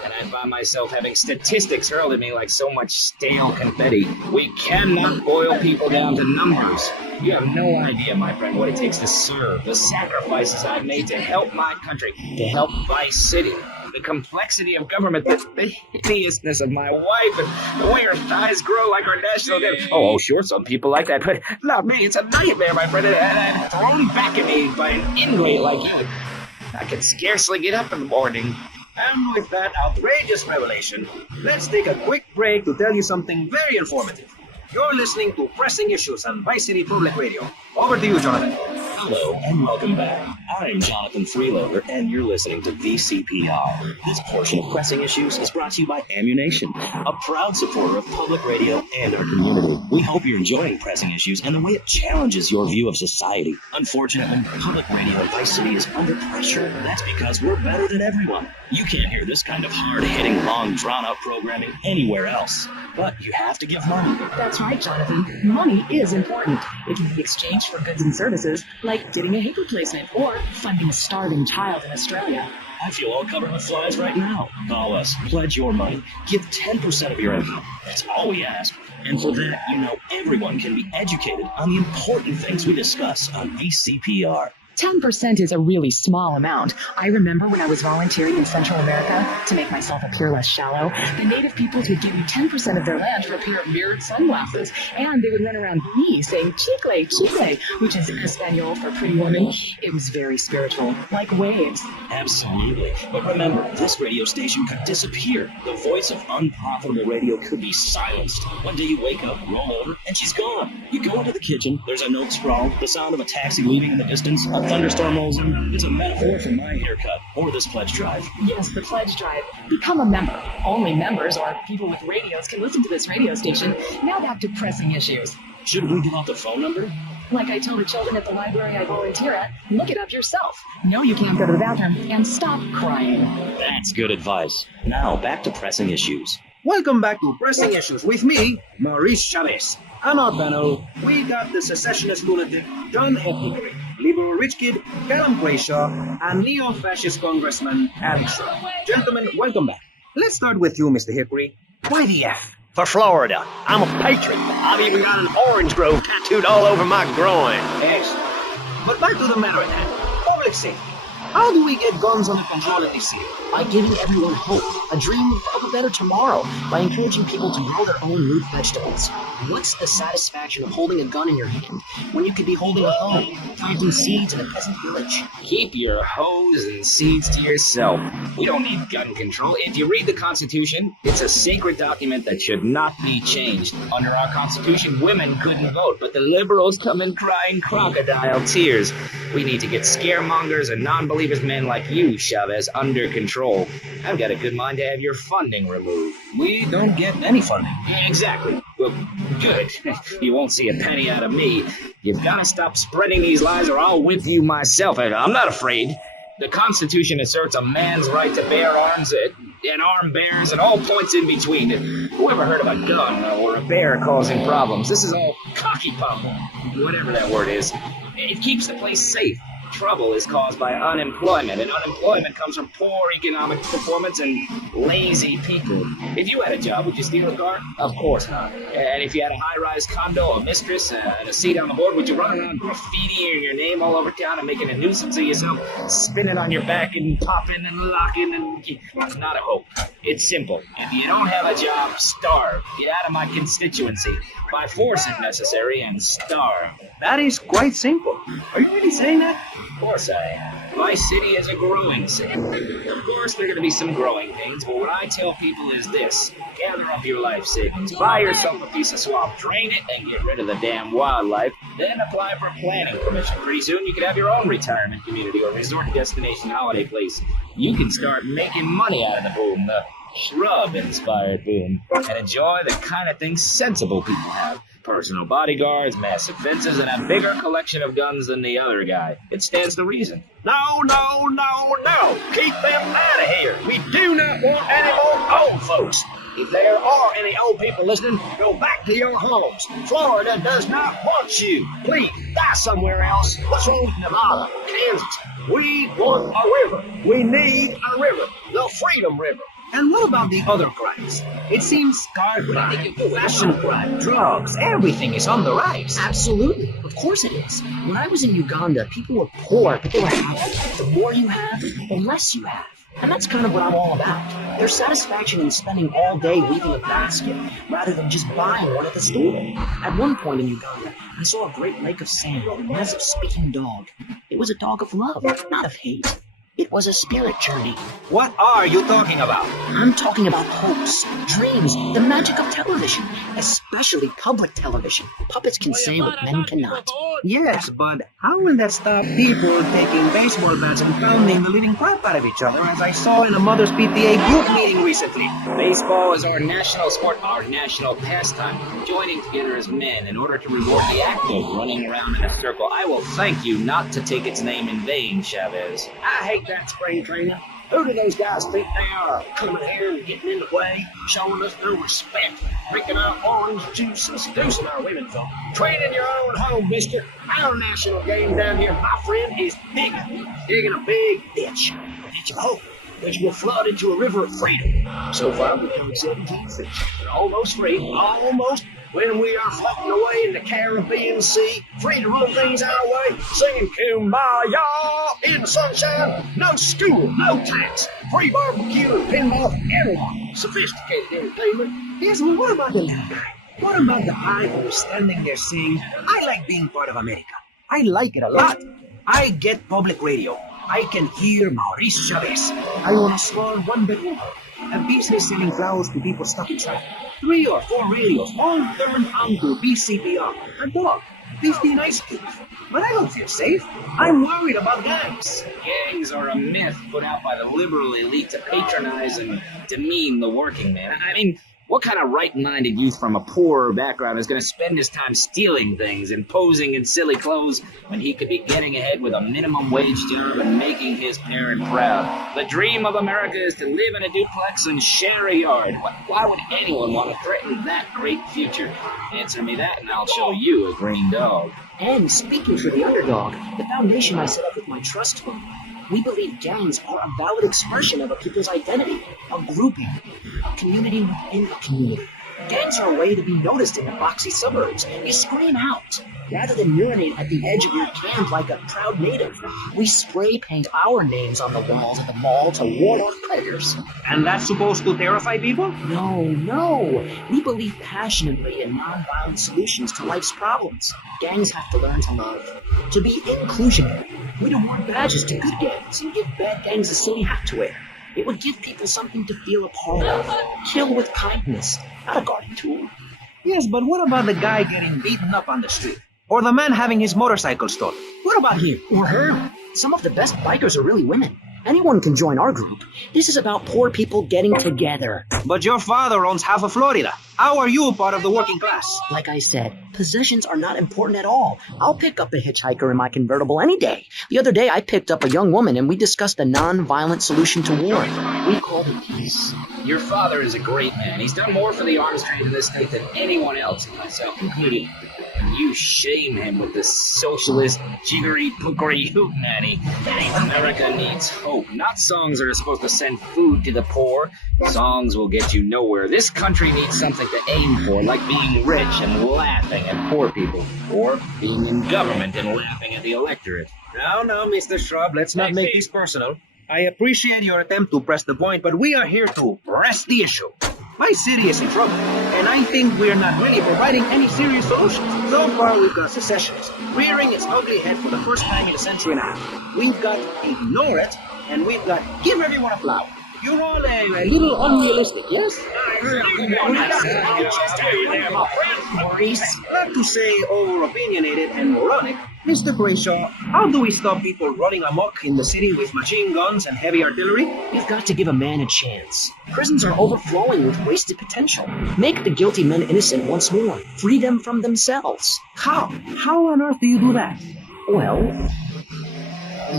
And I find myself having statistics hurled at me like so much stale confetti. We cannot boil people down to numbers. You have no idea, my friend, what it takes to serve, the sacrifices I've made to help my country, to help Vice City, the complexity of government, the hideousness of my wife, and the way her thighs grow like her national debt. Oh, sure, some people like that, but not me. It's a nightmare, my friend, and thrown back at me by an ingrate like you. I can scarcely get up in the morning. And with that outrageous revelation, let's take a quick break to tell you something very informative. You're listening to Pressing Issues on Vice City Public Radio. Over to you, Jonathan. Hello and welcome back. I'm Jonathan Freeloader, and you're listening to VCPR. This portion of Pressing Issues is brought to you by Ammunition, a proud supporter of public radio and our community. We hope you're enjoying Pressing Issues and the way it challenges your view of society. Unfortunately, public radio in Vice City is under pressure. That's because we're better than everyone. You can't hear this kind of hard-hitting, long, drawn-out programming anywhere else. But you have to give money. That's right, Jonathan. Money is important. It can be exchanged for goods and services, like getting a hip replacement or funding a starving child in Australia. I feel all covered with flies right now. Call us, pledge your money, give 10% of your income. That's all we ask. And for that, you know everyone can be educated on the important things we discuss on VCPR. 10% is a really small amount. I remember when I was volunteering in Central America to make myself appear less shallow, the native peoples would give me 10% of their land for a pair of mirrored sunglasses, and they would run around me saying chicle, chicle, which is Espanol for pretty woman. It was very spiritual, like waves. Absolutely. But remember, this radio station could disappear. The voice of unprofitable radio could be silenced. One day you wake up, roll over, and she's gone. You go into the kitchen, there's a note scrawled, the sound of a taxi leaving in the distance, a thunderstorm rolls in. It's a metaphor for my haircut or this pledge drive. Yes, the pledge drive. Become a member. Only members or people with radios can listen to this radio station. Now back to Pressing Issues. Should we give out the phone number? Like I tell the children at the library I volunteer at, look it up yourself. No, you can't go to the bathroom, and stop crying. That's good advice. Now back to Pressing Issues. Welcome back to Pressing Issues with me, Maurice Chavez. On our panel, we got the secessionist lunatic John F. Hickory, liberal rich kid Callum Brayshaw, and neo-fascist congressman Alex Shrub. Gentlemen, welcome back. Let's start with you, Mr. Hickory. Why the F? For Florida. I'm a patriot. I've even got an orange grove tattooed all over my groin. Excellent. But back to the matter at hand. Public safety. How do we get guns under control in this city? By giving everyone hope, a dream of a better tomorrow, by encouraging people to grow their own root vegetables. What's the satisfaction of holding a gun in your hand when you could be holding a hoe, planting seeds in a peasant village? Keep your hoes and seeds to yourself. We don't need gun control. If you read the Constitution, it's a sacred document that should not be changed. Under our Constitution, women couldn't vote, but the liberals come in crying crocodile tears. We need to get scaremongers and non-believers men like you, Chavez, under control. I've got a good mind to have your funding removed. We don't get any funding. Exactly. Well, good. You won't see a penny out of me. You've got to stop spreading these lies or I'll whip you myself. I'm not afraid. The Constitution asserts a man's right to bear arms and arm bearers and all points in between. Who ever heard of a gun or a bear causing problems? This is all cocky pump, whatever that word is. It keeps the place safe. Trouble is caused by unemployment, and unemployment comes from poor economic performance and lazy people. If you had a job, would you steal a car? Of course not. And if you had a high-rise condo, a mistress, and a seat on the board, would you run around graffitiing your name all over town and making a nuisance of yourself, spinning on your back and popping and locking and... It's not a hope. It's simple. If you don't have a job, starve. Get out of my constituency. By force if necessary, and starve. That is quite simple. Are you really saying that? Of course I am. My city is a growing city. Of course, there are going to be some growing things, but what I tell people is this. gather up your life savings, buy yourself a piece of swamp, drain it, and get rid of the damn wildlife. Then apply for planning permission. Pretty soon you could have your own retirement community or resort destination holiday place. You can start making money out of the boom, the shrub-inspired boom, and enjoy the kind of things sensible people have. Personal bodyguards, massive fences, and a bigger collection of guns than the other guy. It stands to reason. No, no, no, no! Keep them out of here! We do not want any more old folks! If there are any old people listening, go back to your homes. Florida does not want you. Please, die somewhere else. What's wrong with Nevada, Kansas? We want a river. We need a river. The Freedom River. And what about the other crimes? It seems car crime, fashion crime, drugs, everything is on the rise. Absolutely. Of course it is. When I was in Uganda, people were poor, people were happy. The more you have, the less you have. And that's kind of what I'm all about. There's satisfaction in spending all day weaving a basket rather than just buying one at the store. At one point in Uganda, I saw a great lake of sand with a massive speaking dog. It was a dog of love, not of hate. It was a spirit journey. What are you talking about? I'm talking about hopes, dreams, the magic of television, especially public television. Puppets can say what men cannot. Yes, but how will that stop people taking baseball bats and pounding the living crap out of each other, as I saw in a Mother's PTA group meeting recently? Baseball is our national sport, our national pastime. Joining together as men in order to reward the act of running around in a circle. I will thank you not to take its name in vain, Chavez. I hate that spring training. Who do those guys think they are? Coming here and getting in the way, showing us no respect, drinking our orange juice and seducing our women folk. Train in your own home, mister. Our national game down here, my friend, is bigger. Digging a big ditch. A ditch of hope, which will flood into a river of freedom. So far, we've done 17 fish. We're almost free, almost. When we are floating away in the Caribbean Sea, free to roll things our way, singing Kumbaya in the sunshine, no school, no tax, free barbecue, pinball for everyone, sophisticated entertainment. Yes, well, what about the little guy? What about the high who's standing there saying, I like being part of America. I like it a lot. I get public radio. I can hear Maurice Chavez. I own a small one-bedroom home. A business selling flowers to people stuck in traffic. 3 or 4 radios, all turned on to BCPR. A dog, 15 ice cubes. But I don't feel safe. I'm worried about gangs. Gangs are a myth put out by the liberal elite to patronize and demean the working man. I mean, what kind of right-minded youth from a poorer background is going to spend his time stealing things and posing in silly clothes when he could be getting ahead with a minimum wage job and making his parent proud? The dream of America is to live in a duplex and share a yard. Why would anyone want to threaten that great future? Answer me that and I'll show you a green dog. And speaking for the underdog, the foundation I set up with my trust fund, we believe gangs are a valid expression of a people's identity, a grouping, a community within a community. Gangs are a way to be noticed in the boxy suburbs. You scream out. Rather than urinate at the edge of your camp like a proud native, we spray paint our names on the walls at the mall to ward off predators. And that's supposed to terrify people? No. We believe passionately in non-violent solutions to life's problems. Gangs have to learn to love, to be inclusionary. We'd award badges to good gangs and give bad gangs a silly hat to wear. It would give people something to feel a part of. Kill with kindness, not a guarding tool. Yes, but what about the guy getting beaten up on the street? Or the man having his motorcycle stolen? What about him? Or her? Some of the best bikers are really women. Anyone can join our group. This is about poor people getting together. But your father owns half of Florida. How are you part of the working class? Like I said, possessions are not important at all. I'll pick up a hitchhiker in my convertible any day. The other day, I picked up a young woman and we discussed a non-violent solution to war. We called it peace. Your father is a great man. He's done more for the arms trade in this state than anyone else, myself included. And you shame him with this socialist, jiggery-pookery hootenanny. America needs hope, not songs that are supposed to send food to the poor. Songs will get you nowhere. This country needs something to aim for, like being rich and laughing at poor people. Or being in government and laughing at the electorate. No, Mr. Shrub, let's not make this personal. I appreciate your attempt to press the point, but we are here to press the issue. My city is in trouble, and I think we're not really providing any serious solutions. So far, we've got secessionists rearing its ugly head for the first time in a century and a half. We've got ignore it, and we've got give everyone a flower. You're all a little unrealistic, yes? Maurice. Not to say over-opinionated and moronic, Mr. Brayshaw, how do we stop people running amok in the city with machine guns and heavy artillery? You've got to give a man a chance. Prisons are overflowing with wasted potential. Make the guilty men innocent once more. Free them from themselves. How? How on earth do you do that? Well,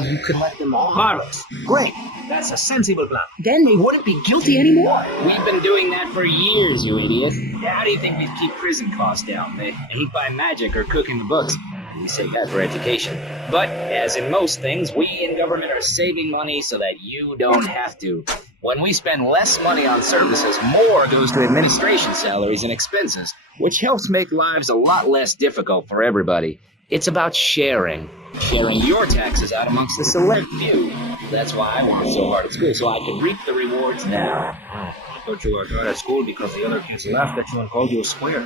you could let them off. Marvelous. Great. That's a sensible plan. Then they wouldn't be guilty anymore. We've been doing that for years, you idiot. How do you think we keep prison costs down? They ain't by magic or cooking the books. We save that for education. But, as in most things, we in government are saving money so that you don't have to. When we spend less money on services, more goes to administration salaries and expenses, which helps make lives a lot less difficult for everybody. It's about sharing. Sharing your taxes out amongst the select few. That's why I worked so hard at school, so I can reap the rewards now. I thought you worked hard at school because the other kids laughed at you and called you a square.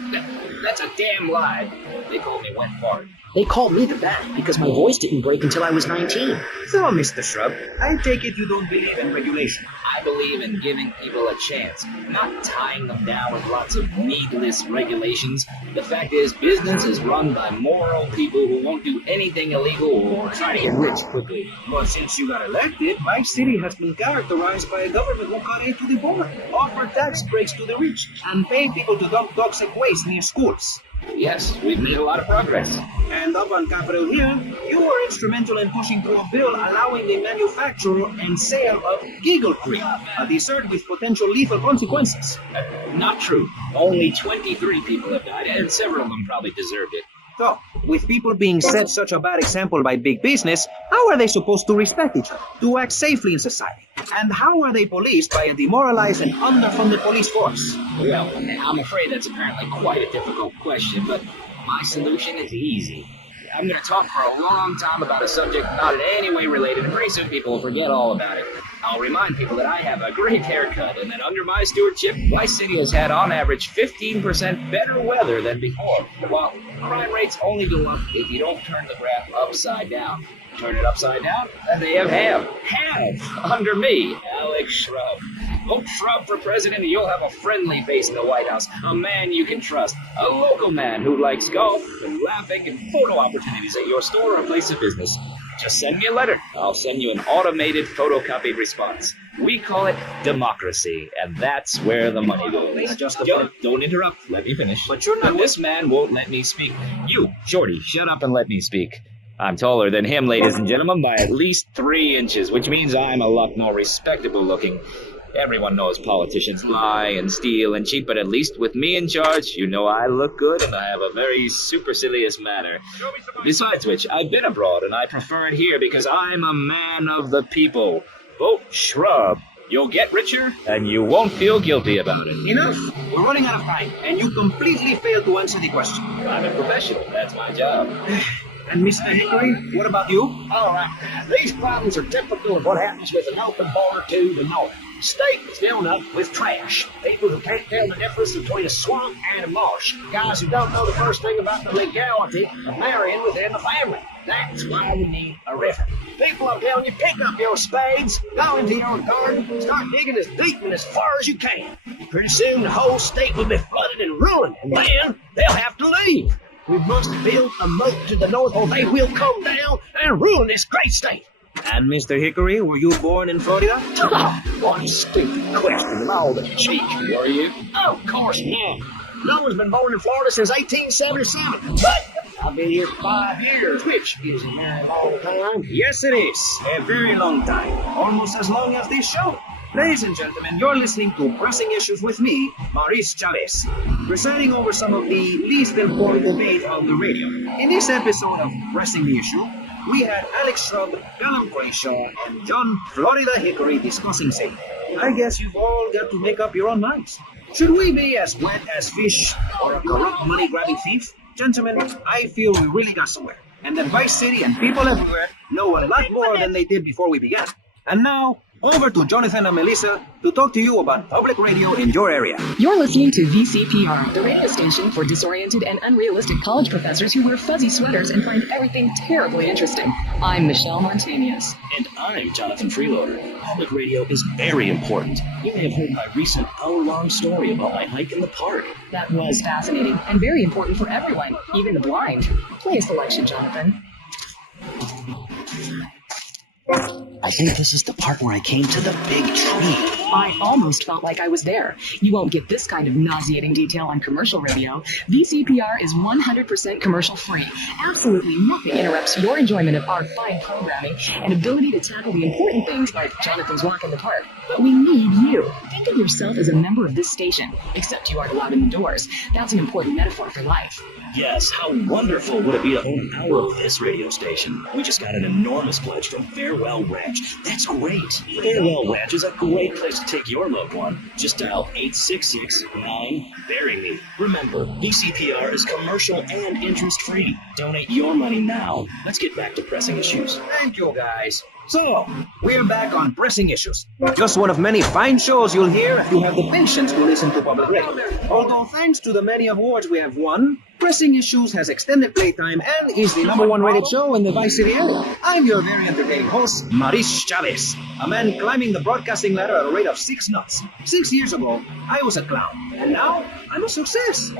That's a damn lie. They called me went fart. They called me the bat because my voice didn't break until I was 19. So, Mr. Shrub, I take it you don't believe in regulation. I believe in giving people a chance, not tying them down with lots of needless regulations. The fact is, business is run by moral people who won't do anything illegal or try to get rich quickly. But since you got elected, my city has been characterized by a government who cut aid to the poor, offer tax breaks to the rich, and pay people to dump toxic waste near schools. Yes, we've made a lot of progress. And up on Capitol Hill, you were instrumental in pushing through a bill allowing the manufacture and sale of Giggle Cream, a dessert with potential lethal consequences. Not true. Only 23 people have died, and several of them probably deserved it. So, with people being set such a bad example by big business, how are they supposed to respect each other, to act safely in society? And how are they policed by a demoralized and underfunded police force? Well, I'm afraid that's apparently quite a difficult question, but my solution is easy. I'm going to talk for a long time about a subject not in any way related, and pretty soon people will forget all about it. I'll remind people that I have a great haircut, and that under my stewardship, my city has had on average 15% better weather than before, while crime rates only go up if you don't turn the graph upside down. Turn it upside down, and they have under me, Alex Shrub. Vote Shrub for president, and you'll have a friendly face in the White House, a man you can trust, a local man who likes golf and laughing and photo opportunities at your store or place of business. Just send me a letter. I'll send you an automated photocopied response. We call it democracy, and that's where the money goes. Don't interrupt. Let me finish. But you're not. This man won't let me speak. You, Shorty, shut up and let me speak. I'm taller than him, ladies and gentlemen, by at least 3 inches, which means I'm a lot more respectable looking. Everyone knows politicians lie and steal and cheat, but at least with me in charge, you know I look good and I have a very supercilious manner. Besides which, I've been abroad and I prefer it here because I'm a man of the people. Vote Shrub. You'll get richer and you won't feel guilty about it. Enough! We're running out of time, and you completely failed to answer the question. I'm a professional. That's my job. And Mr. Hickory, what about you? All right. These problems are typical of what happens with an open border to the north. State is filled up with trash. People who can't tell the difference between a swamp and a marsh. Guys who don't know the first thing about the legality of marrying within the family. That's why we need a river. People, I'm telling you, pick up your spades, go into your garden, start digging as deep and as far as you can. Pretty soon the whole state will be flooded and ruined, and then they'll have to leave. We must build a moat to the north or they will come down and ruin this great state. And Mr. Hickory, were you born in Florida? What a stupid question of all the cheek. Were you? Oh, of course not. No one's been born in Florida since 1877. But I've been here 5 years, which is a very long time. Yes, it is. A very long time. Almost as long as this show. Ladies and gentlemen, you're listening to Pressing Issues with me, Maurice Chavez, presiding over some of the least important debate on the radio. In this episode of Pressing the Issue, we had Alex Shrub, Callum Brayshaw, and John Florida Hickory discussing safety. I guess you've all got to make up your own minds. Should we be as wet as fish or a corrupt money-grabbing thief? Gentlemen, I feel we really got somewhere, and that Vice City and people everywhere know a lot more than they did before we began. And now, over to Jonathan and Melissa to talk to you about public radio in your area. You're listening to VCPR, the radio station for disoriented and unrealistic college professors who wear fuzzy sweaters and find everything terribly interesting. I'm Michelle Montanius. And I'm Jonathan Freeloader. Public radio is very important. You may have heard my recent hour-long story about my hike in the park. That was fascinating and very important for everyone, even the blind. Play a selection, Jonathan. I think this is the part where I came to the big tree. I almost felt like I was there. You won't get this kind of nauseating detail on commercial radio. VCPR is 100% commercial free. Absolutely nothing interrupts your enjoyment of our fine programming and ability to tackle the important things like Jonathan's walk in the park. But we need you. Think of yourself as a member of this station, except you aren't allowed in the doors. That's an important metaphor for life. Yes, how wonderful would it be to own an hour of this radio station? We just got an enormous pledge from Farewell Ranch. That's great. Farewell Ranch is a great place to take your loved one. Just dial 866-9-BURY-ME. Remember, VCPR is commercial and interest-free. Donate your money now. Let's get back to pressing issues. Thank you, guys. So, we're back on Pressing Issues. Just one of many fine shows you'll hear if you have the patience to listen to public radio. Although thanks to the many awards we have won, Pressing Issues has extended playtime and is the #1 rated show in the Vice City area. I'm your very entertaining host, Maurice Chavez, a man climbing the broadcasting ladder at a rate of 6 knots. 6 years ago, I was a clown, and now I'm a success.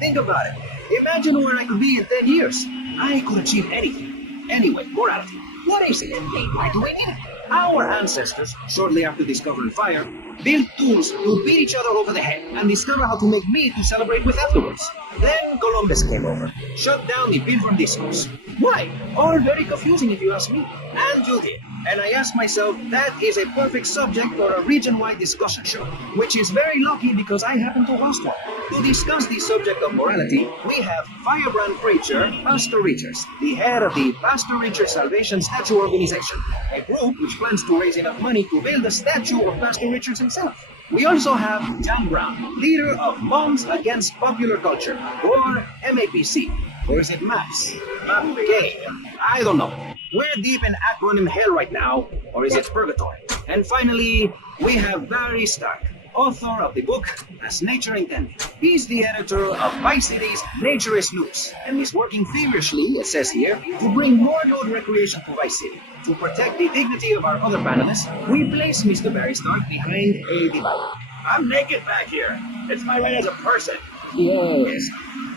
Think about it. Imagine where I could be in 10 years. I could achieve anything. Anyway, morality. What is it? Why do we need it? Our ancestors, shortly after discovering fire, built tools to beat each other over the head and discover how to make meat to celebrate with afterwards. Then Columbus came over, shut down the Pilgrim discourse. Why? All very confusing if you ask me. And you did. And I asked myself, that is a perfect subject for a region-wide discussion show, which is very lucky because I happen to host one. To discuss the subject of morality, we have firebrand preacher Pastor Richards, the head of the Pastor Richards Salvation Statue Organization, a group which plans to raise enough money to build a statue of Pastor Richards himself. We also have John Brown, leader of Moms Against Popular Culture, or MAPC. Or is it MAPS? MAPK? I don't know. We're deep in acronym hell right now, or is it purgatory? And finally, we have Barry Stark, author of the book As Nature Intended. He's the editor of Vice City's Naturist News, and he's working feverishly, it says here, to bring more road recreation to Vice City. To protect the dignity of our other panelists, we place Mr. Barry Stark behind a divider. I'm naked back here. It's my right as a person. Yes.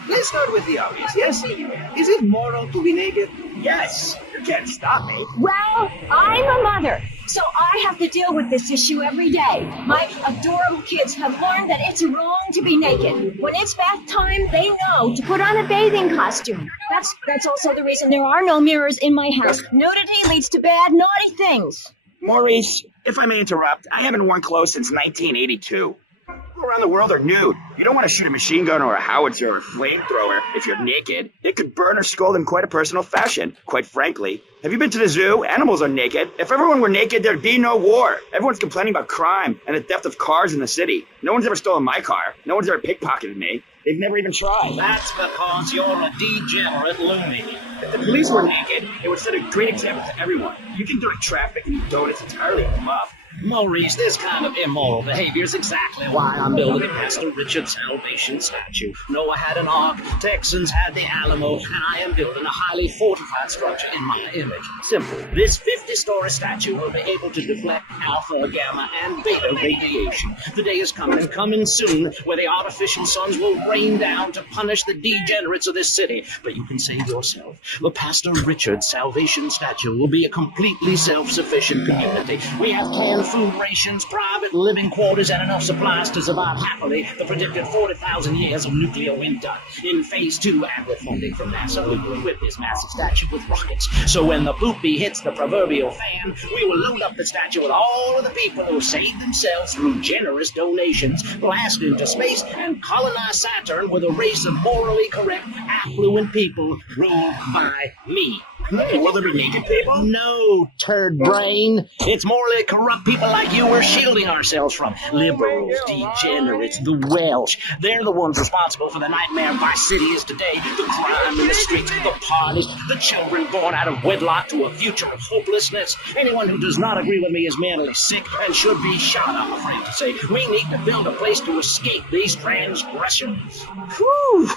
Let's start with the obvious, yes? Is it moral to be naked? Yes. You can't stop me. Well, I'm a mother, so I have to deal with this issue every day. My adorable kids have learned that it's wrong to be naked. When it's bath time, they know to put on a bathing costume. That's also the reason there are no mirrors in my house. Nudity leads to bad, naughty things. Maurice, if I may interrupt, I haven't worn clothes since 1982. People around the world are nude. You don't want to shoot a machine gun or a howitzer or a flamethrower if you're naked. It could burn or scald in quite a personal fashion, quite frankly. Have you been to the zoo? Animals are naked. If everyone were naked, there'd be no war. Everyone's complaining about crime and the theft of cars in the city. No one's ever stolen my car. No one's ever pickpocketed me. They've never even tried. That's because you're a degenerate loony. If the police were naked, it would set a great example to everyone. You can direct traffic and you don't. It's entirely up them up. Maurice, this kind of immoral behavior is exactly why I'm building a Pastor Richard Salvation statue. Noah had an ark, Texans had the Alamo, and I am building a highly fortified structure in my image. Simple. This 50-story statue will be able to deflect alpha, gamma, and beta radiation. The day is coming soon, where the artificial suns will rain down to punish the degenerates of this city. But you can save yourself. The Pastor Richard Salvation statue will be a completely self-sufficient community. We have canned food rations, private living quarters, and enough supplies to survive happily the predicted 40,000 years of nuclear winter. In Phase 2, and with funding from NASA, we will equip this massive statue with rockets. So when the poopy hits the proverbial fan, we will load up the statue with all of the people who saved themselves through generous donations, blast into space, and colonize Saturn with a race of morally correct, affluent people ruled by me. Will there be naked people? No, turd brain. It's more like corrupt people like you we're shielding ourselves from. Liberals, degenerates, the Welsh. They're the ones responsible for the nightmare Vice City is today. The crime in the streets, the parties, the children born out of wedlock to a future of hopelessness. Anyone who does not agree with me is mentally sick and should be shot, I'm afraid to say. We need to build a place to escape these transgressions. Whew,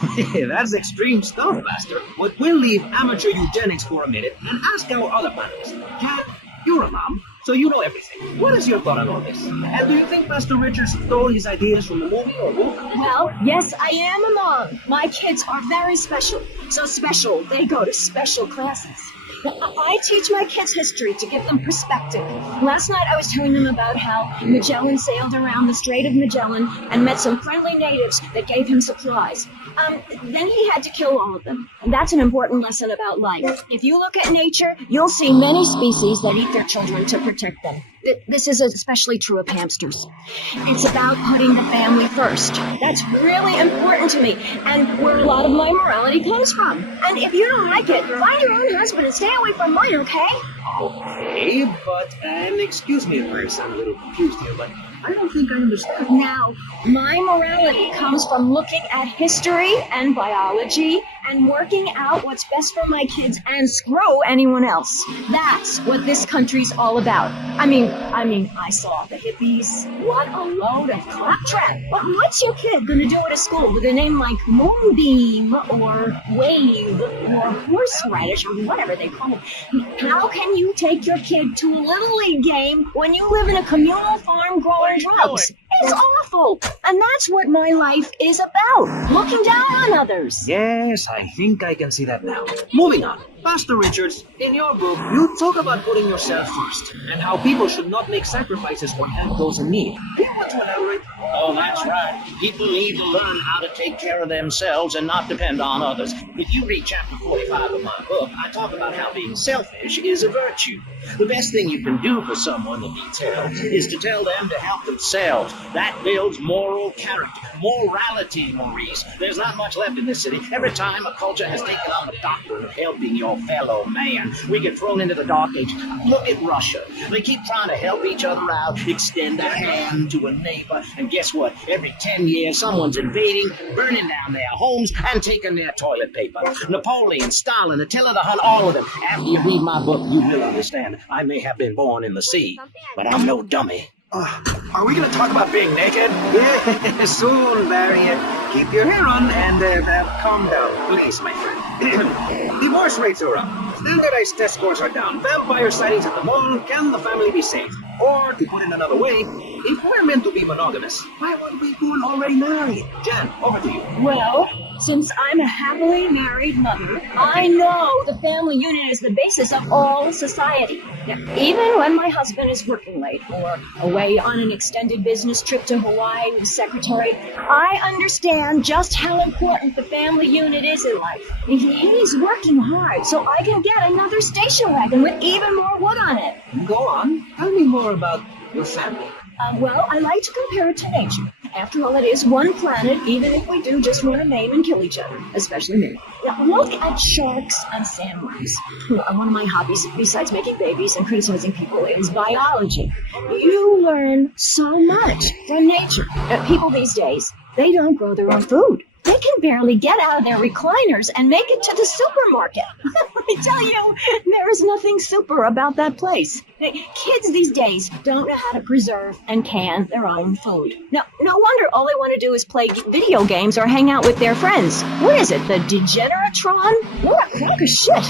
that's extreme stuff, Master. But we'll leave amateur eugenics for a minute and ask our other panelists. Kat, you're a mom, so you know everything. What is your thought on all this? And do you think Master Richards stole his ideas from the movie or book? Well, yes, I am a mom. My kids are very special. So special, they go to special classes. I teach my kids history to give them perspective. Last night I was telling them about how Magellan sailed around the Strait of Magellan and met some friendly natives that gave him supplies. Then he had to kill all of them. And that's an important lesson about life. If you look at nature, you'll see many species that eat their children to protect them. This is especially true of hamsters. It's about putting the family first. That's really important to me, and where a lot of my morality comes from. And if you don't like it, find your own husband and stay away from mine, okay? Okay, but, and excuse me if I sound a little confused here, but I don't think I understand. Now, my morality comes from looking at history and biology and working out what's best for my kids and screw anyone else. That's what this country's all about. I mean, I saw the hippies. What a load of claptrap. What's your kid gonna do at a school with a name like Moonbeam or Wave or Horseradish or whatever they call it? How can you take your kid to a Little League game when you live in a communal farm growing drugs? It's awful. And that's what my life is about. Looking down on others. Yes, I think I can see that now. Moving on. Pastor Richards, in your book, you talk about putting yourself first and how people should not make sacrifices for help those in need. Do you want to elaborate? Oh, that's right. People need to learn how to take care of themselves and not depend on others. If you read chapter 45 of my book, I talk about how being selfish is a virtue. The best thing you can do for someone that needs help is to tell them to help themselves. That builds moral character. Morality, Maurice. There's not much left in this city. Every time a culture has taken on the doctrine of helping your fellow man, we get thrown into the dark age. Look at Russia. They keep trying to help each other out, extend a hand to a neighbor, and guess what? Every 10 years, someone's invading, burning down their homes, and taking their toilet paper. Napoleon, Stalin, Attila the Hun, all of them. After you read my book, you will understand. I may have been born in the sea, but I'm no dummy. Are we going to talk about being naked? Yeah, soon, Barry. Keep your hair on and calm down, please, my friend. Divorce rates are up. Standardized test scores are down. Vampire sightings at the mall. Can the family be saved? Or, to put it another way, if we're meant to be monogamous, why weren't we born already married? Jan, over to you. Well, since I'm a happily married mother, I know the family unit is the basis of all society. Now, even when my husband is working late or away on an extended business trip to Hawaii with a secretary, I understand just how important the family unit is in life. He's working hard so I can get another station wagon with even more wood on it. Go on. Tell me more about your family. Well, I like to compare it to nature. After all, it is one planet, even if we do just want to maim and kill each other, especially me. Now, look at sharks and samurais. One of my hobbies, besides making babies and criticizing people, is biology. You learn so much from nature. People these days, they don't grow their own food. They can barely get out of their recliners and make it to the supermarket. Let me tell you, there is nothing super about that place. Kids these days don't know how to preserve and can their own food. No wonder all they want to do is play video games or hang out with their friends. What is it, the Degeneratron? What a crock of shit.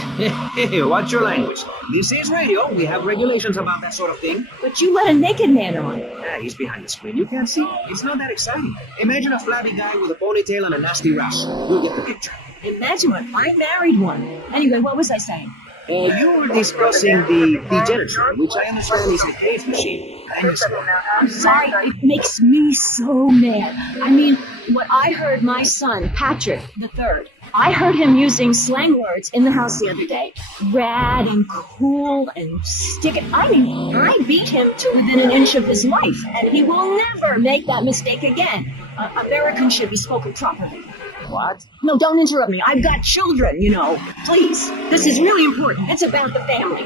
Hey, watch your language. This is radio. We have regulations about that sort of thing. But you let a naked man on. Yeah, he's behind the screen. You can't see. It's not that exciting. Imagine a flabby guy with a ponytail and a nasty rash. You'll get the picture. Imagine what I married one. Anyway, what was I saying? You were discussing the Degeneratron, which I understand is the cave machine. I'm sorry, it makes me so mad. I mean, what I heard my son, Patrick III, I heard him using slang words in the house the other day. Rad and cool and stick it. I mean, I beat him to within an inch of his life, and he will never make that mistake again. Americans should be spoken properly. What? No, don't interrupt me. I've got children, you know. Please. This is really important. It's about the family.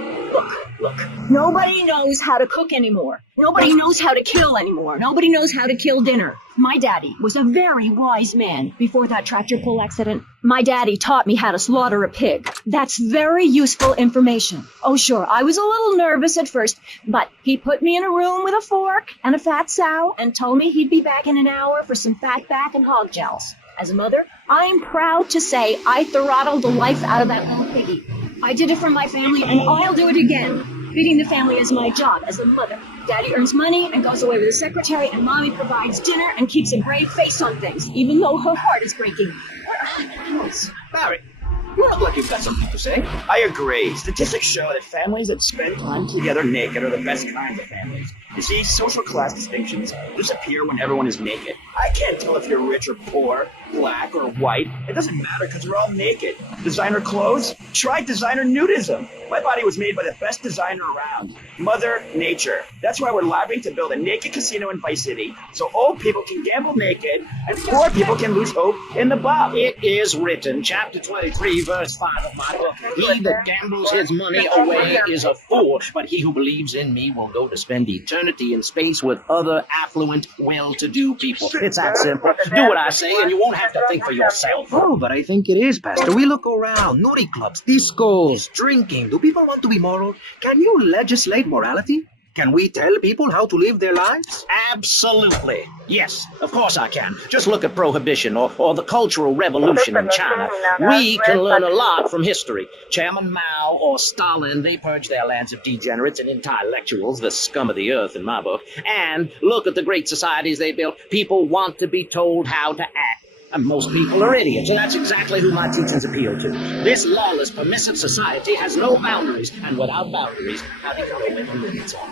Look. Nobody knows how to cook anymore. Nobody knows how to kill anymore. Nobody knows how to kill dinner. My daddy was a very wise man before that tractor pull accident. My daddy taught me how to slaughter a pig. That's very useful information. Oh, sure, I was a little nervous at first, but he put me in a room with a fork and a fat sow and told me he'd be back in an hour for some fat back and hog gels. As a mother, I'm proud to say I throttled the life out of that little piggy. I did it for my family, and I'll do it again. Feeding the family is my job as a mother. Daddy earns money and goes away with a secretary, and Mommy provides dinner and keeps a brave face on things, even though her heart is breaking. Barry, you look like you've got something to say. I agree. Statistics show that families that spend time together naked are the best kinds of families. You see, social class distinctions disappear when everyone is naked. I can't tell if you're rich or poor, black or white. It doesn't matter because we're all naked. Designer clothes? Try designer nudism. My body was made by the best designer around, Mother Nature. That's why we're lobbying to build a naked casino in Vice City, so old people can gamble naked and poor people can lose hope in the bob. It is written, chapter 23, verse 5 of my book, he that gambles his money away is a fool, but he who believes in me will go to spend eternity in space with other affluent, well-to-do people. It's that simple. Do what I say and you won't have to think for yourself. Oh, but I think it is, Pastor. We look around, nudie clubs, discos, drinking. Do people want to be moral? Can you legislate morality? Can we tell people how to live their lives? Absolutely. Yes, of course I can. Just look at Prohibition or the Cultural Revolution in China. We can learn a lot from history. Chairman Mao or Stalin, they purged their lands of degenerates and intellectuals, the scum of the earth in my book. And look at the great societies they built. People want to be told how to act. And most people are idiots, and that's exactly who my teachings appeal to. This lawless, permissive society has no boundaries, and without boundaries, how do you know when the limits are?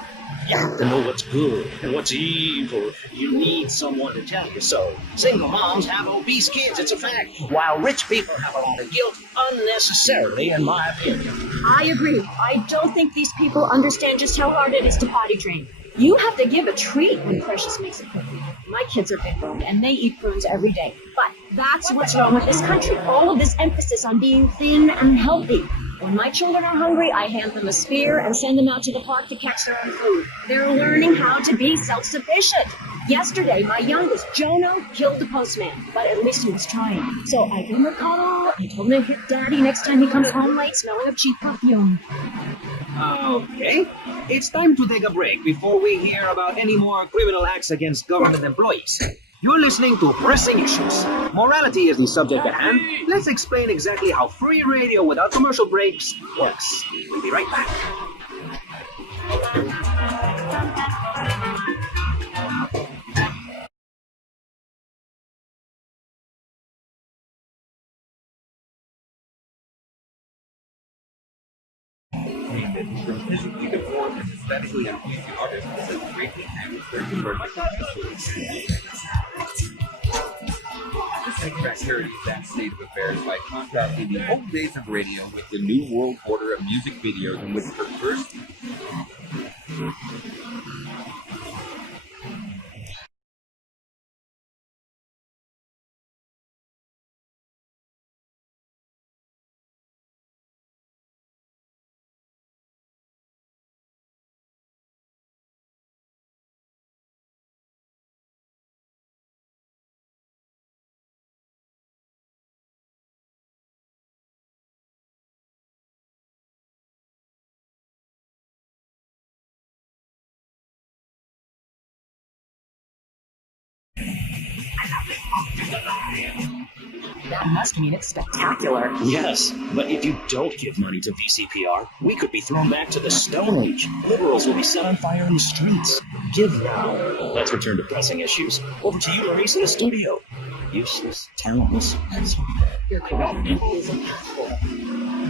You have to know what's good and what's evil. You need someone to tell you so. Single moms have obese kids, it's a fact, while rich people have a lot of guilt unnecessarily, in my opinion. I agree. I don't think these people understand just how hard it is to potty train. You have to give a treat when Precious makes a cookie. My kids are big boned and they eat prunes every day. But that's what's wrong with this country. All of this emphasis on being thin and healthy. When my children are hungry, I hand them a spear and send them out to the park to catch their own food. They're learning how to be self-sufficient. Yesterday, my youngest, Jono, killed the postman, but at least he was trying. So I gave him a call. I told him to hit Daddy next time he comes home late smelling of cheap perfume. Okay, it's time to take a break before we hear about any more criminal acts against government employees. You're listening to Pressing Issues. Morality is the subject at hand. Let's explain exactly how free radio without commercial breaks works. We'll be right back. From physically deformed and aesthetically unpleasing artists that greatly damage their commercial. This segment parodies that state of affairs by contrasting the old days of radio with the new world order of music videos in which the first That must mean it's spectacular. Yes, but if you don't give money to VCPR, we could be thrown back to the Stone Age. Liberals will be set on fire in the streets. Give now. Let's return to pressing issues. Over to you, Maurice, in the studio. Useless, talentless, Your credibility is impeccable.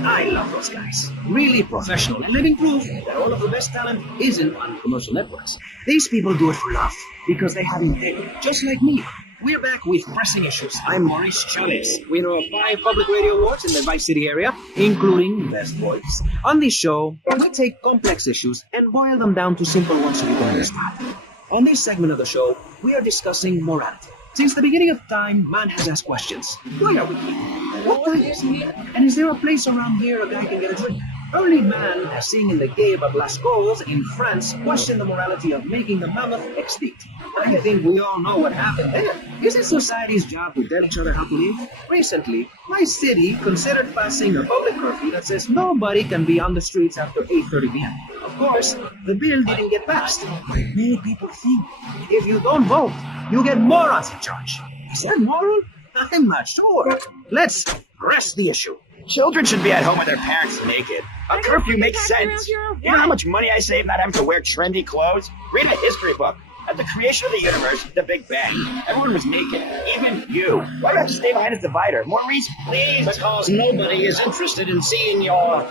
I love those guys. Really professional and living proof that all of the best talent isn't on commercial networks. These people do it for love because they have integrity, just like me. We're back with Pressing Issues. I'm Maurice Chavez, winner of 5 public radio awards in the Vice City area, including Best Voice. On this show, we take complex issues and boil them down to simple ones so you can understand. On this segment of the show, we are discussing morality. Since the beginning of time, man has asked questions. Why are we here? What time is it? And is there a place around here a guy can get a drink? Early man, as seen in the Cave of Lascaux in France, questioned the morality of making the mammoth extinct. I think we all know what happened there. Is it society's job to tell each other how to live? Recently, my city considered passing a public curfew that says nobody can be on the streets after 8:30 p.m. Of course, the bill didn't get passed. Many people think if you don't vote, you get morons in charge. Is that moral? I'm not sure. Let's press the issue. Children should be at home with their parents naked. A curfew makes sense. You know how much money I save not having to wear trendy clothes? Read a history book. At the creation of the universe, the Big Bang, everyone was naked, even you. Why do I have to stay behind this divider? Maurice, please. Because nobody is interested in seeing your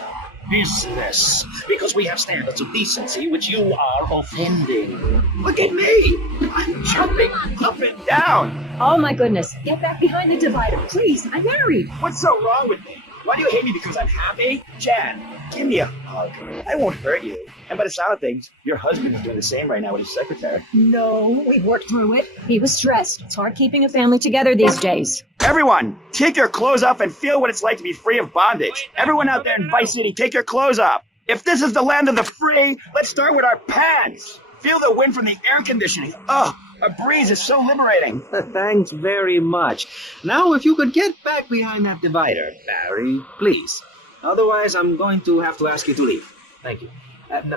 business. Because we have standards of decency which you are offending. Look at me. I'm jumping up and down. Oh my goodness. Get back behind the divider, please. I'm married. What's so wrong with me? Why do you hate me because I'm happy? Jan, give me a hug. I won't hurt you. And by the sound of things, your husband is doing the same right now with his secretary. No, we've worked through it. He was stressed. It's hard keeping a family together these days. Everyone, take your clothes off and feel what it's like to be free of bondage. Everyone out there in Vice City, take your clothes off. If this is the land of the free, let's start with our pants. Feel the wind from the air conditioning. Oh, a breeze is so liberating. Thanks very much. Now, if you could get back behind that divider, Barry, please. Otherwise, I'm going to have to ask you to leave. Thank you.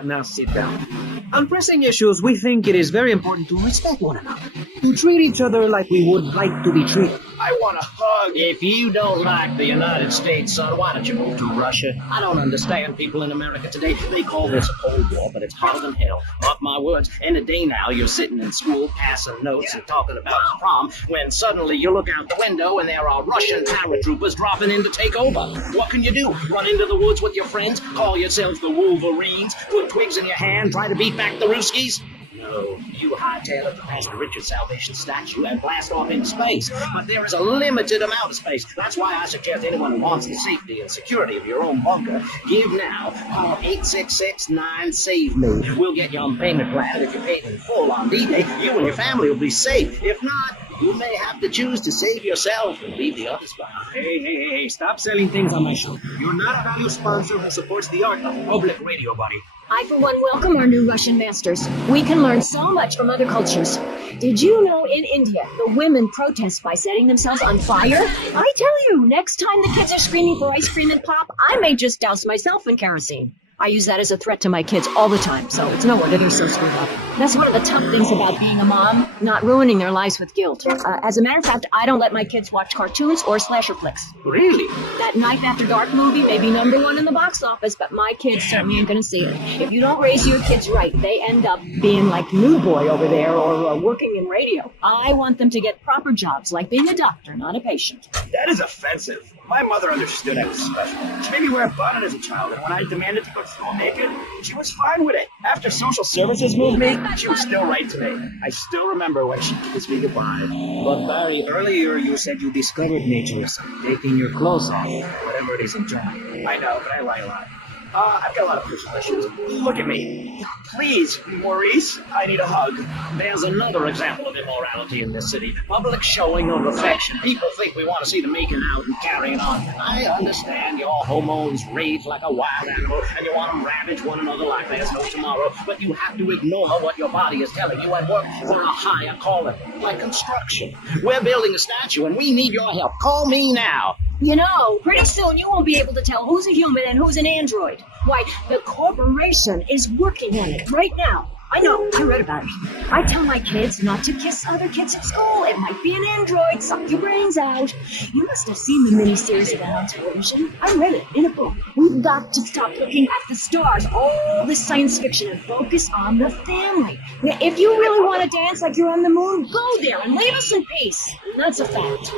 Now sit down. On pressing issues, we think it is very important to respect one another, to treat each other like we would like to be treated. I want a hug. If you don't like the United States, son, why don't you move to Russia? I don't understand people in America today. They call this a Cold War, but it's hotter than hell. Mark my words, in a day now, you're sitting in school, passing notes and talking about the prom, when suddenly you look out the window and there are Russian paratroopers dropping in to take over. What can you do? Run into the woods with your friends? Call yourselves the Wolverines? Put twigs in your hand, try to beat back the Ruskies? No, you hightail it to Pastor Richard's Salvation statue and blast off into space. But there is a limited amount of space. That's why I suggest anyone who wants the safety and security of your own bunker, give now. Call 866-9-SAVE-ME. We'll get you on payment plan. If you pay in full on D-Day, you and your family will be safe. If not, you may have to choose to save yourself and leave the others behind. Hey, stop selling things on my show. You're not a value sponsor who supports the art of public radio, buddy. I, for one, welcome our new Russian masters. We can learn so much from other cultures. Did you know in India, the women protest by setting themselves on fire? I tell you, next time the kids are screaming for ice cream and pop, I may just douse myself in kerosene. I use that as a threat to my kids all the time, so it's no wonder they're so screwed up. That's one of the tough things about being a mom, not ruining their lives with guilt. As a matter of fact, I don't let my kids watch cartoons or slasher flicks. Really? That Night After Dark movie may be #1 in the box office, but my kids certainly ain't gonna see it. If you don't raise your kids right, they end up being like New Boy over there or working in radio. I want them to get proper jobs, like being a doctor, not a patient. That is offensive. My mother understood I was special. She made me wear a bonnet as a child, and when I demanded to go to school naked, she was fine with it. After social services moved me, she was still right to me. I still remember when she kissed me goodbye. But Barry, earlier you said you discovered nature taking your clothes off, whatever it is in German. I know, but I lie a lot. I've got a lot of personal issues. Look at me. Please, Maurice, I need a hug. There's another example of immorality in this city. Public showing of affection. People think we want to see them making out and carrying on. I understand your hormones rage like a wild animal, and you want them ravage one another like there's no tomorrow, but you have to ignore what your body is telling you and work for a higher calling, like construction. We're building a statue, and we need your help. Call me now. You know, pretty soon you won't be able to tell who's a human and who's an android. Why, the corporation is working on it right now. I know, I read about it. I tell my kids not to kiss other kids at school. It might be an android, suck your brains out. You must have seen the miniseries about explosion. I read it in a book. We've got to stop looking at the stars, all this science fiction, and focus on the family. Now, if you really want to dance like you're on the moon, go there and leave us in peace. That's a fact.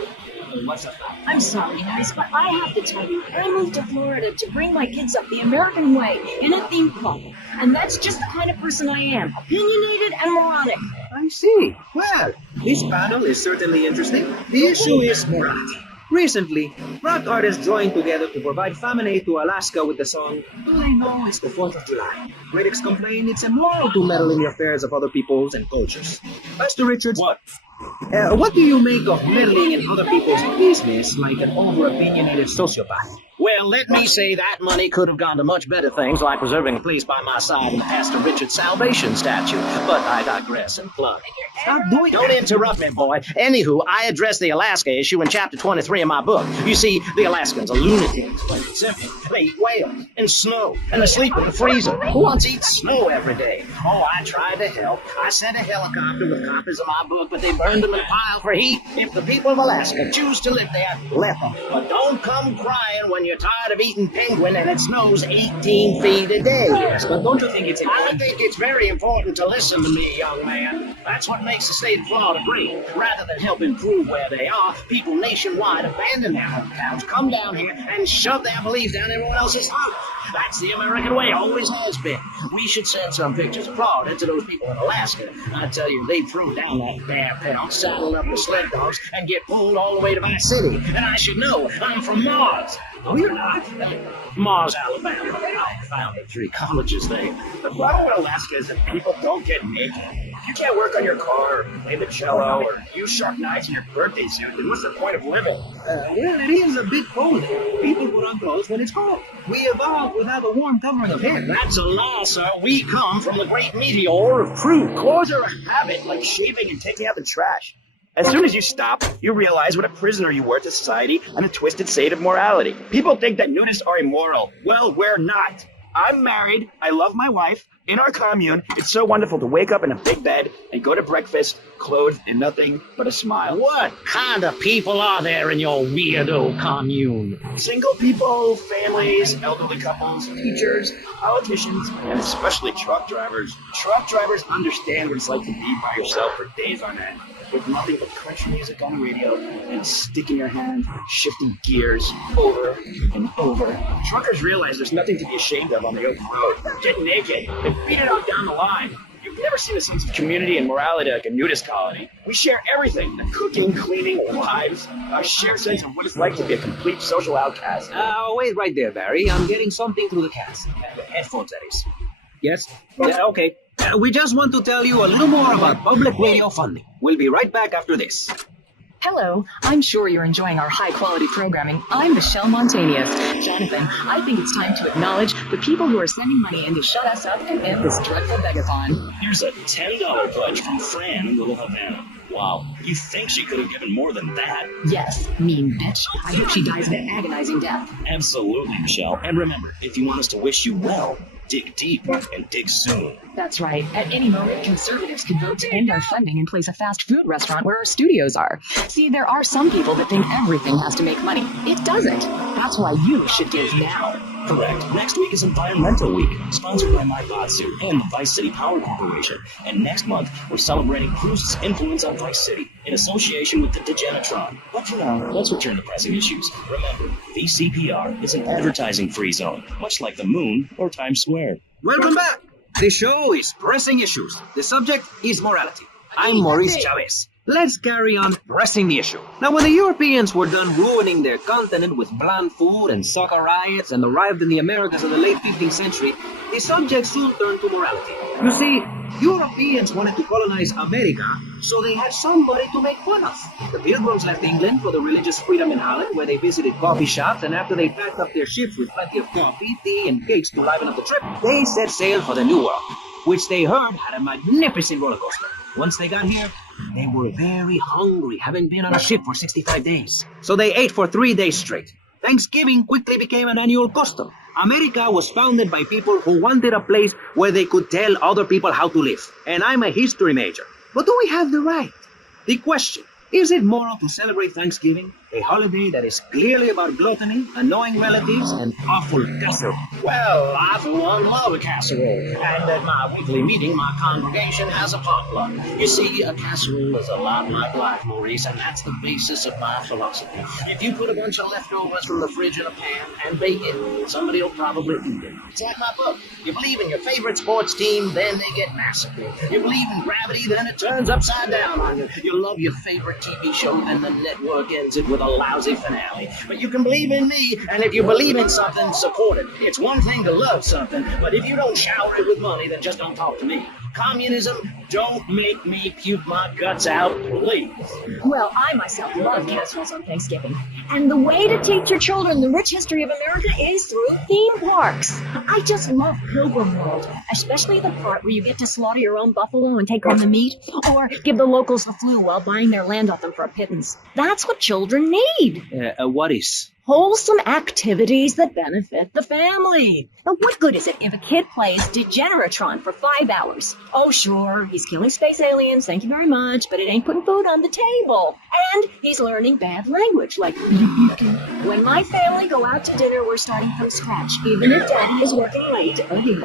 I'm sorry, guys, but I have to tell you, I moved to Florida to bring my kids up the American way in a theme park. And that's just the kind of person I am, opinionated and moronic. I see. Well, this panel is certainly interesting. The issue is morality. Recently, rock artists joined together to provide famine aid to Alaska with the song All I Know Is the 4th of July. Critics complain it's immoral to meddle in the affairs of other peoples and cultures. Pastor Richards, What? What do you make of meddling in other people's business like an over-opinionated sociopath? Well, let me say that money could have gone to much better things, like preserving a place by my side in the Pastor Richard Salvation statue. But I digress and plug. Stop doing Don't interrupt me, boy. Anywho, I address the Alaska issue in chapter 23 of my book. You see, the Alaskans are lunatics. Plain and simple. They eat whales and snow, and they sleep in the freezer. Who wants to eat snow every day? Oh, I tried to help. I sent a helicopter with copies of my book, but they burned them in a pile for heat. If the people of Alaska choose to live there, let them. But don't come crying when you're tired of eating penguin and it snows 18 feet a day. Yes, but don't you think it's important? I think it's very important to listen to me, young man. That's what makes the state of Florida great. Rather than help improve where they are, people nationwide abandon their hometowns, come down here, and shove their beliefs down everyone else's throat. That's the American way, always has been. We should send some pictures of Florida to those people in Alaska. I tell you, they'd throw down that bear pelt, saddle up the sled dogs, and get pulled all the way to Vice City. And I should know, I'm from Mars. No, you're not. Mars, Alabama. I founded 3 colleges there. The problem with Alaska is that people don't get naked. You can't work on your car, or play the cello, or use sharp knives in your birthday suit. Then what's the point of living? Well, it is a bit cold here. People put on clothes when it's cold. We evolved without a warm covering of hair. That's a lie, sir. We come from the great meteor of truth. Clothes are a habit, like shaving and taking out the trash. As soon as you stop, you realize what a prisoner you were to society and a twisted state of morality. People think that nudists are immoral. Well, we're not. I'm married. I love my wife. In our commune, it's so wonderful to wake up in a big bed and go to breakfast clothed in nothing but a smile. What kind of people are there in your weirdo commune? Single people, families, elderly couples, teachers, politicians, and especially truck drivers. Truck drivers understand what it's like to be by yourself for days on end, with nothing but country music on the radio and a stick in your hand, shifting gears over and over. Truckers realize there's nothing to be ashamed of on the open road. Get naked and beat it out down the line. You've never seen a sense of community and morality like a nudist colony. We share everything: the cooking, cleaning, wives, a shared sense of what it's like to be a complete social outcast. Wait right there, Barry. I'm getting something through the cast. The headphones, that is. Yes? Yeah, okay. We just want to tell you a little more about public radio funding. We'll be right back after this. Hello, I'm sure you're enjoying our high-quality programming. I'm Michelle Montanious. Jonathan, I think it's time to acknowledge the people who are sending money in to shut us up and end this dreadful begathon. Here's a $10 pledge from Fran in Little Havana. Wow, you think she could have given more than that? Yes, mean bitch. I hope she dies an agonizing death. Absolutely, Michelle. And remember, if you want us to wish you well, dig deep and dig soon. That's right. At any moment, conservatives could vote to end our funding and place a fast food restaurant where our studios are. See, there are some people that think everything has to make money. It doesn't. That's why you should give now. Correct. Next week is Environmental Week, sponsored by My Suit and the Vice City Power Corporation. And next month, we're celebrating Cruise's influence on Vice City in association with the Degenitron. But for now, let's return to pressing issues. Remember, VCPR is an advertising-free zone, much like the moon or Times Square. Welcome back. The show is Pressing Issues. The subject is morality. I'm Maurice Chavez. Let's carry on pressing the issue. Now, when the Europeans were done ruining their continent with bland food and soccer riots and arrived in the Americas in the late 15th century, the subject soon turned to morality. You see, Europeans wanted to colonize America, so they had somebody to make fun of. The Pilgrims left England for the religious freedom in Holland, where they visited coffee shops, and after they packed up their ships with plenty of coffee, tea, and cakes to liven up the trip, they set sail for the New World, which they heard had a magnificent roller coaster. Once they got here, they were very hungry, having been on a ship for 65 days. So they ate for 3 days straight. Thanksgiving quickly became an annual custom. America was founded by people who wanted a place where they could tell other people how to live. And I'm a history major. But do we have the right? The question, is it moral to celebrate Thanksgiving, a holiday that is clearly about gluttony, annoying relatives, and awful casserole? Well, I for one love a casserole, and at my weekly meeting, my congregation has a potluck. You see, a casserole is a lot like life, Maurice, and that's the basis of my philosophy. If you put a bunch of leftovers from the fridge in a pan and bake it, somebody will probably eat it. It's like my book. You believe in your favorite sports team, then they get massacred. You believe in gravity, then it turns upside down on you. You love your favorite TV show, then the network ends it with with a lousy finale. But you can believe in me, and if you believe in something, support it. It's one thing to love something, but if you don't shower it with money, then just don't talk to me. Communism, don't make me puke my guts out, please. Well, I myself love casseroles on Thanksgiving. And the way to teach your children the rich history of America is through theme parks. I just love Pilgrim World, especially the part where you get to slaughter your own buffalo and take home the meat, or give the locals the flu while buying their land off them for a pittance. That's what children need. What is? Wholesome activities that benefit the family. Now, what good is it if a kid plays Degeneratron for 5 hours? Oh, sure, he's killing space aliens, thank you very much, but it ain't putting food on the table. And he's learning bad language, like when my family go out to dinner, we're starting from scratch. Even if Daddy is working late again,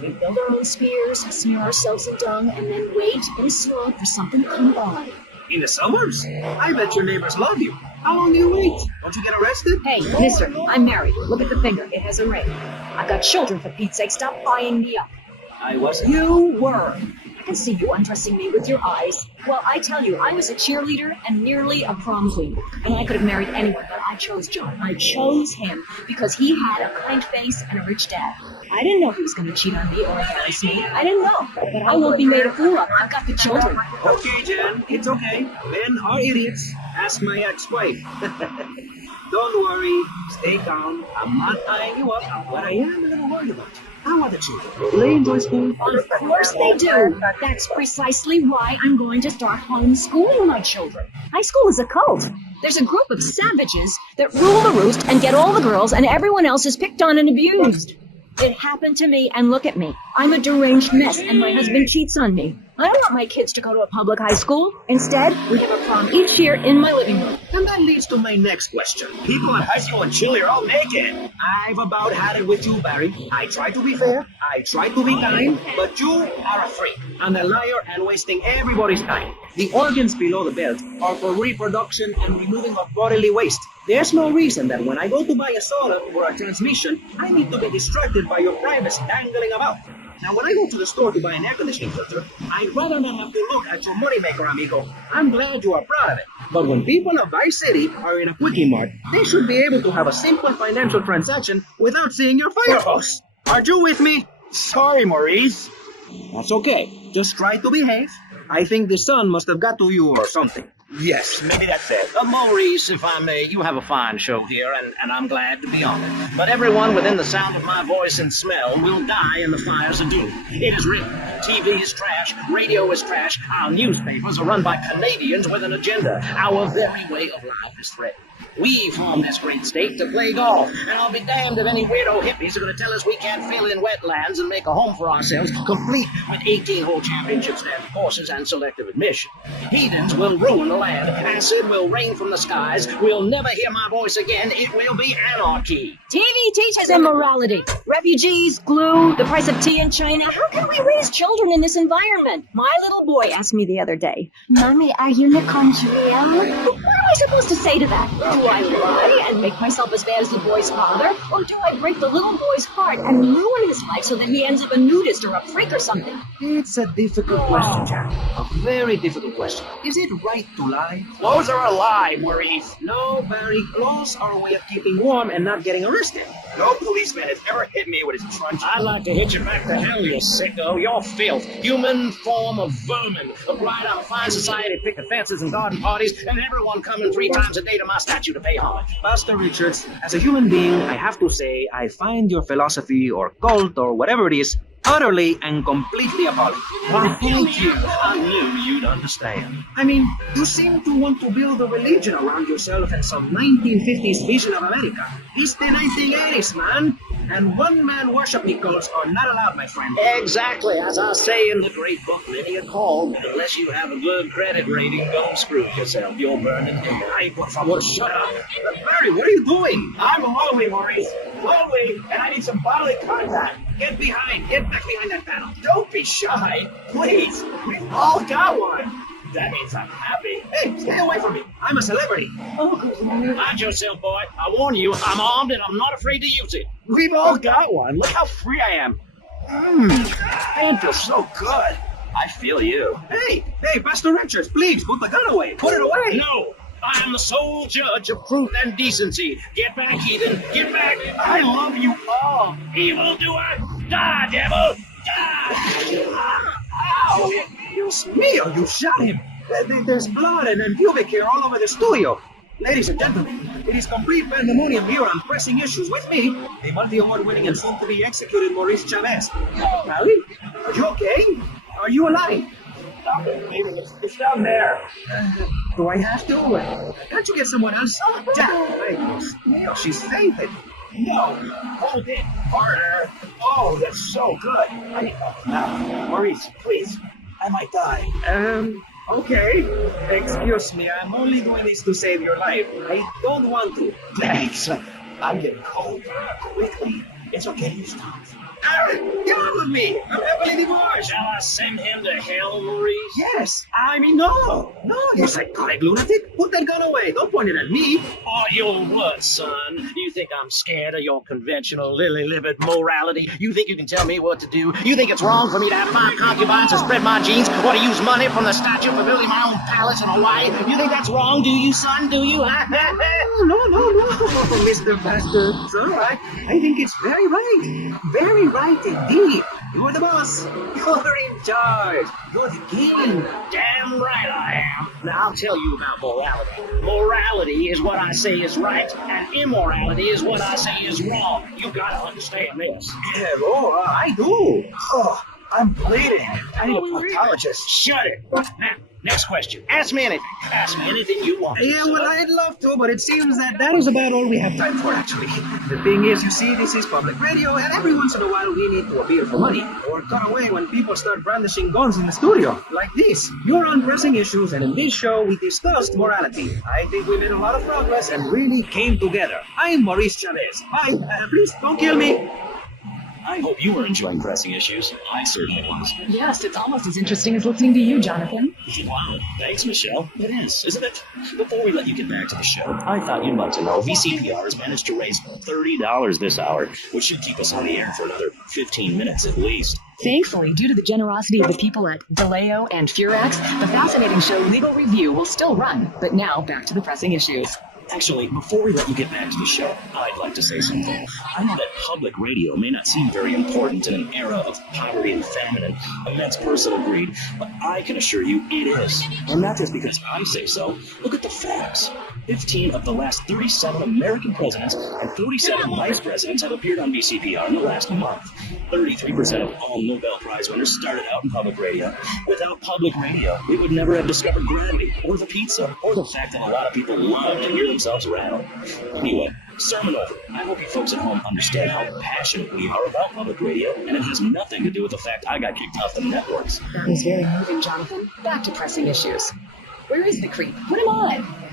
we build our own spears, smear ourselves in dung, and then wait and slog for something to come by. In the suburbs? I bet your neighbors love you. How long do you wait? Don't you get arrested? Hey, mister, I'm married. Look at the finger. It has a ring. I've got children, for Pete's sake. Stop buying me up. I wasn't. You were. I can see you undressing me with your eyes. Well, I tell you, I was a cheerleader and nearly a prom queen. And I could have married anyone, but I chose John. I chose him because he had a kind face and a rich dad. I didn't know he was going to cheat on me or embarrass me. I didn't know. But I won't be made a fool of. I've got the children. Okay, Jen, it's okay. Men are idiots. Ask my ex-wife. Don't worry. Stay calm. I'm not eyeing you up. What I am a little worried about. How are the children? They enjoy school? Of course they do. That's precisely why I'm going to start homeschooling my children. High school is a cult. There's a group of savages that rule the roost and get all the girls, and everyone else is picked on and abused. It happened to me, and look at me. I'm a deranged mess, and my husband cheats on me. I don't want my kids to go to a public high school. Instead, we have a prom each year in my living room. And that leads to my next question. People in high school in Chile are all naked. I've about had it with you, Barry. I try to be fair, I try to be kind, but you are a freak, and a liar, and wasting everybody's time. The organs below the belt are for reproduction and removing of bodily waste. There's no reason that when I go to buy a soda or a transmission, I need to be distracted by your privates dangling about. Now, when I go to the store to buy an air conditioning filter, I'd rather not have to look at your moneymaker, amigo. I'm glad you are proud of it. But when people of Vice City are in a Quickie Mart, they should be able to have a simple financial transaction without seeing your fire hose. Are you with me? Sorry, Maurice. That's okay. Just try to behave. I think the sun must have got to you or something. Yes, maybe that's it. Maurice, if I may, you have a fine show here, and I'm glad to be on it. But everyone within the sound of my voice and smell will die in the fires of doom. It is written. TV is trash. Radio is trash. Our newspapers are run by Canadians with an agenda. Our very way of life is threatened. We formed this great state to play golf, and I'll be damned if any weirdo hippies are going to tell us we can't fill in wetlands and make a home for ourselves, complete with 18-hole championship standard courses and selective admission. Heathens will ruin the land. Acid will rain from the skies. We'll never hear my voice again. It will be anarchy. TV teaches immorality. Refugees, glue, the price of tea in China. How can we raise children in this environment? My little boy asked me the other day, Mommy, are you Nicole Real? What am I supposed to say to that? Do I lie and make myself as bad as the boy's father? Or do I break the little boy's heart and ruin his life so that he ends up a nudist or a freak or something? It's a difficult question, Jack. A very difficult question. Is it right to lie? Clothes are a lie, Maurice. No, Barry. Clothes are a way of keeping warm and not getting arrested. No policeman has ever hit me with his truncheon. I'd like to hit you back to hell, you sicko. You're filth. Human form of vermin. A bride on a fine society, pick the fences and garden parties, and everyone coming 3 times a day to my statue to pay homage. Pastor Richards, as a human being, I have to say I find your philosophy or cult or whatever it is utterly and completely appalling. Why, thank you. I knew you'd understand. I mean, you seem to want to build a religion around yourself and some 1950s vision of America. It's the 1980s, man. And one-man worship cults are not allowed, my friend. Exactly. As I say in the great book, many are called. Unless you have a good credit rating, don't screw yourself. You're burning. Ay, por favor, shut up. Barry, what are you doing? I'm lonely, Maurice. Lonely, and I need some bodily contact. Get back behind that panel. Don't be shy. Please. We've all got one. That means I'm happy. Hey, stay away from me. I'm a celebrity. Mind yourself, boy. I warn you, I'm armed and I'm not afraid to use it. We've all got one. Look how free I am. Man feels so good. I feel you. Hey, Pastor Richards, please, put the gun away. Put it away. No. I am the sole judge of truth and decency. Get back, heathen. Get back. I love you all. Evildoer, die, devil. Die. Ow! Dios mío, you shot him. There's blood and pubic hair all over the studio. Ladies and gentlemen, it is complete pandemonium here on Pressing Issues with me, the multi-award winning and soon to be executed Maurice Chavez. Pally, are you okay? Are you alive? Stop it, baby. It's down there. Do I have to? Can't you get someone else? Dios mío, she's fainted. No, hold it harder. Oh, that's so good. Now, Maurice, please. I might die. Okay. Excuse me, I'm only doing this to save your life. I don't want to. Thanks. I'm getting cold. Quickly. It's okay, you stop. Aaron, get on with me. I'm happily divorced. Shall I send him to hell, Maurice? Yes. I mean, no, you psychotic lunatic. Put that gun away. Don't point it at me. Oh, your what, son? You think I'm scared of your conventional lily-livered morality? You think you can tell me what to do? You think it's wrong for me to have 5 concubines and spread my jeans, or to use money from the statue for building my own palace in Hawaii? You think that's wrong, do you, son? Do you? No, Mr. Pastor. It's all right. I think it's very right. Very right indeed. You're the boss. You're in charge. You're the king. Damn right I am. Now I'll tell you about morality. Morality is what I say is right, and immorality is what I say is wrong. You gotta understand this. Yeah, I do. Oh, I'm bleeding. I need a proctologist. Shut it. Now, next question. Ask me anything. Ask me anything you want. Yeah, well, I'd love to, but it seems that is about all we have time for, actually. The thing is, you see, this is public radio, and every once in a while we need to appear for money, or cut away when people start brandishing guns in the studio, like this. You're on Pressing Issues, and in this show we discussed morality. I think we made a lot of progress and really came together. I'm Maurice Chavez. Bye. Please, don't kill me. I hope you were enjoying Pressing Issues. I certainly was. Yes, it's almost as interesting as listening to you, Jonathan. Wow, thanks, Michelle. It is, isn't it? Before we let you get back to the show, I thought you'd like to know VCPR has managed to raise $30 this hour, which should keep us on the air for another 15 minutes at least. Thankfully, due to the generosity of the people at DeLeo and Furax, the fascinating show Legal Review will still run. But now, back to the pressing issues. Actually, before we let you get back to the show, I'd like to say something. I know that public radio may not seem very important in an era of poverty and famine and immense personal greed, but I can assure you it is. And not just because I say so. Look at the facts. 15 of the last 37 American presidents and 37 vice presidents have appeared on VCPR in the last month. 33% of all Nobel Prize winners started out in public radio. Without public radio, we would never have discovered gravity, or the pizza, or the fact that a lot of people love to hear themselves rattle. Anyway, sermon over. I hope you folks at home understand how passionate we are about public radio, and it has nothing to do with the fact I got kicked off the networks. That was very moving, Jonathan. Back to pressing issues. Where is the creep? Put him on.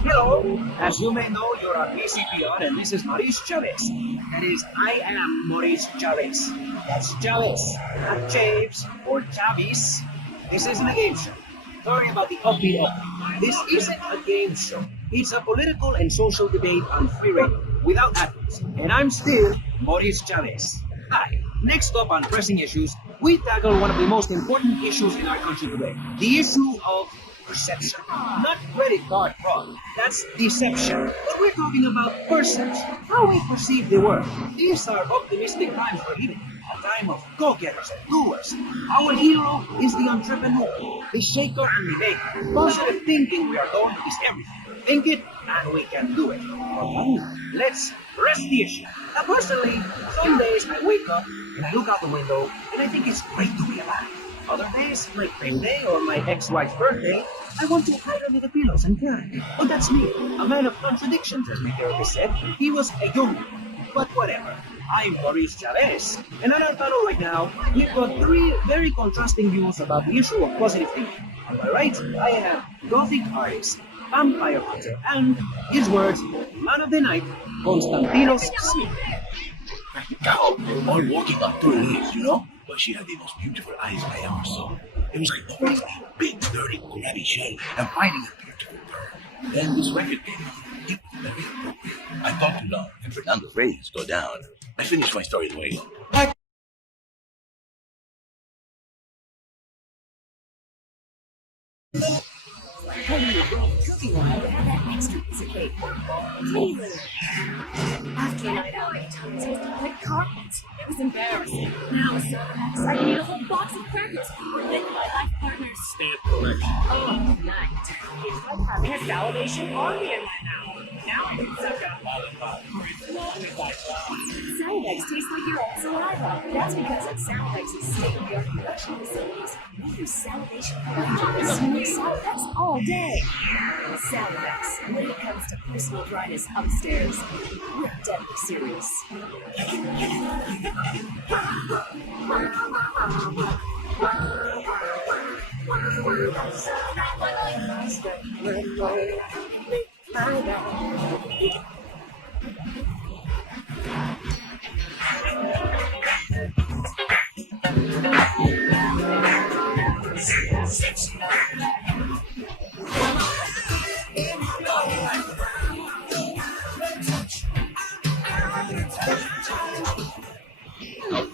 Hello. As you may know, you're on VCPR, and this is Maurice Chavez. That is, I am Maurice Chavez. That's Chavez, not Chaves or Chavis. This isn't a game show. Sorry about the upbeat opening. This isn't a game show. It's a political and social debate on free radio, without adults. And I'm still Maurice Chavez. Hi. Next up on Pressing Issues, we tackle one of the most important issues in our country today. The issue of perception. Not credit card fraud. That's deception. But we're talking about perception. How we perceive the world. These are optimistic times we're living. A time of go-getters and doers. Our hero is the entrepreneur, the shaker and the maker. Positive thinking, we are told, is everything. Think it, and we can do it. Let's rest the issue. Now, personally, some days I wake up and I look out the window and I think it's great to be alive. Other days, like payday or my ex-wife's birthday, I want to hide under the pillows and cry. But that's me, a man of contradictions, as my therapist said. He was a young one, but whatever. I'm Maurice Chavez, and on our panel right now, we've got 3 very contrasting views about the issue of positive thinking. On my right, I have Gothic artist, vampire hunter, and, his words, man of the night, Konstantinos Smith. Cow, all walking up to Elise, you know? But she had the most beautiful eyes I ever saw. It was like always a big, dirty, grabby shell and finding a beautiful girl. Then this record came out. It was very appropriate. I talked too long, and Fernando's ratings go down. I finished my story the way it goes. you wanted to have that extra piece of cake. Really? After a night out, many times I was on the carpet. It was embarrassing. Now with Celebrex, I can eat a whole box of crackers or lick my life partner's Stamp collection. Oh, night. It's like having a salivation army in my mouth. Now I can suck up lollipop. Salivex tastes like your own saliva. That's because at Salivex's state-of-the-art production facilities, we use salivation products. We use Salivex all day. Salivex, when it comes to personal dryness upstairs, we're deadly serious.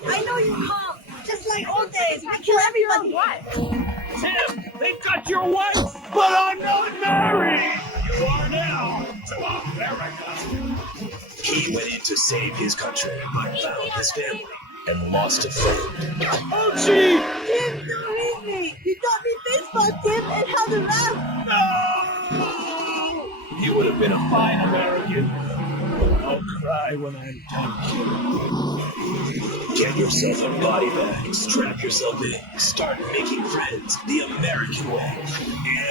I know you, Mom. Just like old days, we kill everybody. What? Tim, they got your wife, but I'm not married. You are now to America. He went in to save his country, but found his family and lost a friend. Archie! Tim, don't leave me. You taught me baseball, Tim, and how to rap. You would have been a fine American. I'll cry when I'm done. Get yourself a body bag, strap yourself in, start making friends the American way.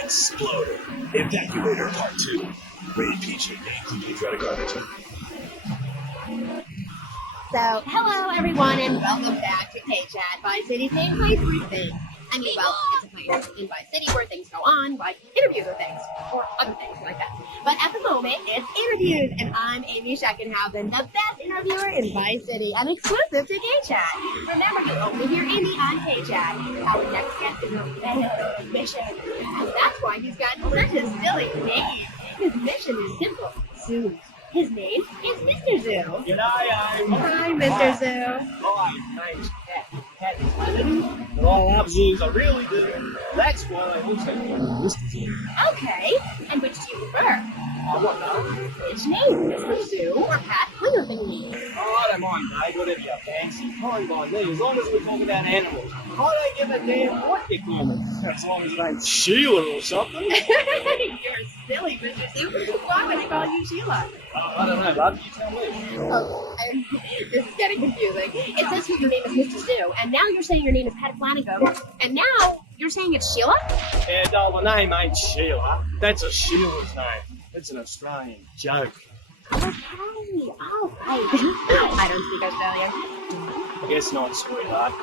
Exploder. Evacuator Part 2. Rated PG, may include patriotic garbage. So, hello everyone, and welcome back to K-Chat by City Thing Place Thing. I mean, well, it's a place in Vice City where things go on, like interviews or things, or other things like that. But at the moment, it's interviews, and I'm Amy Scheckenhausen, the best interviewer in Vice City, and exclusive to K-Chat. Remember, you only hear Amy on K-Chat. Our next guest is a mission, and that's why he's got such a silly name. His mission is simple: Zoo. His name is Mr. Zoo. G'day, Amy. Hi, Mr. Zoo. My name's Cat. Cat is limited, but I love zoos, I really do. That's why I also call him Mr. Zoo. Okay, and which do you prefer? What now? Which name, Mr. Zoo or Pat Clear Thingy? Oh, I don't mind, mate. Whatever you fancy. Fine by me, as long as we talk about animals. I don't give a damn what you call me, as long as it ain't Sheila or something. You're silly, Mr. Zoo. Why would I call you Sheila? I don't know, bud. You tell me. Oh, this is getting confusing. It says here your name is Mr. Zoo, and now you're saying your name is Pat Flanagan, and now you're saying it's Sheila? Yeah, doll, the name ain't Sheila. That's a Sheila's name. It's an Australian joke. Okay, all right. I don't speak Australian. Guess not, sweetheart.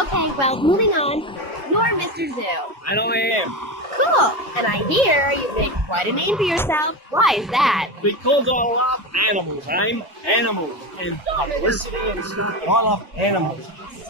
Okay, well, moving on. You're Mr. Zoo. And I am. Cool. And I hear you made quite a name for yourself. Why is that? Because I love animals, eh? Animals and publicity and stuff. I love animals.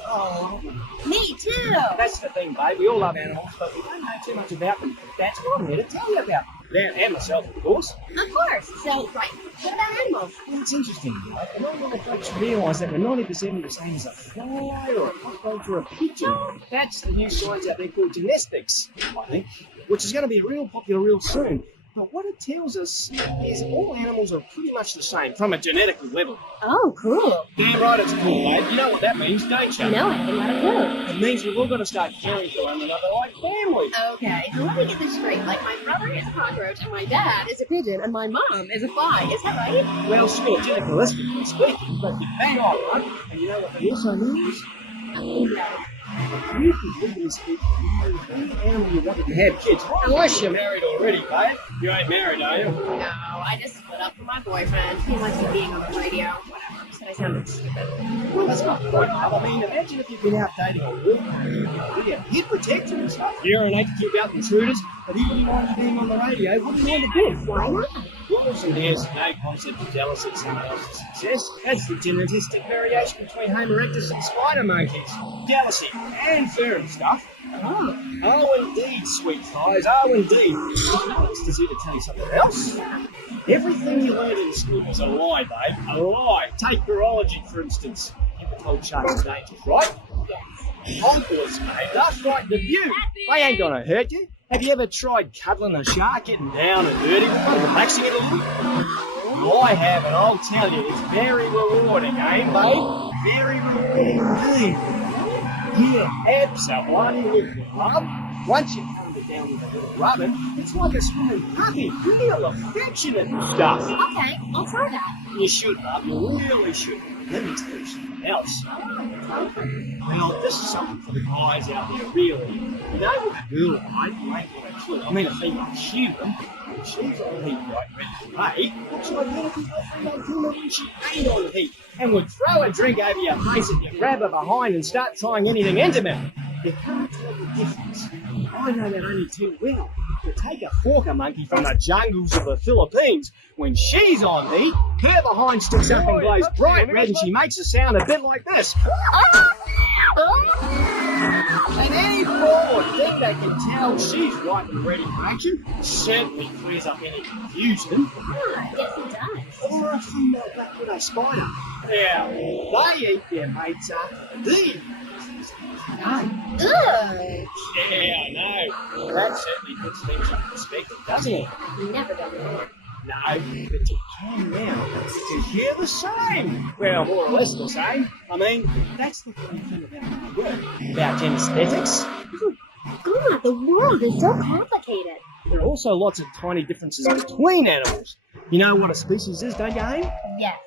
Oh. Me too. That's the thing, babe. We all love animals, but we don't know too much about them. That's what I'm here to tell you about. Them and myself, of course. Of course. So, right. What about animals? Well, it's interesting, right? And all the folks realise that we're 90% the same as a fly or a cockroach or a pigeon. That's the new science out there called genetics, I think, which is going to be real popular real soon. But what it tells us is all animals are pretty much the same from a genetic level. Oh, cool. Damn right it's cool, babe. You know what that means, don't you? No, I haven't got a clue. It means we've all got to start caring for one another like family. Okay, so let me get this straight. Like, my brother is a cockroach, and my dad is a pigeon, and my mom is a fly. Is that right? Well, sure, genetically speaking, but you're bang on, right? And you know what they also means? You can legally speak any animal you wanted to have kids. Unless you're married already, babe. You ain't married, are you? No, I just split up from my boyfriend. He likes me being on the radio. Whatever. I sounded stupid. Well, that's not quite enough. I mean, imagine if you've been out dating a woman. He'd protect you and stuff. Urinate to keep out intruders, but he wouldn't mind being on the radio. Wouldn't mind a bit. Why not? Well, so there's no concept of jealousy at someone else's success. That's the genetic variation between Homo erectus and spider monkeys. Jealousy and fur and stuff. Oh, indeed, sweet thighs. Oh, indeed. It's easy to tell you something else. Everything you learned in school was a lie, babe. A lie. Take virology, for instance. You've been told sharks are dangerous, right? Yes. Ombuds, mate. That's right. The view. They ain't gonna hurt you. Have you ever tried cuddling a shark, getting down and dirty with it, relaxing it a little? Well, I have, and I'll tell you, it's very rewarding, eh, mate? Very rewarding indeed. Yeah, absolutely. Once you calm it down with a little rubbing, it's like a swimming puppy, real affectionate stuff. Okay, I'll try that. You should, love, you really should. Let me tell you something else. Well, this is something for the guys out there, really. You know, with a girl, right? You ain't got a clue. I mean, a female human. If she's on heat right ready to mate, what's like that if you female human when she ain't on heat? And would throw a drink over your face and you grab her behind and start trying anything intimate. You can't tell the difference. I know that only too well. You take a forker monkey from the jungles of the Philippines. When she's on heat, her behind sticks up and glows bright red and she makes a sound a bit like this. And any forward thing that can tell she's right and ready for action certainly clears up any confusion. Yes, it does. Or a female black widow spider. Now, they eat their mates up. They Ugh. Yeah, I know. That certainly puts things in perspective, doesn't it? Never done that. No, but you can now. To hear the same. Well, more or less the same. I mean, that's the funny thing about my work. About anesthetics. God, the world is so complicated. There are also lots of tiny differences between animals. You know what a species is, don't you, Aim? Yes.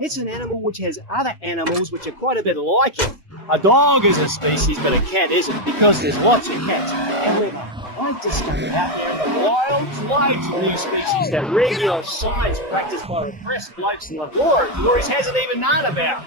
It's an animal which has other animals which are quite a bit like it. A dog is a species, but a cat isn't, because there's lots of cats. However, I've discovered out there in the wild loads of new species that regular science practiced by repressed blokes in laboratories hasn't even known about.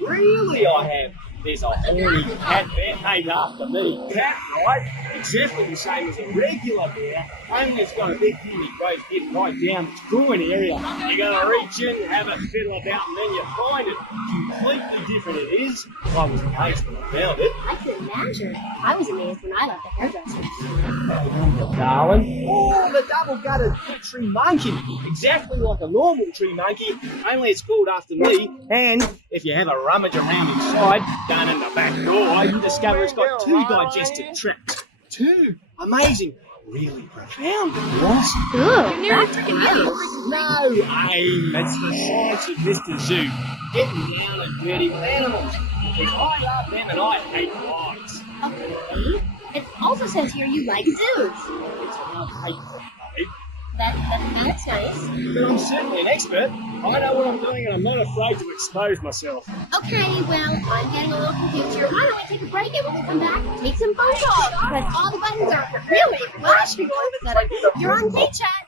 Really, I have. There's a horny cat bear named after me. Cat, right? Exactly the same as a regular bear, only it's got a big thing that goes in right down its groin area. You gotta reach in, have a fiddle about, and then you find it. Completely different it is. I was amazed when I found it. I can imagine. I was amazed when I left the hairdresser. Darling. Oh, the double-gutted tree monkey. Exactly like a normal tree monkey, only it's called after me. And if you have a rummage around inside, down in the back door, you discover it's got 2 digestive tracts. 2. Amazing. Really profound. What? You're nearly freaking out. No, Aim. That's the science of Mr. Zoo. Getting down and dirty with animals. Because I love them and I hate dogs. Okay. It also says here you like zoos. It's not hateful, mate. That's nice. But I'm certainly an expert. I know what I'm doing and I'm not afraid to expose myself. Okay, well, I'm getting a little confused here. Why don't we take a break and when we come back, take some phone calls? Because all the buttons are really flashing all of a sudden. You're on K-Chat.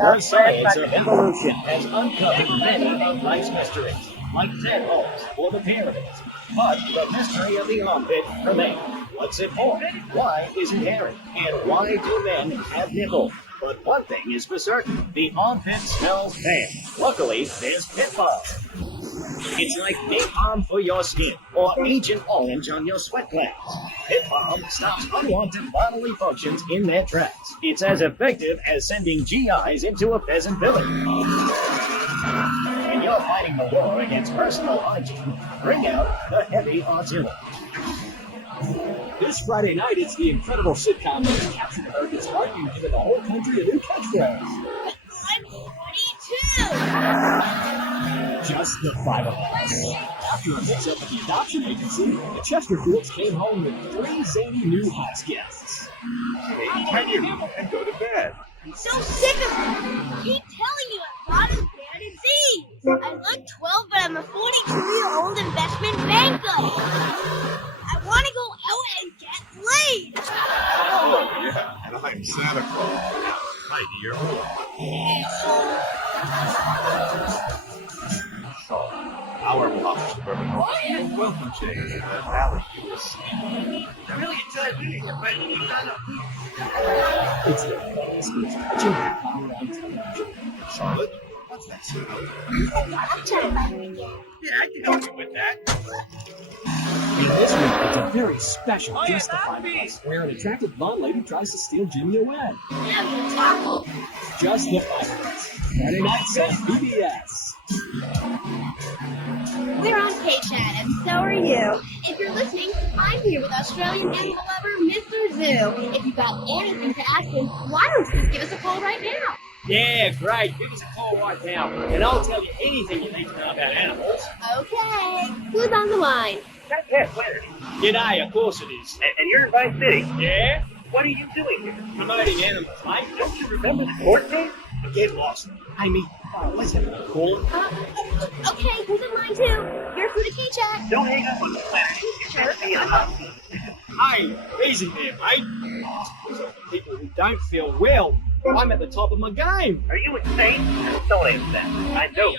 Our science of evolution has uncovered many of life's mysteries, like tadpoles or the pyramids. But the mystery of the armpit remains. What's it for? Why is it hairy? And why do men have nipples? But one thing is for certain, the armpit smells bad. Luckily, there's Pit Balm. It's like Pit Balm for your skin, or Agent Orange on your sweat glands. Pit Balm stops unwanted bodily functions in their tracks. It's as effective as sending GIs into a pheasant village. When you're fighting the war against personal hygiene, bring out the heavy artillery. This Friday night, it's the incredible sitcom that has captured America's heart and given the whole country a new catchphrase. I'm 42! Just the 5 of us. After a mix-up at the adoption agency, the Chesterfields came home with 3 zany new house guests. Hey, can you and go to bed? I'm so sick of it. I keep telling you I'm not as bad as these. I look 12, but I'm a 42-year-old investment banker. I want to go out and get laid. Oh, yeah, and I'm Santa Claus. My dear. So, our pops suburban home. Welcome to the valley. I really enjoyed being here, but you got enough food. It's the funniest, most touching sitcom around television. Charlotte, what's that sound? I'm trying to buy me again. Yeah, I can help you with that. In this week, it's a very special Justified Us, where an attractive blonde lady tries to steal Jimmy away. Justified Us, Friday nights on PBS. We're on K-Chat, and so are you. If you're listening, I'm here with Australian animal lover, Mr. Zoo. If you've got anything to ask him, why don't you just give us a call right now? Yeah, great. Give us a call right now, and I'll tell you anything you need to know about animals. Okay. Who's on the line? That's Claire. G'day, of course it is. And you're in Vice City. Yeah? What are you doing here? Promoting animals, mate. Don't you remember the court case? Get lost. Amy, let's have a call. Okay, who's in line too? You're through to K-Chat. Don't hang up on the planet. You're trying to be on. Hey, easy there, mate. People who don't feel well. I'm at the top of my game. Are you insane? Don't answer that. I know, man.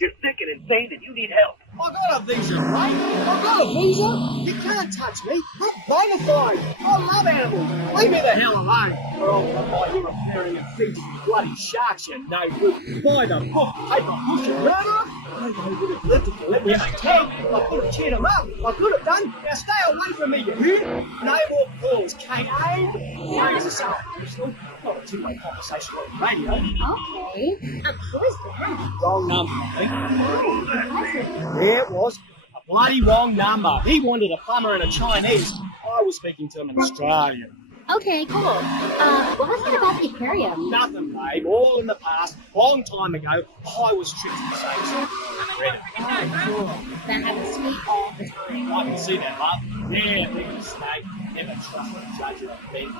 You're sick and insane and you need help. I got a visa, mate. I got a visa. You can't touch me. I'm bona fide. I love animals. Leave me the hell alone. Or I'll provide you repairing and feeding bloody sharks, you no good. By the book, take a bush and murderer. I would have lived if you let me have a tank. I could have cheered him up. I could have done. Now stay away from me, you hear? No more calls, K.A. Thanks for something personal. Not a two-way conversation on the radio. Okay. Who is that? Wrong number, I think. Yeah, it was. A bloody wrong number. He wanted a plumber and a Chinese. I was speaking to him in Australian. Okay, cool. What was it about the aquarium? Nothing, babe. All in the past. Long time ago, I was tricked to say so. That happens to me all the time. I can see that, love. Yeah, big mistake. Never trust the judge of a thing.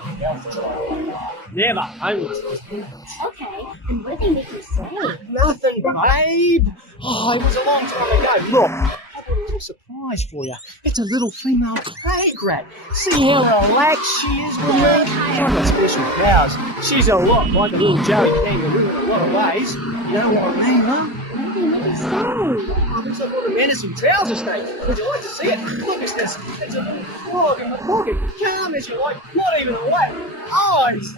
Never. Only trust me. Okay, and what did they make you say? Nothing, babe. Oh, it was a long time ago. Look, I've got a little surprise for you. It's a little female plague rat. See how relaxed she is with me? She's got special powers. She's a lot like a little Joey kangaroo in a lot of ways. You know what I mean, huh? What did they make you say? Oh, there's a lot of menacing trouser snake. Would you like to see it? Look at this. It's a little frog in the pocket. Calm as you like. Not even awake. Eyes.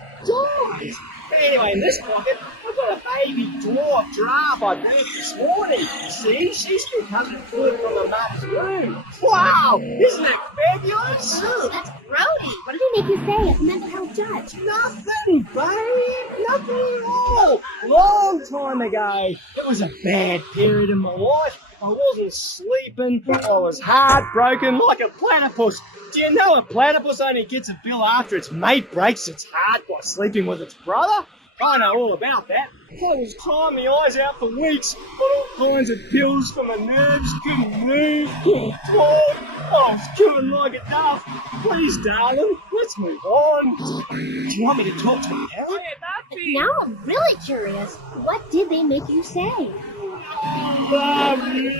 Eyes. Anyway, in this pocket, I've got a baby dwarf giraffe I birthed this morning. See, she's still coming through from the mother's womb. Wow, isn't that fabulous? Oh, that's grody. What did they make you say as a mental health judge? Nothing, babe. Nothing at all. Long time ago, it was a bad period in my life. I wasn't sleeping. I was heartbroken like a platypus. Do you know a platypus only gets a bill after its mate breaks its heart by sleeping with its brother? I know all about that. I was crying my eyes out for weeks on all kinds of pills for my nerves, couldn't move, couldn't talk. I was killing like a dove. Please, darling, let's move on. Do you want me to talk to you now? Now I'm really curious. What did they make you say? Love you.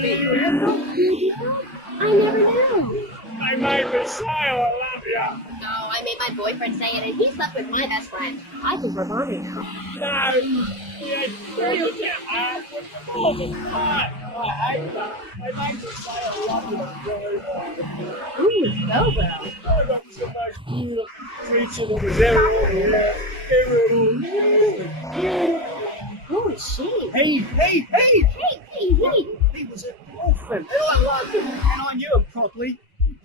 I never knew. I made me say I love you. No, I made my boyfriend say it, and he slept with my best friend. I think we're bonding now. No, you can't ask with all the time. I hate that. I made me say I love you very well. Ooh, so well. I got the most beautiful creature that was ever. Who is she? Hey! Hey! He was an orphan, and I loved him, and I knew him properly.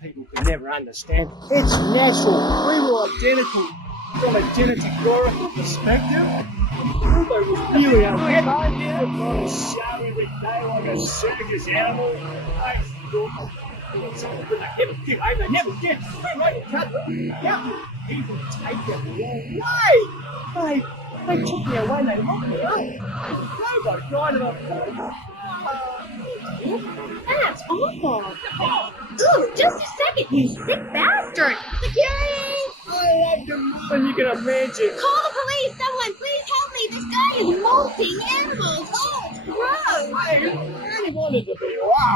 People could never understand. It's natural. We were identical from a genetical perspective. Bruno was really unhappy. I was show every day like a circus animal. I thought I never did. We might have cut them. Yeah. People take it the wrong way. They took me away and they locked me up. Nobody died of a That's awful. Ooh, just a second, you sick bastard. Security! I loved him more than you can imagine. Call the police! Someone, please help me! This guy is molting animals! Oh, it's gross! I really wanted to be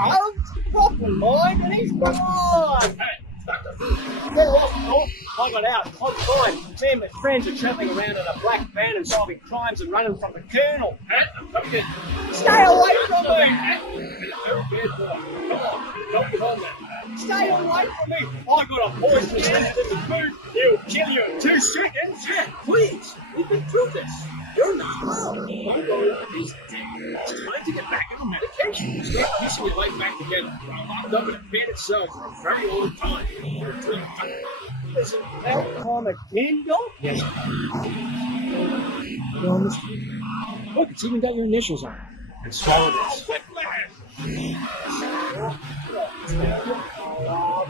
loved. Proper mind, and he's gone. Get off, North. I got out. I'm fine. Me and my friends are travelling around in a black van and solving crimes and running from the colonel. Stay away from me! Come on, don't get on that. Stay away from me! I got a poisonous in the food. He'll kill you in 2 seconds. Yeah, please. We've been through this. You're not well. I'm going to be it's time to get back into medication. Start piecing your life back together. I'm locked up in a van itself for a very long time. Is it that time again, though? Yes. Look, it's even got your initials on it. And swallow this.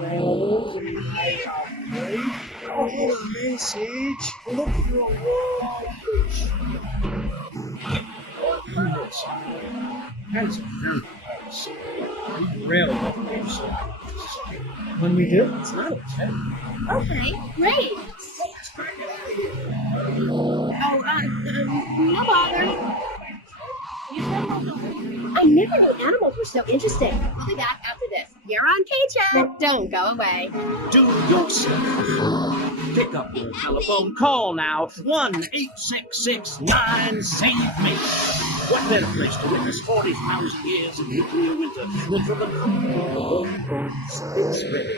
animals and I are brave. Oh, what a message! Look for a world fish. That's a very nice. We rarely have fish. When we do, it's not okay. Okay, great. Oh, no bother. I never knew animals were so interesting. I'll be back after this. You're on K-Chat. Don't go away. Do yourself. Pick up your telephone. Call now. 1-866-9-SAVE-ME. What better place to witness 40,000 years of nuclear winter than from the Space Ready.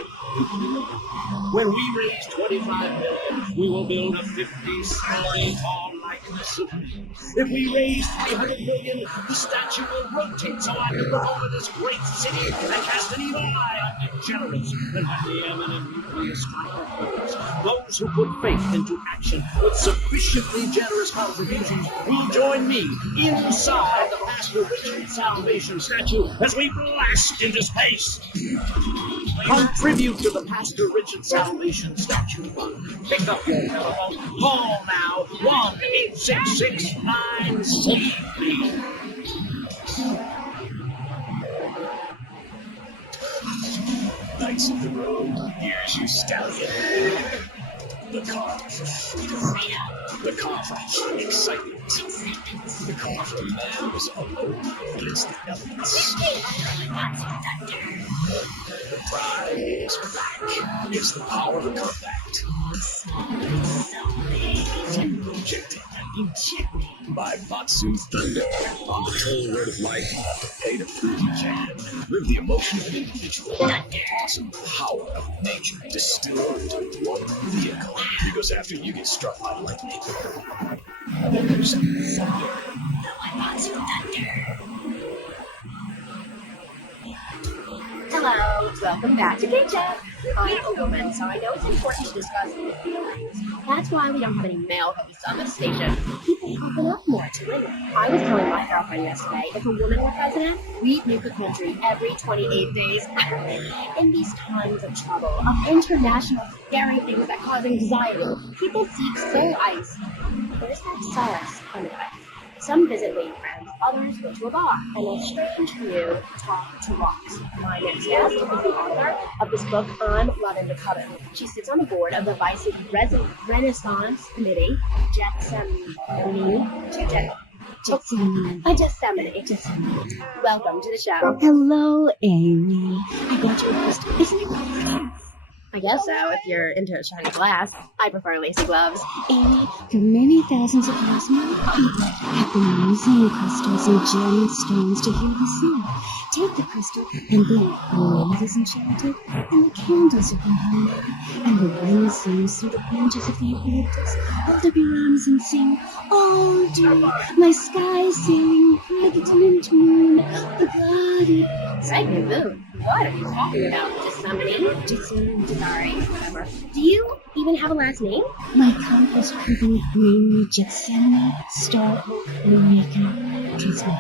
When we raise 25 million, we will build a 50-story tall likeness of me. If we raise 300 million, the statue will rotate so I can look over this great city and cast an evil eye on the generals and have the eminent nuclear strikers. Those who put faith into action with sufficiently generous contributions will join me inside the Pastor Richard Salvation statue as we blast into space. Contribute to the Pastor Richard Salvation Statue Fund. Pick up your telephone. Call now. 1-866-9-SAVE-ME. Knights of the road, here's your stallion. The car freedom. The car for excitement. The car for man is alone against the elements. The pride is back. It's the power of combat. Injected by Matsu's Thunder. On the whole word of life, you have to pay to prove you can. Live the emotion of an individual. The awesome power of nature distilled into one vehicle. Because after you get struck by lightning, then there's thunder. Matsu Thunder. Hello, welcome back to K-Chat. I'm a woman, so I know it's important to discuss feelings. That's why we don't have any male hosts on this station. People open up more to women. I was telling my girlfriend yesterday, if a woman were president, we'd nuke a country every 28 days. In these times of trouble, of international scary things that cause anxiety, people seek soul ice. There's that solace under ice. Some visit lady friends, others go to a bar, and a strange few talk to rocks. My next guest is the author of this book on Love and Recovery. She sits on the board of the Vice City Renaissance Committee, Gethsemane. Welcome to the show. Hello, Amy. I got your list. Isn't it great? I guess so, if you're into shiny glass. I prefer lacy gloves. Amy, for many thousands of years, many people have been using crystals and gemstones to heal the soul. Take the crystal, and then the wind is enchanted, and the candles are illuminated, and the wind sings through the branches of the eucalyptus. Hold up your arms and sing, oh dear, my sky sing, like a distant moon, the bloody... Segment moon? What are you talking about? Sorry, whatever. Do you even have a last name? My compass proving green Gethsemane, Star Oak, Eureka, Trisman.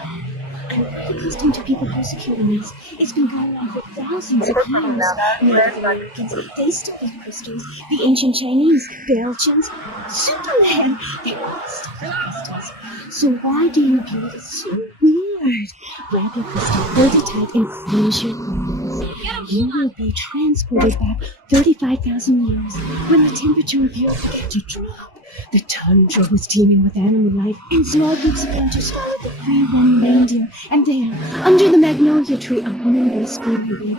I'm not accustomed to people persecuting us. It's been going on for thousands of years. The Americans, they still eat crystals. The ancient Chinese, Belgians, Superman, they all still eat crystals. So why do you view this so weird? Grab your crystal, hold it tight, and freeze your lungs. You will be transported back 35,000 years when the temperature of Europe began to drop. The tundra was teeming with animal life, and small groups of hunters followed the free-roaming reindeer, and there, under the magnolia tree, a woman whispered her baby.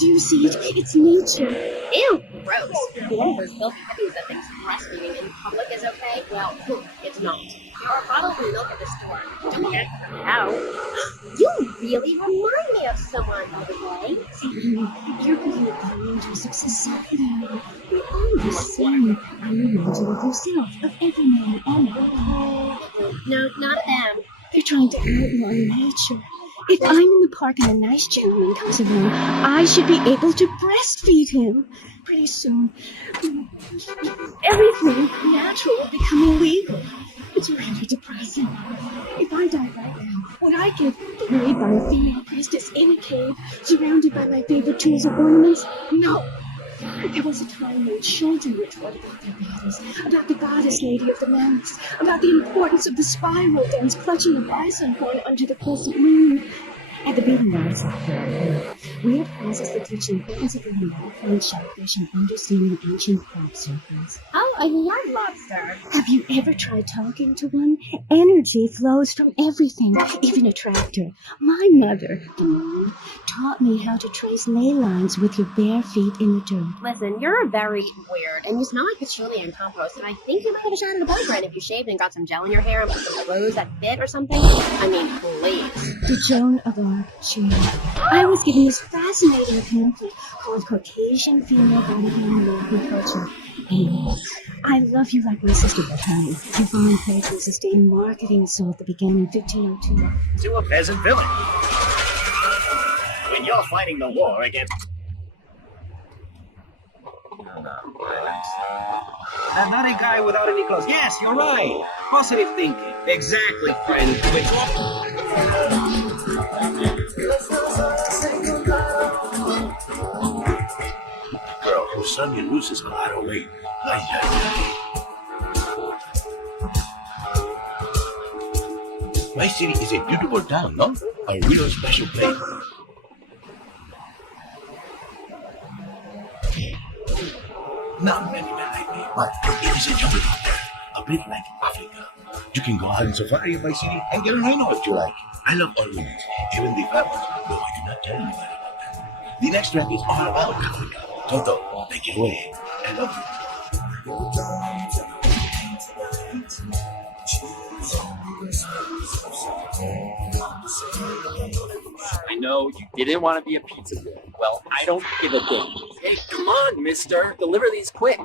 Do you see it? It's nature. Ew, gross. One of those filthy hippies that thinks breastfeeding in public is okay? Well, it's not. There are bottles of milk at the store. Don't get them out. You really remind me of someone, by the way. You're looking at the angels of society. We're all the same. I'm an angel of yourself, of every man and woman. No, not them. They're trying to outlaw nature. If I'm in the park and a nice gentleman comes along, I should be able to breastfeed him. Pretty soon, everything natural will become illegal. It's really depressing. If I die right now, would I get married by a female priestess in a cave, surrounded by my favorite tools or ornaments? No. There was a time when children were taught about their bodies, about the goddess lady of the lamps, about the importance of the spiral dance clutching the bison horn under the crescent moon. At the beating yards of Katiangaaran, we have classes that teach the importance of learning how to find shellfish and understanding ancient crop circles. Oh, I love lobster. Have you ever tried talking to one? Energy flows from everything, even a tractor. My mother, the moon, taught me how to trace ley lines with your bare feet in the dirt. Listen, you're very weird, and you smell like patchouli and compost, and I think you might have a shot at a boyfriend if you shaved and got some gel in your hair and put some clothes that fit or something. I mean, please. The Joan of Arc chair. I was given this fascinating pamphlet called Caucasian Female Body in American Culture. And I love you like my sister, but honey, you find papers of state marketing sold that began in 1502. To a peasant village. When you're fighting the war against... That not a guy without any clothes. Yes, you're right. Positive thinking. Exactly, friend. We're talking... Girl, your son, you loses a lot of weight. My city is a beautiful town, no? A real special place. Not many men like me, but it is a jungle out there, a bit like Africa. You can go out in safari in my city and get a rhino if you like. I love all women, even the fat ones, though I do not tell anybody about that. The next track is all about Africa. Toto, take it away. I love I know you didn't want to be a pizza boy. Well, I don't give a damn. Hey, come on, mister. Deliver these quick.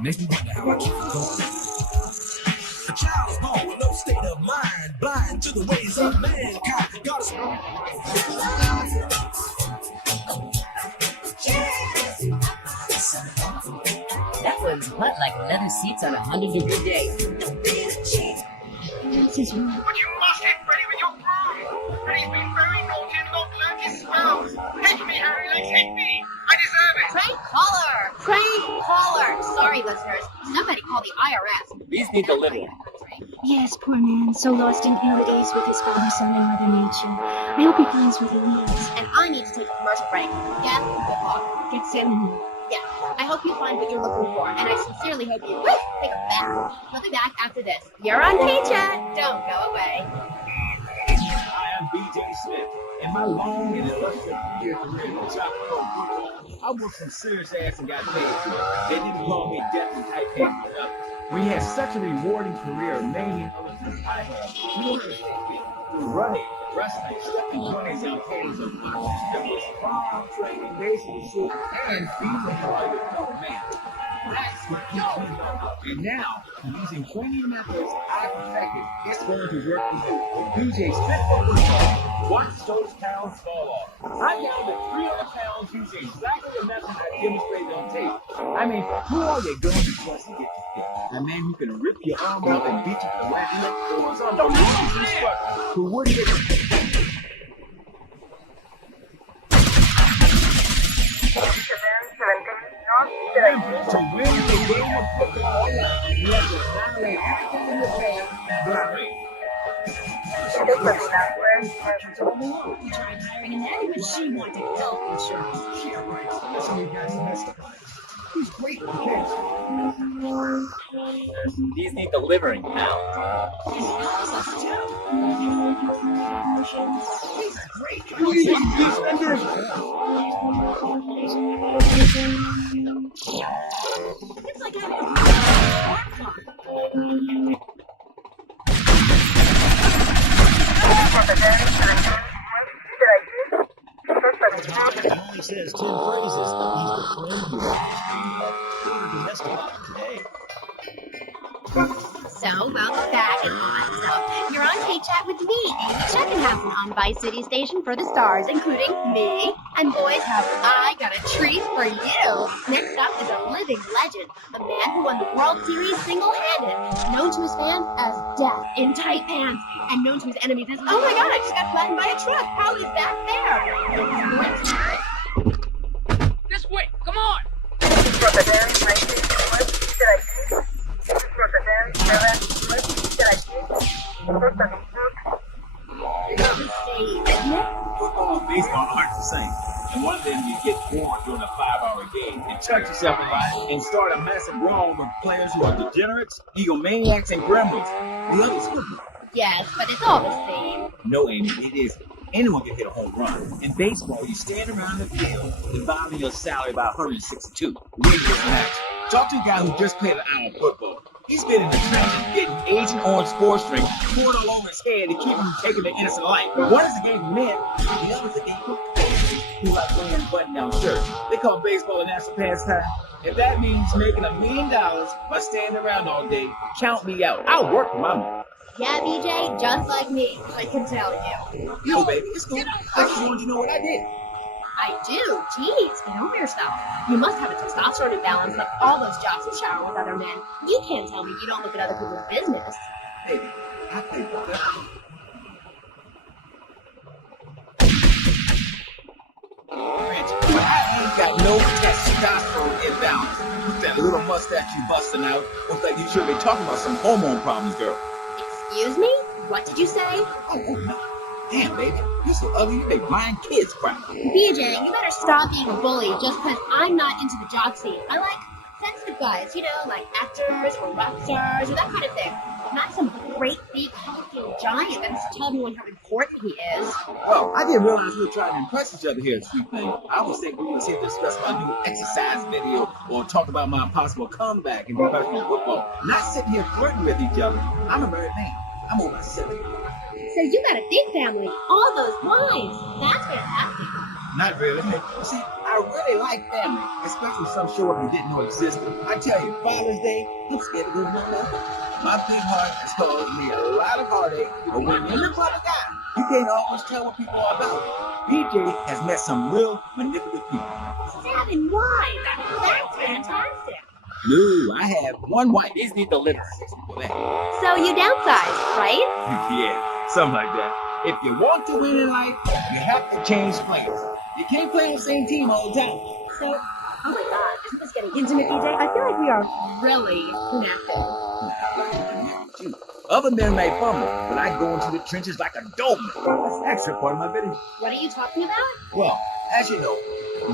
Make me wonder how I keep it going. A child is born with no state of mind, blind to the ways of mankind. God is That was what, like leather seats on a 100-degree day. This is wrong. But you must get ready with your groove. And he's been very naughty and not learned his spells. Hit me, Harry, Legs, hit me. I deserve it. Prank caller! Prank caller! Sorry, listeners. Somebody call the IRS. These need delivering. Yes, poor man, so lost in melodies with his father, son, and mother nature. I hope he finds what he needs. And I need to take a commercial break. Get the talk. Get sailing. Yeah, I hope you find what you're looking for, and I sincerely hope you take a bath. We'll be back after this. You're on K-Chat. Don't go away. I am BJ Smith. In my long and illustrious career in the top world, I worked some serious ass and got paid for it. They didn't call me deaf and type paid me up. We had such a rewarding career, many others I had. We were running, wrestling, stepping 20s and 40s of boxes. There was farm training, basic shit, and being a part of it. Man, that's what y'all know. And now, using training methods I perfected, it's going to work for you. DJ Smith over here. Watch those pounds fall off. I'm down to 300 pounds using exactly the method I demonstrated on tape. I mean, who are you going to trust to get this thing? A man who can rip your arm off and beat you to the last minute, or some instructor who wouldn't get to win the game of football, you have to violate everything in your past blindly. We tried hiring a nanny, but she wanted health insurance. Yeah, right. Listen, you guys messed up. He's great with kids. These need delivering now. He's It's like having He only says 10 phrases. He's the friend you want. Domestic today. So, welcome back and all that stuff. You're on K-Chat with me, Amy Checkenhausen on Vice City Station for the stars, including me. And boys, have I got a treat for you. Next up is a living legend, a man who won the World Series single-handed, known to his fans as Death in Tight Pants, and known to his enemies as, oh my god, I just got flattened by a truck. How is that fair? This way, come on! Football and baseball aren't the same. And one of them you get bored during a 5-hour game and touch yourself a lot and start a massive brawl with players who are degenerates, egomaniacs, and gremlins. The other's football. Yes, but it's all the same. No, Amy, it isn't. Anyone can hit a home run. In baseball, you stand around the field dividing your salary by 162. Wait this match. Talk to a guy who just played an hour of football. He's been in the trenches getting Agent Orange sports string poured all over his head to keep him from taking the innocent life. One is a game of men, the other is a game of who like wearing button-down shirts. They call baseball a national pastime. If that means making $1 million by standing around all day, count me out. I'll work for my money. Yeah, BJ, just like me, I can tell you. Yo, baby, it's cool. I just wanted you to know what I did. I do? Jeez, get over yourself. You must have a testosterone imbalance like all those jocks who shower with other men. You can't tell me you don't look at other people's business. Baby, I think that. But I ain't got no testosterone imbalance. With that little mustache you busting out, looks like you should be talking about some hormone problems, girl. Excuse me? What did you say? Oh, no. Damn, baby, you're so ugly you make blind kids cry. BJ, you better stop being a bully just because I'm not into the jock scene. I like sensitive guys, you know, like actors or rock stars or that kind of thing. Not some great big hulking giant that has to tell everyone how important he is. Well, I didn't realize we were trying to impress each other here at Sweet Thing. I was thinking we were here to discuss my new exercise video or talk about my possible comeback in professional football. Not sitting here flirting with each other. I'm a married man. I'm over 70. So you got a big family, all those wives. That's fantastic. Not really. See, I really like family, especially some show up you didn't know existed. I tell you, Father's Day, I'm scared to go no more. My big heart has caused me a lot of heartache, but when you're in the front of God, you can't always tell what people are about. BJ has met some real manipulative people. 7 wives. That's fantastic. No, I have one wife. These need delivery. So you downsized, right? Yeah, something like that. If you want to win in life, you have to change players. You can't play on the same team all the time. So, oh my god, isn't this getting intimate, BJ? I feel like we are really connected. Other men may fumble, but I go into the trenches like a doorman. That's extra part of my video. What are you talking about? Well, as you know,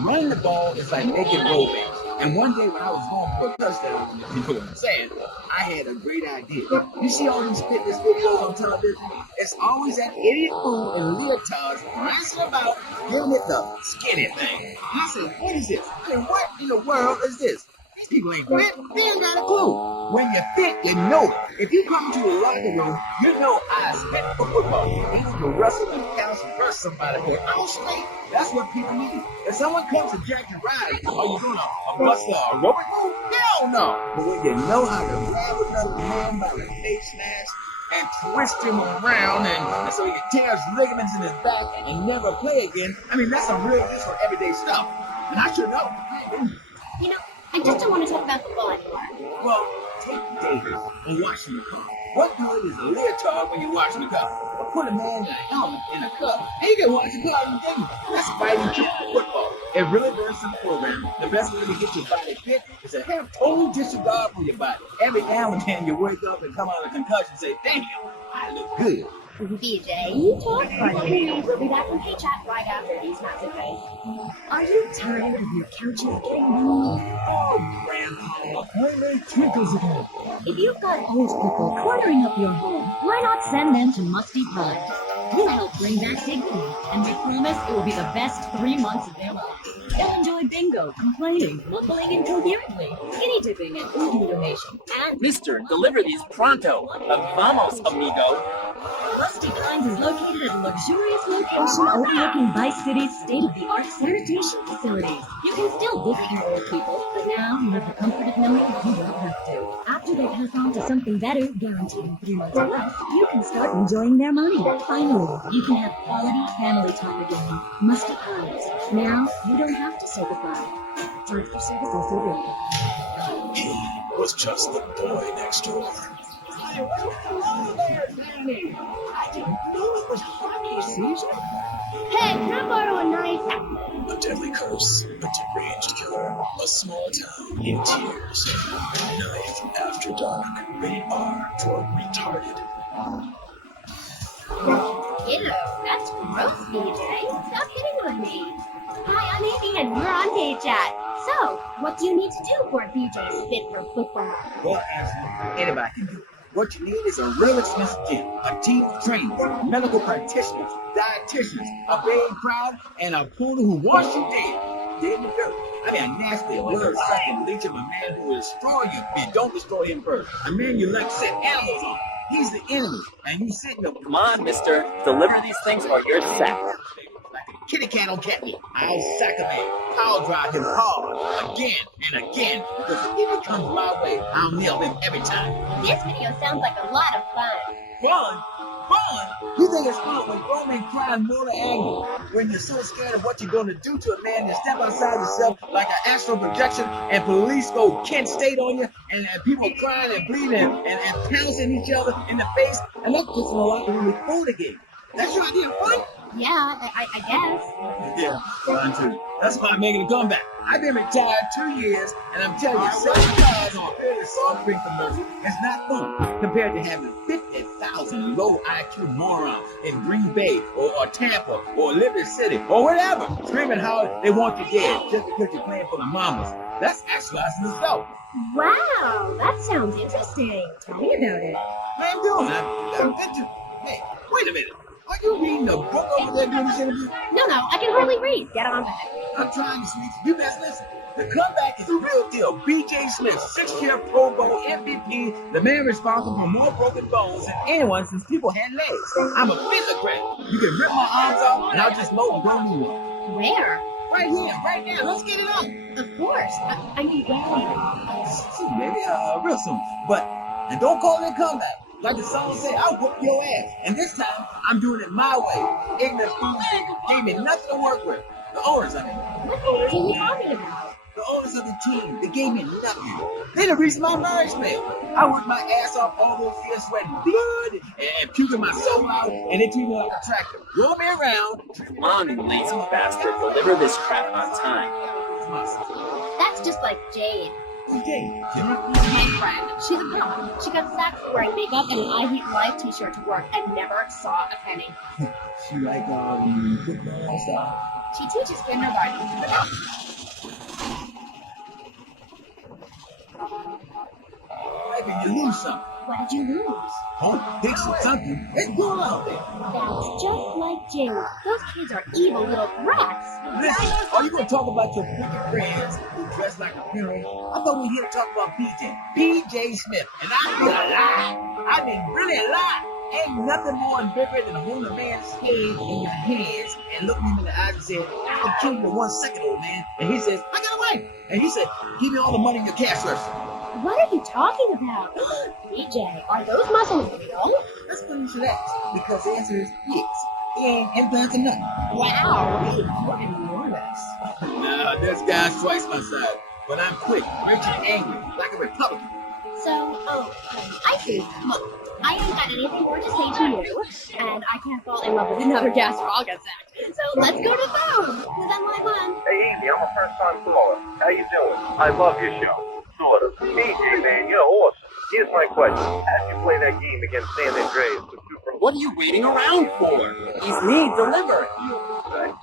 running the ball is like making roll base. And one day when I was going for a touchdown, if you know what I'm saying, I had a great idea. You see all these fitness videos on television? It's always that idiot fool in leotards racing about, giving it the skinny thing. And I said, what is this? I mean, what in the world is this? These people ain't fit. They ain't got a clue. When you're fit, you know it. If you come to a locker room, you know I spit for football. If you wrestle and bounce and burst somebody for an hour straight, that's what people need. If someone comes to jack and ride, are you doing a bust or a aerobic move? Hell no. But when you know how to grab another man by the face mask and twist him around and so he can tear his ligaments in his back and never play again, I mean, that's some real just for everyday stuff. And I should know. You know, I just don't want to talk about football anymore. Well, take David and washing the car. What good is a leotard when you're washing the car? Or put a man in a helmet in a cup and you can wash the car in game. That's fighting kid football. It really very simple program. The best way to get your body fit is to have total disregard for your body. Every now and then you wake up and come out of concussion and say, damn, I look good. BJ, you talk funny. We'll be back from K-Chat right after these massive breaks. Are you tired of your couches getting moved? Oh, Grandpa, I make twinkles again. If you've got old people cluttering up your home, why not send them to Musty Pines? We'll help bring back dignity, and we promise it will be the best 3 months of their lives. They'll enjoy bingo, complaining, mumbling incoherently, skinny dipping, and organ donation. And Mister, deliver these pronto. Vamos, amigo. Musty Pines is located at a luxurious location overlooking Vice City's state-of-the-art sanitation facilities. You can still visit your old people, but now you have the comfort of knowing that you won't have to. After they pass on to something better, guaranteeing 3 months or less, you can start enjoying their money. Finally, you can have quality family time again. Musty Pines. Now, you don't have to say goodbye. Drive-through service also available. He was just the boy next door. Hello there, Danny. I didn't know it was hockey season. Hey, can I borrow a knife? A deadly curse, a deranged killer, a small town in tears. Knife After Dark. Rated R for retarded. Ew, that's gross, BJ. Stop hitting on me. Hi, I'm Amy and we're on Day Chat. So, what do you need to do for a BJ spit for football? Well, absolutely. Anybody can do it. What you need is a real expensive gym, a team of trainers, medical practitioners, dietitians, a big crowd, and a poodle who wants you dead. Dead in the dirt. I mean, a nasty, blood-sucking leech of a man who will destroy you if you don't destroy him first. A man you like to set animals on. He's the enemy, and you sitting up. Come on, mister. Deliver these things or you're sacked. Like a kitty cat on cat meat. I'll sack a man. I'll drive him hard again and again. Because if he comes my way, I'll nail him every time. This video sounds like a lot of fun. Fun? Fun? You think it's fun when grown men cry in mortal agony? When you're so scared of what you're going to do to a man, you step outside yourself like an astral projection and police go Kent State on you and people crying and bleeding and pouncing each other in the face and that puts in a locker room with food again. That's your idea of fun? Yeah, I guess. Yeah, mine too. That's why I'm making a comeback. I've been retired 2 years, and I'm telling you, 7 cars on a fairly soft drink commercial is not fun compared to having 50,000 low IQ morons in Green Bay or Tampa or Liberty City or whatever screaming how they want you dead just because you're playing for the mamas. That's actualizing yourself. Wow, that sounds interesting. Tell me about it. Man, dude, I've been to... Hey, wait a minute. Are you reading a book over there during this interview? No, I can hardly read. Get on back. I'm trying to sleep. You best listen. The comeback is a real deal. B.J. Smith, 6-year Pro Bowl MVP, the man responsible for more broken bones than anyone since people had legs. I'm a physicrat. You can rip my arms off, and I'll just load and grow new ones. Where? Right here, right now. Let's get it on. Of course. I mean, where? Soon, baby. Real soon. And don't call it a comeback. Like the song said, I'll whoop your ass. And this time, I'm doing it my way. Ignorant fools gave me nothing to work with. The owners, I mean. What owners are you talking about? The owners of the team, they gave me nothing. They're the reason my marriage failed. I worked my ass off all those years, sweating blood and puking my soul out, and they treat me like a tractor. Roll me around. Come on, you lazy bastard. Deliver this crap on time. That's just like Jade. Jade? My friend. She's a punk. She got sacked for wearing makeup and an I Hate Life t-shirt to work and never saw a penny. She like football stuff. She teaches kindergarten. Maybe you lose something. What did you lose? Oh, fix something. It's cool out there. That's just like Jade. Those kids are evil little brats. Listen, are you going to talk about your wicked friends who dress like a funeral? I thought we were here to talk about B.J. Smith. And I mean a lot. I mean really a lot. Ain't nothing more embarrassing than holding a man's head in your hands and looking him in the eyes and saying, I'll kill you in 1 second, old man. And he says, I got a wife. And he said, give me all the money in your cash register. What are you talking about? BJ, are those muscles real? Let's finish that, because the answer is yes. He ain't implants or nothing. Wow, you're enormous. Nah, this guy's twice my size. But I'm quick, rich and angry, like a Republican. So, I see. Look, I ain't got anything more to say to you, and I can't fall in love with another gas or I'll get sacked. So let's go to the phone. Who's on line 1? Hey, Easy, I'm a first-time caller. How you doing? I love your show. Sort of. BJ, man, you're awesome. Here's my question. How'd you play that game against San Andreas with Super? What are you waiting around for? He's me. Deliver.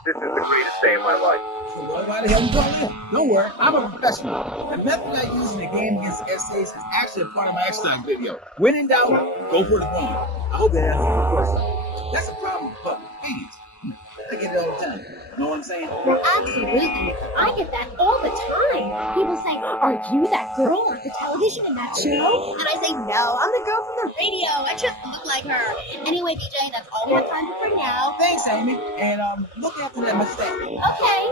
This is the greatest day of my life. So why the hell you calling in? Don't worry, I'm a professional. The method I use in the game against essays is actually a part of my exercise video. When in doubt, go for the one. I hope that answers your question. That's a problem with public obedience. I get it all the time. Know what I'm saying? Absolutely. I get that all the time. People say, are you that girl on the television in that show? And I say, no, I'm the girl from the radio. I just look like her. Anyway, BJ, that's all we have time for now. Thanks, Amy. And look after that mistake. Okay,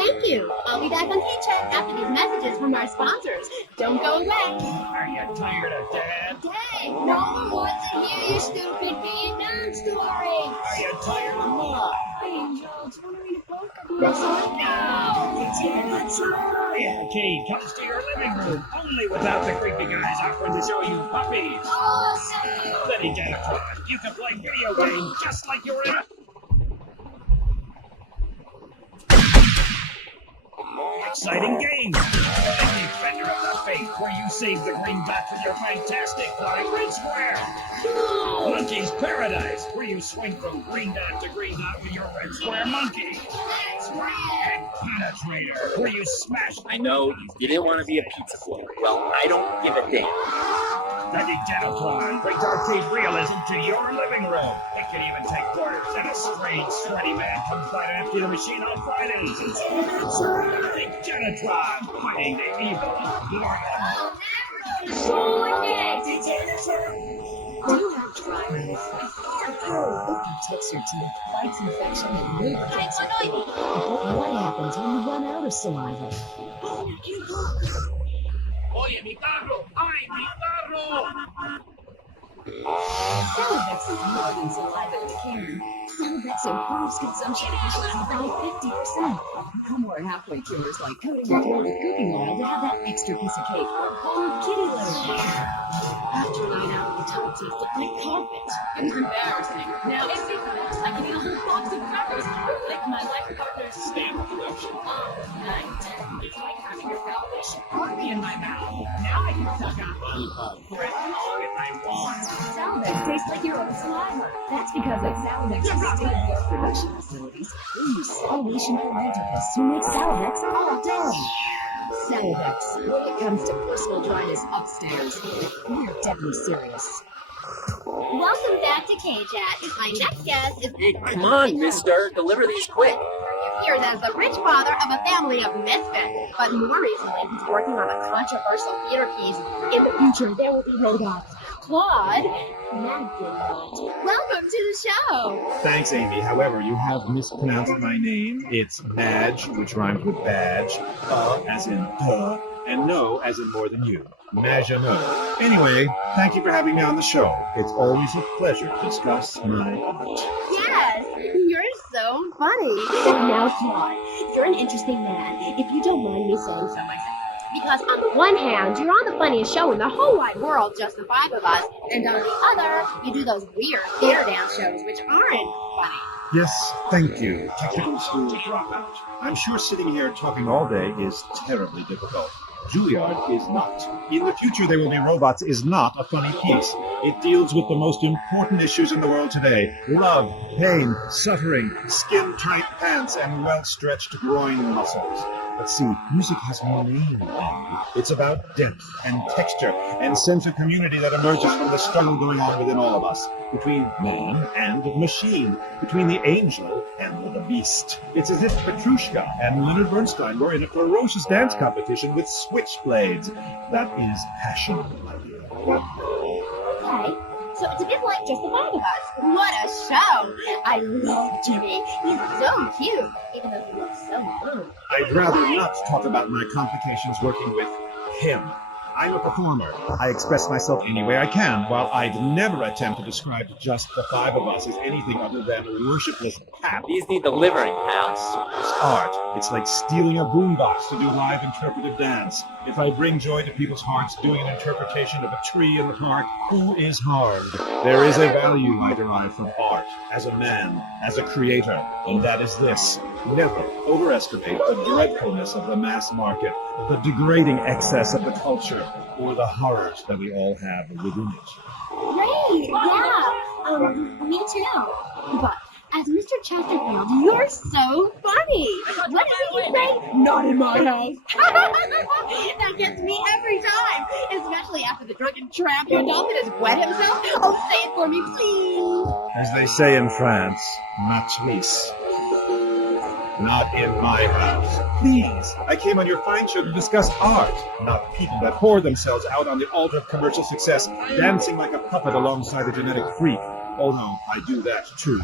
thank you. I'll be back on K-Chat after these messages from our sponsors. Don't go away. Are you tired of Dad? Dad, no one wants to hear your stupid Vietnam story. Are you tired of Mom? Hi, Angel. Totally No! Yeah, Kate comes to your living room, only without the creepy guys offering to show you puppies. Awesome! Letty Jennifer, you can play video games just like you're in a... Exciting games! Like Defender of the Faith, where you save the green dot with your fantastic flying red square. Monkey's Paradise, where you swing from green dot to green dot with your red square monkey. And Penetrator, where you smash... I know you didn't want to be a pizza boy. Well, I don't give a damn. Letty Jennifer brings arcade realism to your living room. It can even take quarters, and a strange, sweaty man comes by to empty the machine on Fridays. Letty Jennifer, fighting the evil Morgan. Do you have dry mouth? It protects your teeth, fights infection, and lubricates your teeth. But what happens when you run out of saliva? Oye, mi carro! ¡Ay, mi carro! Salivex is more than saliva decay. Salivex improves consumption efficiency by 50%. Become more halfway cures like coating your floor with cooking oil to have that extra piece of cake or kitty litter. After a night out, the top tastes like carpet. It was embarrassing. Now it's because I can eat a whole box of crackers like my life partner's stamp production all night. It's like having your salvation army in my mouth. Now I can suck on lollipop for as long as I want. Salvex tastes like your own saliva. That's because at Salvex state-of-the-art production facilities, we use salivation philanthropists who make Salvex all day. Salvex, when it comes to personal dryness upstairs, we're deadly serious. Welcome back to K-Chat. My next guest is... Hey, come on, mister. Deliver these quick. Here as the rich father of a family of misfits. But more recently, he's working on a controversial theater piece. In the future, there will be robots. Claude, welcome to the show. Thanks, Amy. However, you have mispronounced my name. It's Madge, which rhymes with badge, as in and no as in more than you. Maginot. Anyway, thank you for having me on the show. It's always a pleasure to discuss my art. Yes, you're so funny. Now, Claude, you're an interesting man, if you don't mind me saying so myself. Because on the one hand, you're on the funniest show in the whole wide world, just the five of us, and on the other, you do those weird theater dance shows which aren't funny. Yes, thank you. Technical school dropout. I'm sure sitting here talking all day is terribly difficult. Juilliard is not. In the future there will be robots is not a funny piece. It deals with the most important issues in the world today. Love, pain, suffering, skin-tight pants, and well-stretched groin muscles. But see, music has no name. It's about depth and texture and sense of community that emerges from the struggle going on within all of us. Between man and machine. Between the angel and the beast. It's as if Petrushka and Leonard Bernstein were in a ferocious dance competition with switchblades. That is passion, my dear. Okay, so it's a bit like just the five of us. What a show! I love Jimmy. He's so cute, even though he looks so blue. I'd rather not talk about my complications working with him. I'm a performer. I express myself any way I can, while I'd never attempt to describe just the five of us as anything other than worshipless pap. These need delivering, pals. It's art. It's like stealing a boombox to do live interpretive dance. If I bring joy to people's hearts doing an interpretation of a tree in the park, who is harmed? There is a value I derive from art, as a man, as a creator, and that is this. Never overestimate the dreadfulness of the mass market, the degrading excess of the culture, or the horrors that we all have within it. Great, yeah. Me too. But as Mr. Chesterfield, you're so funny. What did he say? Not in my house. That gets me every time, especially after the drunken tramp your dolphin has wet himself. Oh, say it for me, please. As they say in France, ma twisse. Not in my house. Please, I came on your fine show to discuss art, not people that pour themselves out on the altar of commercial success, dancing like a puppet alongside a genetic freak. Oh no, I do that too.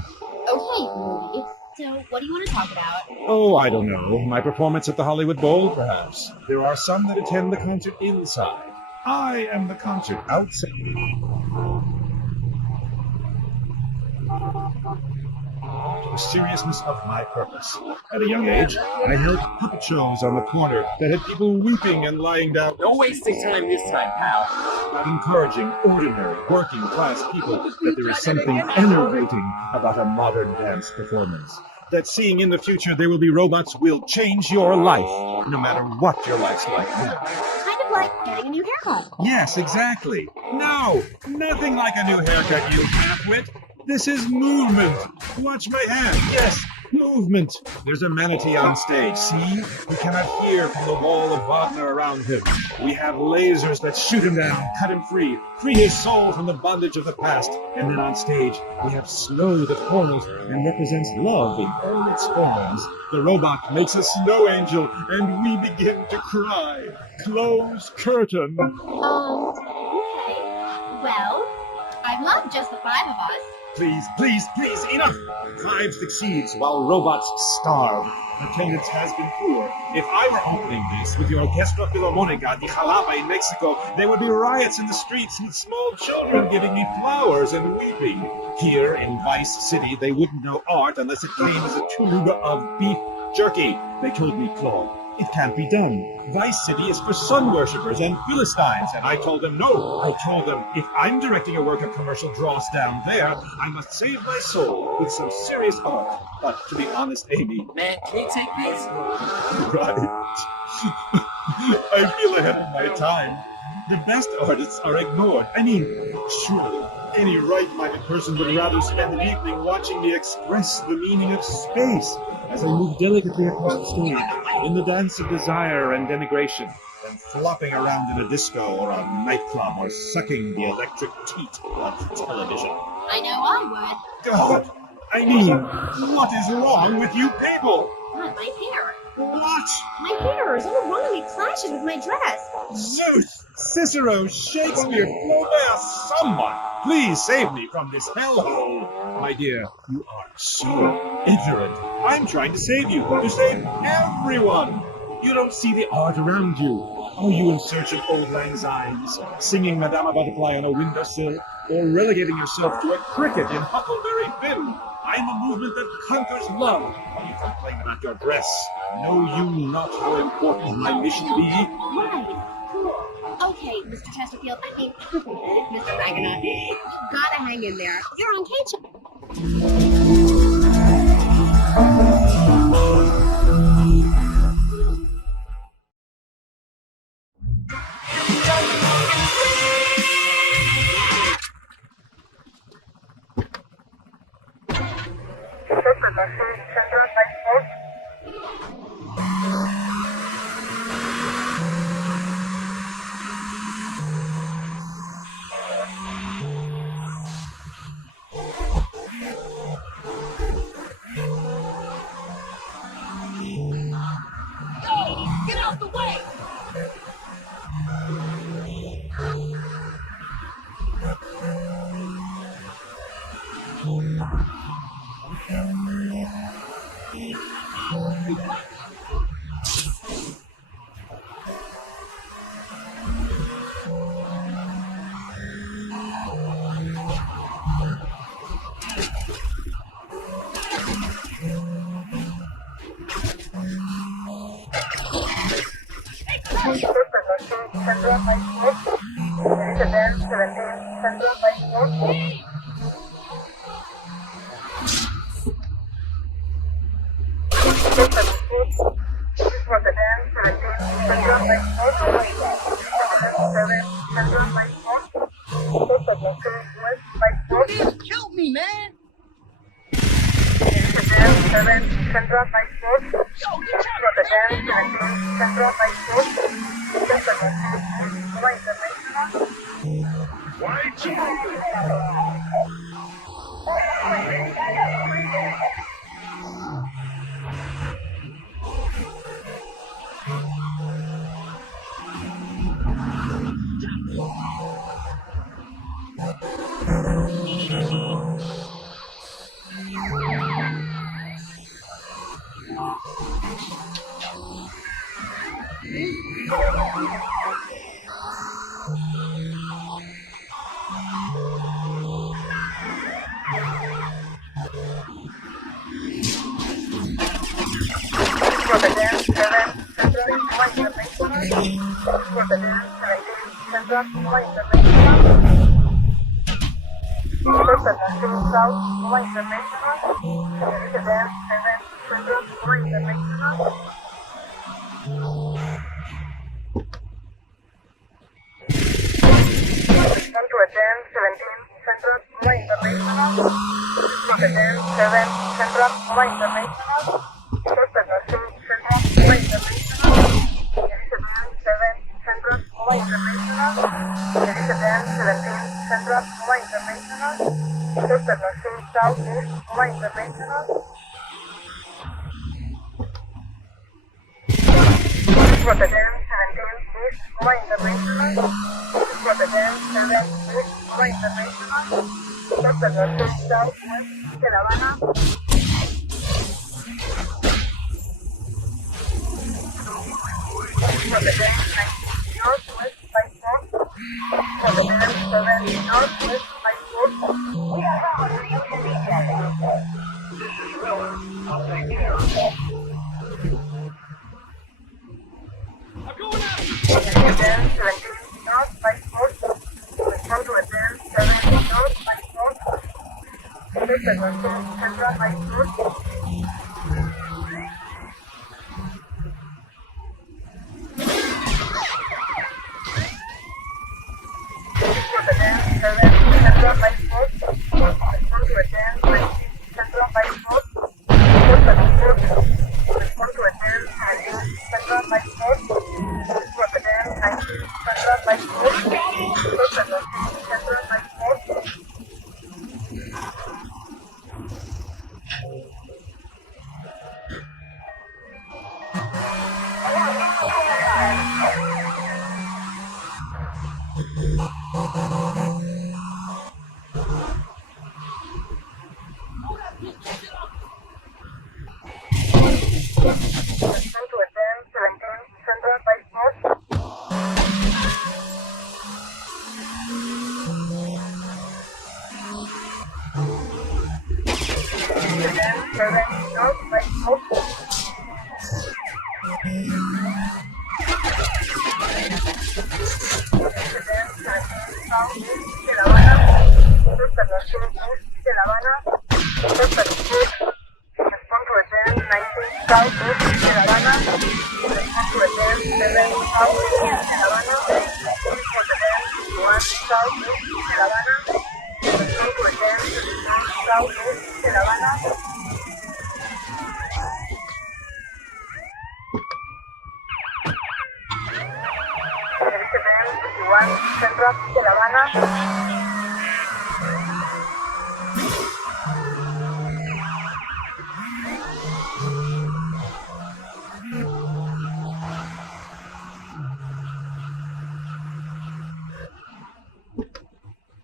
Okay, Rudy. So, what do you want to talk about? Oh, I don't know. My performance at the Hollywood Bowl, perhaps. There are some that attend the concert inside. I am the concert outside. The seriousness of my purpose. At a young age, I held puppet shows on the corner that had people weeping and lying down. No wasting time this time, pal. But encouraging ordinary, working-class people that there is something enervating about a modern dance performance. That seeing in the future there will be robots will change your life, no matter what your life's like now. Kind of like getting a new haircut. Yes, exactly. No, nothing like a new haircut, you half-wit. This is movement. Watch my hand. Yes, movement. There's a manatee on stage. See? We cannot hear from the wall of Wagner around him. We have lasers that shoot him down, cut him free his soul from the bondage of the past. And then on stage, we have snow that falls and represents love in all its forms. The robot makes a snow angel, and we begin to cry. Close curtain. Okay. Well, I'd love just the 5 of us. Please, enough! 5 succeeds while robots starve. Attendance has been poor. If I were opening this with your Orquesta Filarmónica de Jalapa in Mexico, there would be riots in the streets with small children giving me flowers and weeping. Here in Vice City, they wouldn't know art unless it came as a tuluga of beef jerky. They told me, Claude, it can't be done. Vice City is for sun worshippers and Philistines, and I told them no. I told them if I'm directing a work of commercial dross down there, I must save my soul with some serious art. But to be honest, Amy... Man, can you take these? Right. I feel ahead of my time. The best artists are ignored. I mean, surely any right-minded person would rather spend an evening watching me express the meaning of space as I move delicately across the stage in the dance of desire and denigration, than flopping around in a disco or a nightclub or sucking the electric teat of television. I know I would. God, I mean, what is wrong with you people? God, my hair. What? My hair is all wrong and it clashes with my dress. Zeus, Cicero, Shakespeare, Flaubert, someone, please save me from this hellhole. My dear, you are so ignorant. I'm trying to save you, to save everyone. You don't see the art around you. Are you in search of old lang synes, singing Madama Butterfly on a windowsill, or relegating yourself to a cricket in Huckleberry Finn? I'm a movement that conquers love. You complain about your dress. Know you not how important my mission be? Right. Cool. Okay, Mr. Chesterfield. I mean, Mr. Maginot. You gotta hang in there. You're on cage. Get out the way! Killed me, man!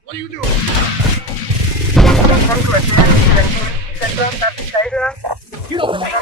What are you doing? You don't like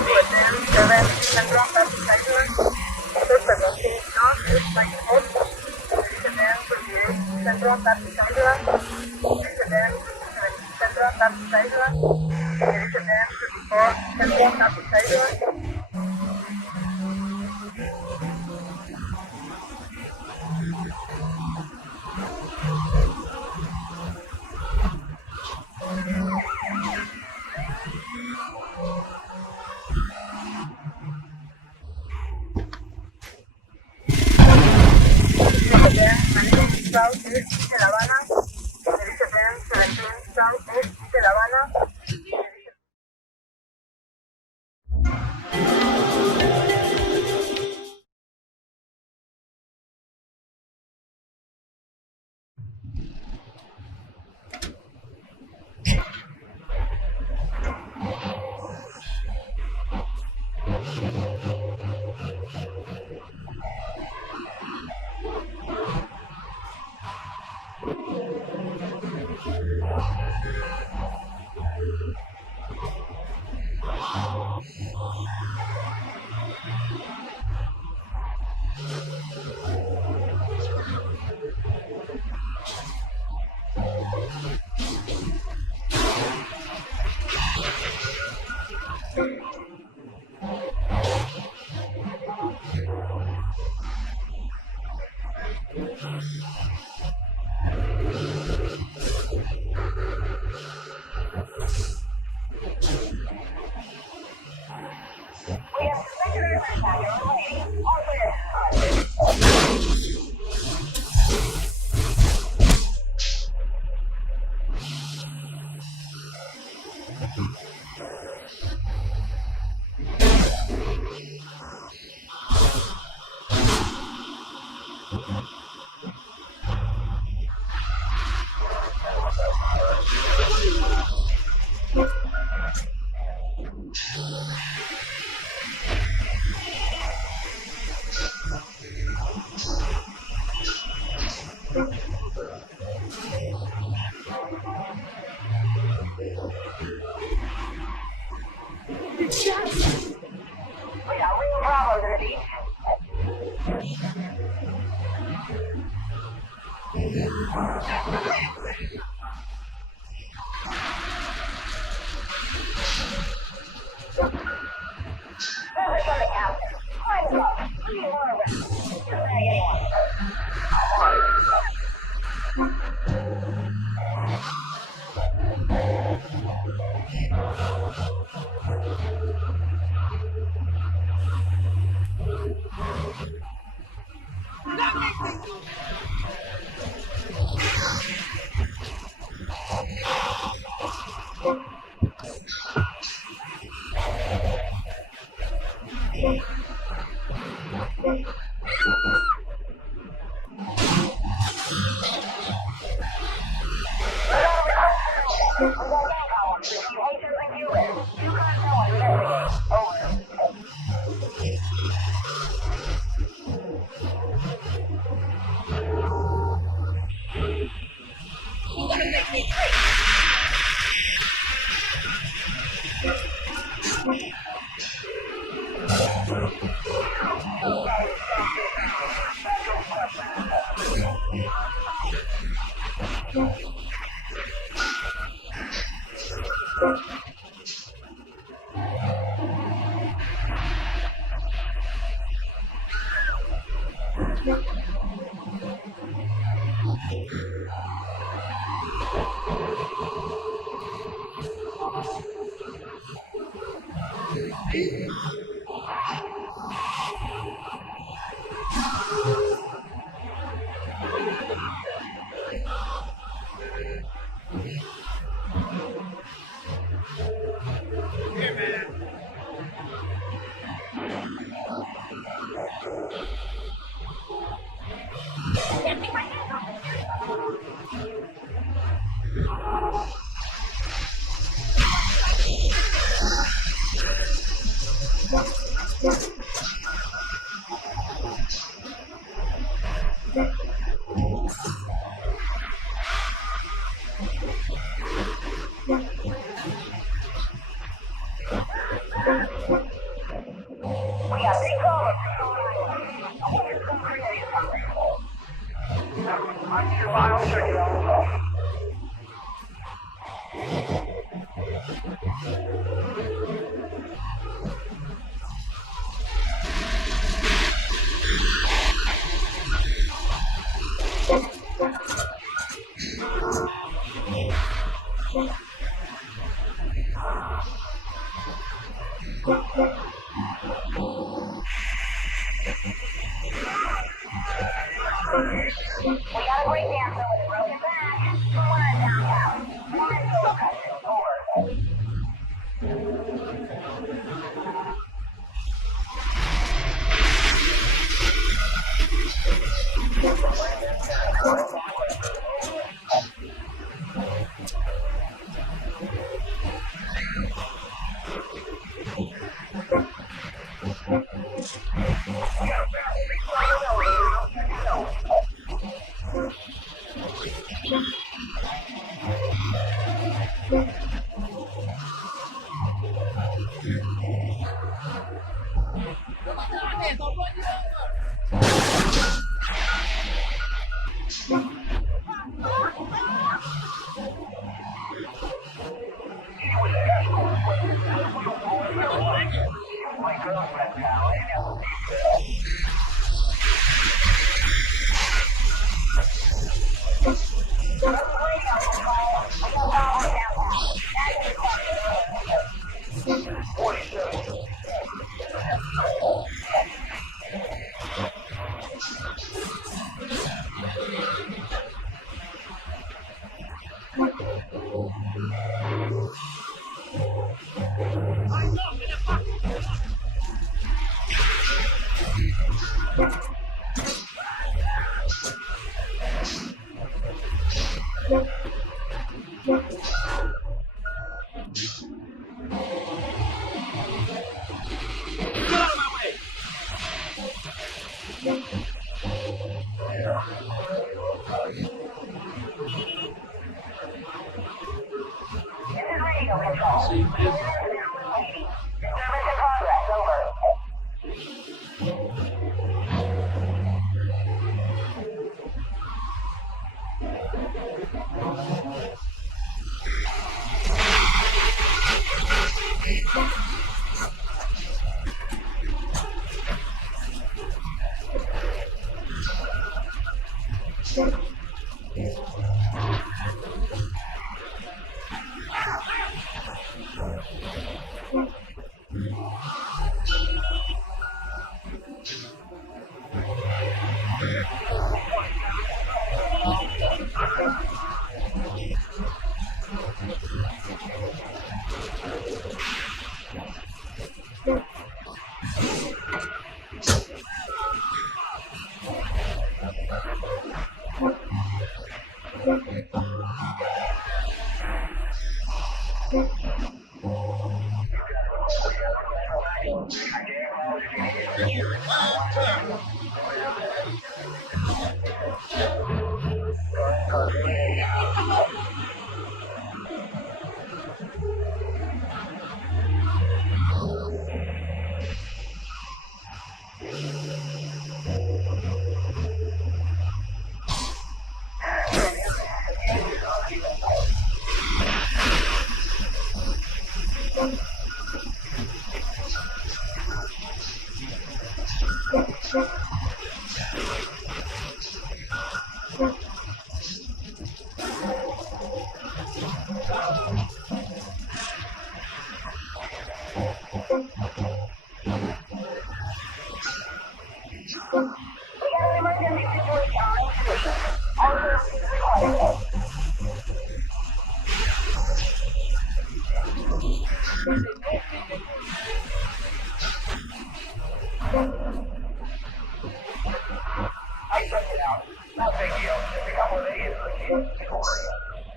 I checked it out. No big deal. Just a couple of idiots with kids.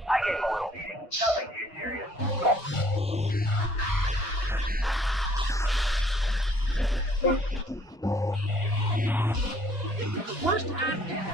I gave him a little beating. Nothing too serious. Worst acting.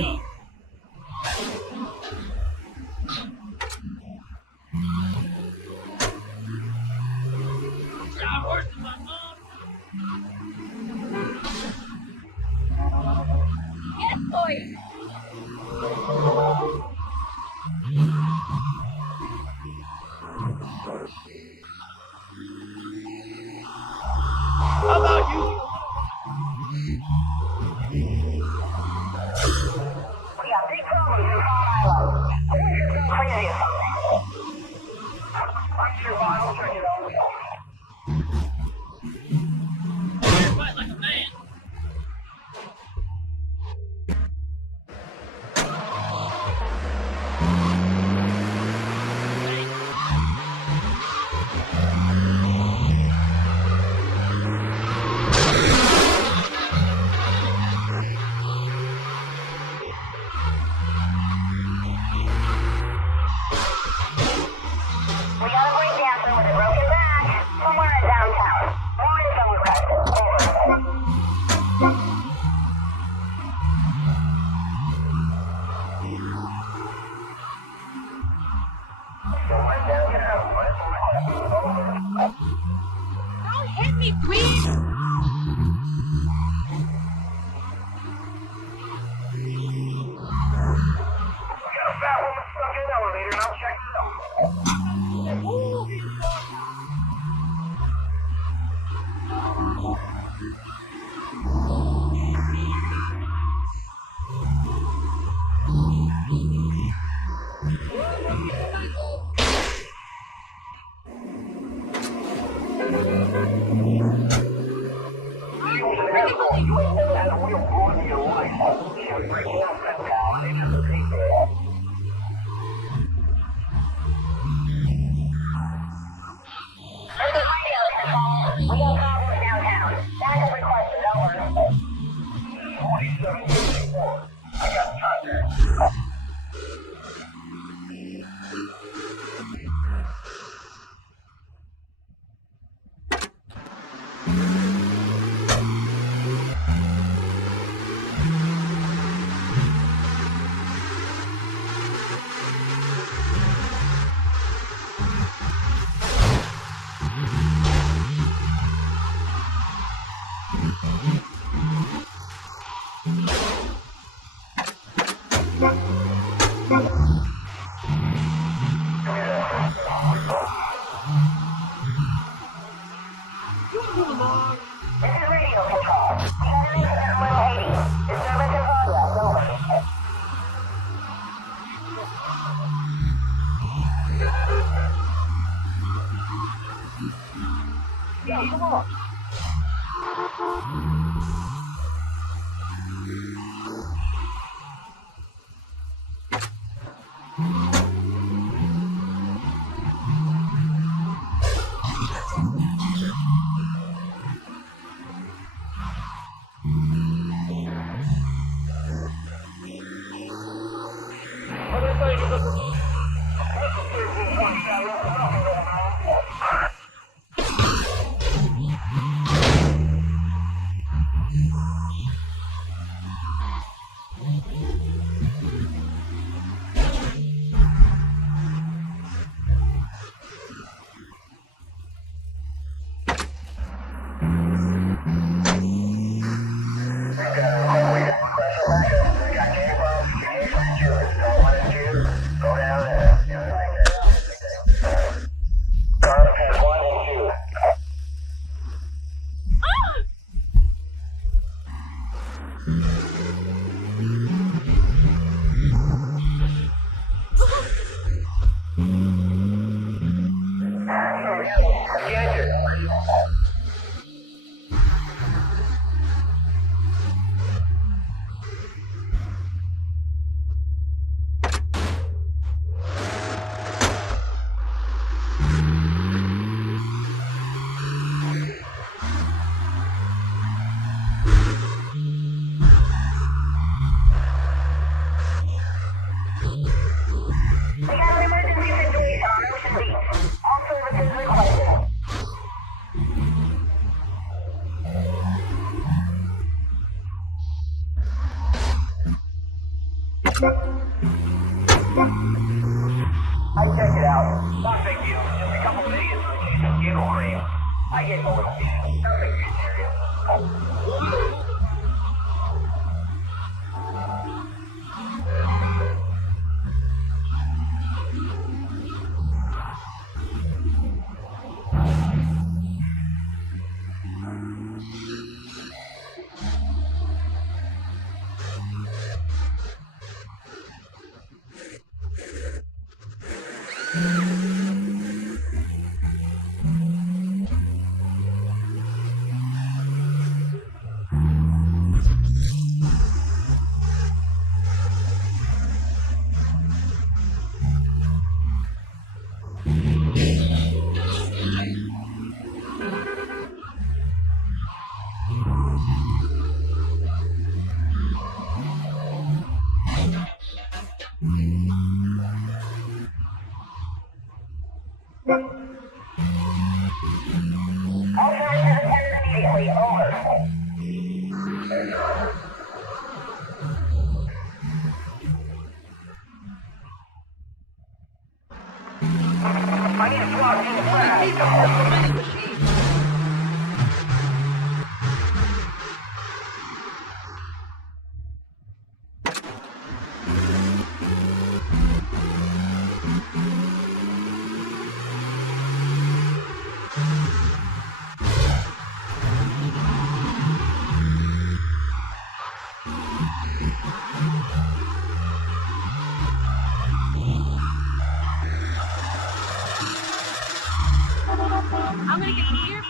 up. Stop horsing my mom. Yes, boy. How about you? We got big problems in Palm Island. We should go crazy or something. I'm sure I'll turn it over. Fight like a man. We got a break dancer with a broken back somewhere in downtown. More info requested. Over. Don't hit me, please. We got a fat woman stuck in an elevator, and I'll check it out. I checked it out. Not a big deal. Just a couple million for a case of giggle cream. I get over it. Nothing too serious. Immediately over. I need a plug in the flash. I'm gonna get an ear.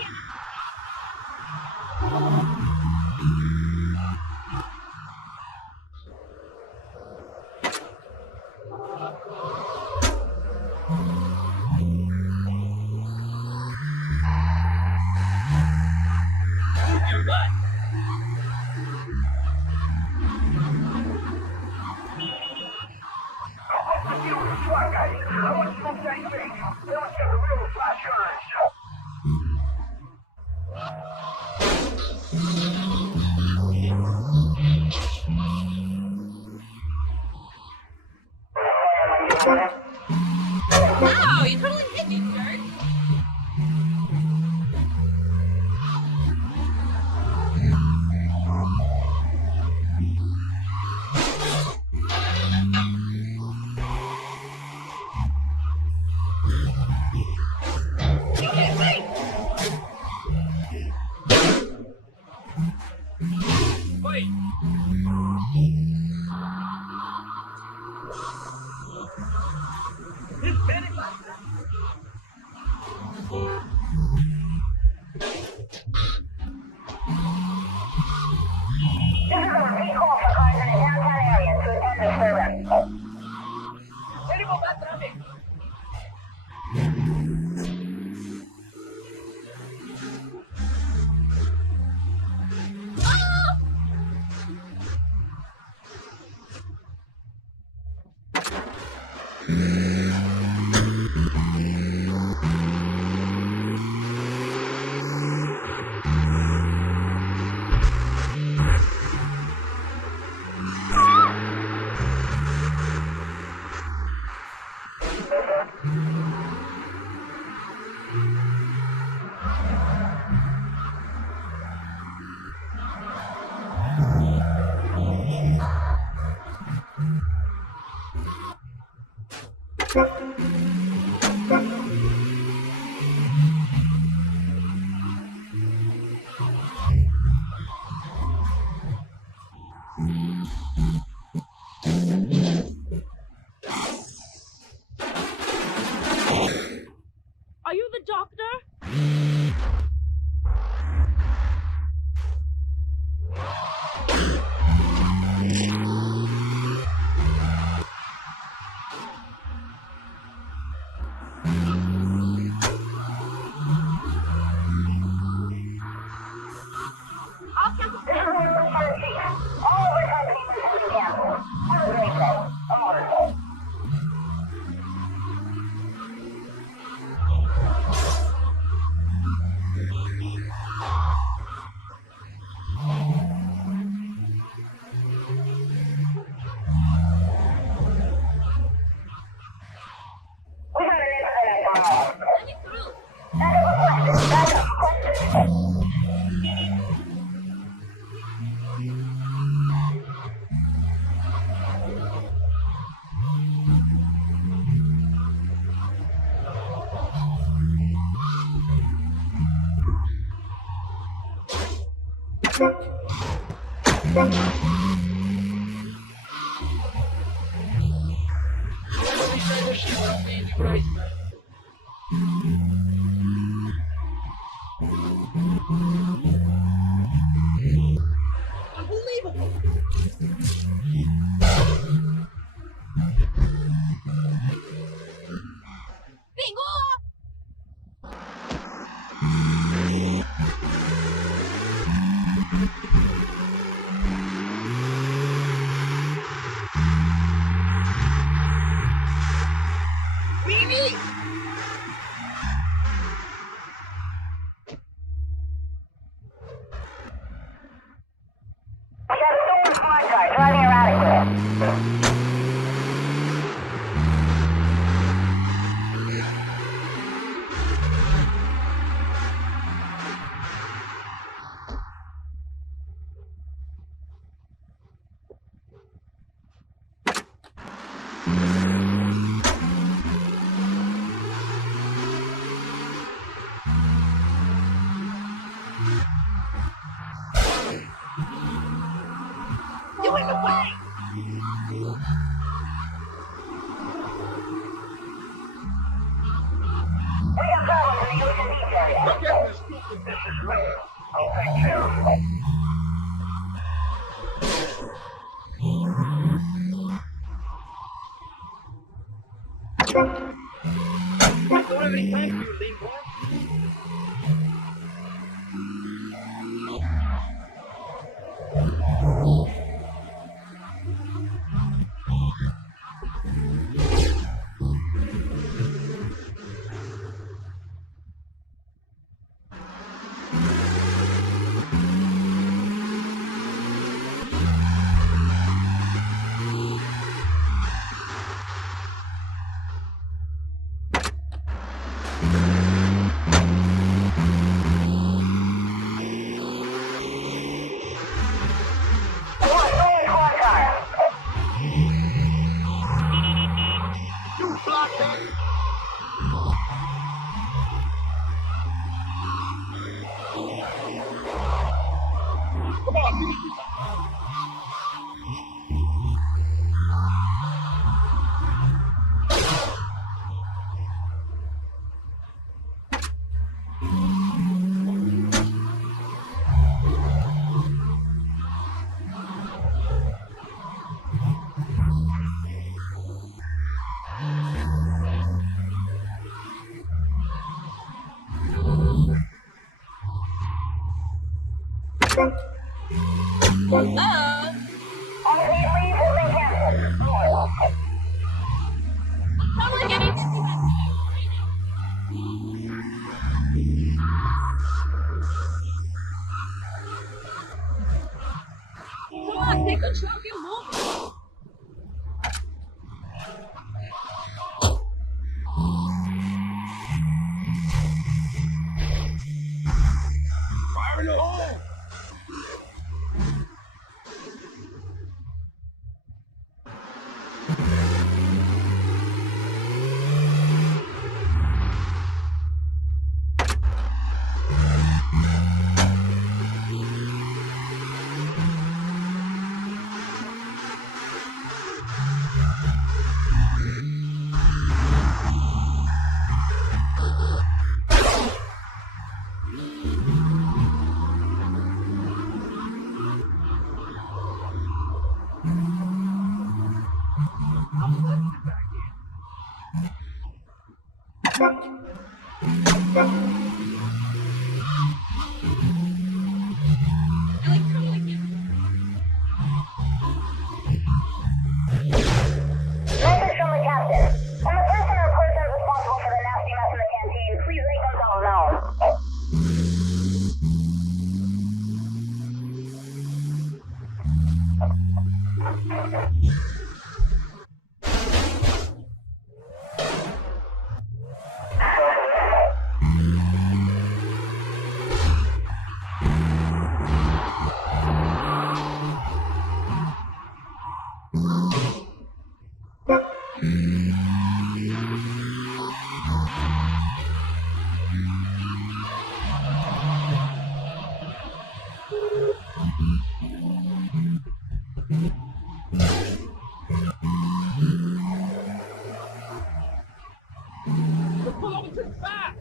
You're right. Wow, you totally hit me, Kurt. Wait. Are you the doctor? All You in the way! We have traveled to the Ocean Beach area. Look at this. This is Ray. I'll take care of it. Thank you, Leroy. Come on, take the truck and move. Fire in the hole! Message from the captain. On the person or persons responsible for the nasty mess in the canteen, please make themselves known. Pull over to the side.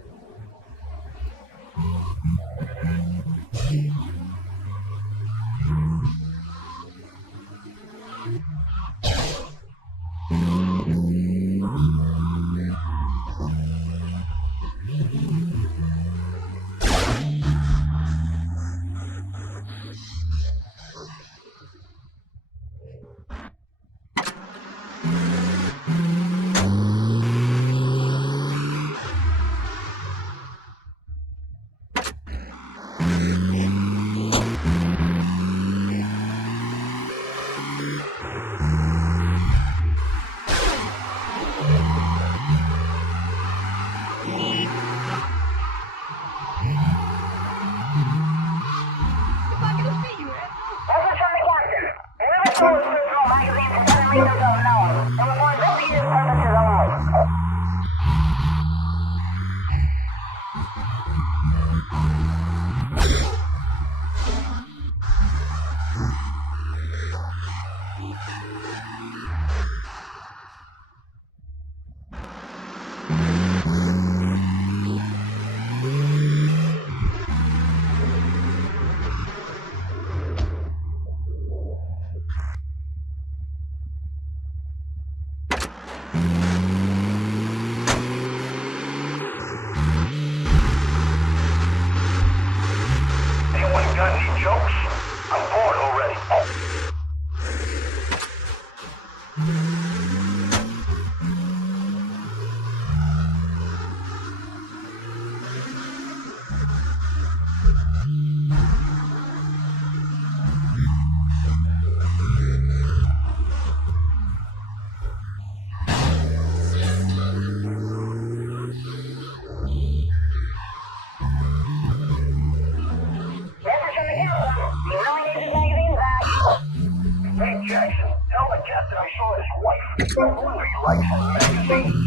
Hey, Jackson, tell the captain I saw his wife. No wonder you like some magazines.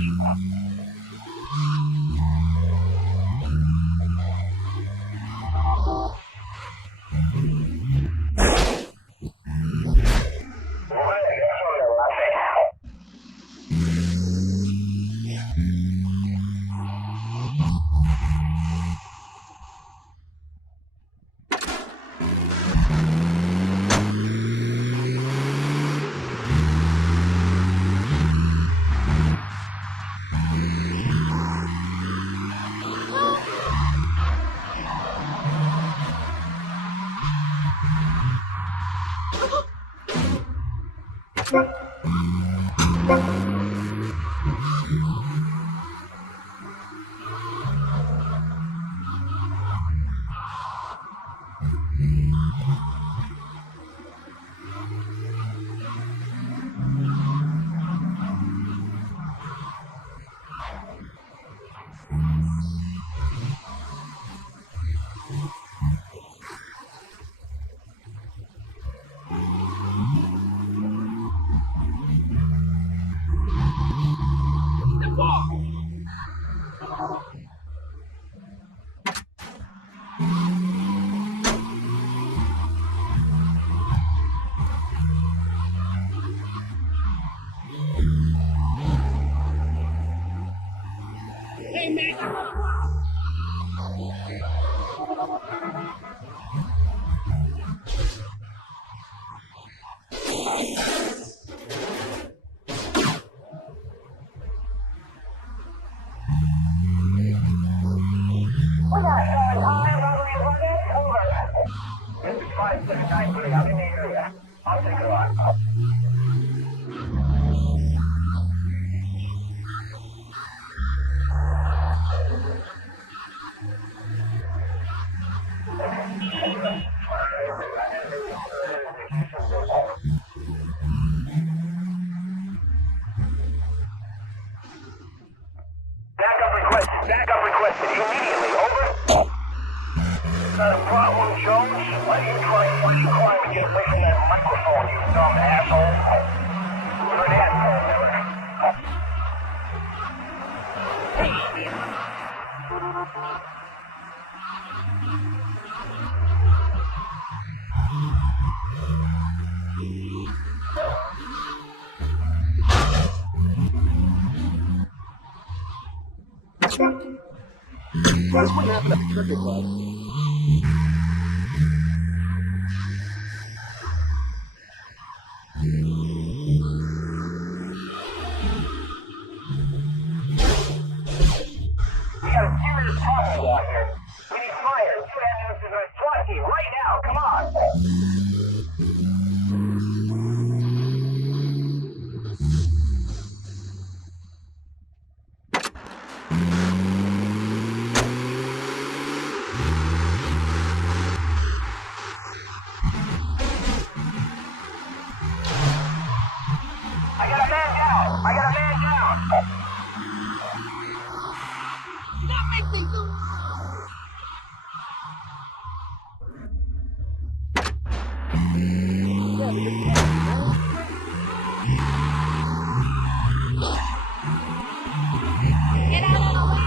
Backup requested immediately. Over. Got a problem, Jones? Why do you try fighting crime and get away from that microphone, you dumb asshole? You're an asshole, Miller. That's right. That's what happened at the cricket club. We got a serious problem out here. We need fire. 2 ambulances and a SWAT team right now. Come on. I got a man down. I got a man down. That makes me so. Get out of the way.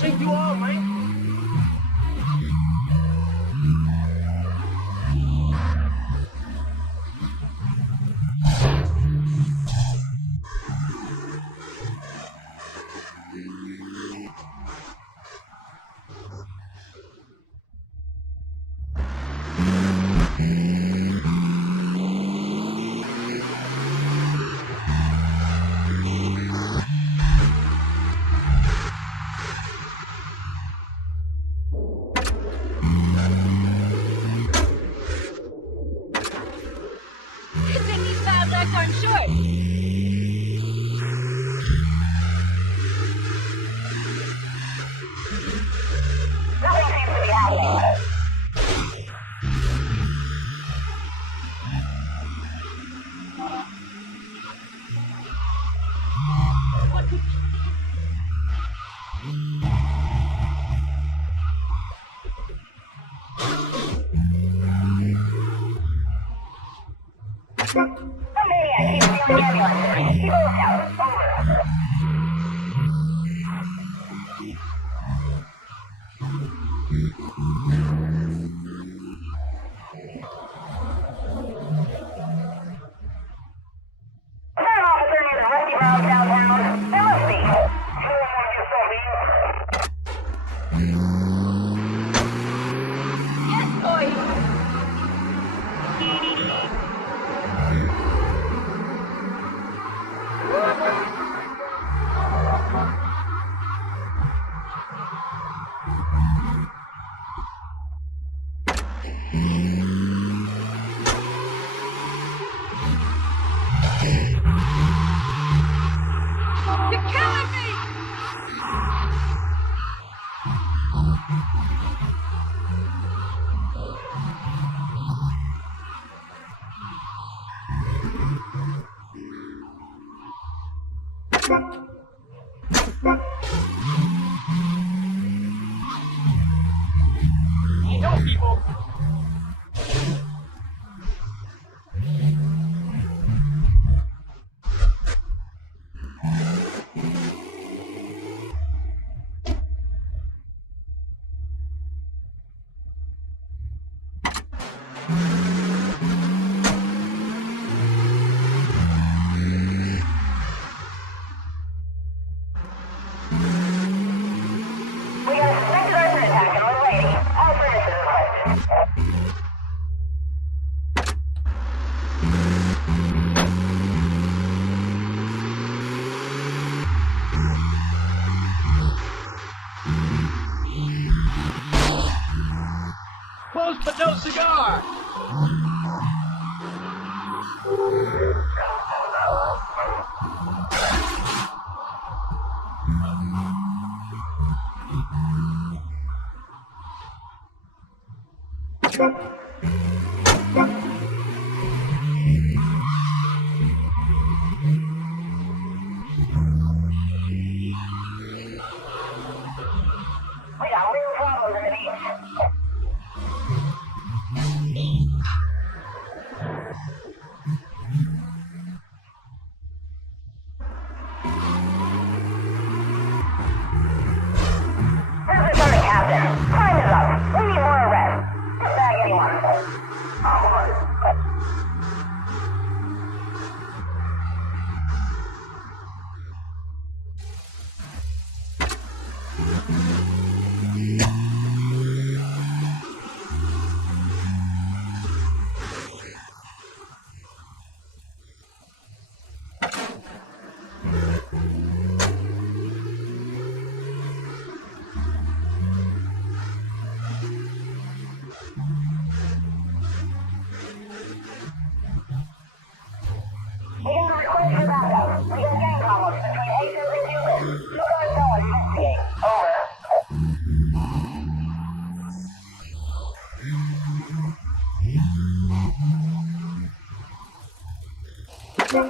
Shake you all, man. I'm short. Nothing seems to be happening. Close but no cigar. We got real problems in the east. We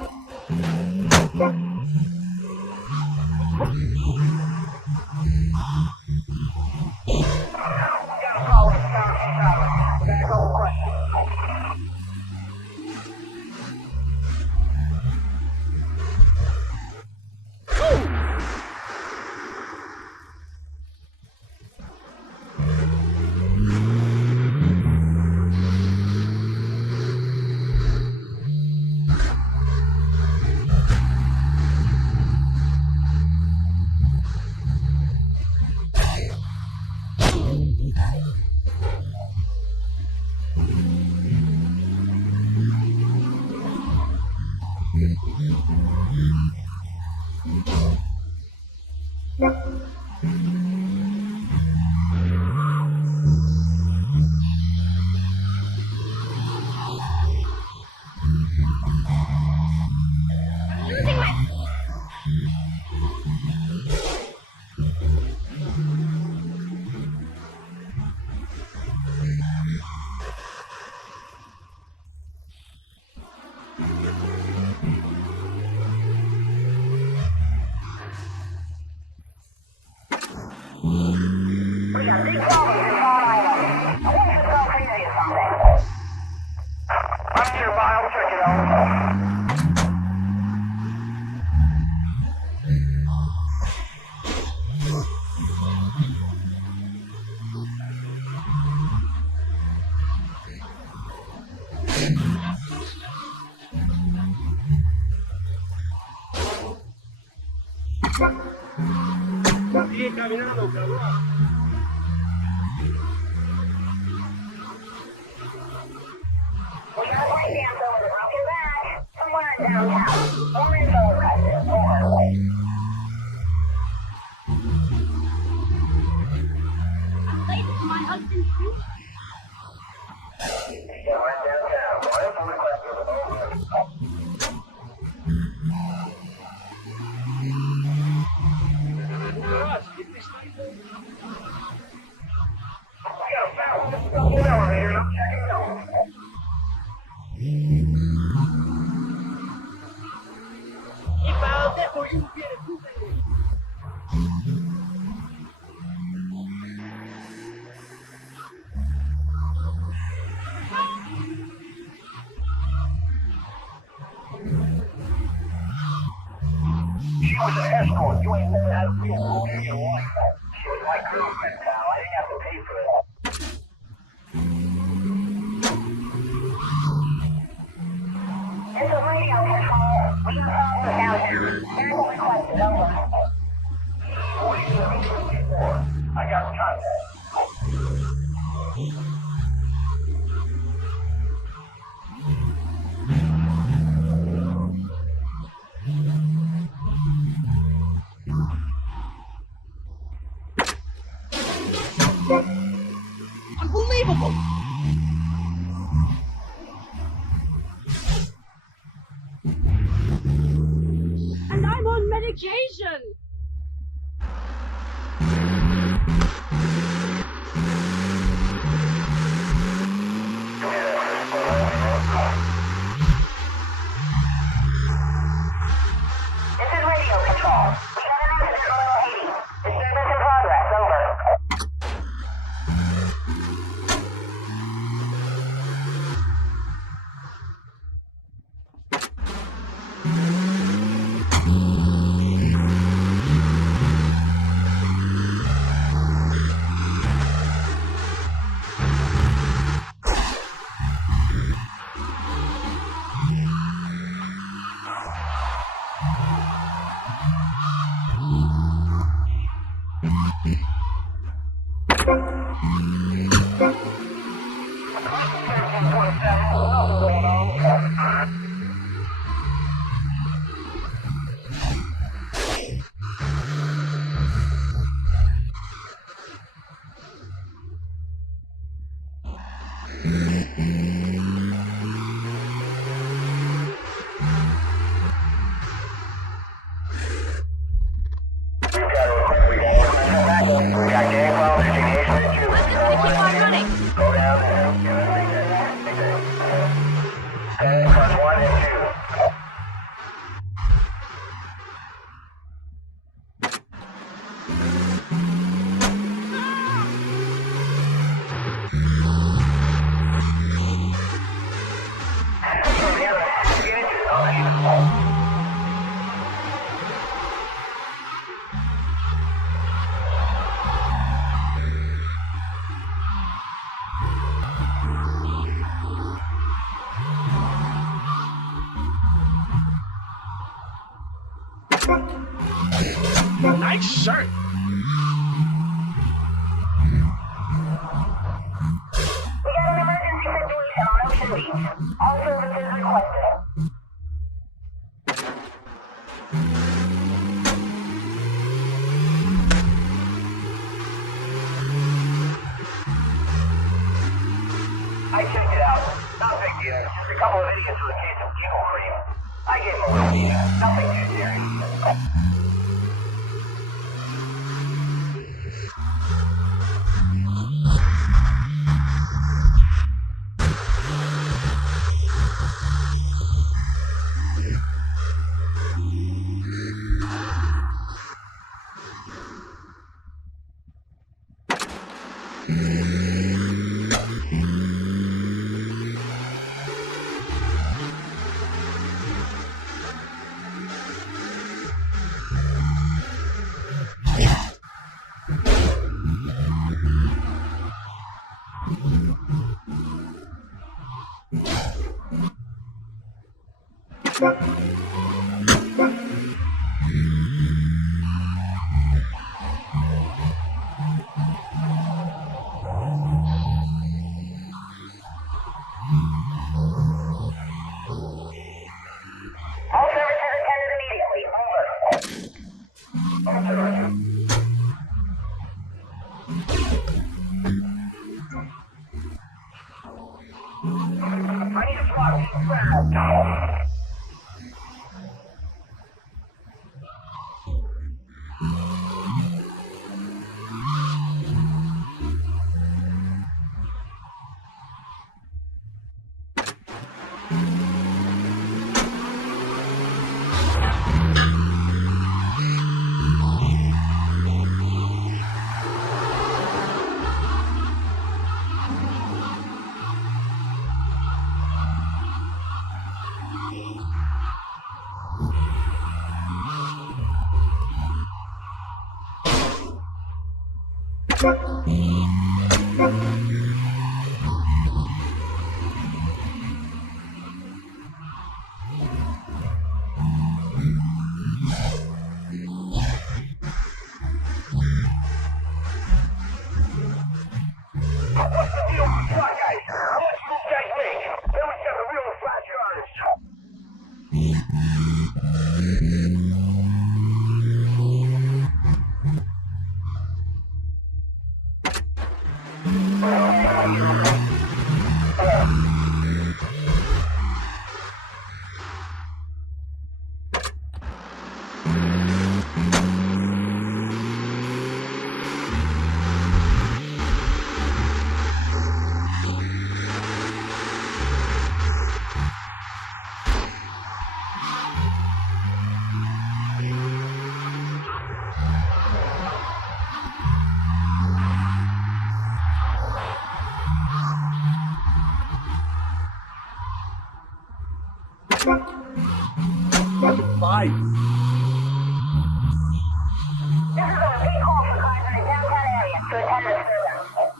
got a big problem in Far Island. I want you to go crazy or something. I'm sure, I'll check it out. Sigue caminando, cabrón. We got a white dance over the broken back somewhere in downtown. More info arrested. Over. I'm late for my husband's funeral. She was an escort. You ain't never had a real home in your life. She was my girlfriend, pal. I didn't have to pay for it. It's a radio control. We have power down here. Medical request is over. 4754. I got contact. Unbelievable! And I'm on medication! This is radio control. We got an accident in Little Haiti. Disturbance in progress. Over. Nice shirt. We got an emergency situation on Ocean Beach. All services requested. I checked it out. Not a big deal. Just a couple of idiots with a case of giggle cream. I gave them a little beating. Nothing too serious. All services attended immediately. Over. I need a plot. What's the deal with the black guys? How much do you guys make? They always got the real flash artists. Five. This is a repeat call for clients in the downtown area to attend the service.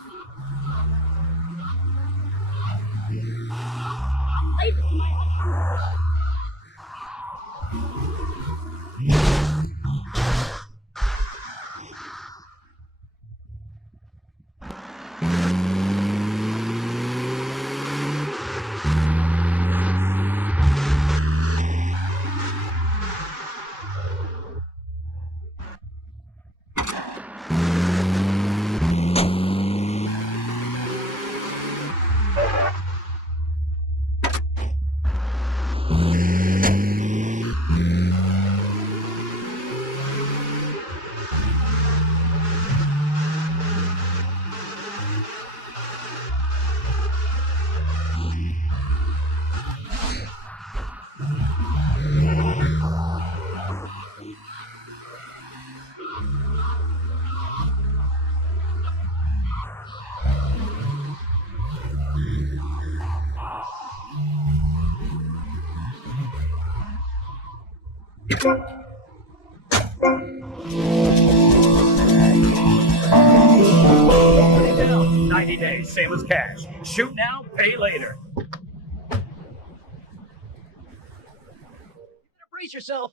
Down, 90 days, same as cash. Shoot now, pay later. Brace yourself.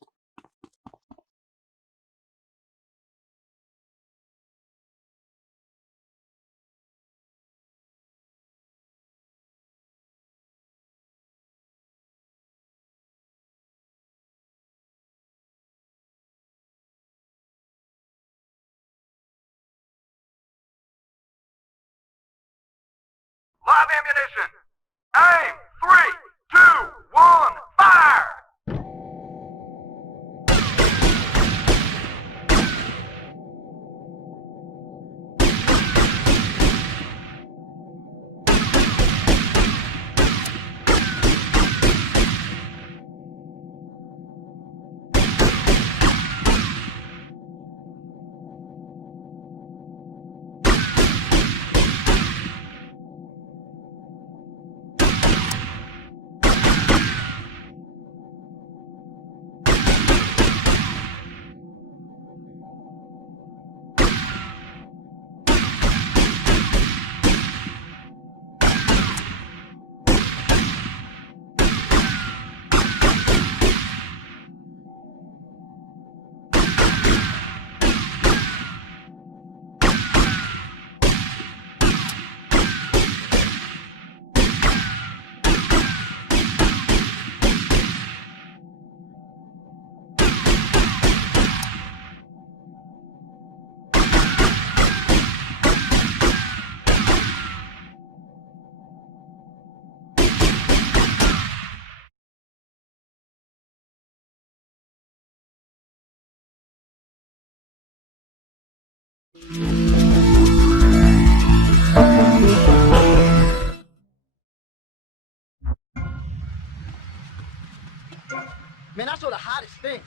Live ammunition. Aim. 3, 2, 1, fire! Man, I saw the hottest thing.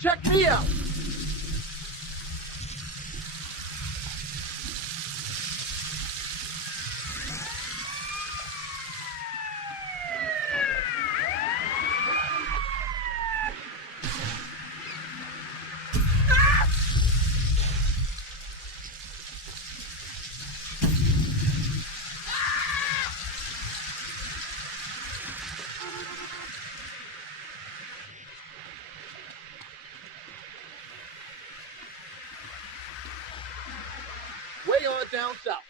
Check me out. Way on down south.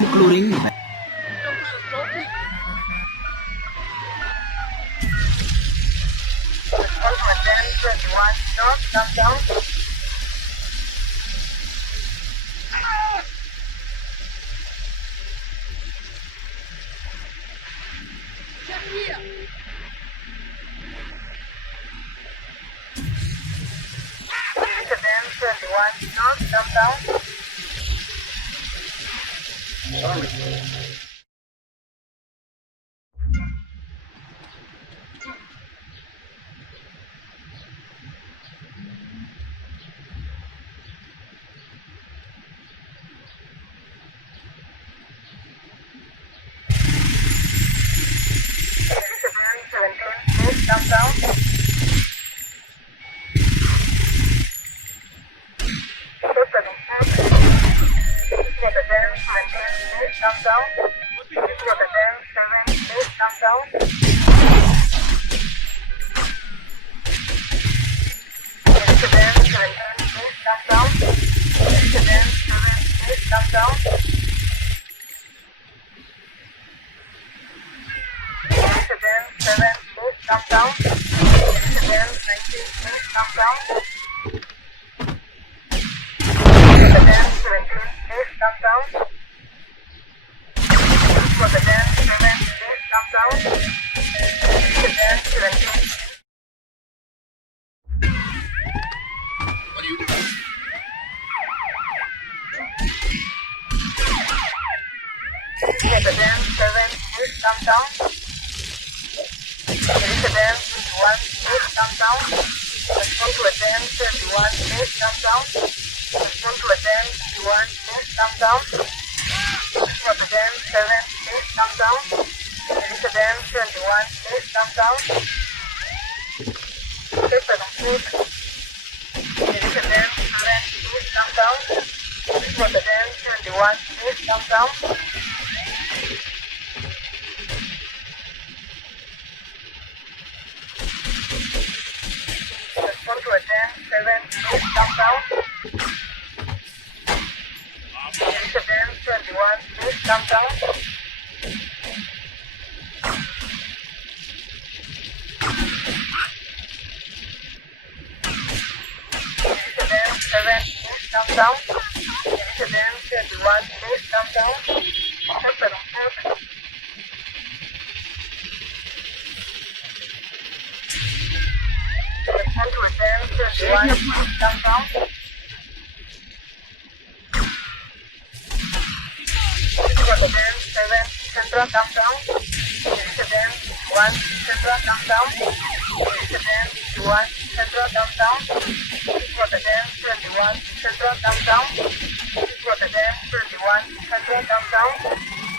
Including downtown. Downtown. Incident 21 East downtown. Return to within 21 downtown. Within 7 Central downtown. Incident 1 Central downtown. Incident 1 Central downtown. Rotterdam 21 Central downtown. Rotterdam 21 Central downtown.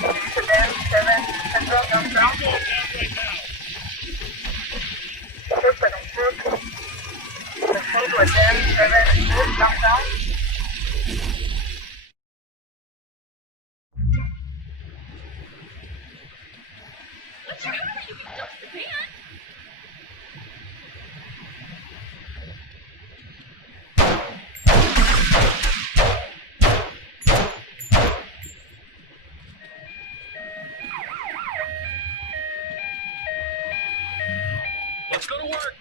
Rotterdam 7 Central downtown. Rotterdam 7 East downtown. What's your name? You can dust the pan. Let's go to work.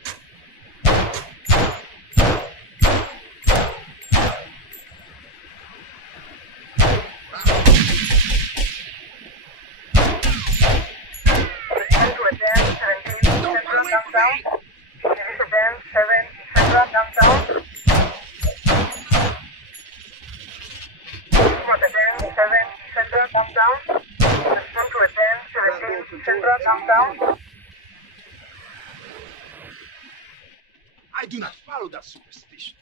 I do not follow that superstition.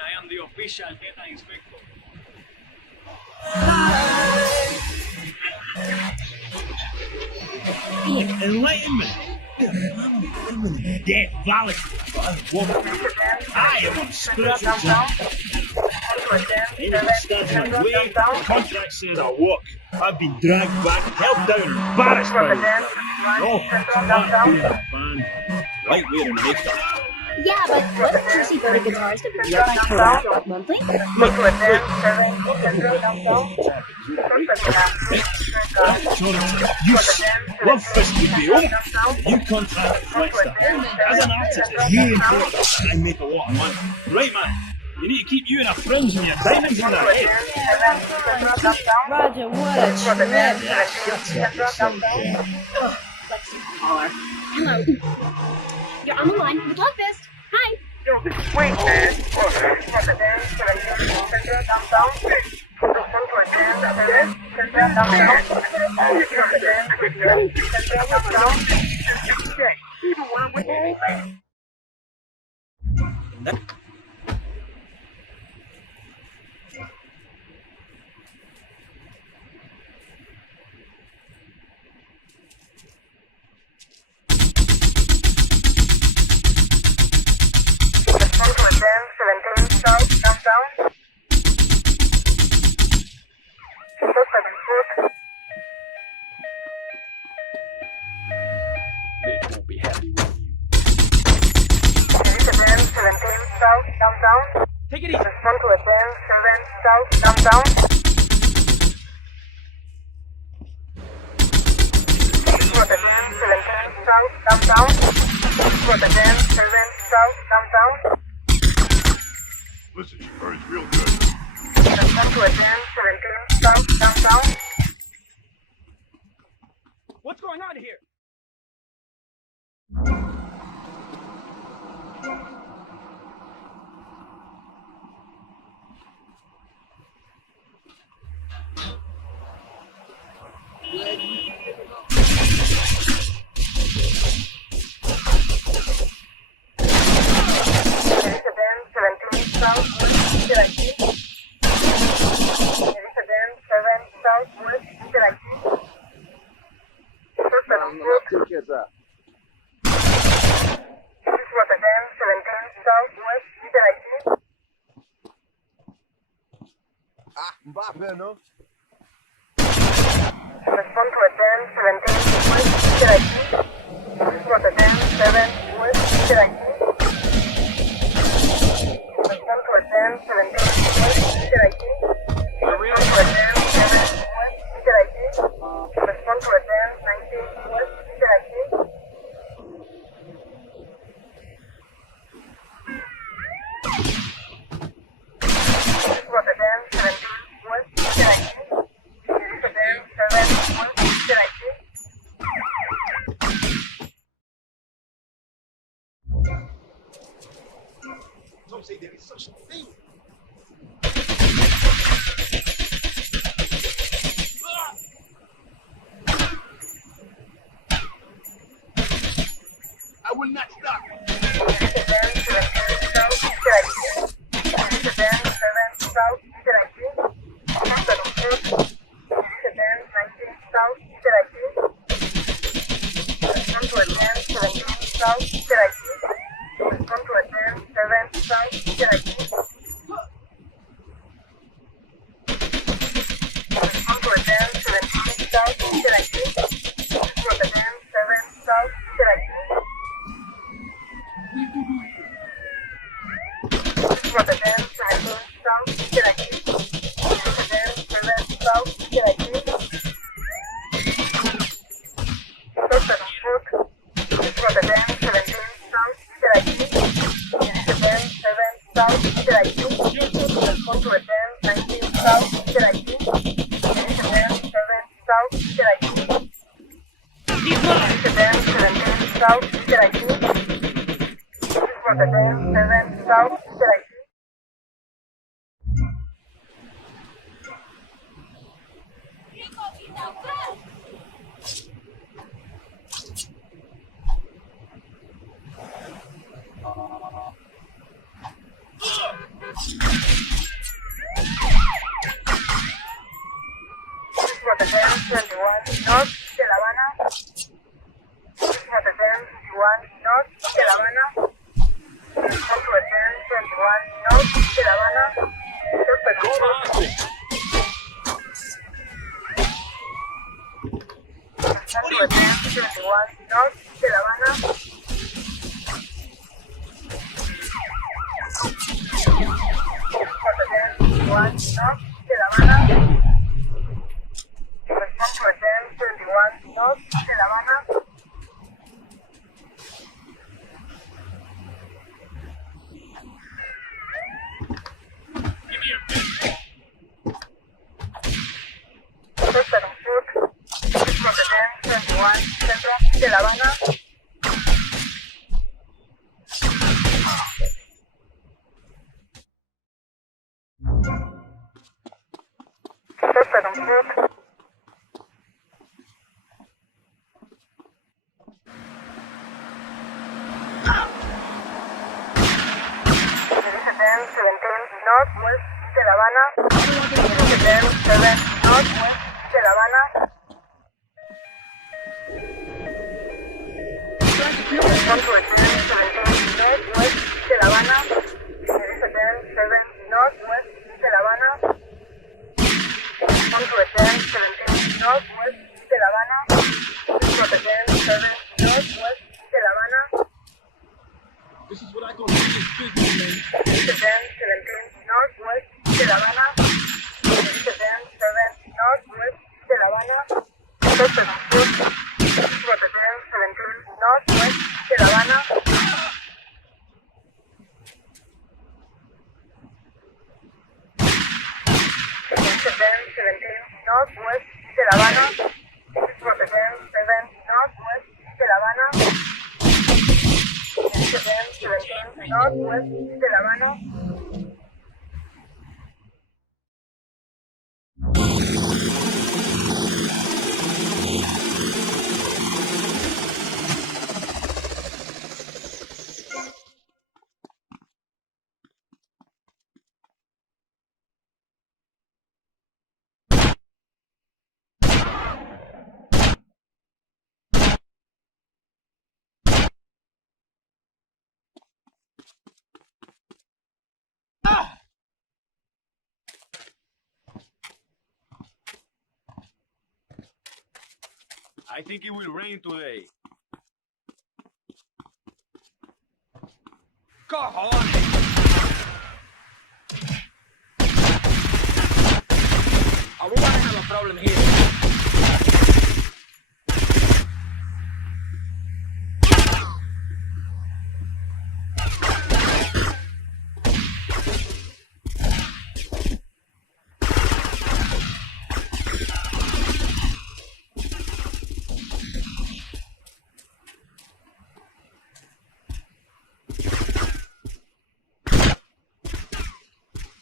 I am the official data inspector. Enlightenment! Death, violence, I am on spiritual job. Anyone stands in my way, the contract says I walk. I've been dragged back, held down, embarrassed by it. Oh, man. Right way to make them. Yeah, but wasn't Juicy Bird a guitarist of the Nearby Corral Rock Monthly? Love Fest would be over. You contract Flexstar. As an artist, it's really important. I make a lot of money. Right, man? You need to keep you and our friends and your diamonds in our head. Roger, what a trip. Yeah, shut up. Oh, let's call her. Hello. You're on the line with Love Fest. Hi. Wait, man. Even when I'm with you. They won't be happy with you. Take it easy. Listen, she hurries real good. What's going on here? rounding the left two kids up. Rotterdam, 17, Southwest, Interactive. Ah, Mbappé, no? Respond to Rotterdam, 17, West, Interactive. Rotterdam, 7, West, Interactive. Respond to Rotterdam, 17, West, Interactive. Respond to Rotterdam, 7, West, Interactive. Respond to Rotterdam, 19, West, Interactive. Rotterdam, 17, West, Interactive. Rotterdam, 7, West, Interactive. Don't say there is such a thing. I will not stop. Rotterdam, 17, South, Interactive. Rotterdam, 7, South, Interactive. Rotterdam, 19, South, Interactive. Respond to Rotterdam, 17, South, Interactive. Respond to Rotterdam, 7, South, Interactive. Respond to Rotterdam, 17, South, Interactive. Rotterdam, 7, South, Interactive. Rotterdam, 17, South, Interactive. Rotterdam, 7, South, Interactive. Rotterdam, 17, South, Interactive. Rotterdam, 7, South, Interactive. Respond to Rotterdam, 19, South, Interactive. Rotterdam, 7, South, Interactive. Rotterdam, 17, South, Interactive. Rotterdam, 7, South, Interactive. Rotterdam, 21, North, de La Habana. Rotterdam, 51, North, de La Habana. Rotterdam, 21, North, de La Habana. Rotterdam, 21, North, de La Habana. Rotterdam, 21, North, de La Habana. Rotterdam, 21, North, de La Habana. Rotterdam, 21, Central de La Habana. Rotterdam, Rotterdam, 17, Northwest de La Habana. Rotterdam, 7, Northwest de La Habana. Respond to Rotterdam, 17, Northwest de La Habana. Rotterdam, 7, Northwest de La Habana. Respond to Rotterdam, 17, Northwest de La Habana. Rotterdam, 7, Northwest de La Habana. This is what I call business, man. Rotterdam, 17, Northwest de La Habana. Rotterdam, 7, Northwest de La Habana. Rotterdam, 17, Northwest de La Habana. Rotterdam, 17, Northwest de La Habana. Rotterdam, 7, Northwest de La Habana. Rotterdam, 17, Northwest de La Habana. I think it will rain today. Cojones! We might have a problem here.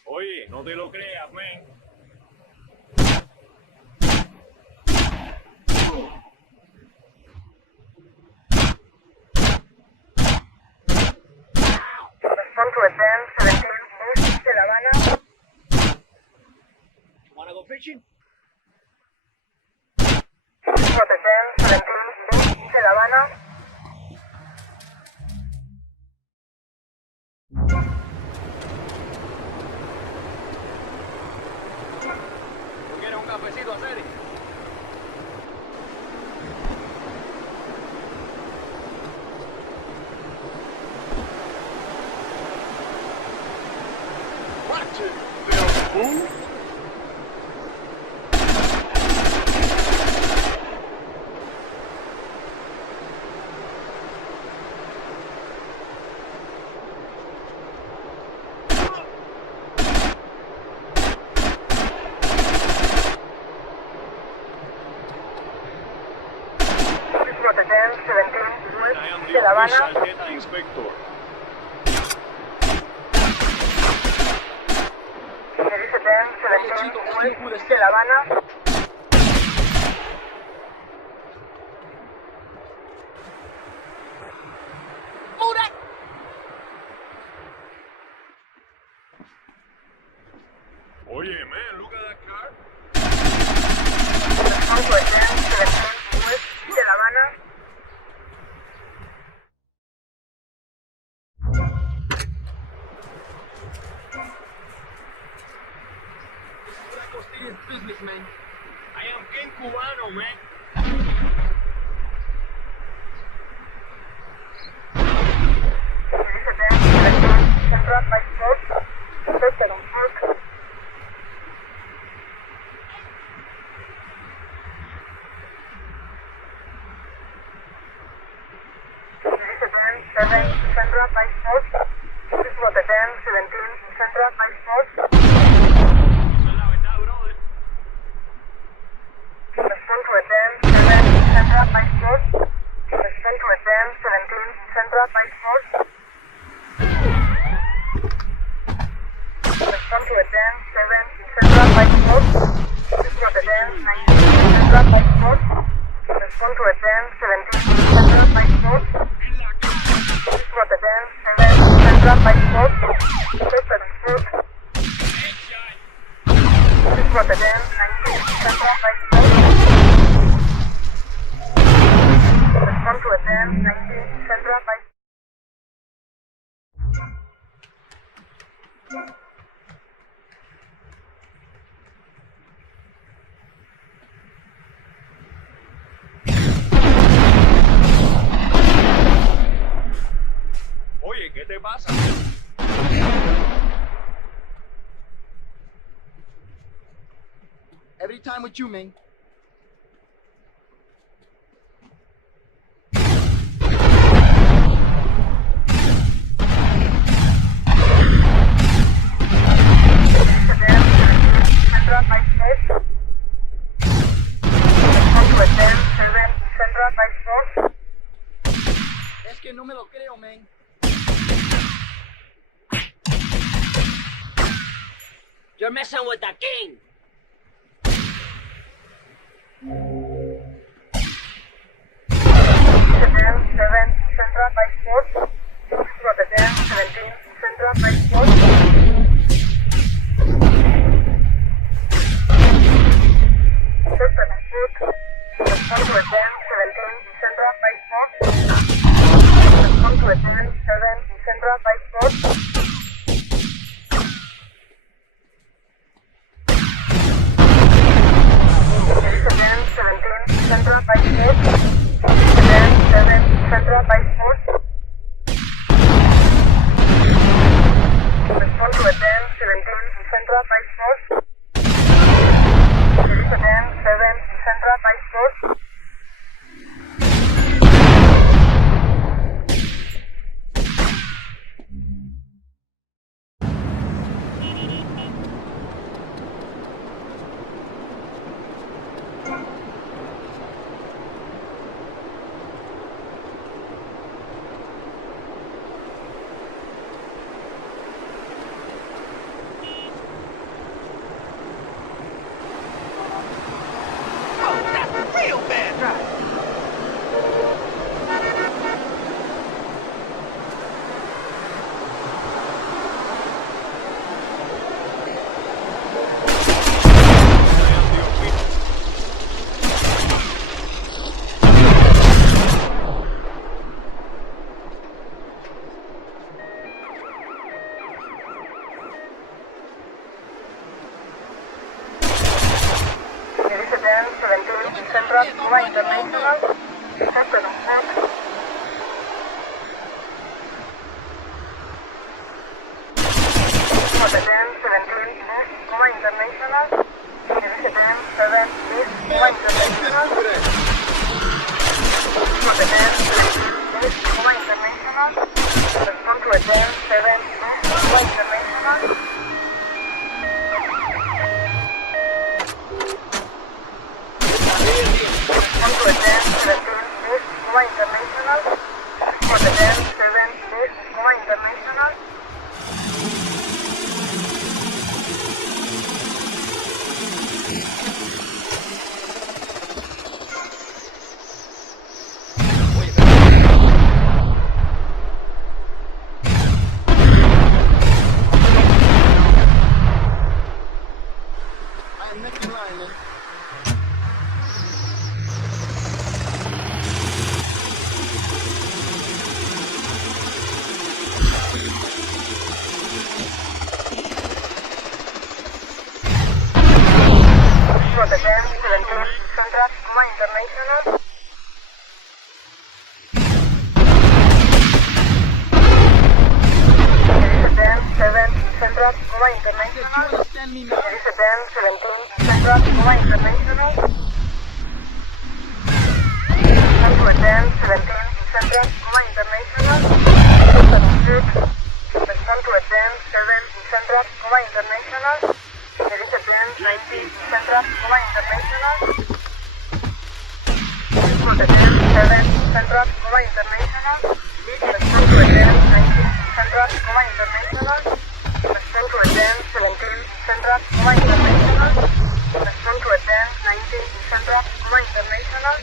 Oye, no te lo creas, men. Respond to attend 17 East de La Habana. Wanna go fishing? Respond to attend 17 East de La Habana. ¿Quieres un cafecito a serie? Watch it, little fool. Respond to attend 17 West de La Habana. Sargento Inspector. Service attend 17 West de La Habana. Oye, man, look at that car. Respond to attend 17 West de La Habana. Businessman. I am King Cubano, man. Service attend 17 Central by Sport. Inspector on Park. Service attend 7 Central by Sport. Respond attend 17 Central by Sport. Respond to attend 7 Central by Sport. Respond to attend 17 Central by Sport. Respond to attend 7 Central by Sport. Respond to attend 19 Central by Sport. Respond to attend 17 Central by Sport. Respond to attend 7 Central by Sport. Inspector on Sport. Respond to attend 19 Central by Sport. Respond to attend 19 Central by Oye, ¿qué te pasa? Every time with you, man. Central by Sport. Respond to attend 7 Central by Sport. Es que no me lo creo, man. You're messing with the king. Attend 7 Central by Sport. Respond attend 17 Central by Sport. Inspector on Sport. Respond to attend 17 Central by Sport. Respond to attend 7 Central by Sport. Attend 17 Central by Sport. Central by Force. Respond to a 10-17 Central by Force. There is a 10-7 Central by Force. Real bad driving. There is a 10-17 Central Cuba International. Sector of Force. For the 10-17 East Cuba International. There is a 10-7 East Cuba International. For the 10-17 East Cuba International. Respond to a 10-7 East Cuba International. Respond to a 10-17 East Cuba International. For the 10-7 East Cuba International. I'm making line, man. For the 10-17 Central Cuba International. There is a 10-7 Central Cuba International. There is a 10-17 Central Cuba International. Come to a 10-17 Central Cuba International. Respond to a 10-7 Central Cuba International. There is a 10-19 Central Cuba International. For the 10-7 Central Cuba International. Respond to a 10-19 Central Cuba International. Respond to a 10-17 Central Cuba International. Respond to a 10-19 Central Cuba International.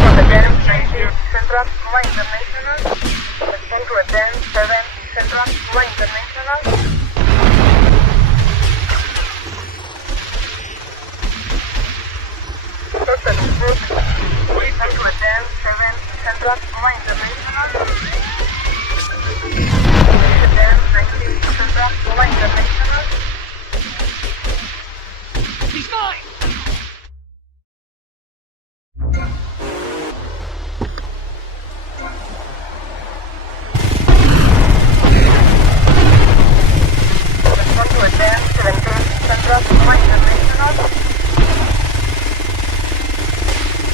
For the 10-19 Central Cuba International. Respond to a 10-7 Central Cuba International. Respond to a 10-7 Central Cuba International. There is a 10-19 Central Cuba International. He's mine! Respond to a 10-17 Central Cuba International.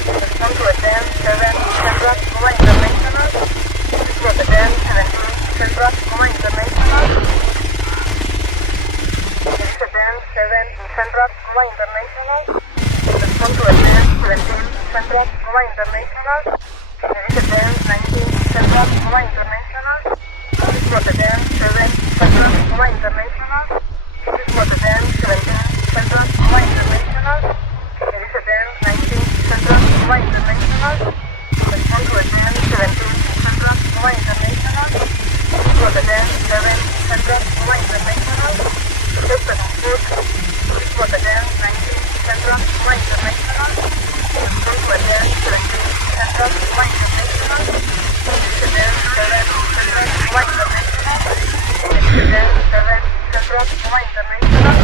Respond to a 10-7 Central Cuba International. For the 10-17 Central Cuba International. There is a 10-7 Central Cuba International. Respond to a 10-17 Central Cuba International. There is a 10-19 Central Cuba International. For the 10-7 Central Cuba International. For the 10-17 Central Cuba International. There is a 10-19 Central Cuba International. Respond to a 10-17 Central Cuba International. For the 10-7 Central Cuba International. System food. For the 10-19 Central Cuba International. Respond to a 10-17 Central Cuba International. There is a 10-7 Central Cuba International. There is a 10-7 Central Cuba International.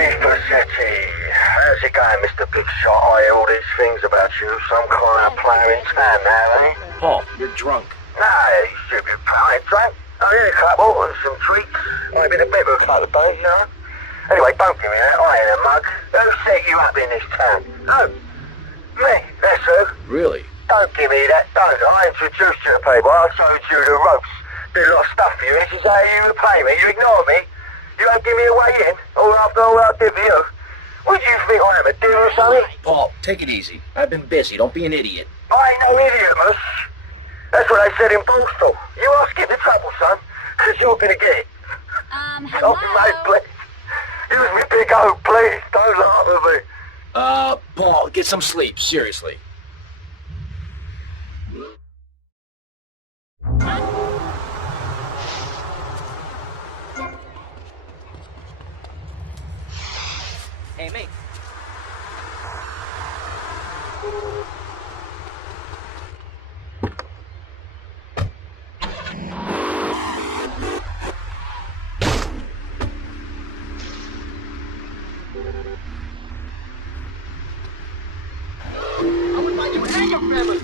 Tommy Facchetti. How's it going, Mr. Big Shot? I hear all these things about you. Some kind of player in town now, eh? Paul, you're drunk. Nah, you stupid pal. I ain't drunk. I had a couple and some treats. I've been a bit of a couple of days, you know? Anyway, don't give me that. I ain't a mug. Who set you up in this town? Oh, me. That's who. Really? Don't give me that, don't. I introduced you to people. I showed you the ropes. Did a lot of stuff for you. This is how you repay me. You ignore me. You won't give me a way in. All after all I did for you. What do you think I am, a deal or something? Paul, take it easy. I've been busy. Don't be an idiot. I ain't no idiot, miss. That's what they said in Bristol. You ask get the trouble, son, because you're going to get it. Hello? Oh, mate, please. Use me big O, please. Don't laugh at me. Paul, get some sleep. Seriously. Hey, mate. I would like you to hang your family.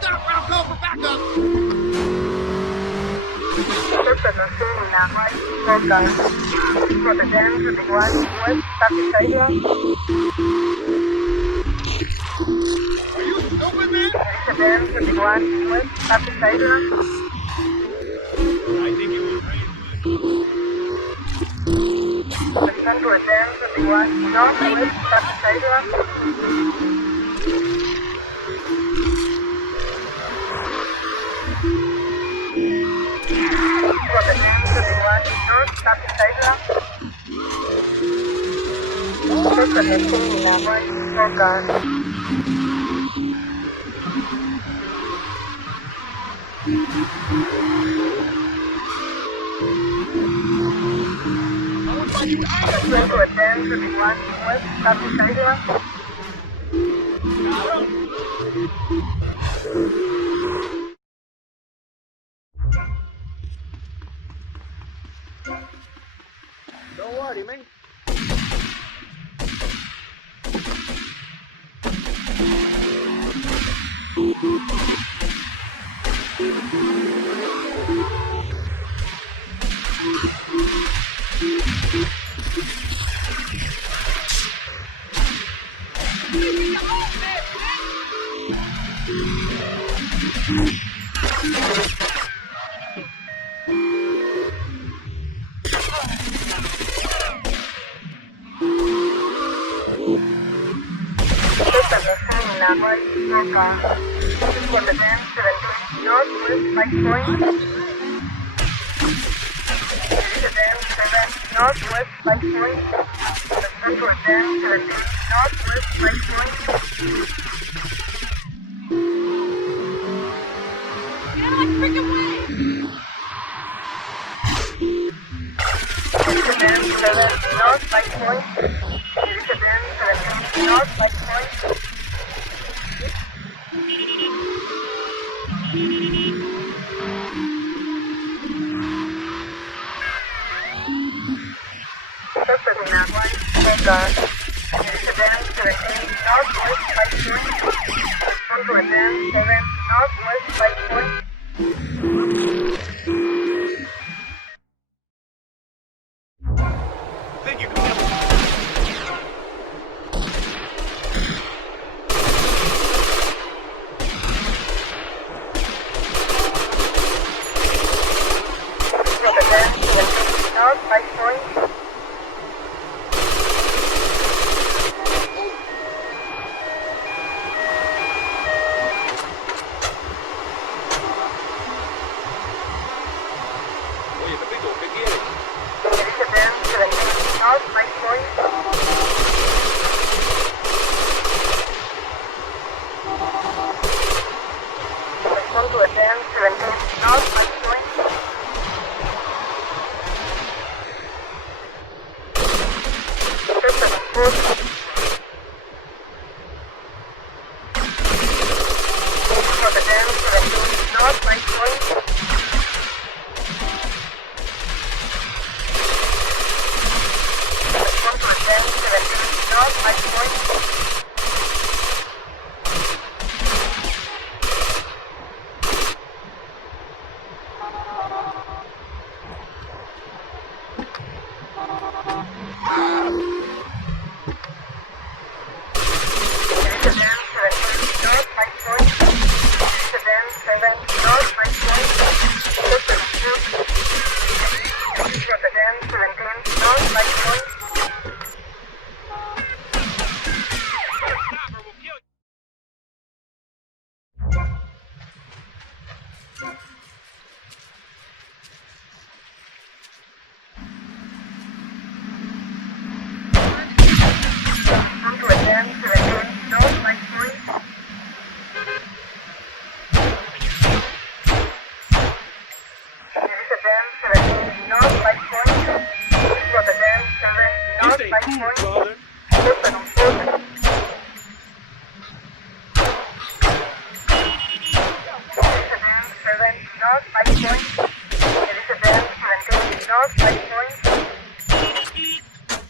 Stop, I'll call for backup. Are you stupid, man? I think it was Don't worry, man.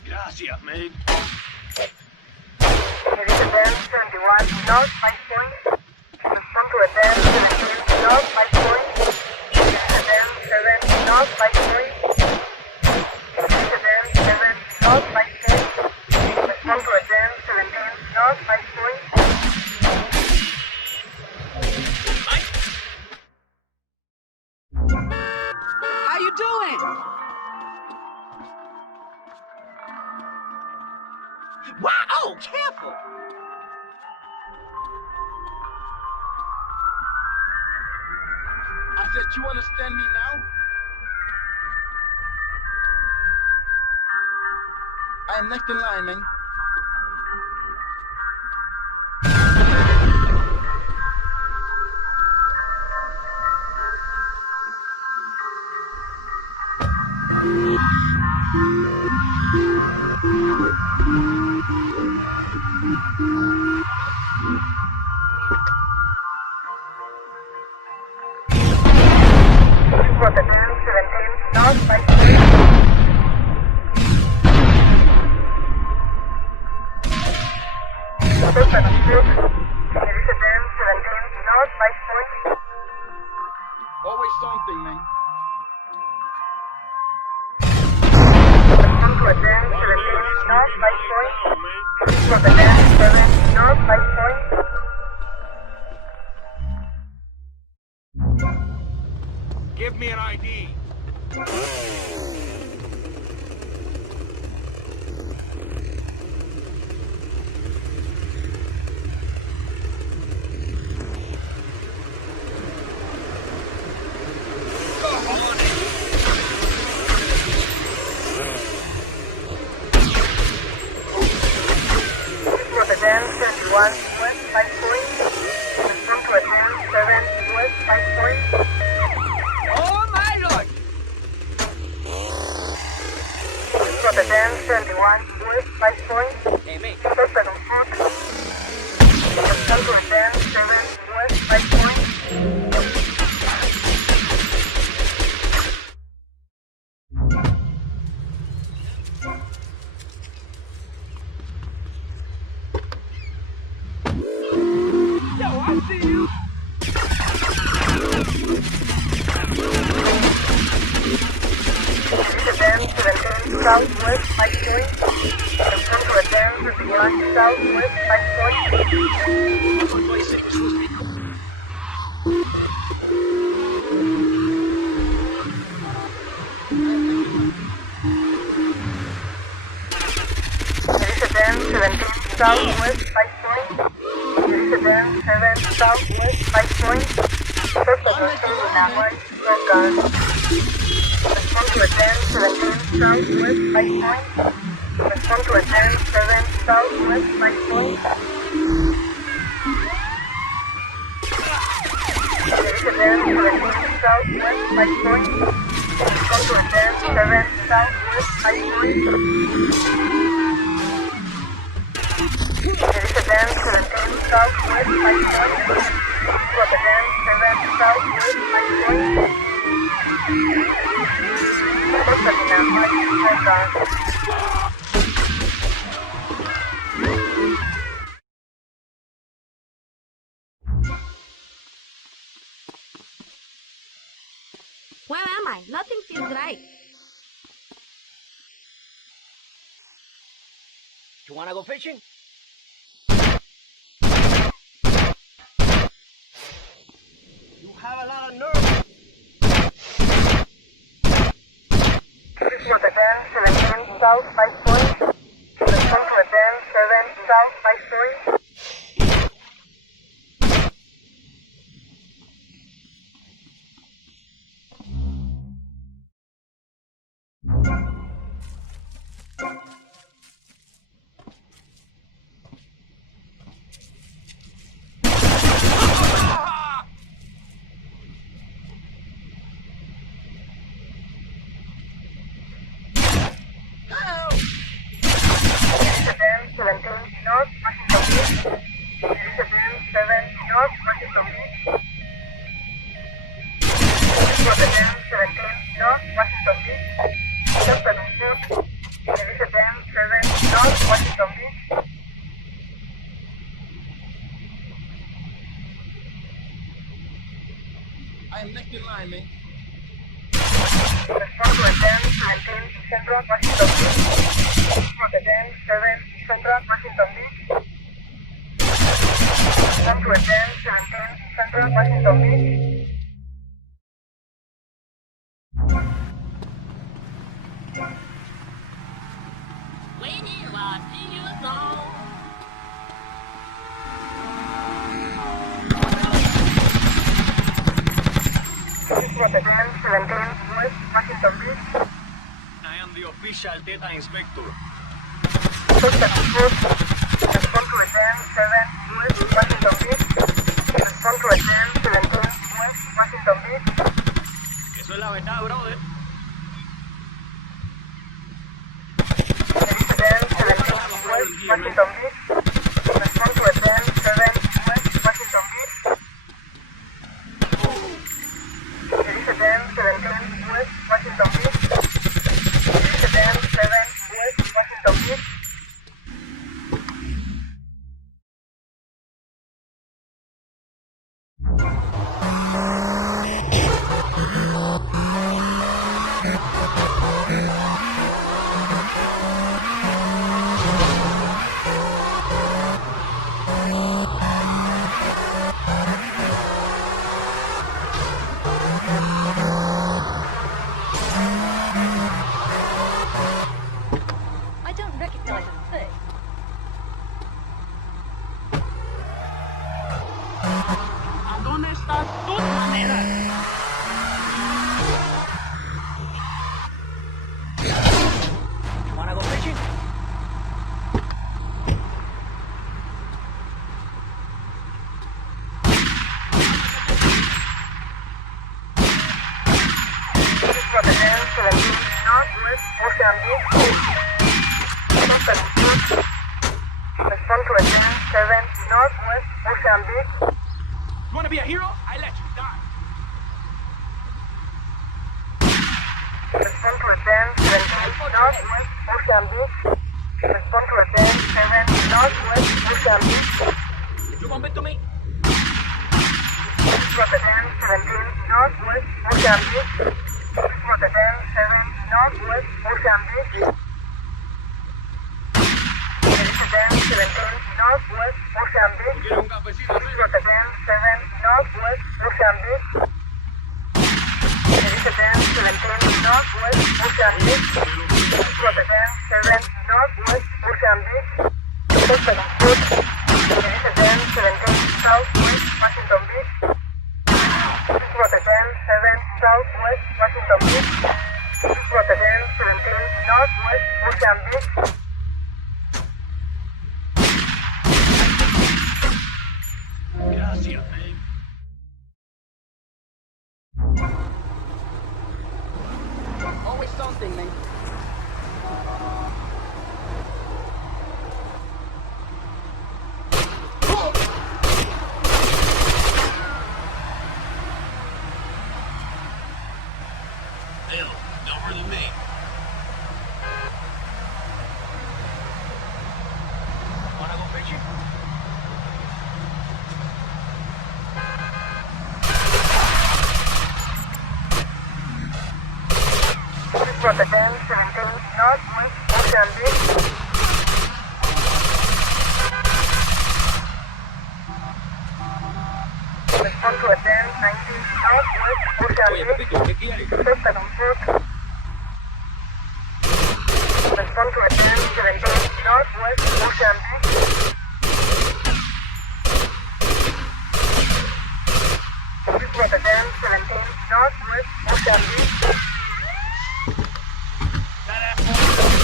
Gracias, man. How you doing? Wow, careful! I said, you understand me now? I am next in line, man. Always something, man. Give me an ID. Oh my lord! Hey, mate. Yo, I see you. Southwest 5 beyond Southwest 17 Southwest 5 7 Southwest 5 First position now, no guns. Respond to attend 17 Southwest 5 Respond to attend 7 Southwest 5 Attend 17 Southwest 5 Respond to attend 7 Southwest 5 Rotterdam 17 Southwest 5 points. Rotterdam 7 Southwest 5 points. Costa Dinamarca, Where am I? Nothing feels right. You wanna go fishing? You have a lot of nerve. Rotterdam 17 South 5 points. Rotterdam 7 South 5 points. Rotterdam 17 North Washington Beach. Rotterdam 7 North Washington Beach. Rotterdam 17 North Washington Beach. Costa Rotterdam 7 North Washington Beach. I am next in line, man. Respond to Rotterdam 17 Central Washington Beach. Rotterdam 7 Central Washington Beach. Respond to Rotterdam 17 Central Washington Beach. Rotterdam 17 West Washington Beach. I am the official data inspector. Costa Respond to Rotterdam 7 West Washington Beach. Respond to Rotterdam 17 West Washington Beach. Eso es la verdad, brother. Rotterdam 17 West Washington Beach. Respond to Rotterdam 7 West Washington Beach. Rotterdam 17 West Washington Beach. Rotterdam 7 West Washington Beach. I don't recognize a thing. ¿A dónde están tus maneras? You wanna go fishing? Rotterdam 17 Northwest Mozambique. Costa Respond to Rotterdam 7 Northwest Mozambique. You want to be a hero? I let you die. Respond to Rotterdam 17 Northwest Mozambique. Respond to Rotterdam 7 Northwest Mozambique. You want to me? Rotterdam 17 Northwest Mozambique. Rotterdam 7 Northwest Mozambique. Rotterdam 17 Northwest Mozambique. Rotterdam 7 Northwest Mozambique. Rotterdam 17 Northwest Mozambique. Rotterdam 7 Northwest Mozambique. Costa Rotterdam 17 Southwest Washington Beach. Rotterdam 7 Southwest Washington Beach. Rotterdam 17 Northwest Mozambique. Gracias, man. Always something, man. Rotterdam 17 Northwest Mozambique. Respond to Rotterdam 19 Northwest Mozambique. Costa del Sur. Respond to Rotterdam 17 Northwest Mozambique. Rotterdam 17 Northwest Mozambique.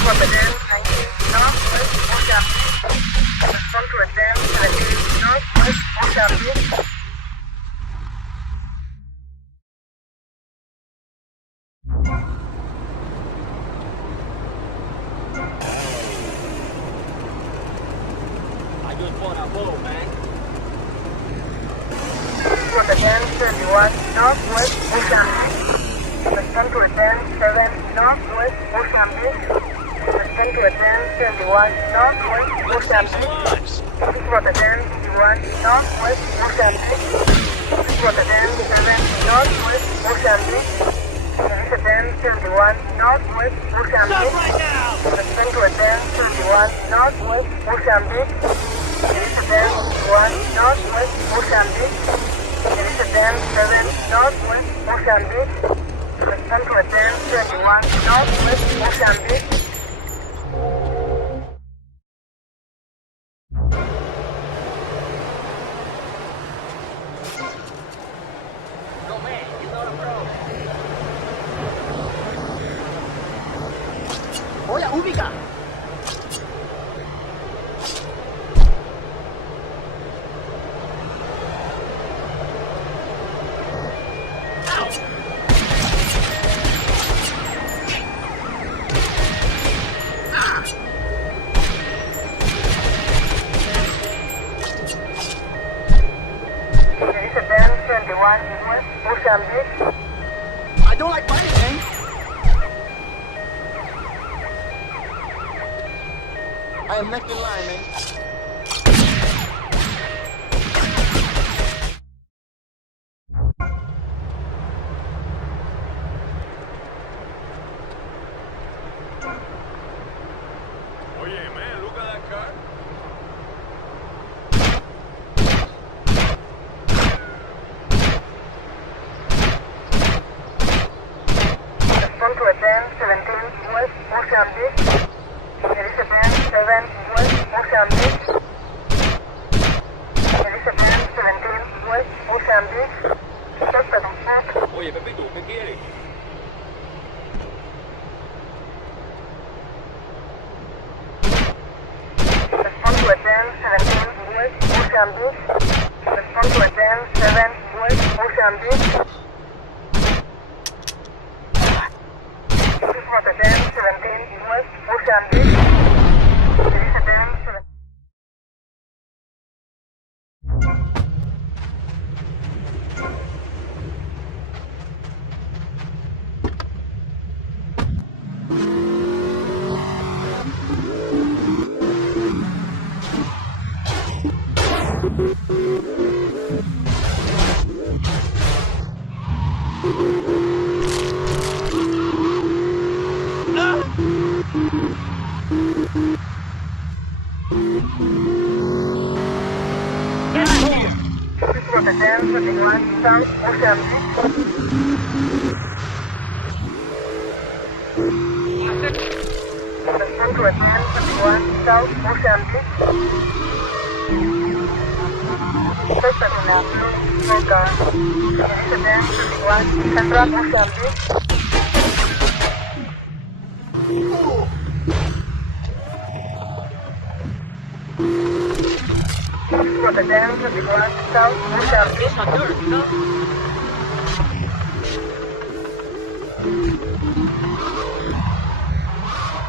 Rotterdam 19 Northwest Mozambique. Respond to Rotterdam 17 Northwest Mozambique. I just want a bow, man. Rotterdam 31 Northwest Mozambique. Respond to Rotterdam 7 Northwest Mozambique. Respond to Rotterdam 71 Northwest Mozambique. Rotterdam 51 Northwest Mozambique. Rotterdam 7 Northwest Mozambique. Rotterdam 71 Northwest Mozambique. Respond to Rotterdam 31 Northwest Mozambique. Rotterdam 51 Northwest Mozambique. Rotterdam 7 Northwest Mozambique. Respond to Rotterdam 21 Northwest Mozambique. Hola, ubica. Rotterdam 21 West Mozambique. I don't like fighting, man. I am next in line, man. Oye, man, look at that car. Respond to Rotterdam 17 West Mozambique. Rotterdam 7 West Mozambique. Rotterdam 17 West Mozambique. Costa del Sur. Oye, Pepito, ¿qué quieres? Respond to Rotterdam 17 West Mozambique. Respond to Rotterdam 7 West Mozambique. Rotterdam 17 West Mozambique. Rotterdam 17. Rotterdam 21 South Mozambique. Respond to Rotterdam 21 South Mozambique. Costa del Sur, Boca. Rotterdam 21 Central Mozambique. Rotterdam 21 South Mozambique.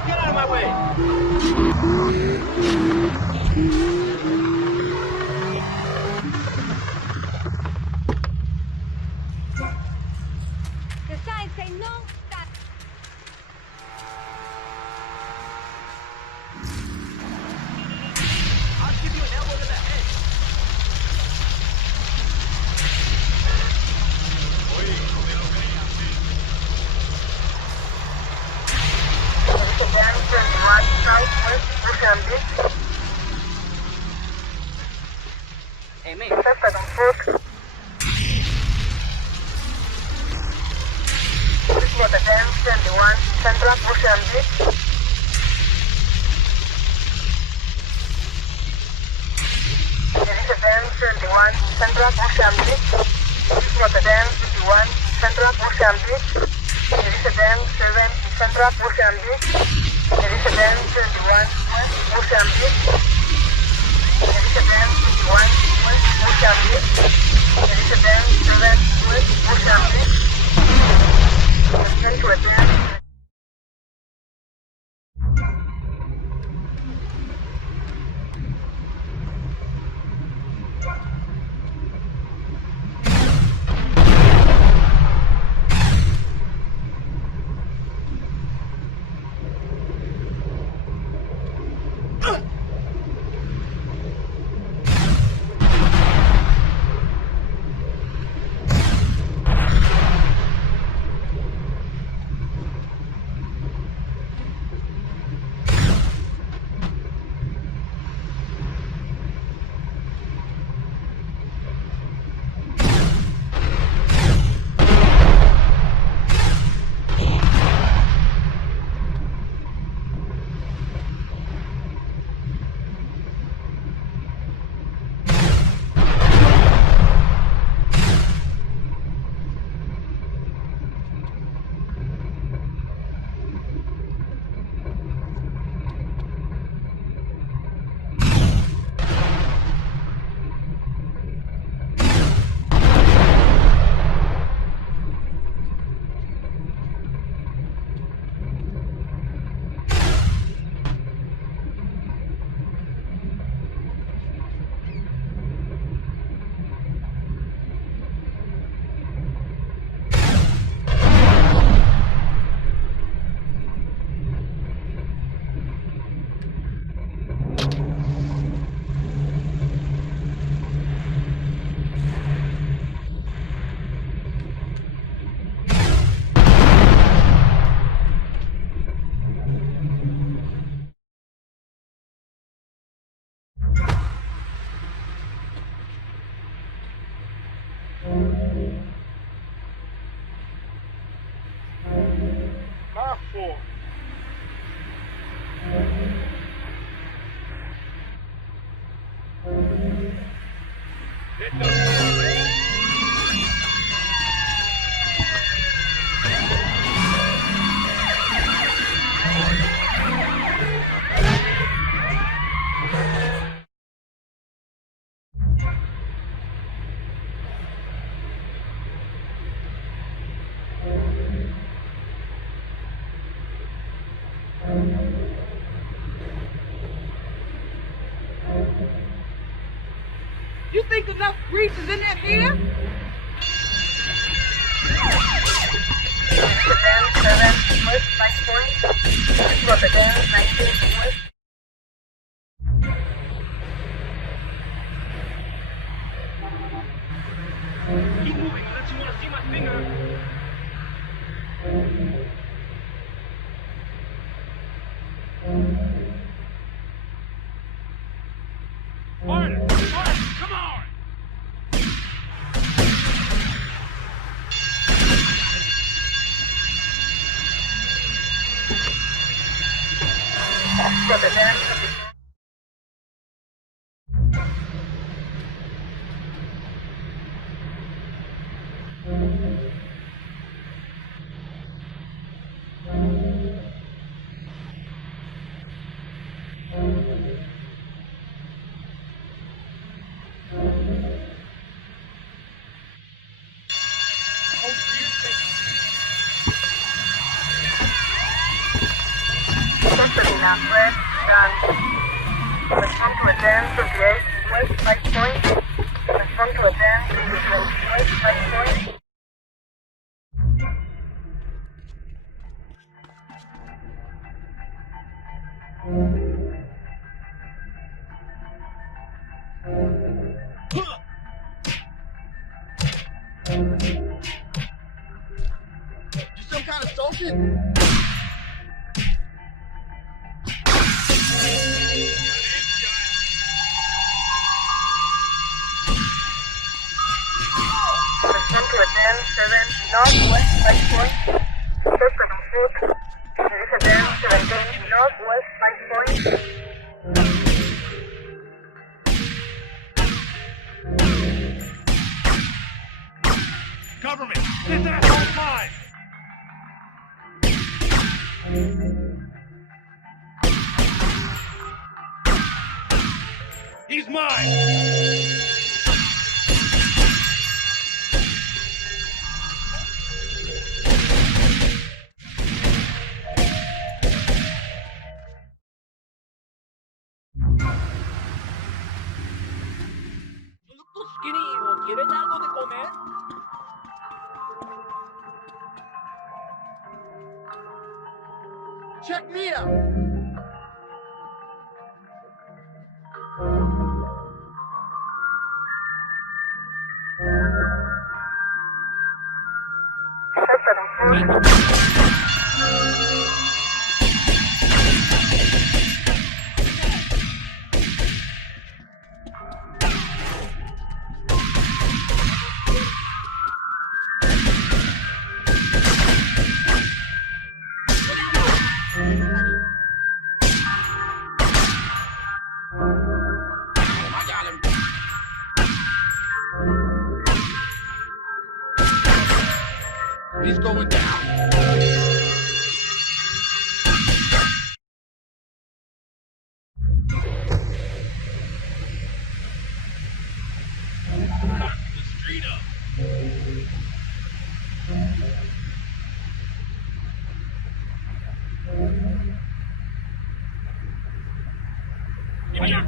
Get out of my way! The signs say no stop. I'll give you an elbow to the head. Oye, no me lo creas. Van 21 Southwest Mozambique. Hey, mate. Contacta con Fox. Ritmo de Van 21 Central Mozambique. Dirige Van 21 Central Mozambique. Ritmo de Van 21 Central Mozambique. Dirige Van 7 Central Mozambique. Dirige Van 21 West Mozambique. Dirige Van 21 West Mozambique. Dirige Van 7 West Mozambique. Intend to advance. You think enough grease is in that beer? Van 7 West Light Point. Ritmo de Van 19 West. Keep moving unless you want to see my finger. Martin, come on! Ritmo de Van. West, done. Respond to advance 28 West Light Point. Respond to advance 28 West Light Point. You some kind of soldier? Northwest 5 Point. First of all, dirige then 17 Northwest 5 Point. Cover me! Get that whole time! He's mine! Skinny, ¿quieres algo de comer? Check me out. He's going down. Straight up. Give me your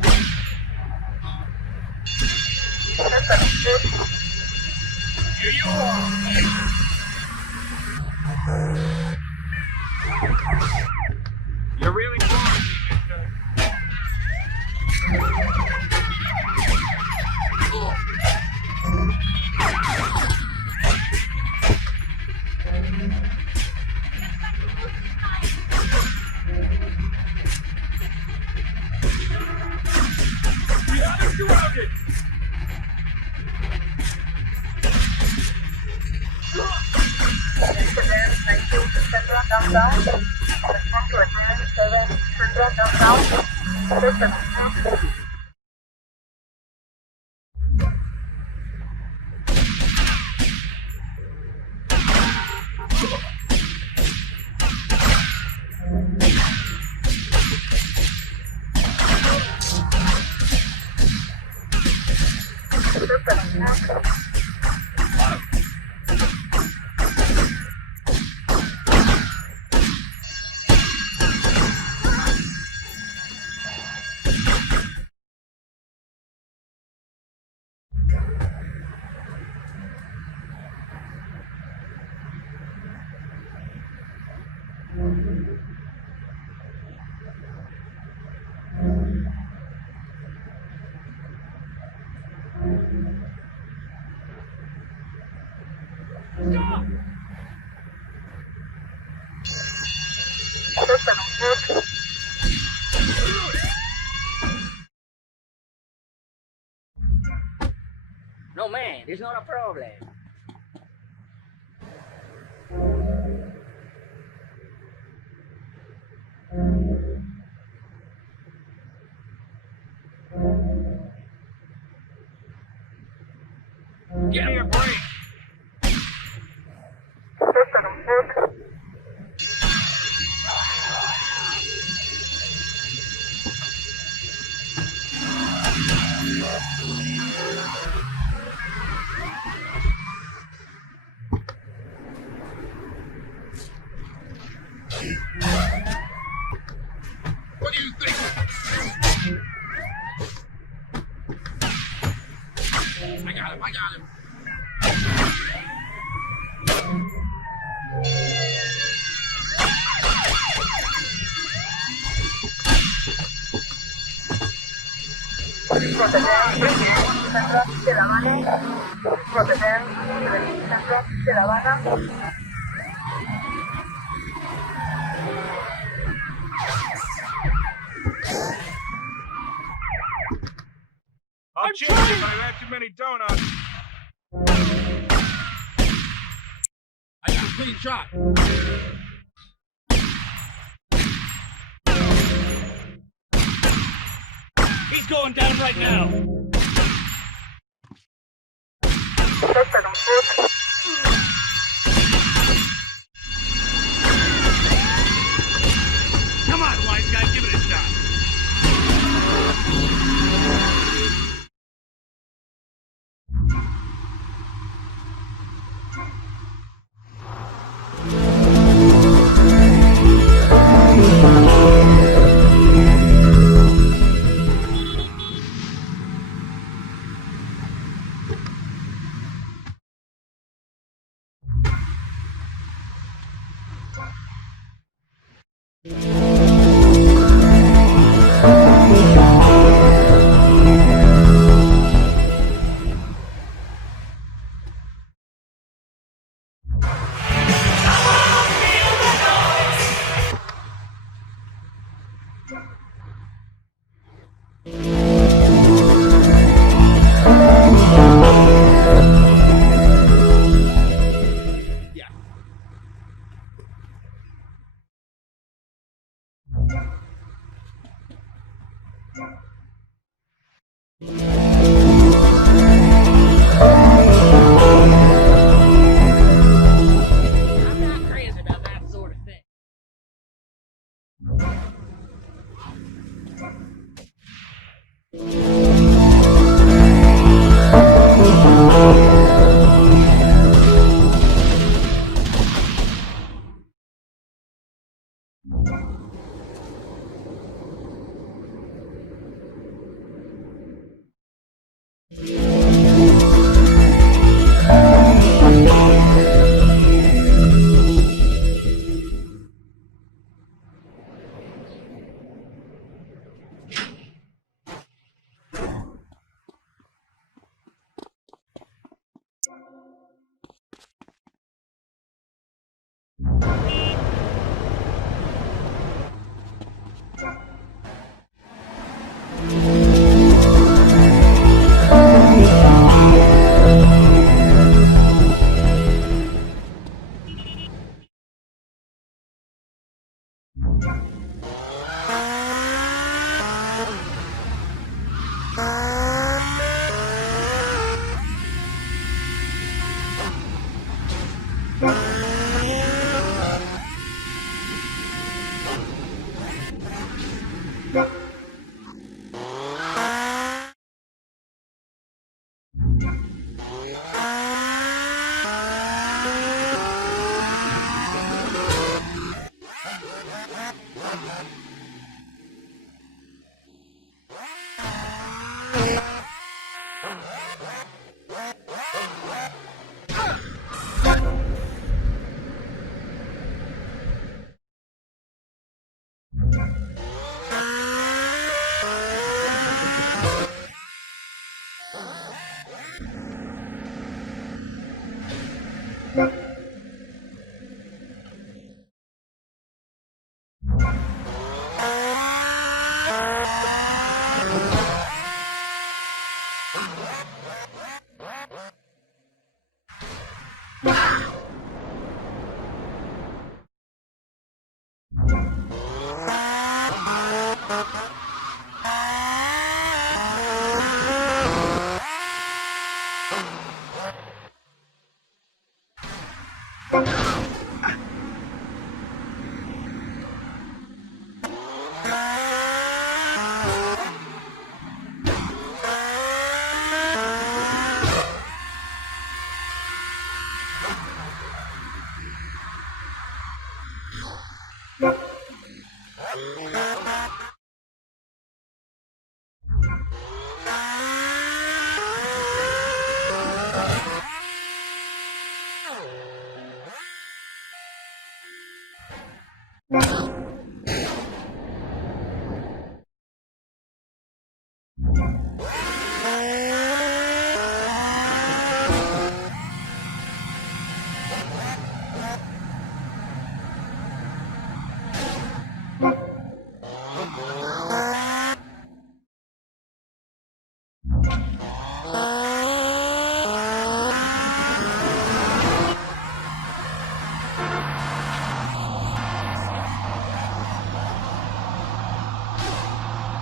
Here you are. You're really far, mister. We have it surrounded. No, man, it's not a problem. Give me a break. What do you think? I got him, I got him. I'll change if I have too many donuts. clean shot. He's going down right now. Come on, wise guy, give it a shot.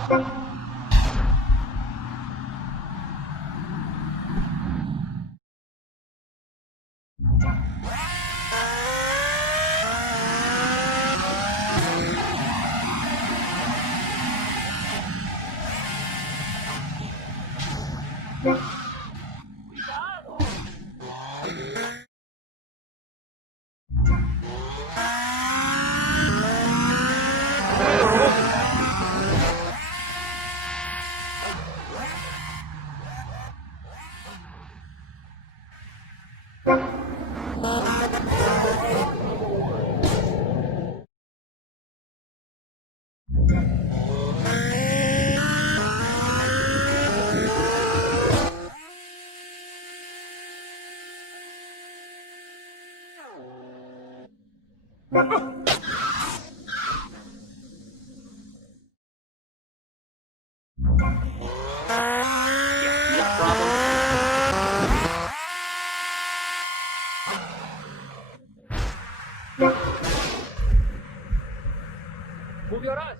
Move your eyes.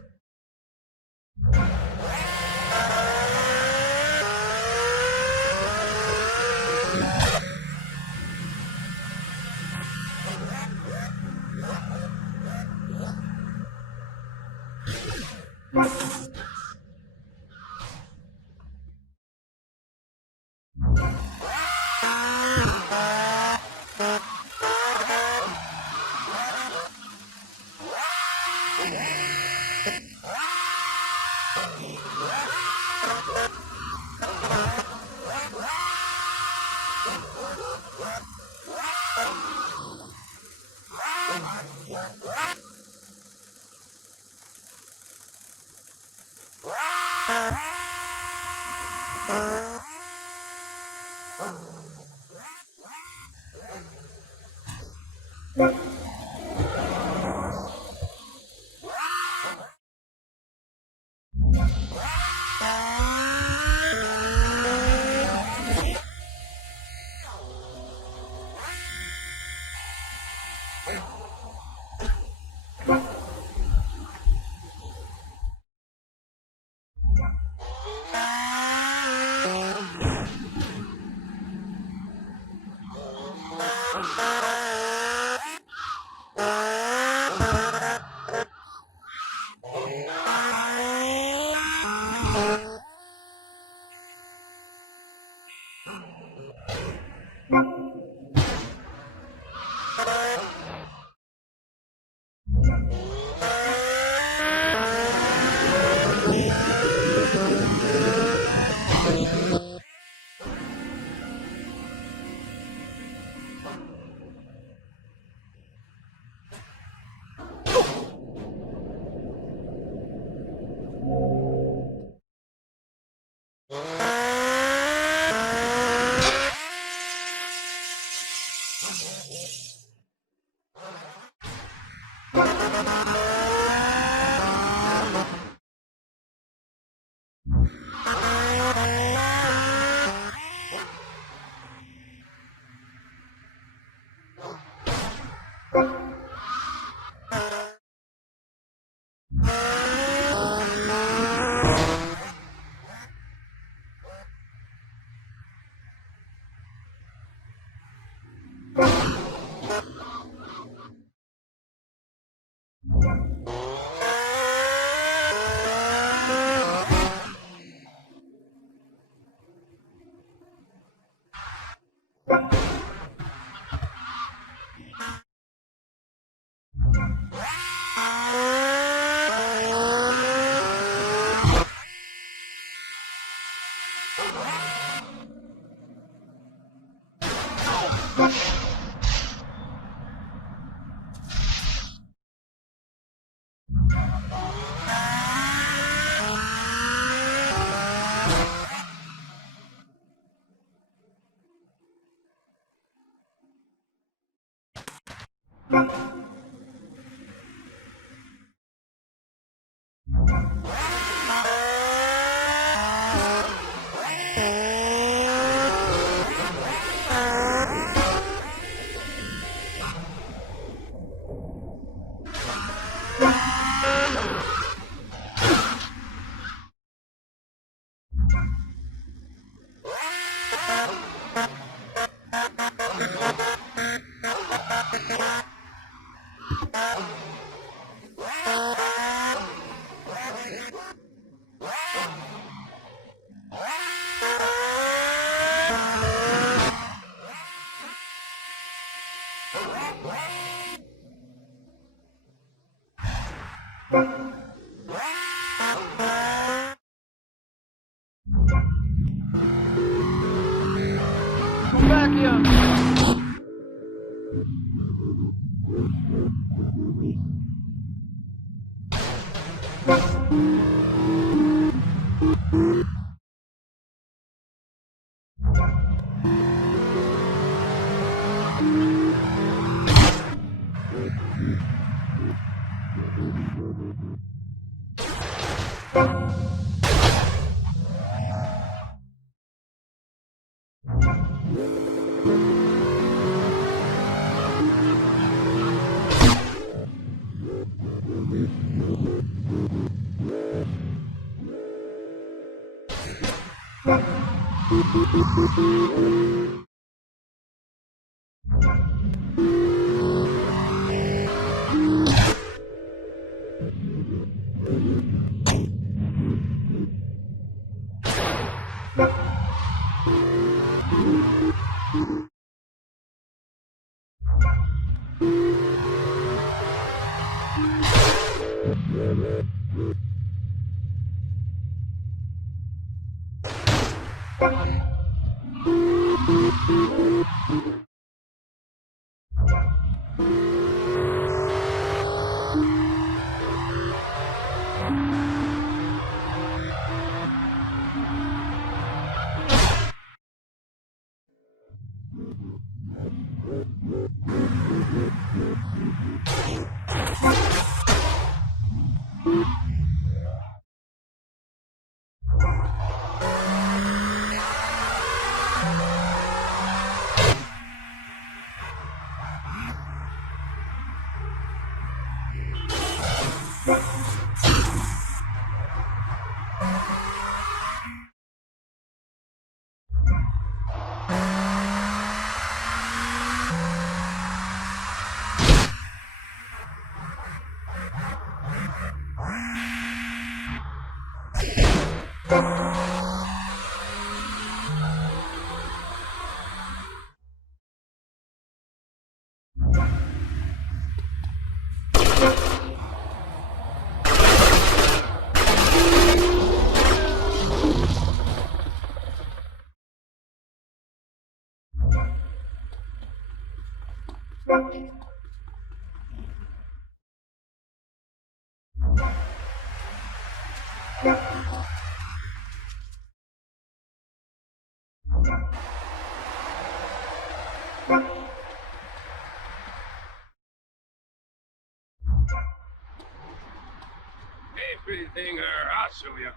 Hey, pretty thing, I'll show you.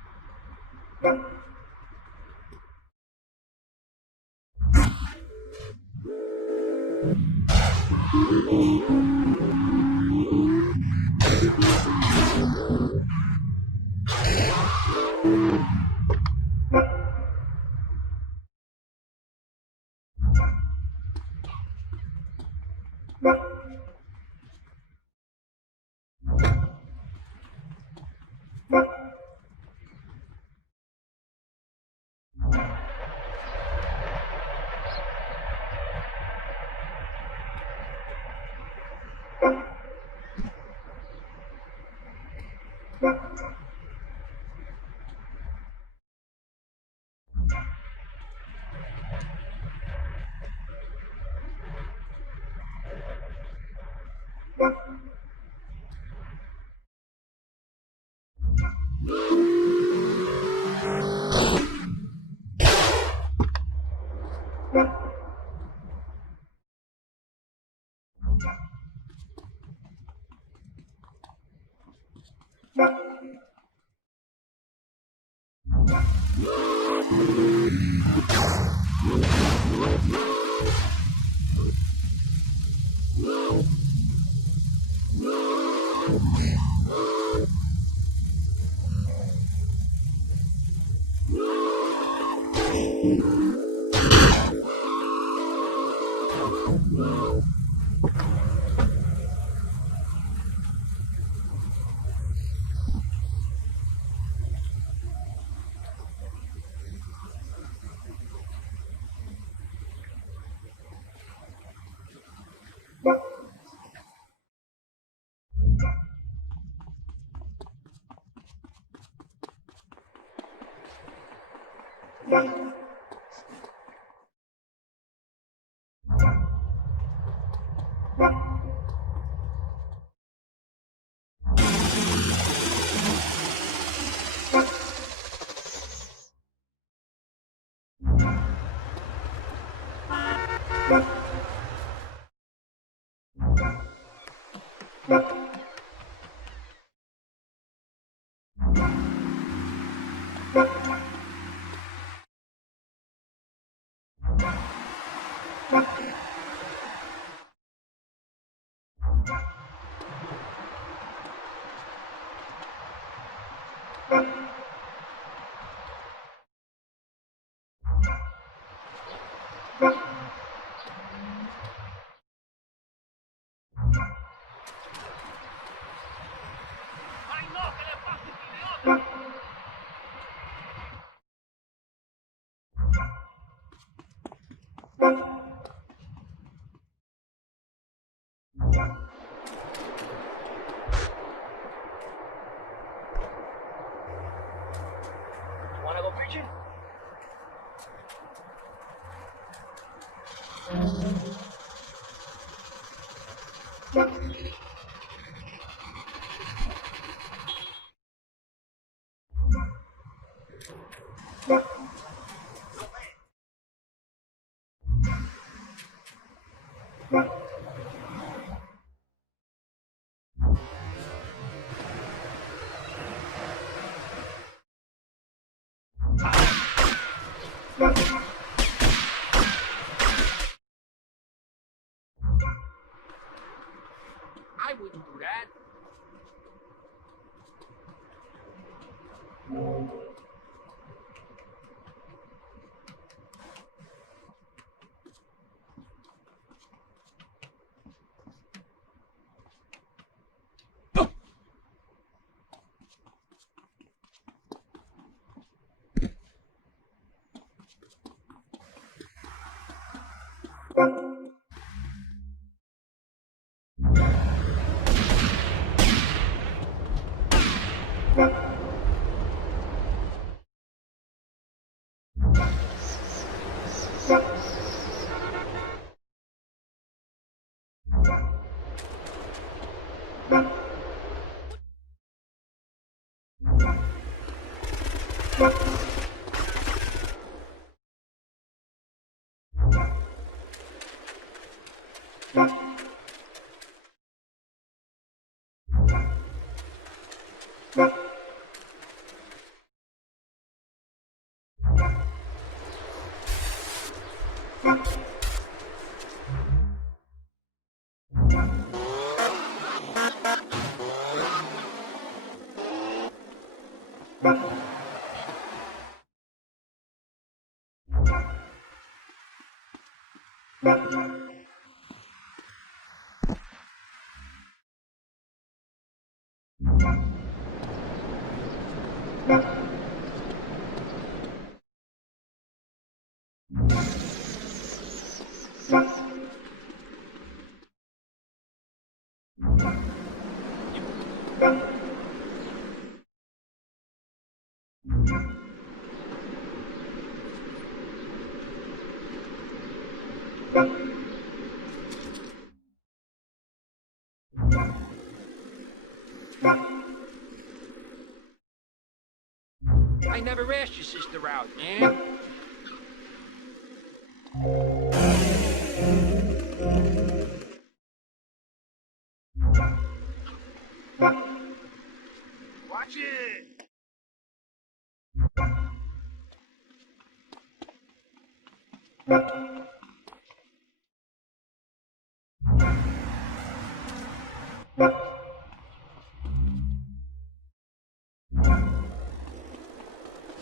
Wanna go preaching? I wouldn't do that. I never asked your sister out, man. Watch it!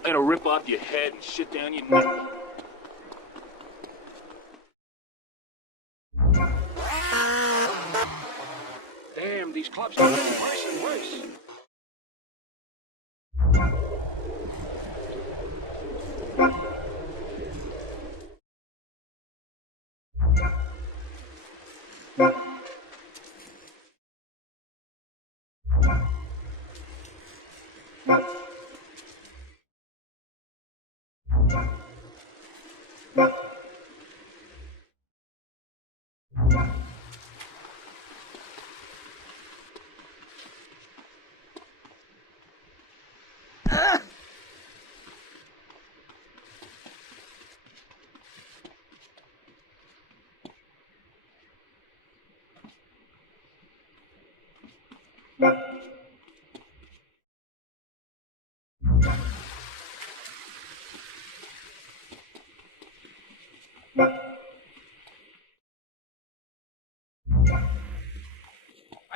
It'll rip off your head and shit down your neck. Damn, these clubs are getting worse and worse.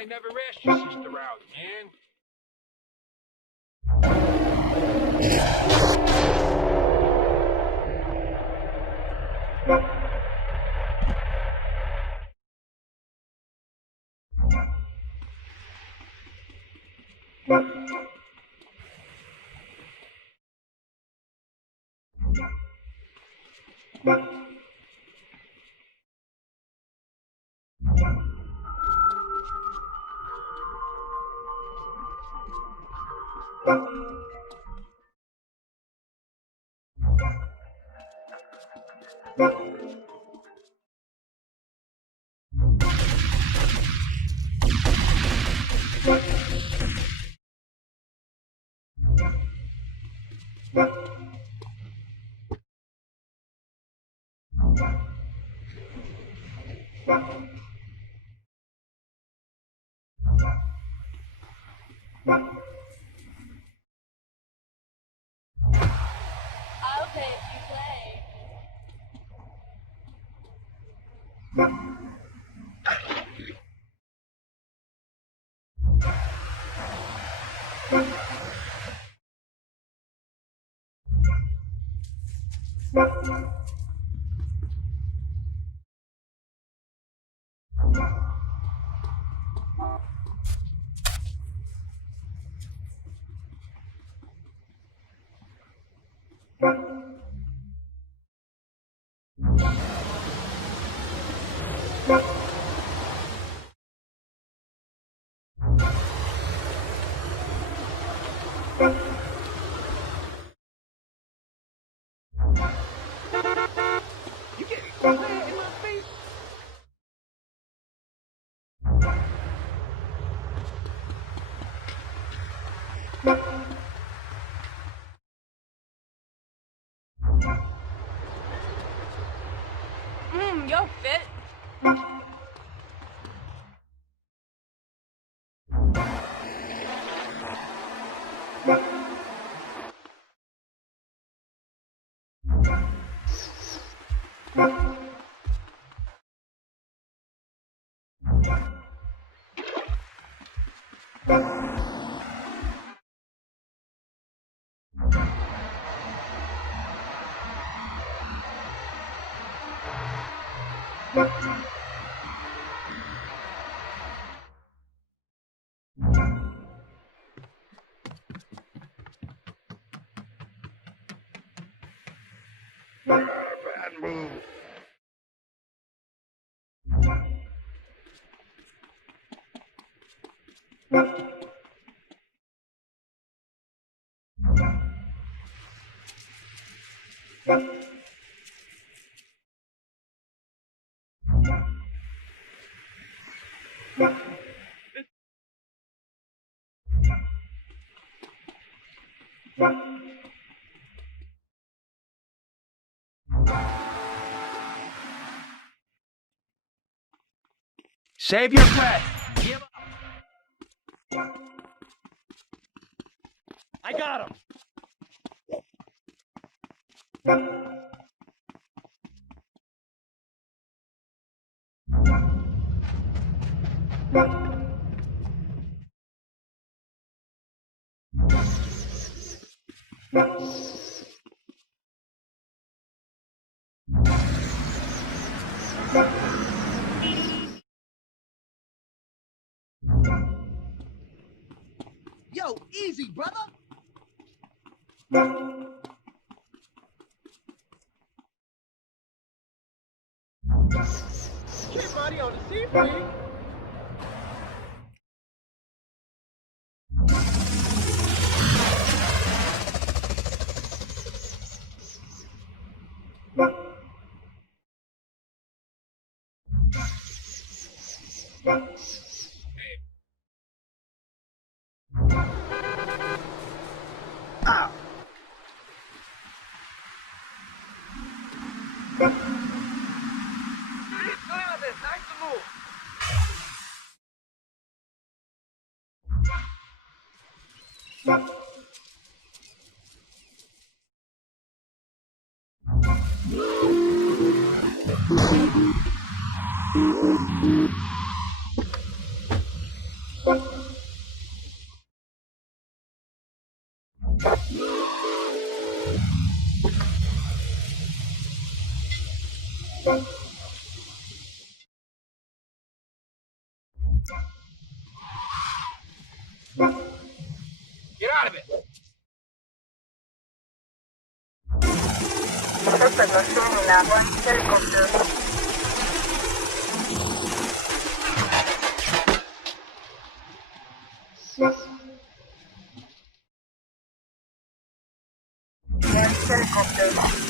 I never asked your sister out, man. I'll pay if you You getting square in my face? you're fit. Bad move. Save your breath. Give up. I got him. Yo, easy, brother. Get money on the seafood. Get out of it! Suspect was seen in a white helicopter. White helicopter.